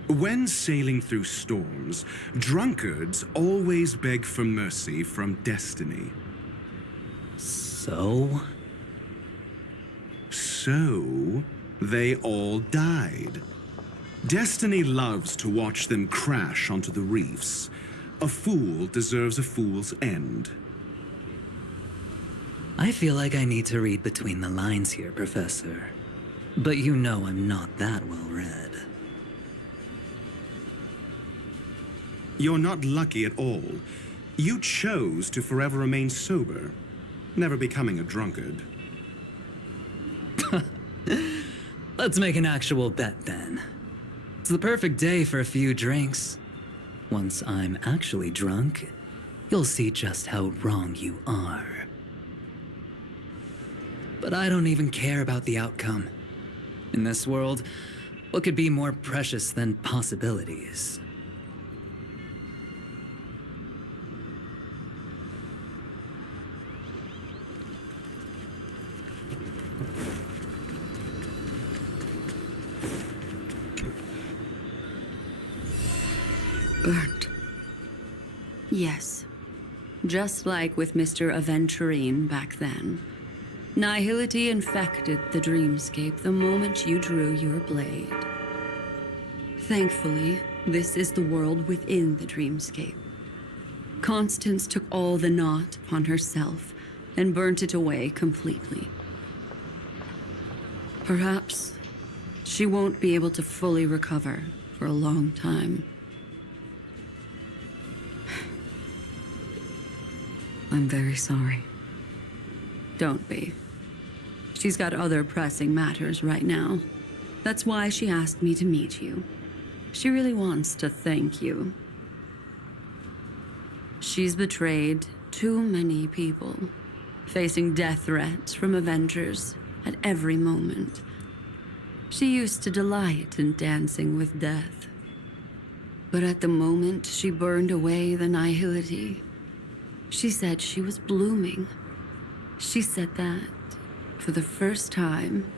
When sailing through storms, drunkards always beg for mercy from destiny. So? So, they all died. Destiny loves to watch them crash onto the reefs. A fool deserves a fool's end. I feel like I need to read between the lines here, Professor. But you know I'm not that well read. You're not lucky at all. You chose to forever remain sober, never becoming a drunkard. Let's make an actual bet then. It's the perfect day for a few drinks. Once I'm actually drunk, you'll see just how wrong you are. But I don't even care about the outcome. In this world, what could be more precious than possibilities? Burnt. Yes. Just like with Mr. Aventurine back then. Nihility infected the dreamscape the moment you drew your blade. Thankfully, this is the world within the dreamscape. Constance took all the knot upon herself and burnt it away completely. Perhaps she won't be able to fully recover for a long time. I'm very sorry. Don't be. She's got other pressing matters right now. That's why she asked me to meet you. She really wants to thank you. She's betrayed too many people, facing death threats from Avengers at every moment. She used to delight in dancing with death. But at the moment she burned away the nihility, she said she was blooming. She said that, for the first time,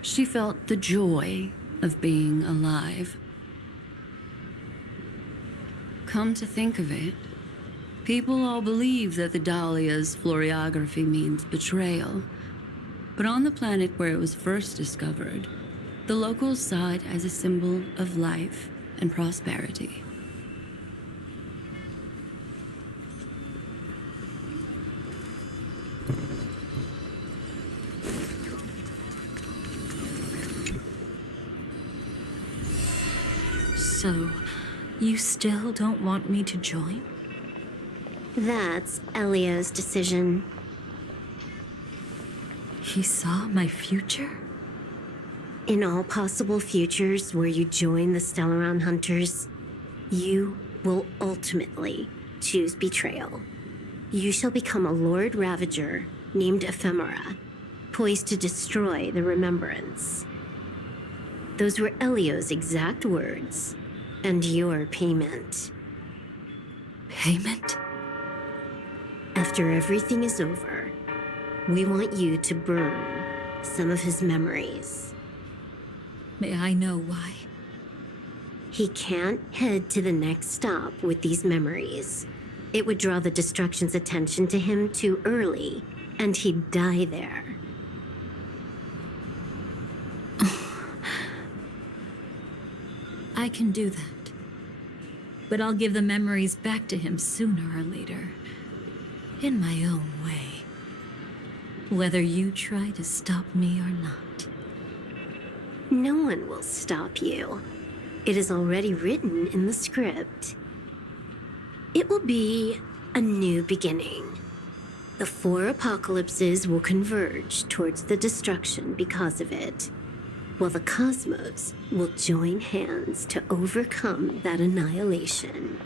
she felt the joy of being alive. Come to think of it, people all believe that the Dahlia's floriography means betrayal. But on the planet where it was first discovered, the locals saw it as a symbol of life and prosperity. So, you still don't want me to join? That's Elio's decision. He saw my future? In all possible futures where you join the Stellaron Hunters, you will ultimately choose betrayal. You shall become a Lord Ravager named Ephemera, poised to destroy the Remembrance. Those were Elio's exact words, and your payment. Payment? After everything is over, we want you to burn some of his memories. May I know why? He can't head to the next stop with these memories. It would draw the Destruction's attention to him too early, and he'd die there. I can do that. But I'll give the memories back to him sooner or later. In my own way. Whether you try to stop me or not. No one will stop you. It is already written in the script. It will be a new beginning. The 4 apocalypses will converge towards the destruction because of it, while the cosmos will join hands to overcome that annihilation.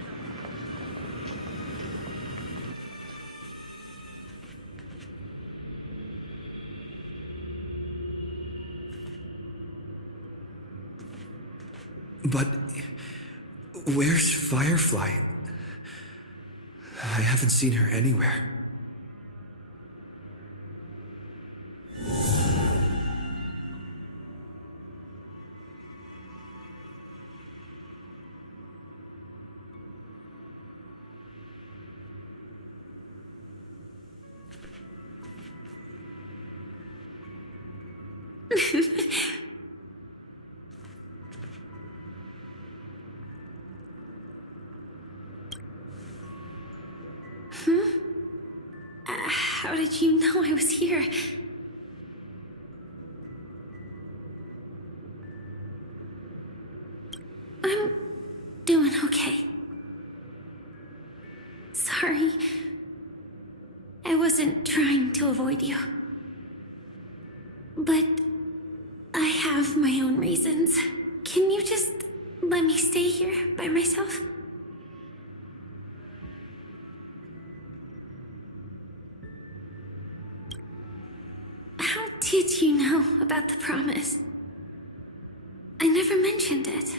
But where's Firefly? I haven't seen her anywhere. How did you know I was here? I'm doing okay. Sorry. I wasn't trying to avoid you. But I have my own reasons. Can you just let me stay here by myself? How did you know about the promise? I never mentioned it.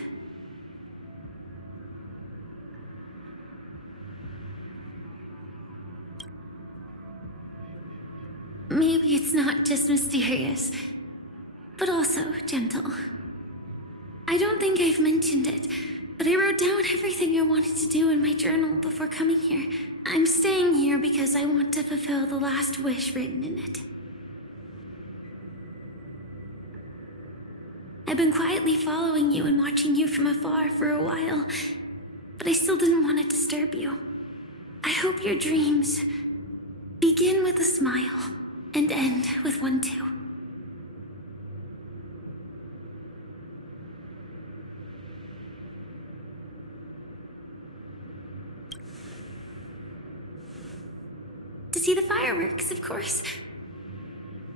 Maybe it's not just mysterious, but also gentle. I don't think I've mentioned it, but I wrote down everything I wanted to do in my journal before coming here. I'm staying here because I want to fulfill the last wish written in it. I've been quietly following you and watching you from afar for a while, but I still didn't want to disturb you. I hope your dreams begin with a smile and end with one too. To see the fireworks, of course.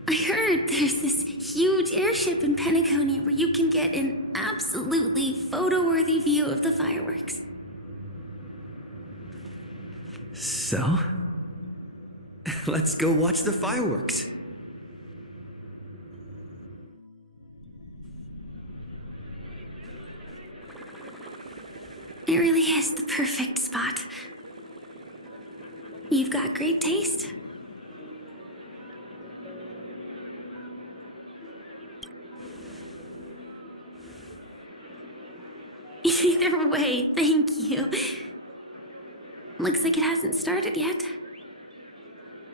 I heard there's this huge airship in Penacony where you can get an absolutely photo-worthy view of the fireworks. So? Let's go watch the fireworks. It really is the perfect spot. You've got great taste. Either way, thank you. Looks like it hasn't started yet.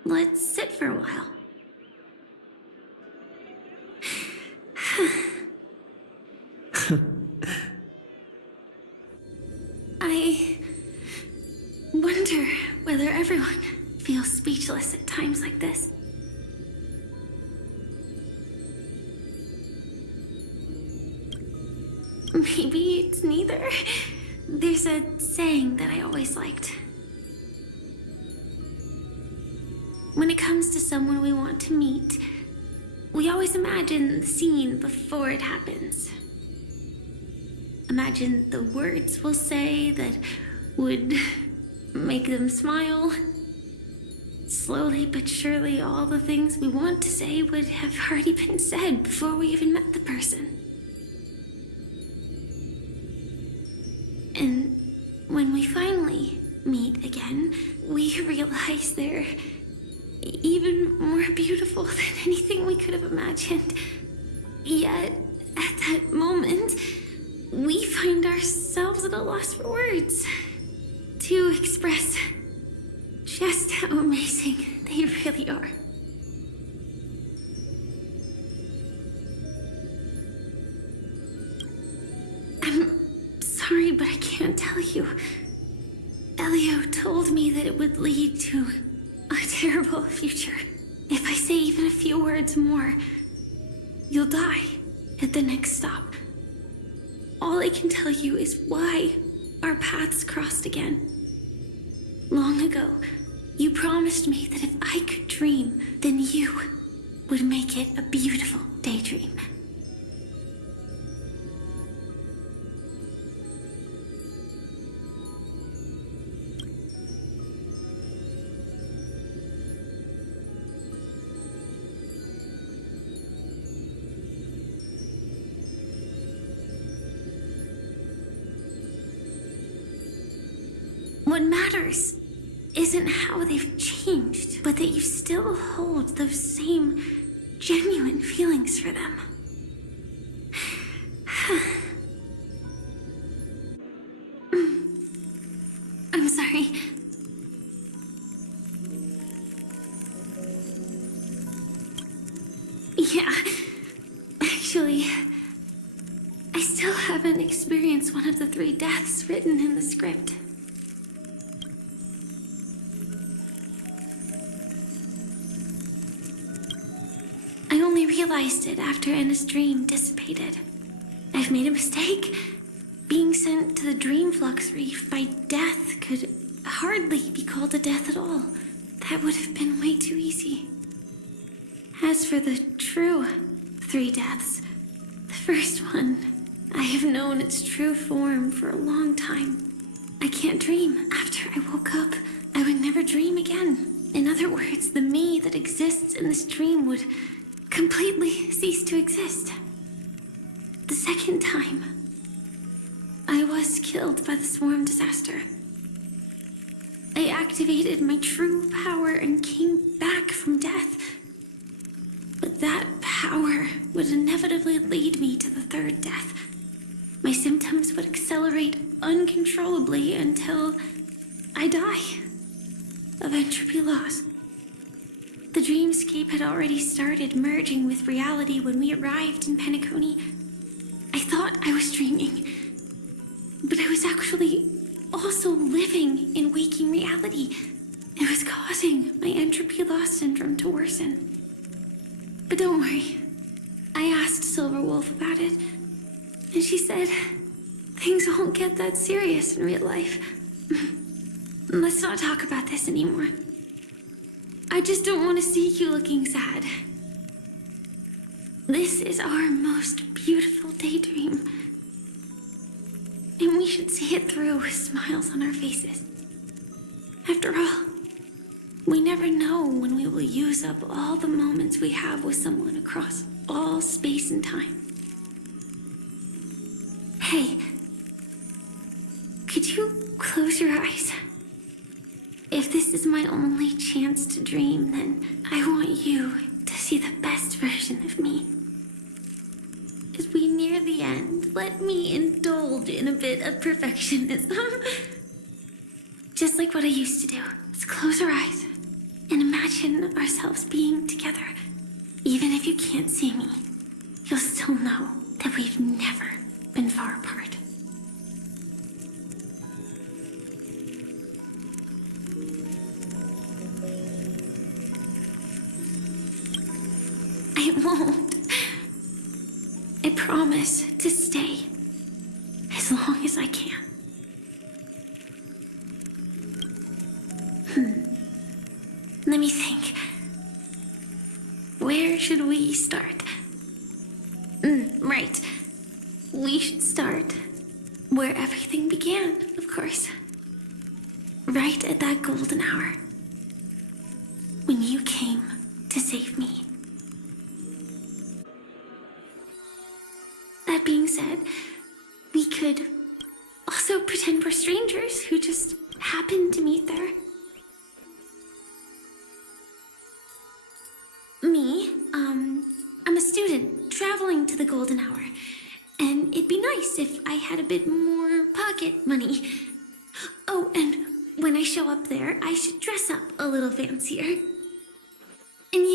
Let's sit for a while. I wonder whether everyone feels speechless at times like this. Maybe it's neither. There's a saying that I always liked. When it comes to someone we want to meet, we always imagine the scene before it happens. Imagine the words we'll say that would make them smile. Slowly but surely, all the things we want to say would have already been said before we even met the person. And when we finally meet again, we realize they're even more beautiful than anything we could have imagined. Yet, at that moment, we find ourselves at a loss for words to express just how amazing they really are. I'm sorry, but I can't tell you. Elio told me that it would lead to a terrible future. If I say even a few words more, you'll die at the next stop. All I can tell you is why our paths crossed again. Long ago, you promised me that if I could dream, then you would make it a beautiful daydream. What matters isn't how they've changed, but that you still hold those same genuine feelings for them. I'm sorry. Yeah, actually, I still haven't experienced one of the 3 deaths written in the script. I only realized it after Anna's dream dissipated. I've made a mistake. Being sent to the Dream Flux Reef by death could hardly be called a death at all. That would have been way too easy. As for the true 3 deaths, the first one, I have known its true form for a long time. I can't dream. After I woke up, I would never dream again. In other words, the me that exists in this dream would completely cease to exist. The second time, I was killed by the swarm disaster. I activated my true power and came back from death. But that power would inevitably lead me to the 3rd death. My symptoms would accelerate uncontrollably until I die of entropy loss. The dreamscape had already started merging with reality when we arrived in Penacony. I thought I was dreaming, but I was actually also living in waking reality. It was causing my entropy loss syndrome to worsen. But don't worry, I asked Silver Wolf about it, and she said things won't get that serious in real life. Let's not talk about this anymore. I just don't want to see you looking sad. This is our most beautiful daydream, and we should see it through with smiles on our faces. After all, we never know when we will use up all the moments we have with someone across all space and time. Hey, could you close your eyes? If this is my only chance to dream, then I want you to see the best version of me. As we near the end, let me indulge in a bit of perfectionism. Just like what I used to do. Let's close our eyes and imagine ourselves being together. Even if you can't see me, you'll still know that we've never been far apart. I won't. I promise to stay as long as I can. Let me think. Where should we start? Right. We should start where everything began, of course. Right at that golden hour. When you came to save me. That being said, we could also pretend we're strangers who just happened to meet there. Me, I'm a student traveling to the golden hour, and it'd be nice if I had a bit more pocket money. Oh, and when I show up there, I should dress up a little fancier. And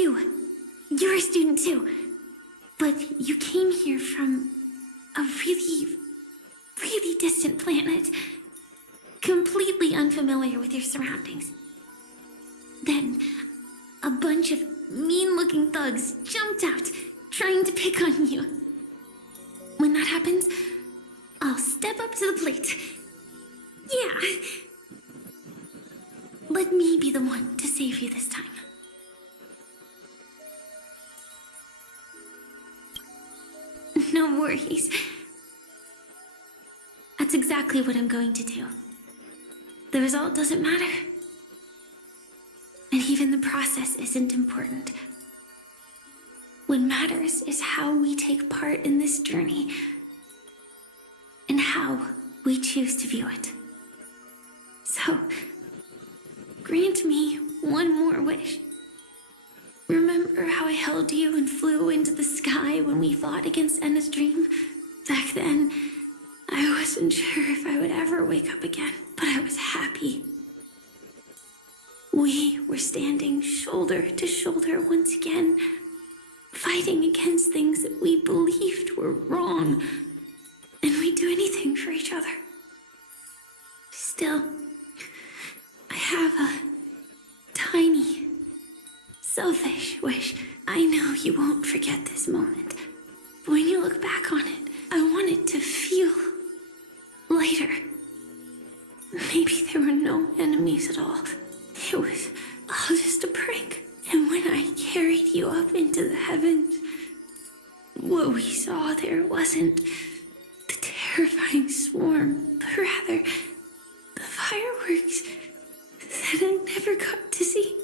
you're a student too, but you came here from a really, really distant planet. unfamiliar with your surroundings. Then, a bunch of mean-looking thugs jumped out, trying to pick on you. When that happens, I'll step up to the plate. Yeah. Let me be the one to save you this time. No worries. That's exactly what I'm going to do. The result doesn't matter. And even the process isn't important. What matters is how we take part in this journey and how we choose to view it. So, grant me one more wish. Remember how I held you and flew into the sky when we fought against Enna's dream? Back then, I wasn't sure if I would ever wake up again, but I was happy. We were standing shoulder to shoulder once again, fighting against things that we believed were wrong, and we'd do anything for each other. Still, I have a tiny, selfish wish. I know you won't forget this moment, but when you look back on it, I want it to feel lighter. Maybe there were no enemies at all. It was all just a prank. And when I carried you up into the heavens, what we saw there wasn't the terrifying swarm, but rather the fireworks that I never got to see.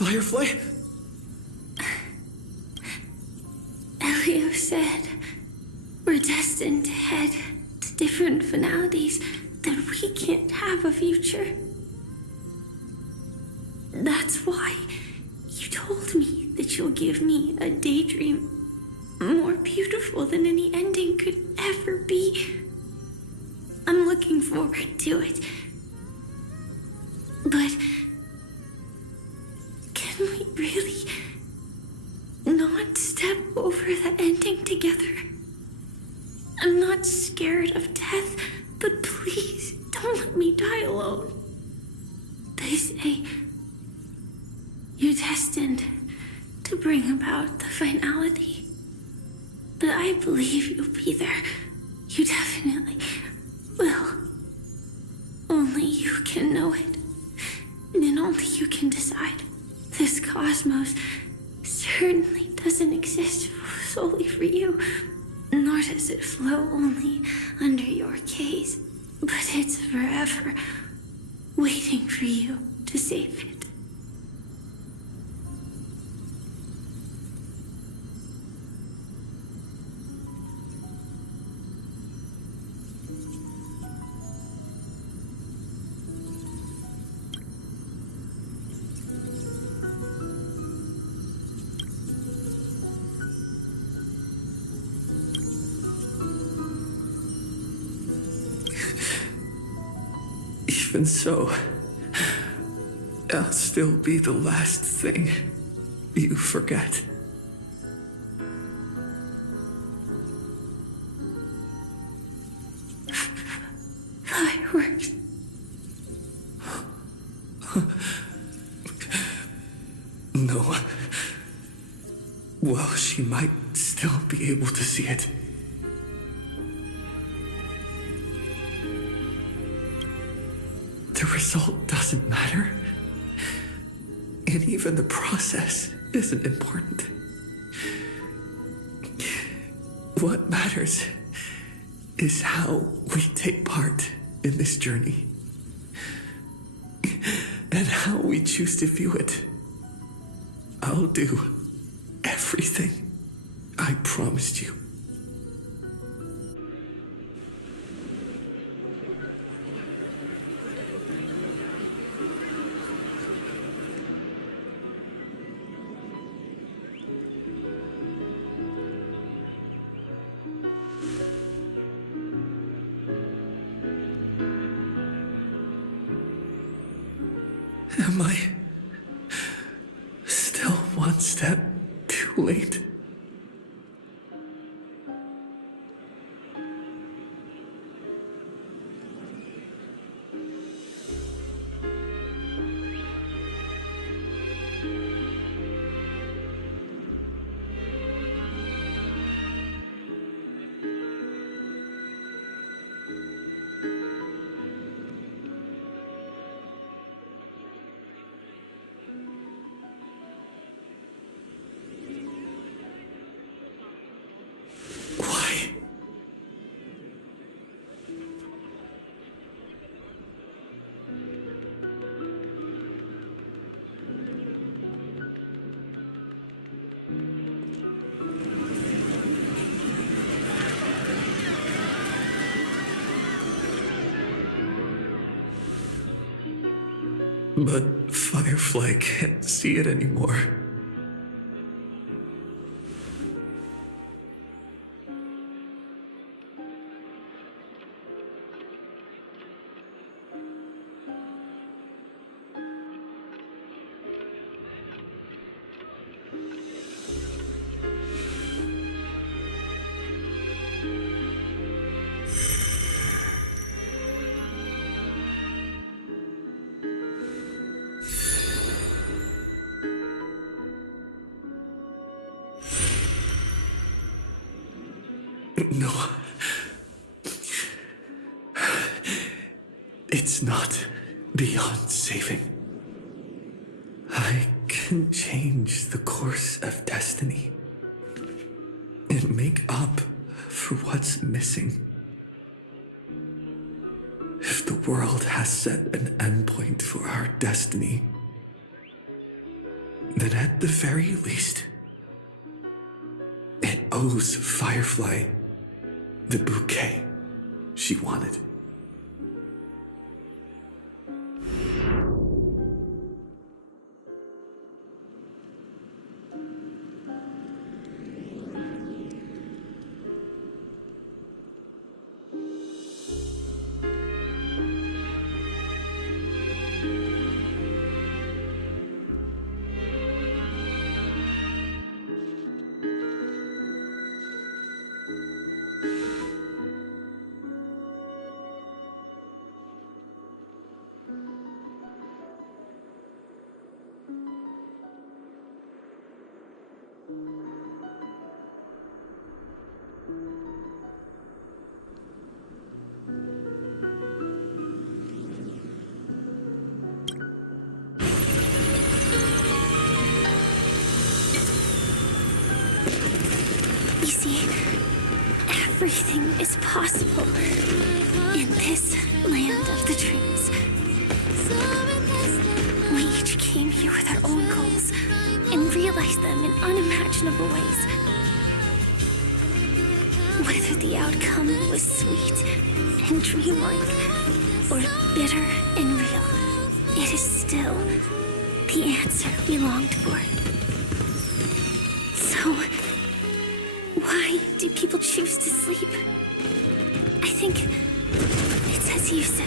Firefly? Elio said we're destined to head to different finalities, that we can't have a future. That's why you told me that you'll give me a daydream more beautiful than any ending could ever be. I'm looking forward to it. But can we really not step over the ending together? I'm not scared of death, but please don't let me die alone. They say you're destined to bring about the finality, but I believe you'll be there. You definitely will. Only you can know it, and only you can decide. This cosmos certainly doesn't exist solely for you, nor does it flow only under your gaze, but it's forever waiting for you to save it. Even so, I'll still be the last thing you forget. Fireworks. No. Well, she might still be able to see it. The result doesn't matter. And even the process isn't important. What matters is how we take part in this journey. And how we choose to view it. I'll do everything I promised you. Am I still one step too late? But Firefly can't see it anymore. No. It's not beyond saving. I can change the course of destiny and make up for what's missing. If the world has set an endpoint for our destiny, then at the very least, it owes Firefly the bouquet she wanted. Everything is possible in this land of the dreams. We each came here with our own goals and realized them in unimaginable ways. Whether the outcome was sweet and dreamlike or bitter and real, it is still the answer we longed for. So, why do people choose to sleep? I think it's as you said.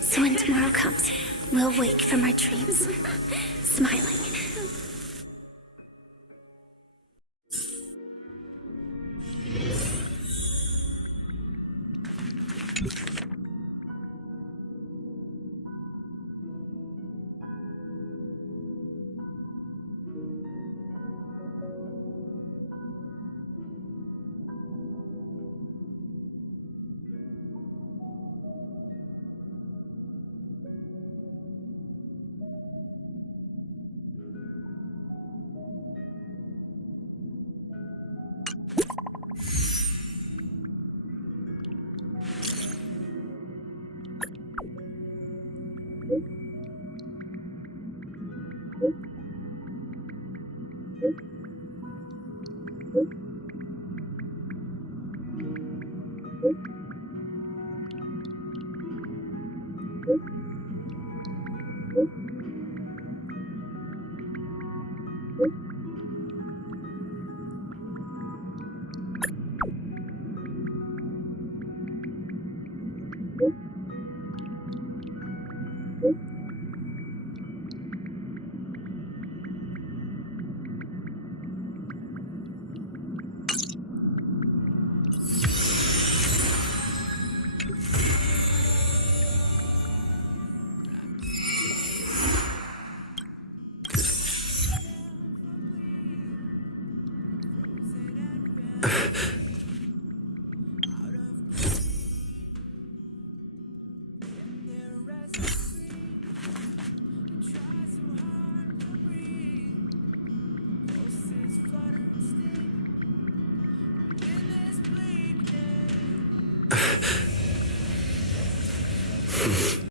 So when tomorrow comes, we'll wake from our dreams, smiling.